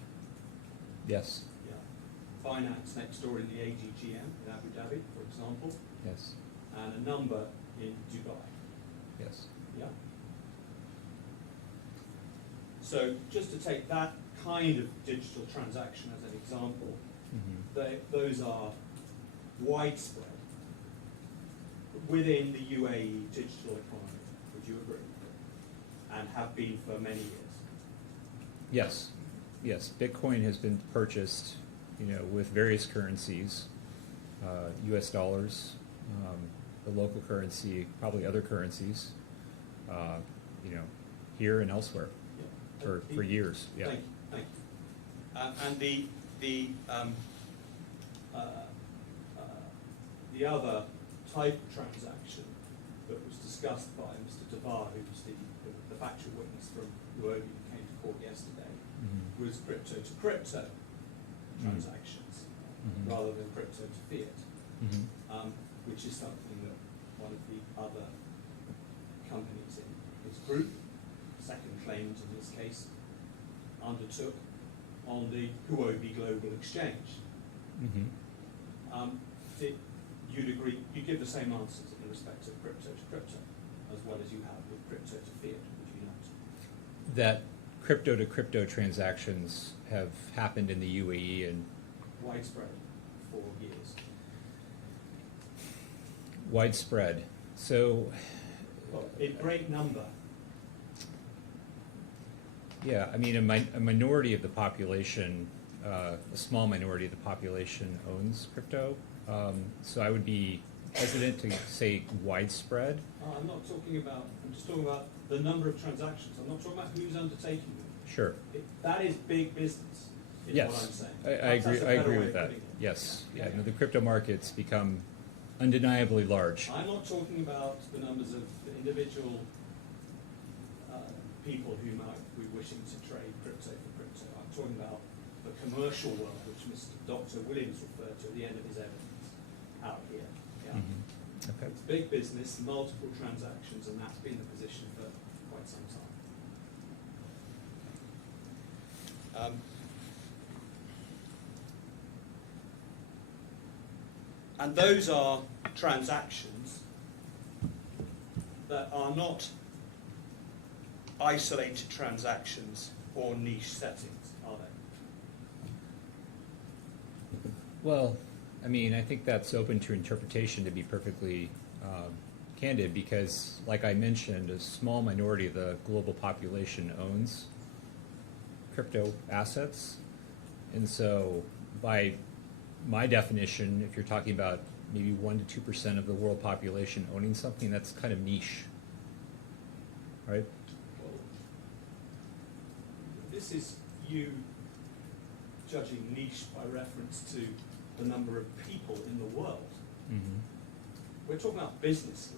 Yes. Yeah. Finance next door in the AGGM in Abu Dhabi, for example, Yes. and a number in Dubai. Yes. Yeah. So just to take that kind of digital transaction as an example, those are widespread within the UAE digital economy. Would you agree? And have been for many years. Yes. Yes. Bitcoin has been purchased, with various currencies, US dollars, the local currency, probably other currencies, here and elsewhere. For years, yeah. Thank you. And the other type of transaction that was discussed by Mr. Devar, who was the factual witness from HUOBI who came to court yesterday, was crypto to crypto transactions rather than crypto to fiat, which is something that one of the other companies in his group, second claimant in this case, undertook on the HUOBI Global Exchange. You'd agree, you give the same answers in respect of crypto to crypto, as well as you have with crypto to fiat, would you not? that crypto-to-crypto transactions have happened in the UAE and Widespread for years. widespread. So, Well, in great number. yeah, I mean, a minority of the population, a small minority of the population owns crypto. So I would be hesitant to say widespread. I'm not talking about, I'm just talking about the number of transactions. I'm not talking about who's undertaking them. Sure. That is big business, is what I'm Yes, saying. I That's agree. a I better agree way with of that. putting it. Yes, yeah. No, the crypto market's become undeniably large. I'm not talking about the numbers of the individual people who might be wishing to trade crypto for crypto. I'm talking about the commercial world, which Mr. Dr. Williams referred to at the end of his evidence out here. Yeah. Mhm. Okay. It's big business, multiple transactions, and that's been the position for quite some time. And those are transactions that are not isolated transactions or niche settings, are they? Well, I mean, I think that's open to interpretation, to be perfectly candid, because, like I mentioned, a small minority of the global population owns crypto assets. And so, by my definition, if you're talking about maybe 1 to 2% of the world population owning something, that's kind of niche, right? Well, this is you judging niche by reference to the number of people in the world. Mm-hmm. We're talking about business here.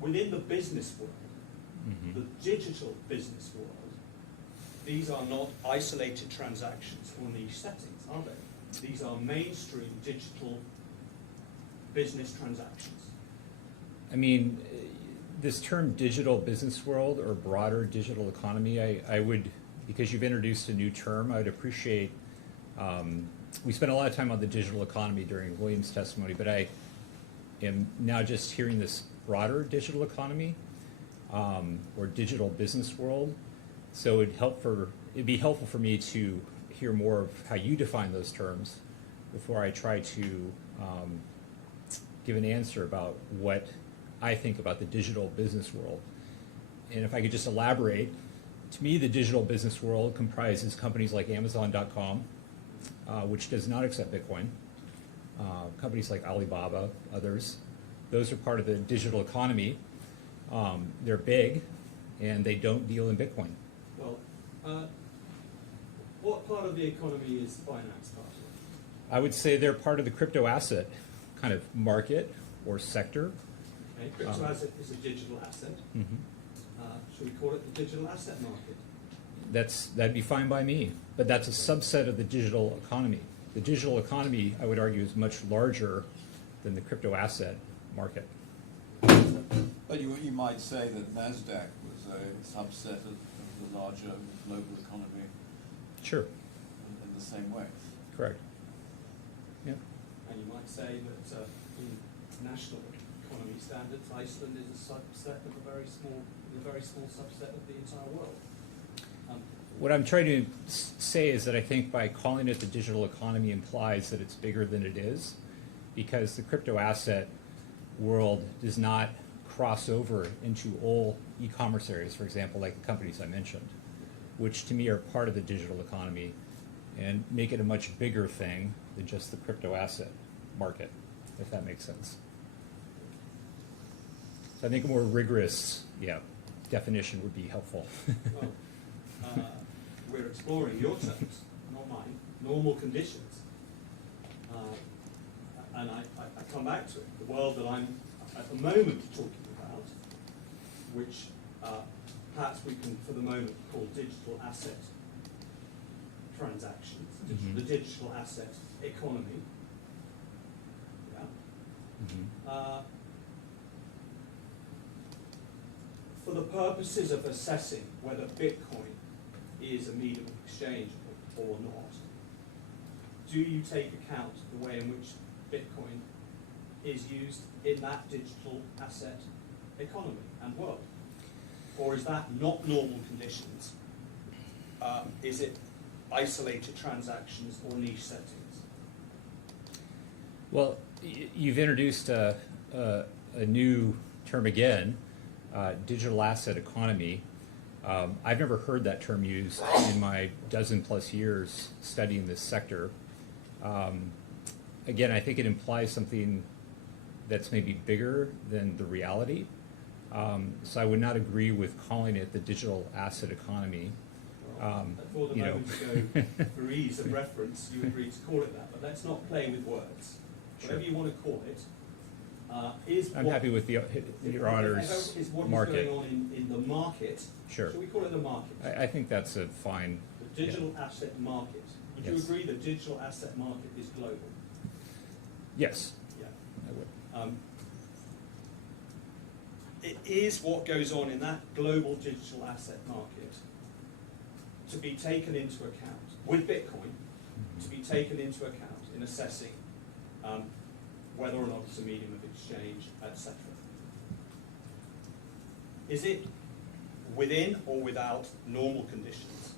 Within the business world, Mm-hmm. the digital business world, these are not isolated transactions or niche settings, are they? These are mainstream digital business transactions. I mean, this term digital business world or broader digital economy, I would, because you've introduced a new term, I would appreciate, we spent a lot of time on the digital economy during William's testimony, but I am now just hearing this broader digital economy or digital business world. So it'd be helpful for me to hear more of how you define those terms before I try to give an answer about what I think about the digital business world. And if I could just elaborate, to me, the digital business world comprises companies like Amazon.com, which does not accept Bitcoin, companies like Alibaba, others. Those are part of the digital economy. They're big, and they don't deal in Bitcoin. Well, what part of the economy is finance part of? I would say they're part of the crypto asset kind of market or sector. Okay, crypto asset is a digital asset. Mm-hmm. Should we call it the digital asset market? That'd be fine by me, but that's a subset of the digital economy. The digital economy, I would argue, is much larger than the crypto asset market. But you might say that NASDAQ was a subset of the larger global economy Sure, in the same way. correct. Yeah. And you might say that in national economy standards, Iceland is a subset of a very small subset of the entire world. What I'm trying to say is that I think by calling it the digital economy implies that it's bigger than it is, because the crypto asset world does not cross over into all e-commerce areas, for example, like the companies I mentioned, which to me are part of the digital economy and make it a much bigger thing than just the crypto asset market, if that makes sense. So I think a more rigorous, definition would be helpful. Well, we're exploring your terms, not mine, normal conditions. And I come back to it, the world that I'm at the moment talking about, which perhaps we can, for the moment, call digital asset transactions, Mhm. the digital asset economy. Yeah. Mhm. For the purposes of assessing whether Bitcoin is a medium of exchange or not, do you take account the way in which Bitcoin is used in that digital asset economy and world? or is that not normal conditions? Is it isolated transactions or niche settings? Well, you've introduced a new term again, digital asset economy. I've never heard that term used in my dozen plus years studying this sector. Again, I think it implies something that's maybe bigger than the reality. So I would not agree with calling it the digital asset economy. I thought a moment ago, for ease of reference, you agreed to call it that, but let's not play with words. Sure. Whatever you want to call it, is I'm what, happy with your Honor's is what market. is going on in the market. Sure. Shall we call it the market? I think that's a fine. The digital asset market. Would you Yes. agree the digital asset market is global? Yes, Yeah. I would. It is what goes on in that global digital asset market to be taken into account, with Bitcoin, to be taken into account in assessing whether or not it's a medium of exchange, etc. Is it within or without normal conditions?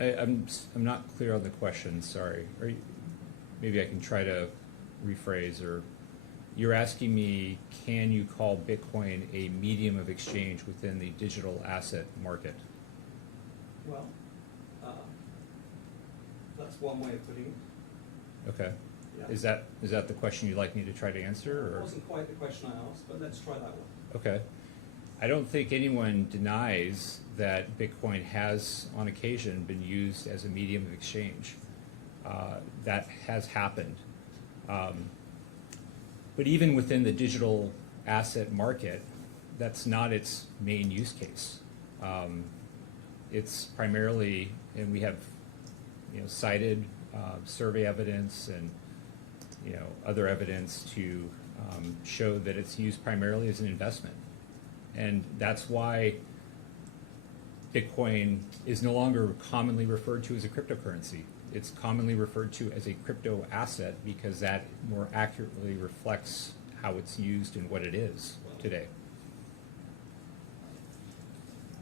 I'm not clear on the question, sorry. Maybe I can try to rephrase, or you're asking me, can you call Bitcoin a medium of exchange within the digital asset market? Well, that's one way of putting it. Okay. Yeah. Is that the question you'd like me to try to answer? It Or? wasn't quite the question I asked, but let's try that one. Okay. I don't think anyone denies that Bitcoin has, on occasion, been used as a medium of exchange. That has happened. But even within the digital asset market, that's not its main use case. It's primarily, and we have, cited survey evidence and other evidence to show that it's used primarily as an investment. And that's why Bitcoin is no longer commonly referred to as a cryptocurrency. It's commonly referred to as a crypto asset because that more accurately reflects how it's used and what it is today.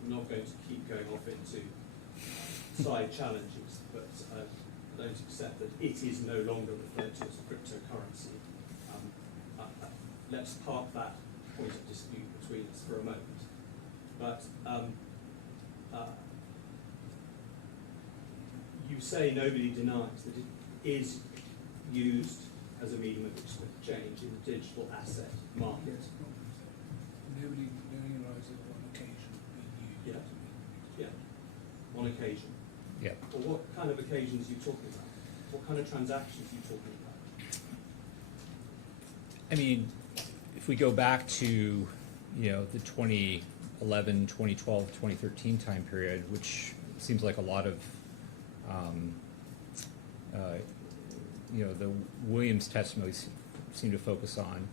I'm not going to keep going off into side challenges, but I don't accept that it is no longer referred to as a cryptocurrency. Let's park that point of dispute between us for a moment. But you say nobody denies that it is used as a medium of exchange in the digital asset market. Yes, nobody denies it on occasion being used. Yeah. Yeah, on occasion. Yeah. Well, what kind of occasions are you talking about? What kind of transactions are you talking about? I mean, if we go back to, the 2011, 2012, 2013 time period, which seems like a lot of, the Williams testimony seemed to focus on,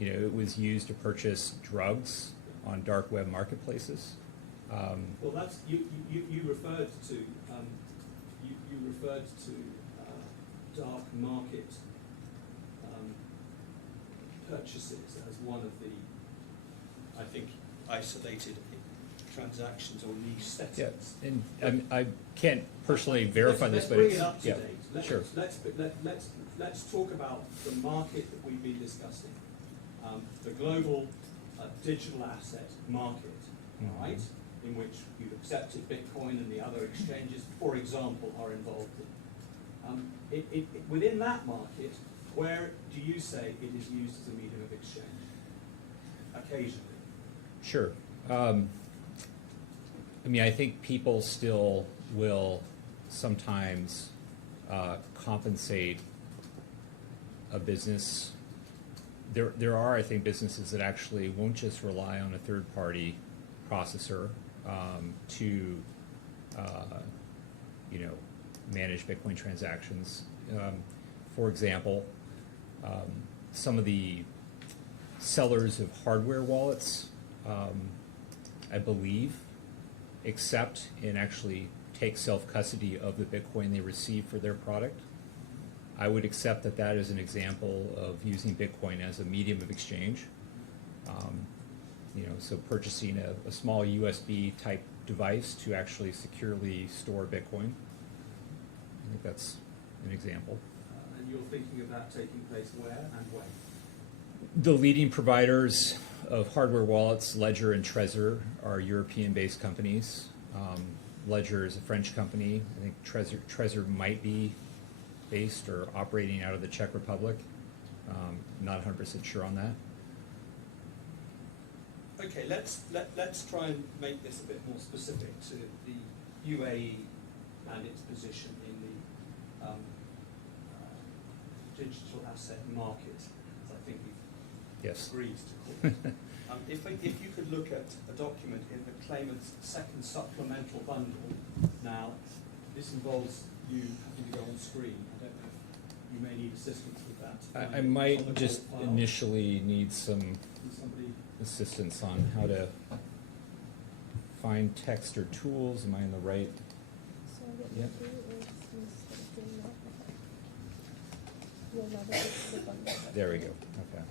it was used to purchase drugs on dark web marketplaces. Well, that's you referred to dark market purchases as one of the, I think, isolated transactions or niche settings. Yeah, and I can't personally verify this, but bring it's, it up to yeah, date. sure. Let's talk about the market that we've been discussing, the global digital asset market, all right, in which you've accepted Bitcoin and the other exchanges, for example, are involved in. Within that market, where do you say it is used as a medium of exchange? Occasionally. Sure. I think people still will sometimes compensate a business. There are, I think, businesses that actually won't just rely on a third-party processor to, manage Bitcoin transactions. For example, some of the sellers of hardware wallets, I believe, accept and actually take self-custody of the Bitcoin they receive for their product. I would accept that that is an example of using Bitcoin as a medium of exchange. So purchasing a small USB type device to actually securely store Bitcoin. I think that's an example. And you're thinking of that taking place where and when? The leading providers of hardware wallets, Ledger and Trezor, are European-based companies. Ledger is a French company. I think Trezor might be based or operating out of the Czech Republic. Not 100% sure on that. Okay, let's try and make this a bit more specific to the UAE and its position in the digital asset market, as I think we've Yes. agreed to call it. If you could look at a document in the claimant's second supplemental bundle. Now, this involves you having to go on screen. I don't know if you may need assistance with that. I might just initially need some Somebody. assistance on how to find text or tools. Am I in the right? So what Yep. you do is instead of doing that, you'll navigate to the bundle. There we go. Okay.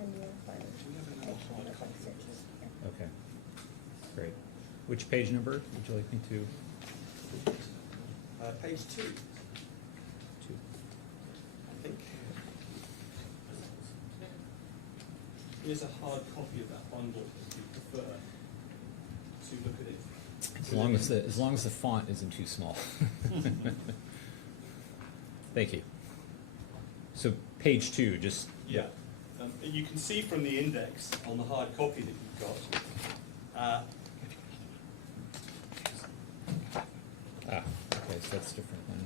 And you'll find Do we have another hard copy of searches. this? Yeah. Okay. Great. Which page number would you like me to? Page 2, to? I think. Here's a hard copy of that bundle if you prefer to look at it. As long as the font isn't too small. Thank you. So page 2, just Yeah. You can see from the index on the hard copy that you've got. okay, so that's different than.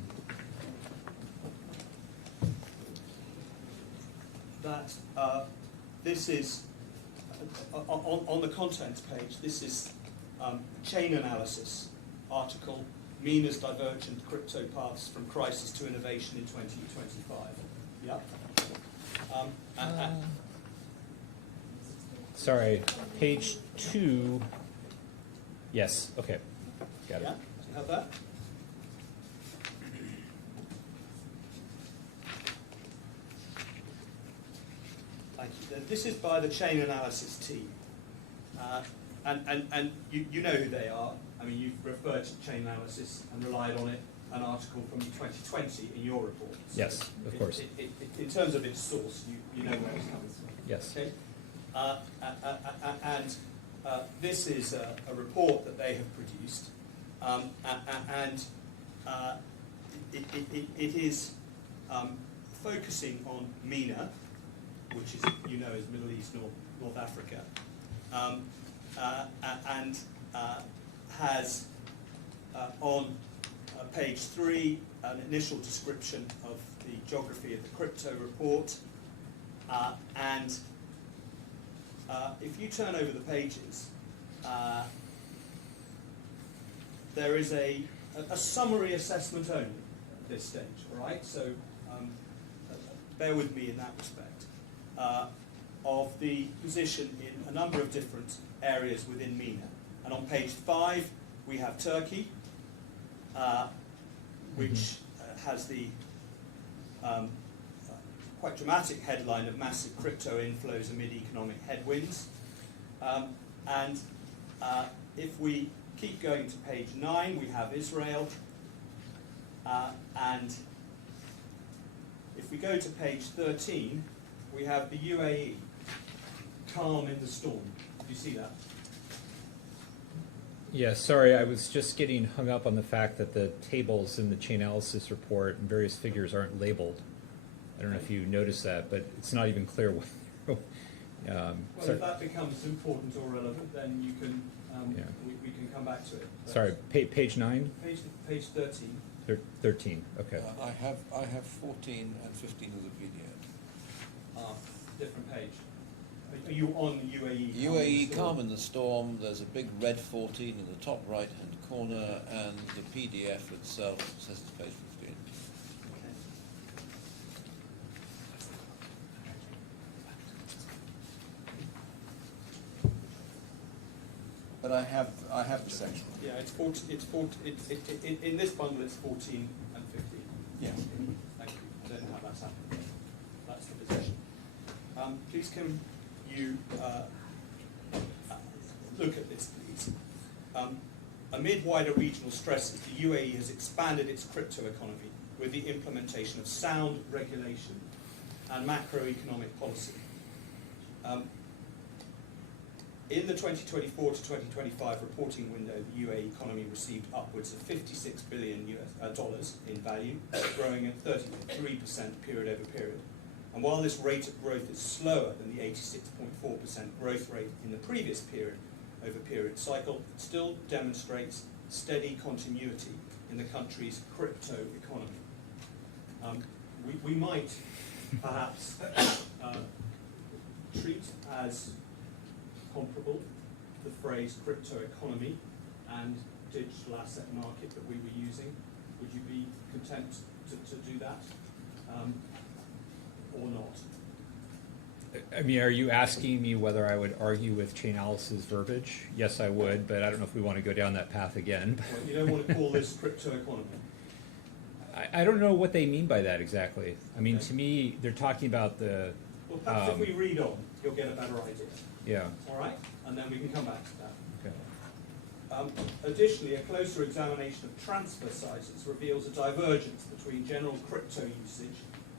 That this is on the contents page. This is chain analysis article. MENA's divergent crypto paths from crisis to innovation in 2025. Yeah. Sorry, page 2. Yes. Okay. Got it. Yeah. Do you have that? Thank you. This is by the chain analysis team. And you know who they are. I mean, you've referred to chain analysis and relied on it, an article from 2020 in your report. So Yes, of course. In terms of its source, you know where it's coming from. Yes. Okay. And this is a report that they have produced, and it is focusing on MENA, which is, you know, is Middle East, North Africa, and has on page 3 an initial description of the geography of the crypto report, and if you turn over the pages, there is a summary assessment only at this stage, all right? So bear with me in that respect, of the position in a number of different areas within MENA. And on page 5, we have Turkey, which has the quite dramatic headline of massive crypto inflows amid economic headwinds. And if we keep going to page 9, we have Israel. And if we go to page 13, we have the UAE, calm in the storm. Do you see that? Yeah, sorry, I was just getting hung up on the fact that the tables in the chain analysis report and various figures aren't labeled. I don't know if you noticed that, but it's not even clear what. Well, if that becomes important or relevant, then you can we can come back to it. But sorry, page 9? Page 13. 13, okay. I have 14 and 15 of the video. Different page. Are you on UAE? UAE calm in the storm. There's a big red 14 in the top right-hand corner, and the PDF itself says it's page 15. Okay. But I have the section. Yeah, it's 40. It's 40. In this bundle, it's 14 and 15. Yeah. Thank you. I don't know how that's happened. That's the position. Please can you look at this, please. Amid wider regional stresses, the UAE has expanded its crypto economy with the implementation of sound regulation and macroeconomic policy. In the 2024 to 2025 reporting window, the UAE economy received upwards of $56 billion in value, growing at 33% period over period. And while this rate of growth is slower than the 86.4% growth rate in the previous period over period cycle, it still demonstrates steady continuity in the country's crypto economy. We might perhaps treat as comparable the phrase crypto economy and digital asset market that we were using. Would you be content to do that or not? I mean, are you asking me whether I would argue with Chainalis's verbiage? Yes, I would, but I don't know if we want to go down that path again. Well, you don't want to call this crypto economy? I don't know what they mean by that exactly. I mean, Okay. to me, they're talking about the, Well, perhaps if we read on, you'll get a better idea. yeah, All right? And then we can come back to that. okay. Additionally, a closer examination of transfer sizes reveals a divergence between general crypto usage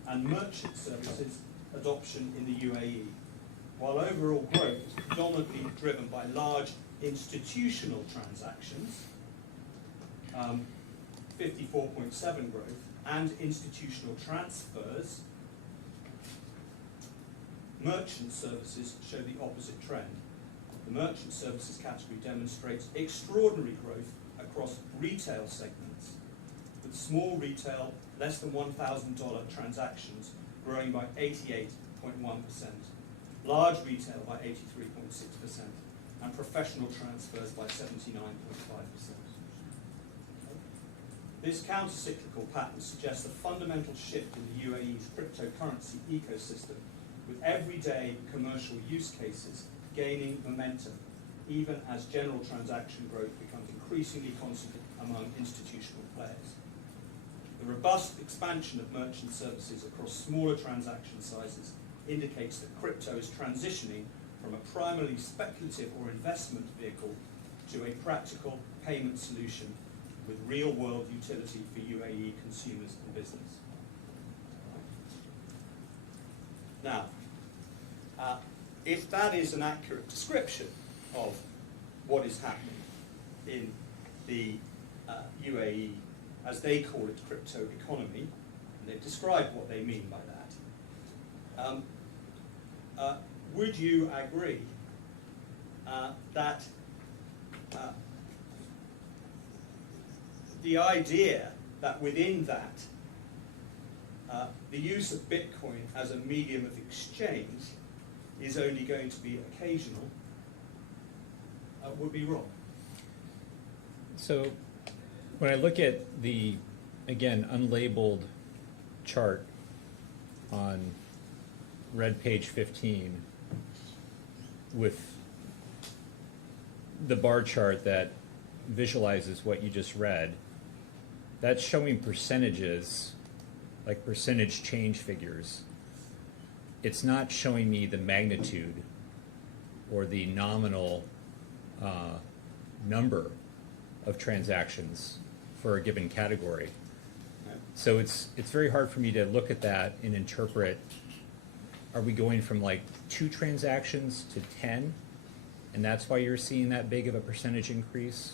and merchant services adoption in the UAE. While overall growth is predominantly driven by large institutional transactions, 54.7 growth, and institutional transfers, merchant services show the opposite trend. The merchant services category demonstrates extraordinary growth across retail segments, with small retail, less than $1,000 transactions growing by 88.1%, large retail by 83.6%, and professional transfers by 79.5%. This counter-cyclical pattern suggests a fundamental shift in the UAE's cryptocurrency ecosystem, with everyday commercial use cases gaining momentum, even as general transaction growth becomes increasingly concentrated among institutional players. The robust expansion of merchant services across smaller transaction sizes indicates that crypto is transitioning from a primarily speculative or investment vehicle to a practical payment solution with real-world utility for UAE consumers and business. Now, if that is an accurate description of what is happening in the UAE, as they call it, crypto economy, and they've described what they mean by that, would you agree that the idea that within that the use of Bitcoin as a medium of exchange is only going to be occasional would be wrong? So when I look at the, again, unlabeled chart on red page 15 with the bar chart that visualizes what you just read, that's showing percentages, like percentage change figures. It's not showing me the magnitude or the nominal number of transactions for a given category. So it's very hard for me to look at that and interpret, are we going from like 2 transactions to 10, and that's why you're seeing that big of a percentage increase?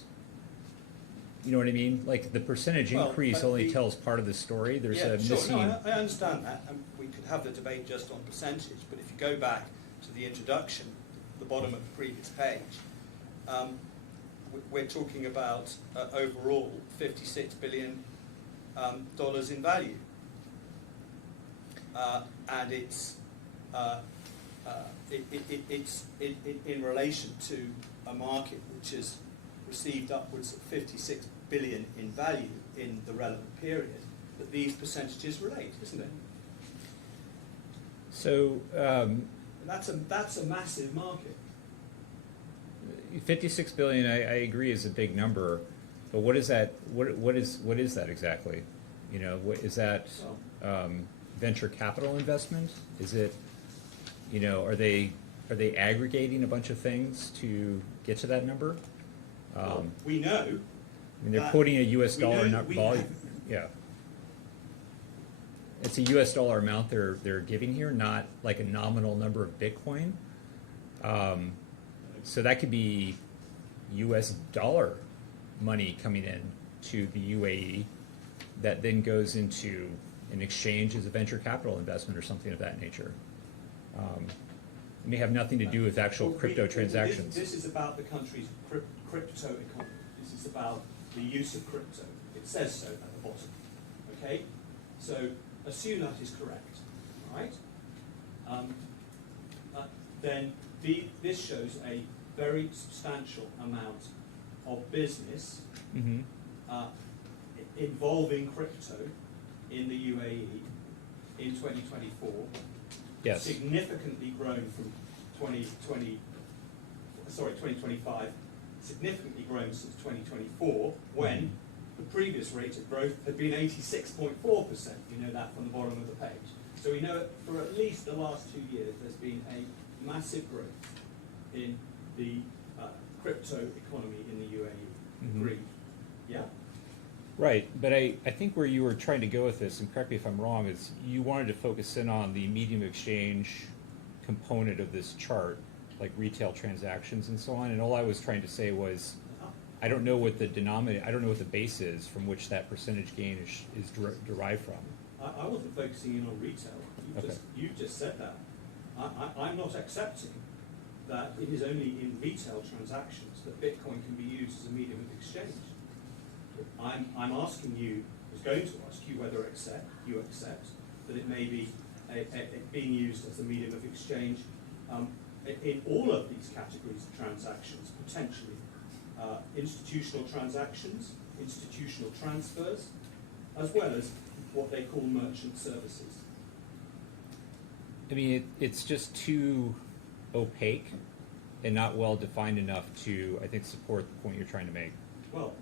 You know what I mean? Like the percentage Well, increase but only the- tells part of the story. There's Yeah, a sure. missing. No, I understand that, and we could have the debate just on percentage, but if you go back to the introduction, the bottom of the previous page, we're talking about overall $56 billion in value, and it's in relation to a market which has received upwards of 56 billion in value in the relevant period, that these percentages relate, isn't it? So And that's a massive market. 56 billion, I agree, is a big number, but what is that? What is that exactly? You know, what is that? Venture capital investment? Is it? You know, are they are they aggregating a bunch of things to get to that number? Well, we know. I mean, they're that- quoting a US we dollar, know- not we volume. have- Yeah. It's a US dollar amount they're giving here, not like a nominal number of Bitcoin. So that could be US dollar money coming in to the UAE that then goes into an exchange as a venture capital investment or something of that nature. It may have nothing to do with actual Well, crypto transactions. This is about the country's crypto economy. This is about the use of crypto. It says so at the bottom. Okay? So assume that is correct. Right? Then this shows a very substantial amount of business Mm-hmm. involving crypto in the UAE in 2024. Yes. Significantly grown from 2025, significantly grown since 2024, when the previous rate of growth had been 86.4%. You know that from the bottom of the page. So we know for at least the last 2 years there's been a massive growth in the crypto economy in the UAE. Agreed? Yeah? Right, but I think where you were trying to go with this, and correct me if I'm wrong, is you wanted to focus in on the medium of exchange component of this chart, like retail transactions and so on, and all I was trying to say was, I don't know what the denominator, I don't know what the base is from which that percentage gain is derived from. I wasn't focusing in on retail. You just said that. I'm not accepting that it is only in retail transactions that Bitcoin can be used as a medium of exchange. I'm asking you, I was going to ask you whether you accept that it may be being used as a medium of exchange in all of these categories of transactions, potentially. Institutional transactions, institutional transfers, as well as what they call merchant services. I mean, it's just too opaque and not well defined enough to, I think, support the point you're trying to make. Well,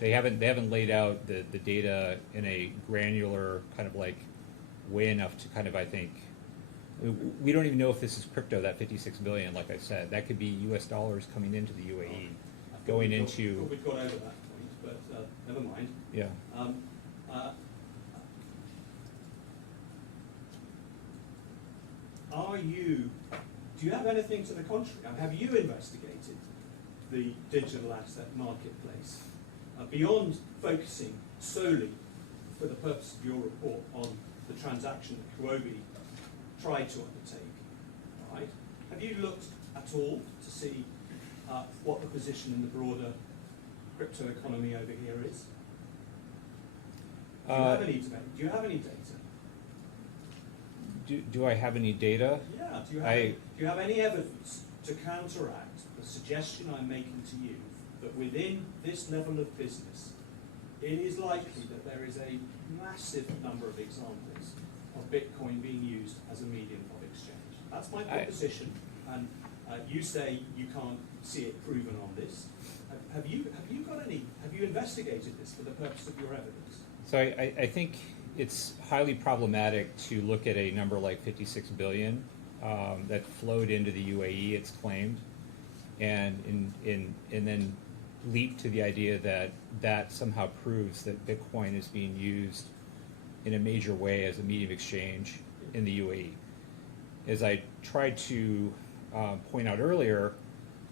they haven't laid out the data in a granular kind of like way enough to kind of, I think, we don't even know if this is crypto, that 56 billion, like I said. That could be US dollars coming into the UAE, going into... We've got over that point, but never mind. Yeah. Do you have anything to the contrary? Have you investigated the digital asset marketplace beyond focusing solely, for the purpose of your report, on the transaction that HUOBI tried to undertake? Right? Have you looked at all to see what the position in the broader crypto economy over here is? Do you have any data? Do I have any data? Yeah. Do you have any evidence to counteract the suggestion I'm making to you that within this level of business, it is likely that there is a massive number of examples of Bitcoin being used as a medium of exchange? That's my proposition, and you say you can't see it proven on this. Have you investigated this for the purpose of your evidence? So I think it's highly problematic to look at a number like 56 billion that flowed into the UAE, it's claimed, and then leap to the idea that somehow proves that Bitcoin is being used in a major way as a medium of exchange in the UAE. As I tried to point out earlier,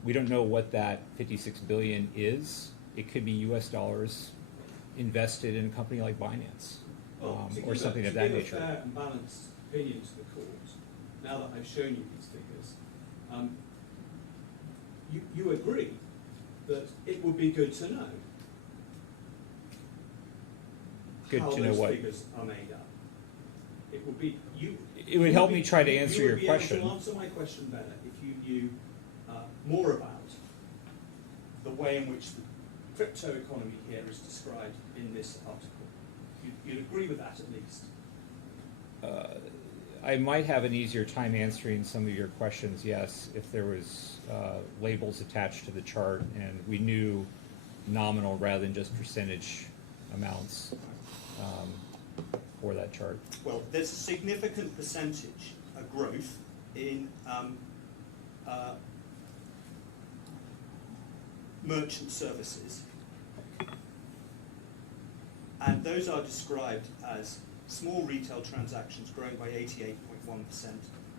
we don't know what that 56 billion is. It could be US dollars invested in a company like Binance. Or something of that nature. To give a fair and balanced opinion to the court, now that I've shown you these figures, you agree that it would be good to know how those figures are made up. It would be It would help me try to answer your question. You would be able to answer my question better if you knew more about the way in which the crypto economy here is described in this article. You'd agree with that at least? I might have an easier time answering some of your questions, yes, if there was labels attached to the chart and we knew nominal rather than just percentage amounts for that chart. Well, there's a significant percentage of growth in merchant services, and those are described as small retail transactions growing by 88.1%,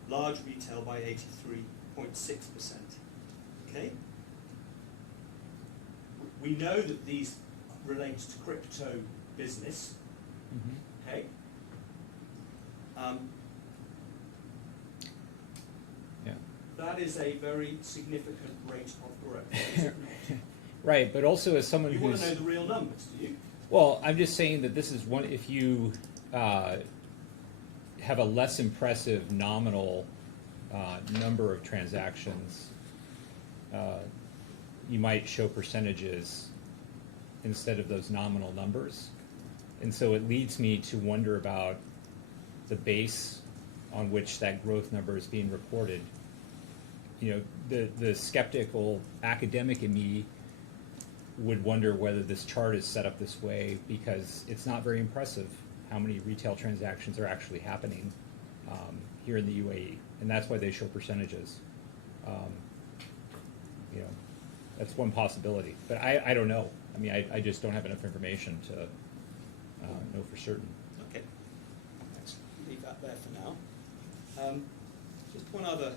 large retail by 83.6%. Okay? We know that these relate to crypto business. Okay? Yeah. That is a very significant rate of growth, is it not? Right, but also as someone You who's... want to know the real numbers, do you? Well, I'm just saying that this is one, if you have a less impressive nominal number of transactions, you might show percentages instead of those nominal numbers. And so it leads me to wonder about the base on which that growth number is being reported. You know, the skeptical academic in me would wonder whether this chart is set up this way because it's not very impressive how many retail transactions are actually happening here in the UAE, and that's why they show percentages. You know, that's one possibility, but I don't know. I mean, I just don't have enough information to know for certain. Okay, let's leave that there for now. Just one other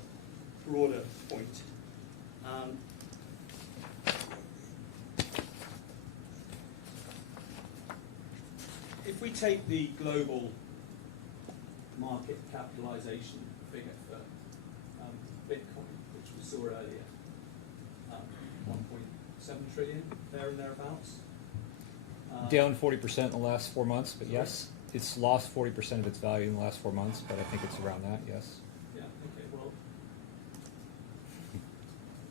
broader point. If we take the global market capitalization figure for Bitcoin, which we saw earlier, 1.7 trillion, there and thereabouts. Down 40% in the last 4 months, but Sorry? yes, it's lost 40% of its value in the last 4 months, but I think it's around that, yes. Yeah, okay, well,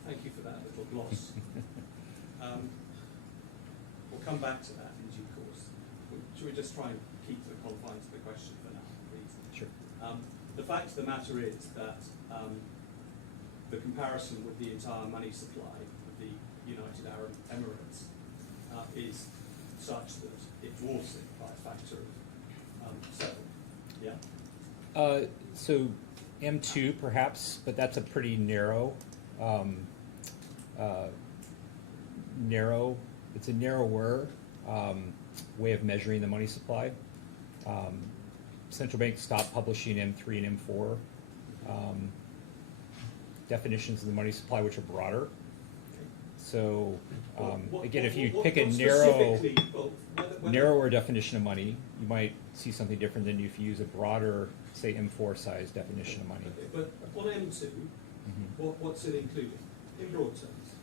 thank you for that little gloss. We'll come back to that in due course. Should we just try and keep the confines of the question for now, please? Sure. The fact of the matter is that the comparison with the entire money supply of the United Arab Emirates is such that it dwarfs it by a factor of 7. Yeah? So M2 perhaps, but that's a pretty narrow, it's a narrower way of measuring the money supply. Central banks stopped publishing M3 and M4 definitions of the money supply, which are broader. So again, if you pick a narrower definition of money, you might see something different than if you use a broader, say M4 size definition of money. Okay, but on M2, what's it including in broad terms?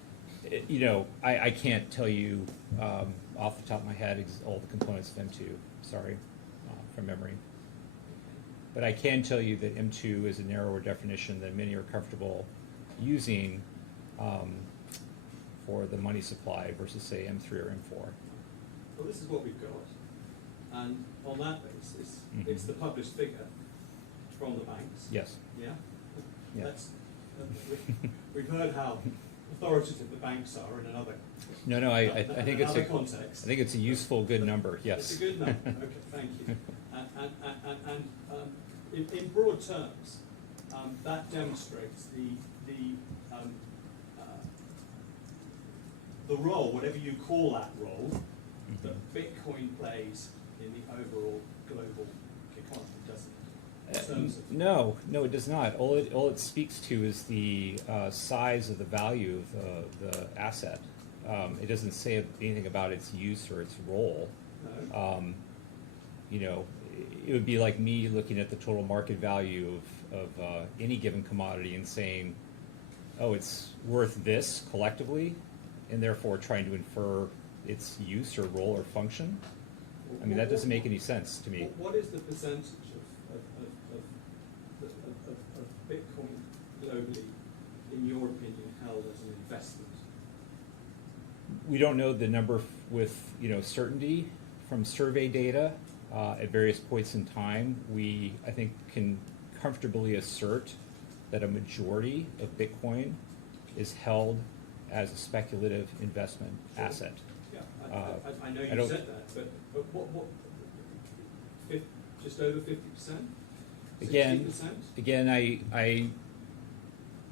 You know, I can't tell you off the top of my head all the components of M2, sorry, from memory. But I can tell you that M2 is a narrower definition than many are comfortable using for the money supply versus, say, M3 or M4. Well, this is what we've got. And on that basis, it's the published figure from the banks. Yes. Yeah? Yeah. That's, we've heard how authoritative the banks are in another I think it's context. I think it's a useful, good number. Yes. It's a good number. Okay, thank you. And in broad terms, that demonstrates the role, whatever you call that role, that Bitcoin plays in the overall global economy, doesn't it? In terms of No, it does not. All it speaks to is the size of the value of the asset. It doesn't say anything about its use or its role. no. You know, it would be like me looking at the total market value of any given commodity and saying, oh, it's worth this collectively, and therefore trying to infer its use or role or function. I mean, that doesn't make any sense to me. What is the percentage of Bitcoin globally, in your opinion, held as an investment? We don't know the number with certainty. From survey data at various points in time, we, I think, can comfortably assert that a majority of Bitcoin is held as a speculative investment asset. Yeah, I know you said that, but what just over 50%? 60%? Again, I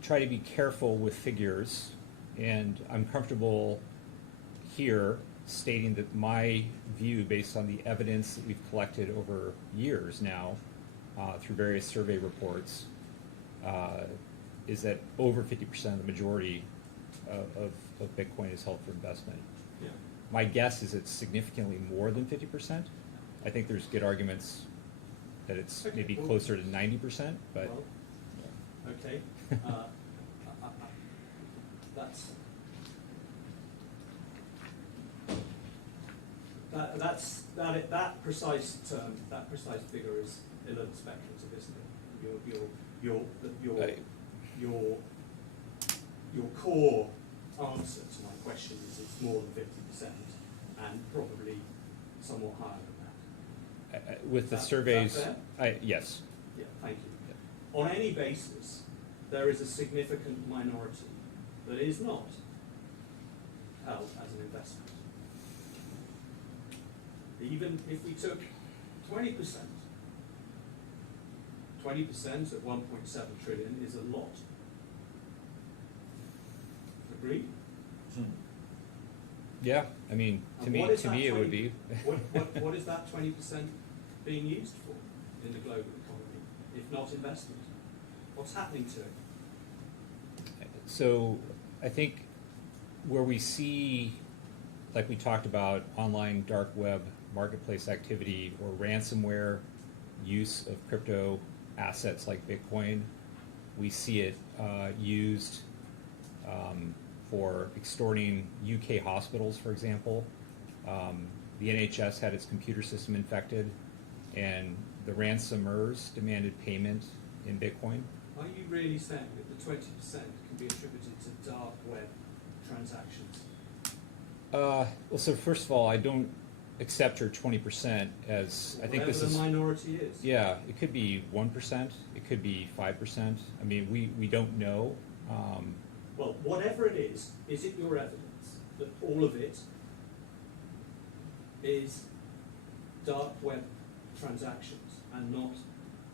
try to be careful with figures, and I'm comfortable here stating that my view, based on the evidence that we've collected over years now through various survey reports, is that over 50% of the majority of Bitcoin is held for investment. Yeah. My guess is it's significantly more than 50%. I think there's good arguments that it's Okay, maybe well- closer to 90%, but Well, okay. That precise term, that precise figure is a little speculative, isn't it? Your core answer to my question is it's more than 50% and probably somewhat higher than that. with the Is that surveys, fair? yes. Yeah, thank you. On any basis, there is a significant minority that is not held as an investment. Even if we took 20%, 20% at 1.7 trillion is a lot. Agreed? Yeah, I mean, to And me, what is to that me, it 20 would be. what is that 20% being used for in the global economy, if not investment? What's happening to it? So I think where we see, like we talked about, online dark web marketplace activity or ransomware use of crypto assets like Bitcoin, we see it used for extorting UK hospitals, for example. The NHS had its computer system infected, and the ransomers demanded payment in Bitcoin. Are you really saying that the 20% can be attributed to dark web transactions? Well, so first of all, I don't accept your 20% as, I think Whatever this is, the minority is. yeah, it could be 1%, it could be 5%. I mean, we don't know. Well, whatever it is it your evidence that all of it is dark web transactions and not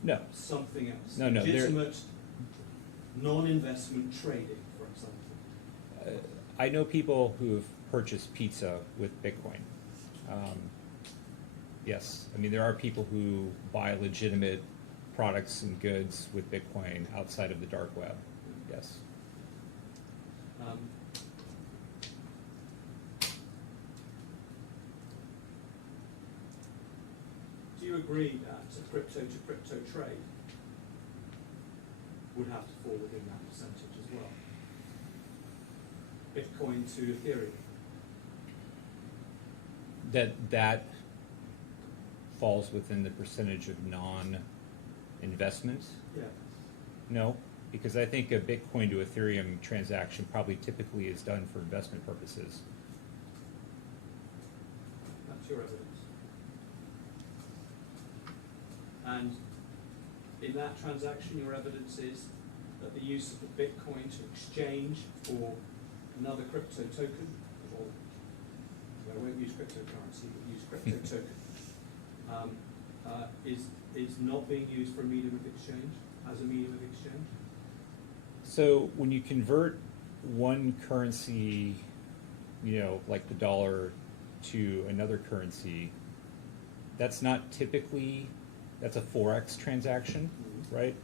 No, something else? No, no, they're- Legitimate non-investment trading, for example. I know people who have purchased pizza with Bitcoin. Yes, I mean, there are people who buy legitimate products and goods with Bitcoin outside of the dark web, yes. Do you agree that a crypto-to-crypto trade would have to fall within that percentage as well? Bitcoin to Ethereum. That falls within the percentage of non-investment? Yeah. No, because I think a Bitcoin to Ethereum transaction probably typically is done for investment purposes. That's your evidence. And in that transaction, your evidence is that the use of the Bitcoin to exchange for another crypto token, or I won't use cryptocurrency, but use crypto token, is not being used for a medium of exchange, as a medium of exchange? So when you convert one currency, like the dollar, to another currency, that's not typically, that's a Forex transaction, right?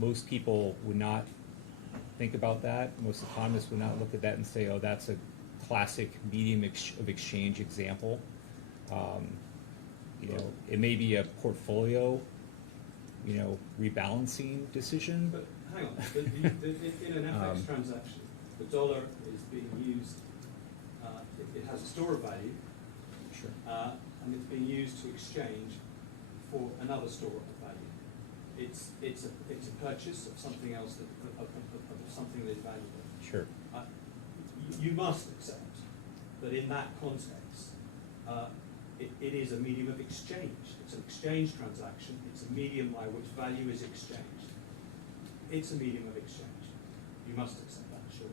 Most people would not think about that. Most economists would not look at that and say, oh, that's a classic medium of exchange example. It may be a portfolio, rebalancing decision. But hang on, in an FX transaction, the dollar is being used, it has a store of value, Sure. and it's being used to exchange for another store of value. It's a purchase of something else, of something that is valuable. Sure. You must accept that in that context, it is a medium of exchange. It's an exchange transaction. It's a medium by which value is exchanged. It's a medium of exchange. You must accept that, surely.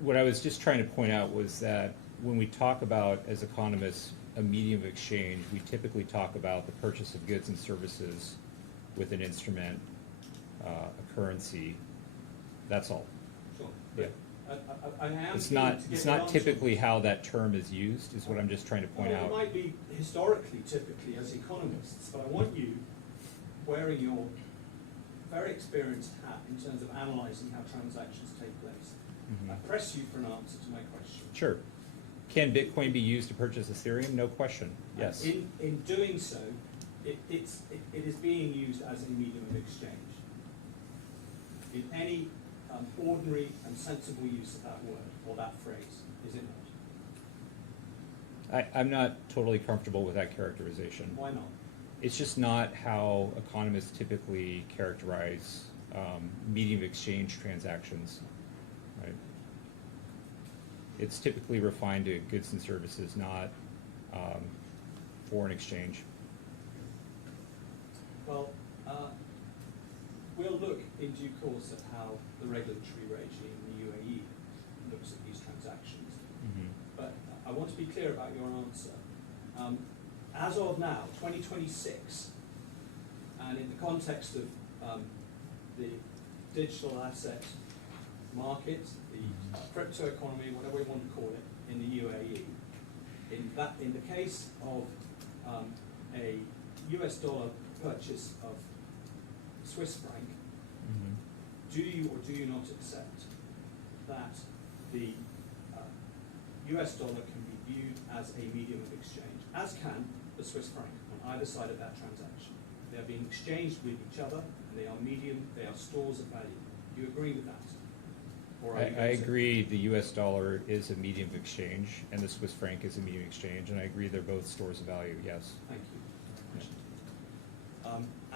What I was just trying to point out was that when we talk about, as economists, a medium of exchange, we typically talk about the purchase of goods and services with an instrument, a currency, That's all. Sure. Yeah. I am It's keen not, to get it's your not answer. typically how that term is used, is what I'm just trying to point Well, out. it might be historically, typically, as economists, but I want you, wearing your very experienced hat in terms of analysing how transactions take place. Mhm. I press you for an answer to my question. Sure. Can Bitcoin be used to purchase Ethereum? No question, yes. In doing so, it is being used as a medium of exchange. In any ordinary and sensible use of that word or that phrase, is it not? I'm not totally comfortable with that characterization. Why not? It's just not how economists typically characterize medium of exchange transactions, right? It's typically refined to goods and services, not foreign exchange. Well, we'll look in due course at how the regulatory regime in the UAE looks at these transactions. Mhm. But I want to be clear about your answer. As of now, 2026, and in the context of the digital asset market, the crypto economy, whatever we want to call it, in the UAE, in the case of a US dollar purchase of Swiss franc, Mhm. do you or do you not accept that the US dollar can be viewed as a medium of exchange, as can the Swiss franc on either side of that transaction? They are being exchanged with each other, and they are stores of value. Do you agree with that? Or are you I going to- agree the US dollar is a medium of exchange and the Swiss franc is a medium of exchange, and I agree they're both stores of value, yes. Thank you.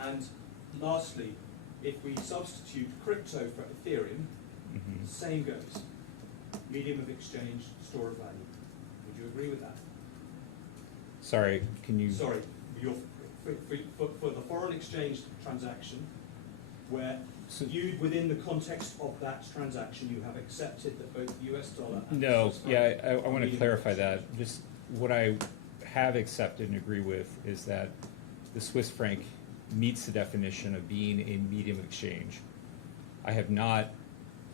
And lastly, if we substitute crypto for Ethereum, Mhm. same goes. Medium of exchange, store of value. Would you agree with that? Sorry, can you? Sorry, for the foreign exchange transaction, where So- viewed within the context of that transaction, you have accepted that both the US dollar and the No, Swiss franc yeah, I are want to medium of clarify exchange. that. Just what I have accepted and agree with is that the Swiss franc meets the definition of being a medium of exchange. I have not,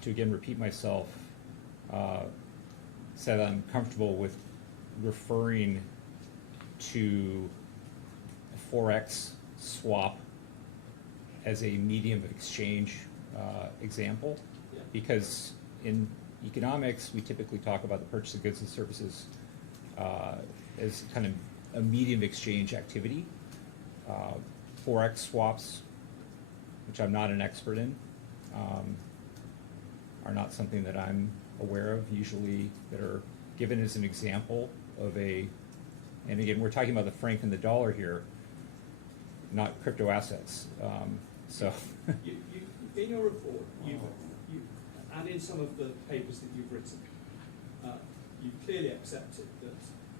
to again repeat myself, said I'm comfortable with referring to a Forex swap as a medium of exchange example, Yeah. because in economics we typically talk about the purchase of goods and services as kind of a medium of exchange activity. Forex swaps, which I'm not an expert in, are not something that I'm aware of, usually that are given as an example of and again, we're talking about the franc and the dollar here, not crypto assets. So In your report, and in some of the papers that you've written, you've clearly accepted that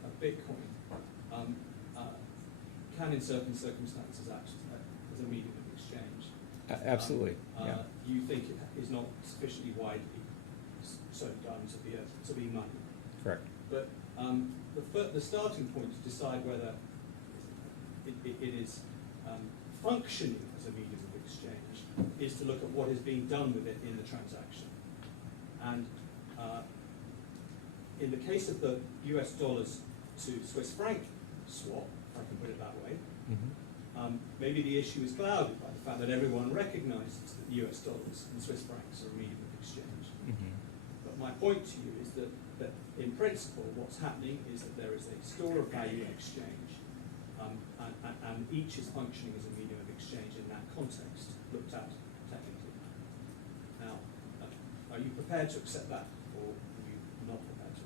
a Bitcoin can, in certain circumstances, act as a medium of exchange. absolutely, yeah. You think it is not sufficiently widely so done to be money. Correct. But the starting point to decide whether it is functioning as a medium of exchange is to look at what is being done with it in the transaction. And in the case of the US dollars to Swiss franc swap, if I can put it that way, Mhm. maybe the issue is clouded by the fact that everyone recognizes that US dollars and Swiss francs are a medium of exchange. Mhm. But my point to you is that in principle, what's happening is that there is a store of value exchange, and each is functioning as a medium of exchange in that context, looked at technically. Now, are you prepared to accept that, or are you not prepared to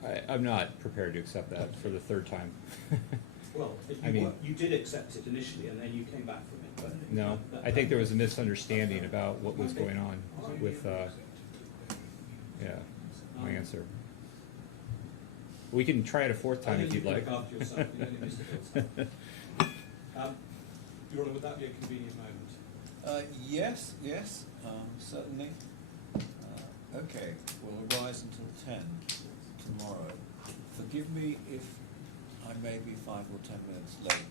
accept I'm not prepared to accept that for the third time. Well, if I you, mean- you did accept it initially, and then you came back from it, but... No, I think there was a misunderstanding about what was going on with, my answer. We can try it a fourth time if you'd like. Look after yourself, you only missed the first time. Your Honour, would that be a convenient moment? Yes, certainly. Okay, we'll rise until 10 tomorrow. Forgive me if I may be 5 or 10 minutes late.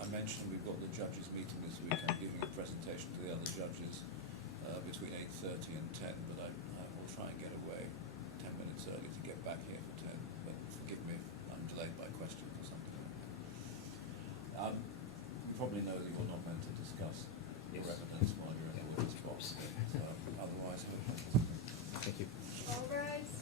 I mentioned we've got the judges' meeting this week. I'm giving a presentation to the other judges between 8:30 and 10, but I will try and get away 10 minutes early to get back here for 10, but forgive me if I'm delayed by questions or something like that. You probably know that you're not meant to discuss your evidence while you're in the witness box, but otherwise, Thank you. All rise.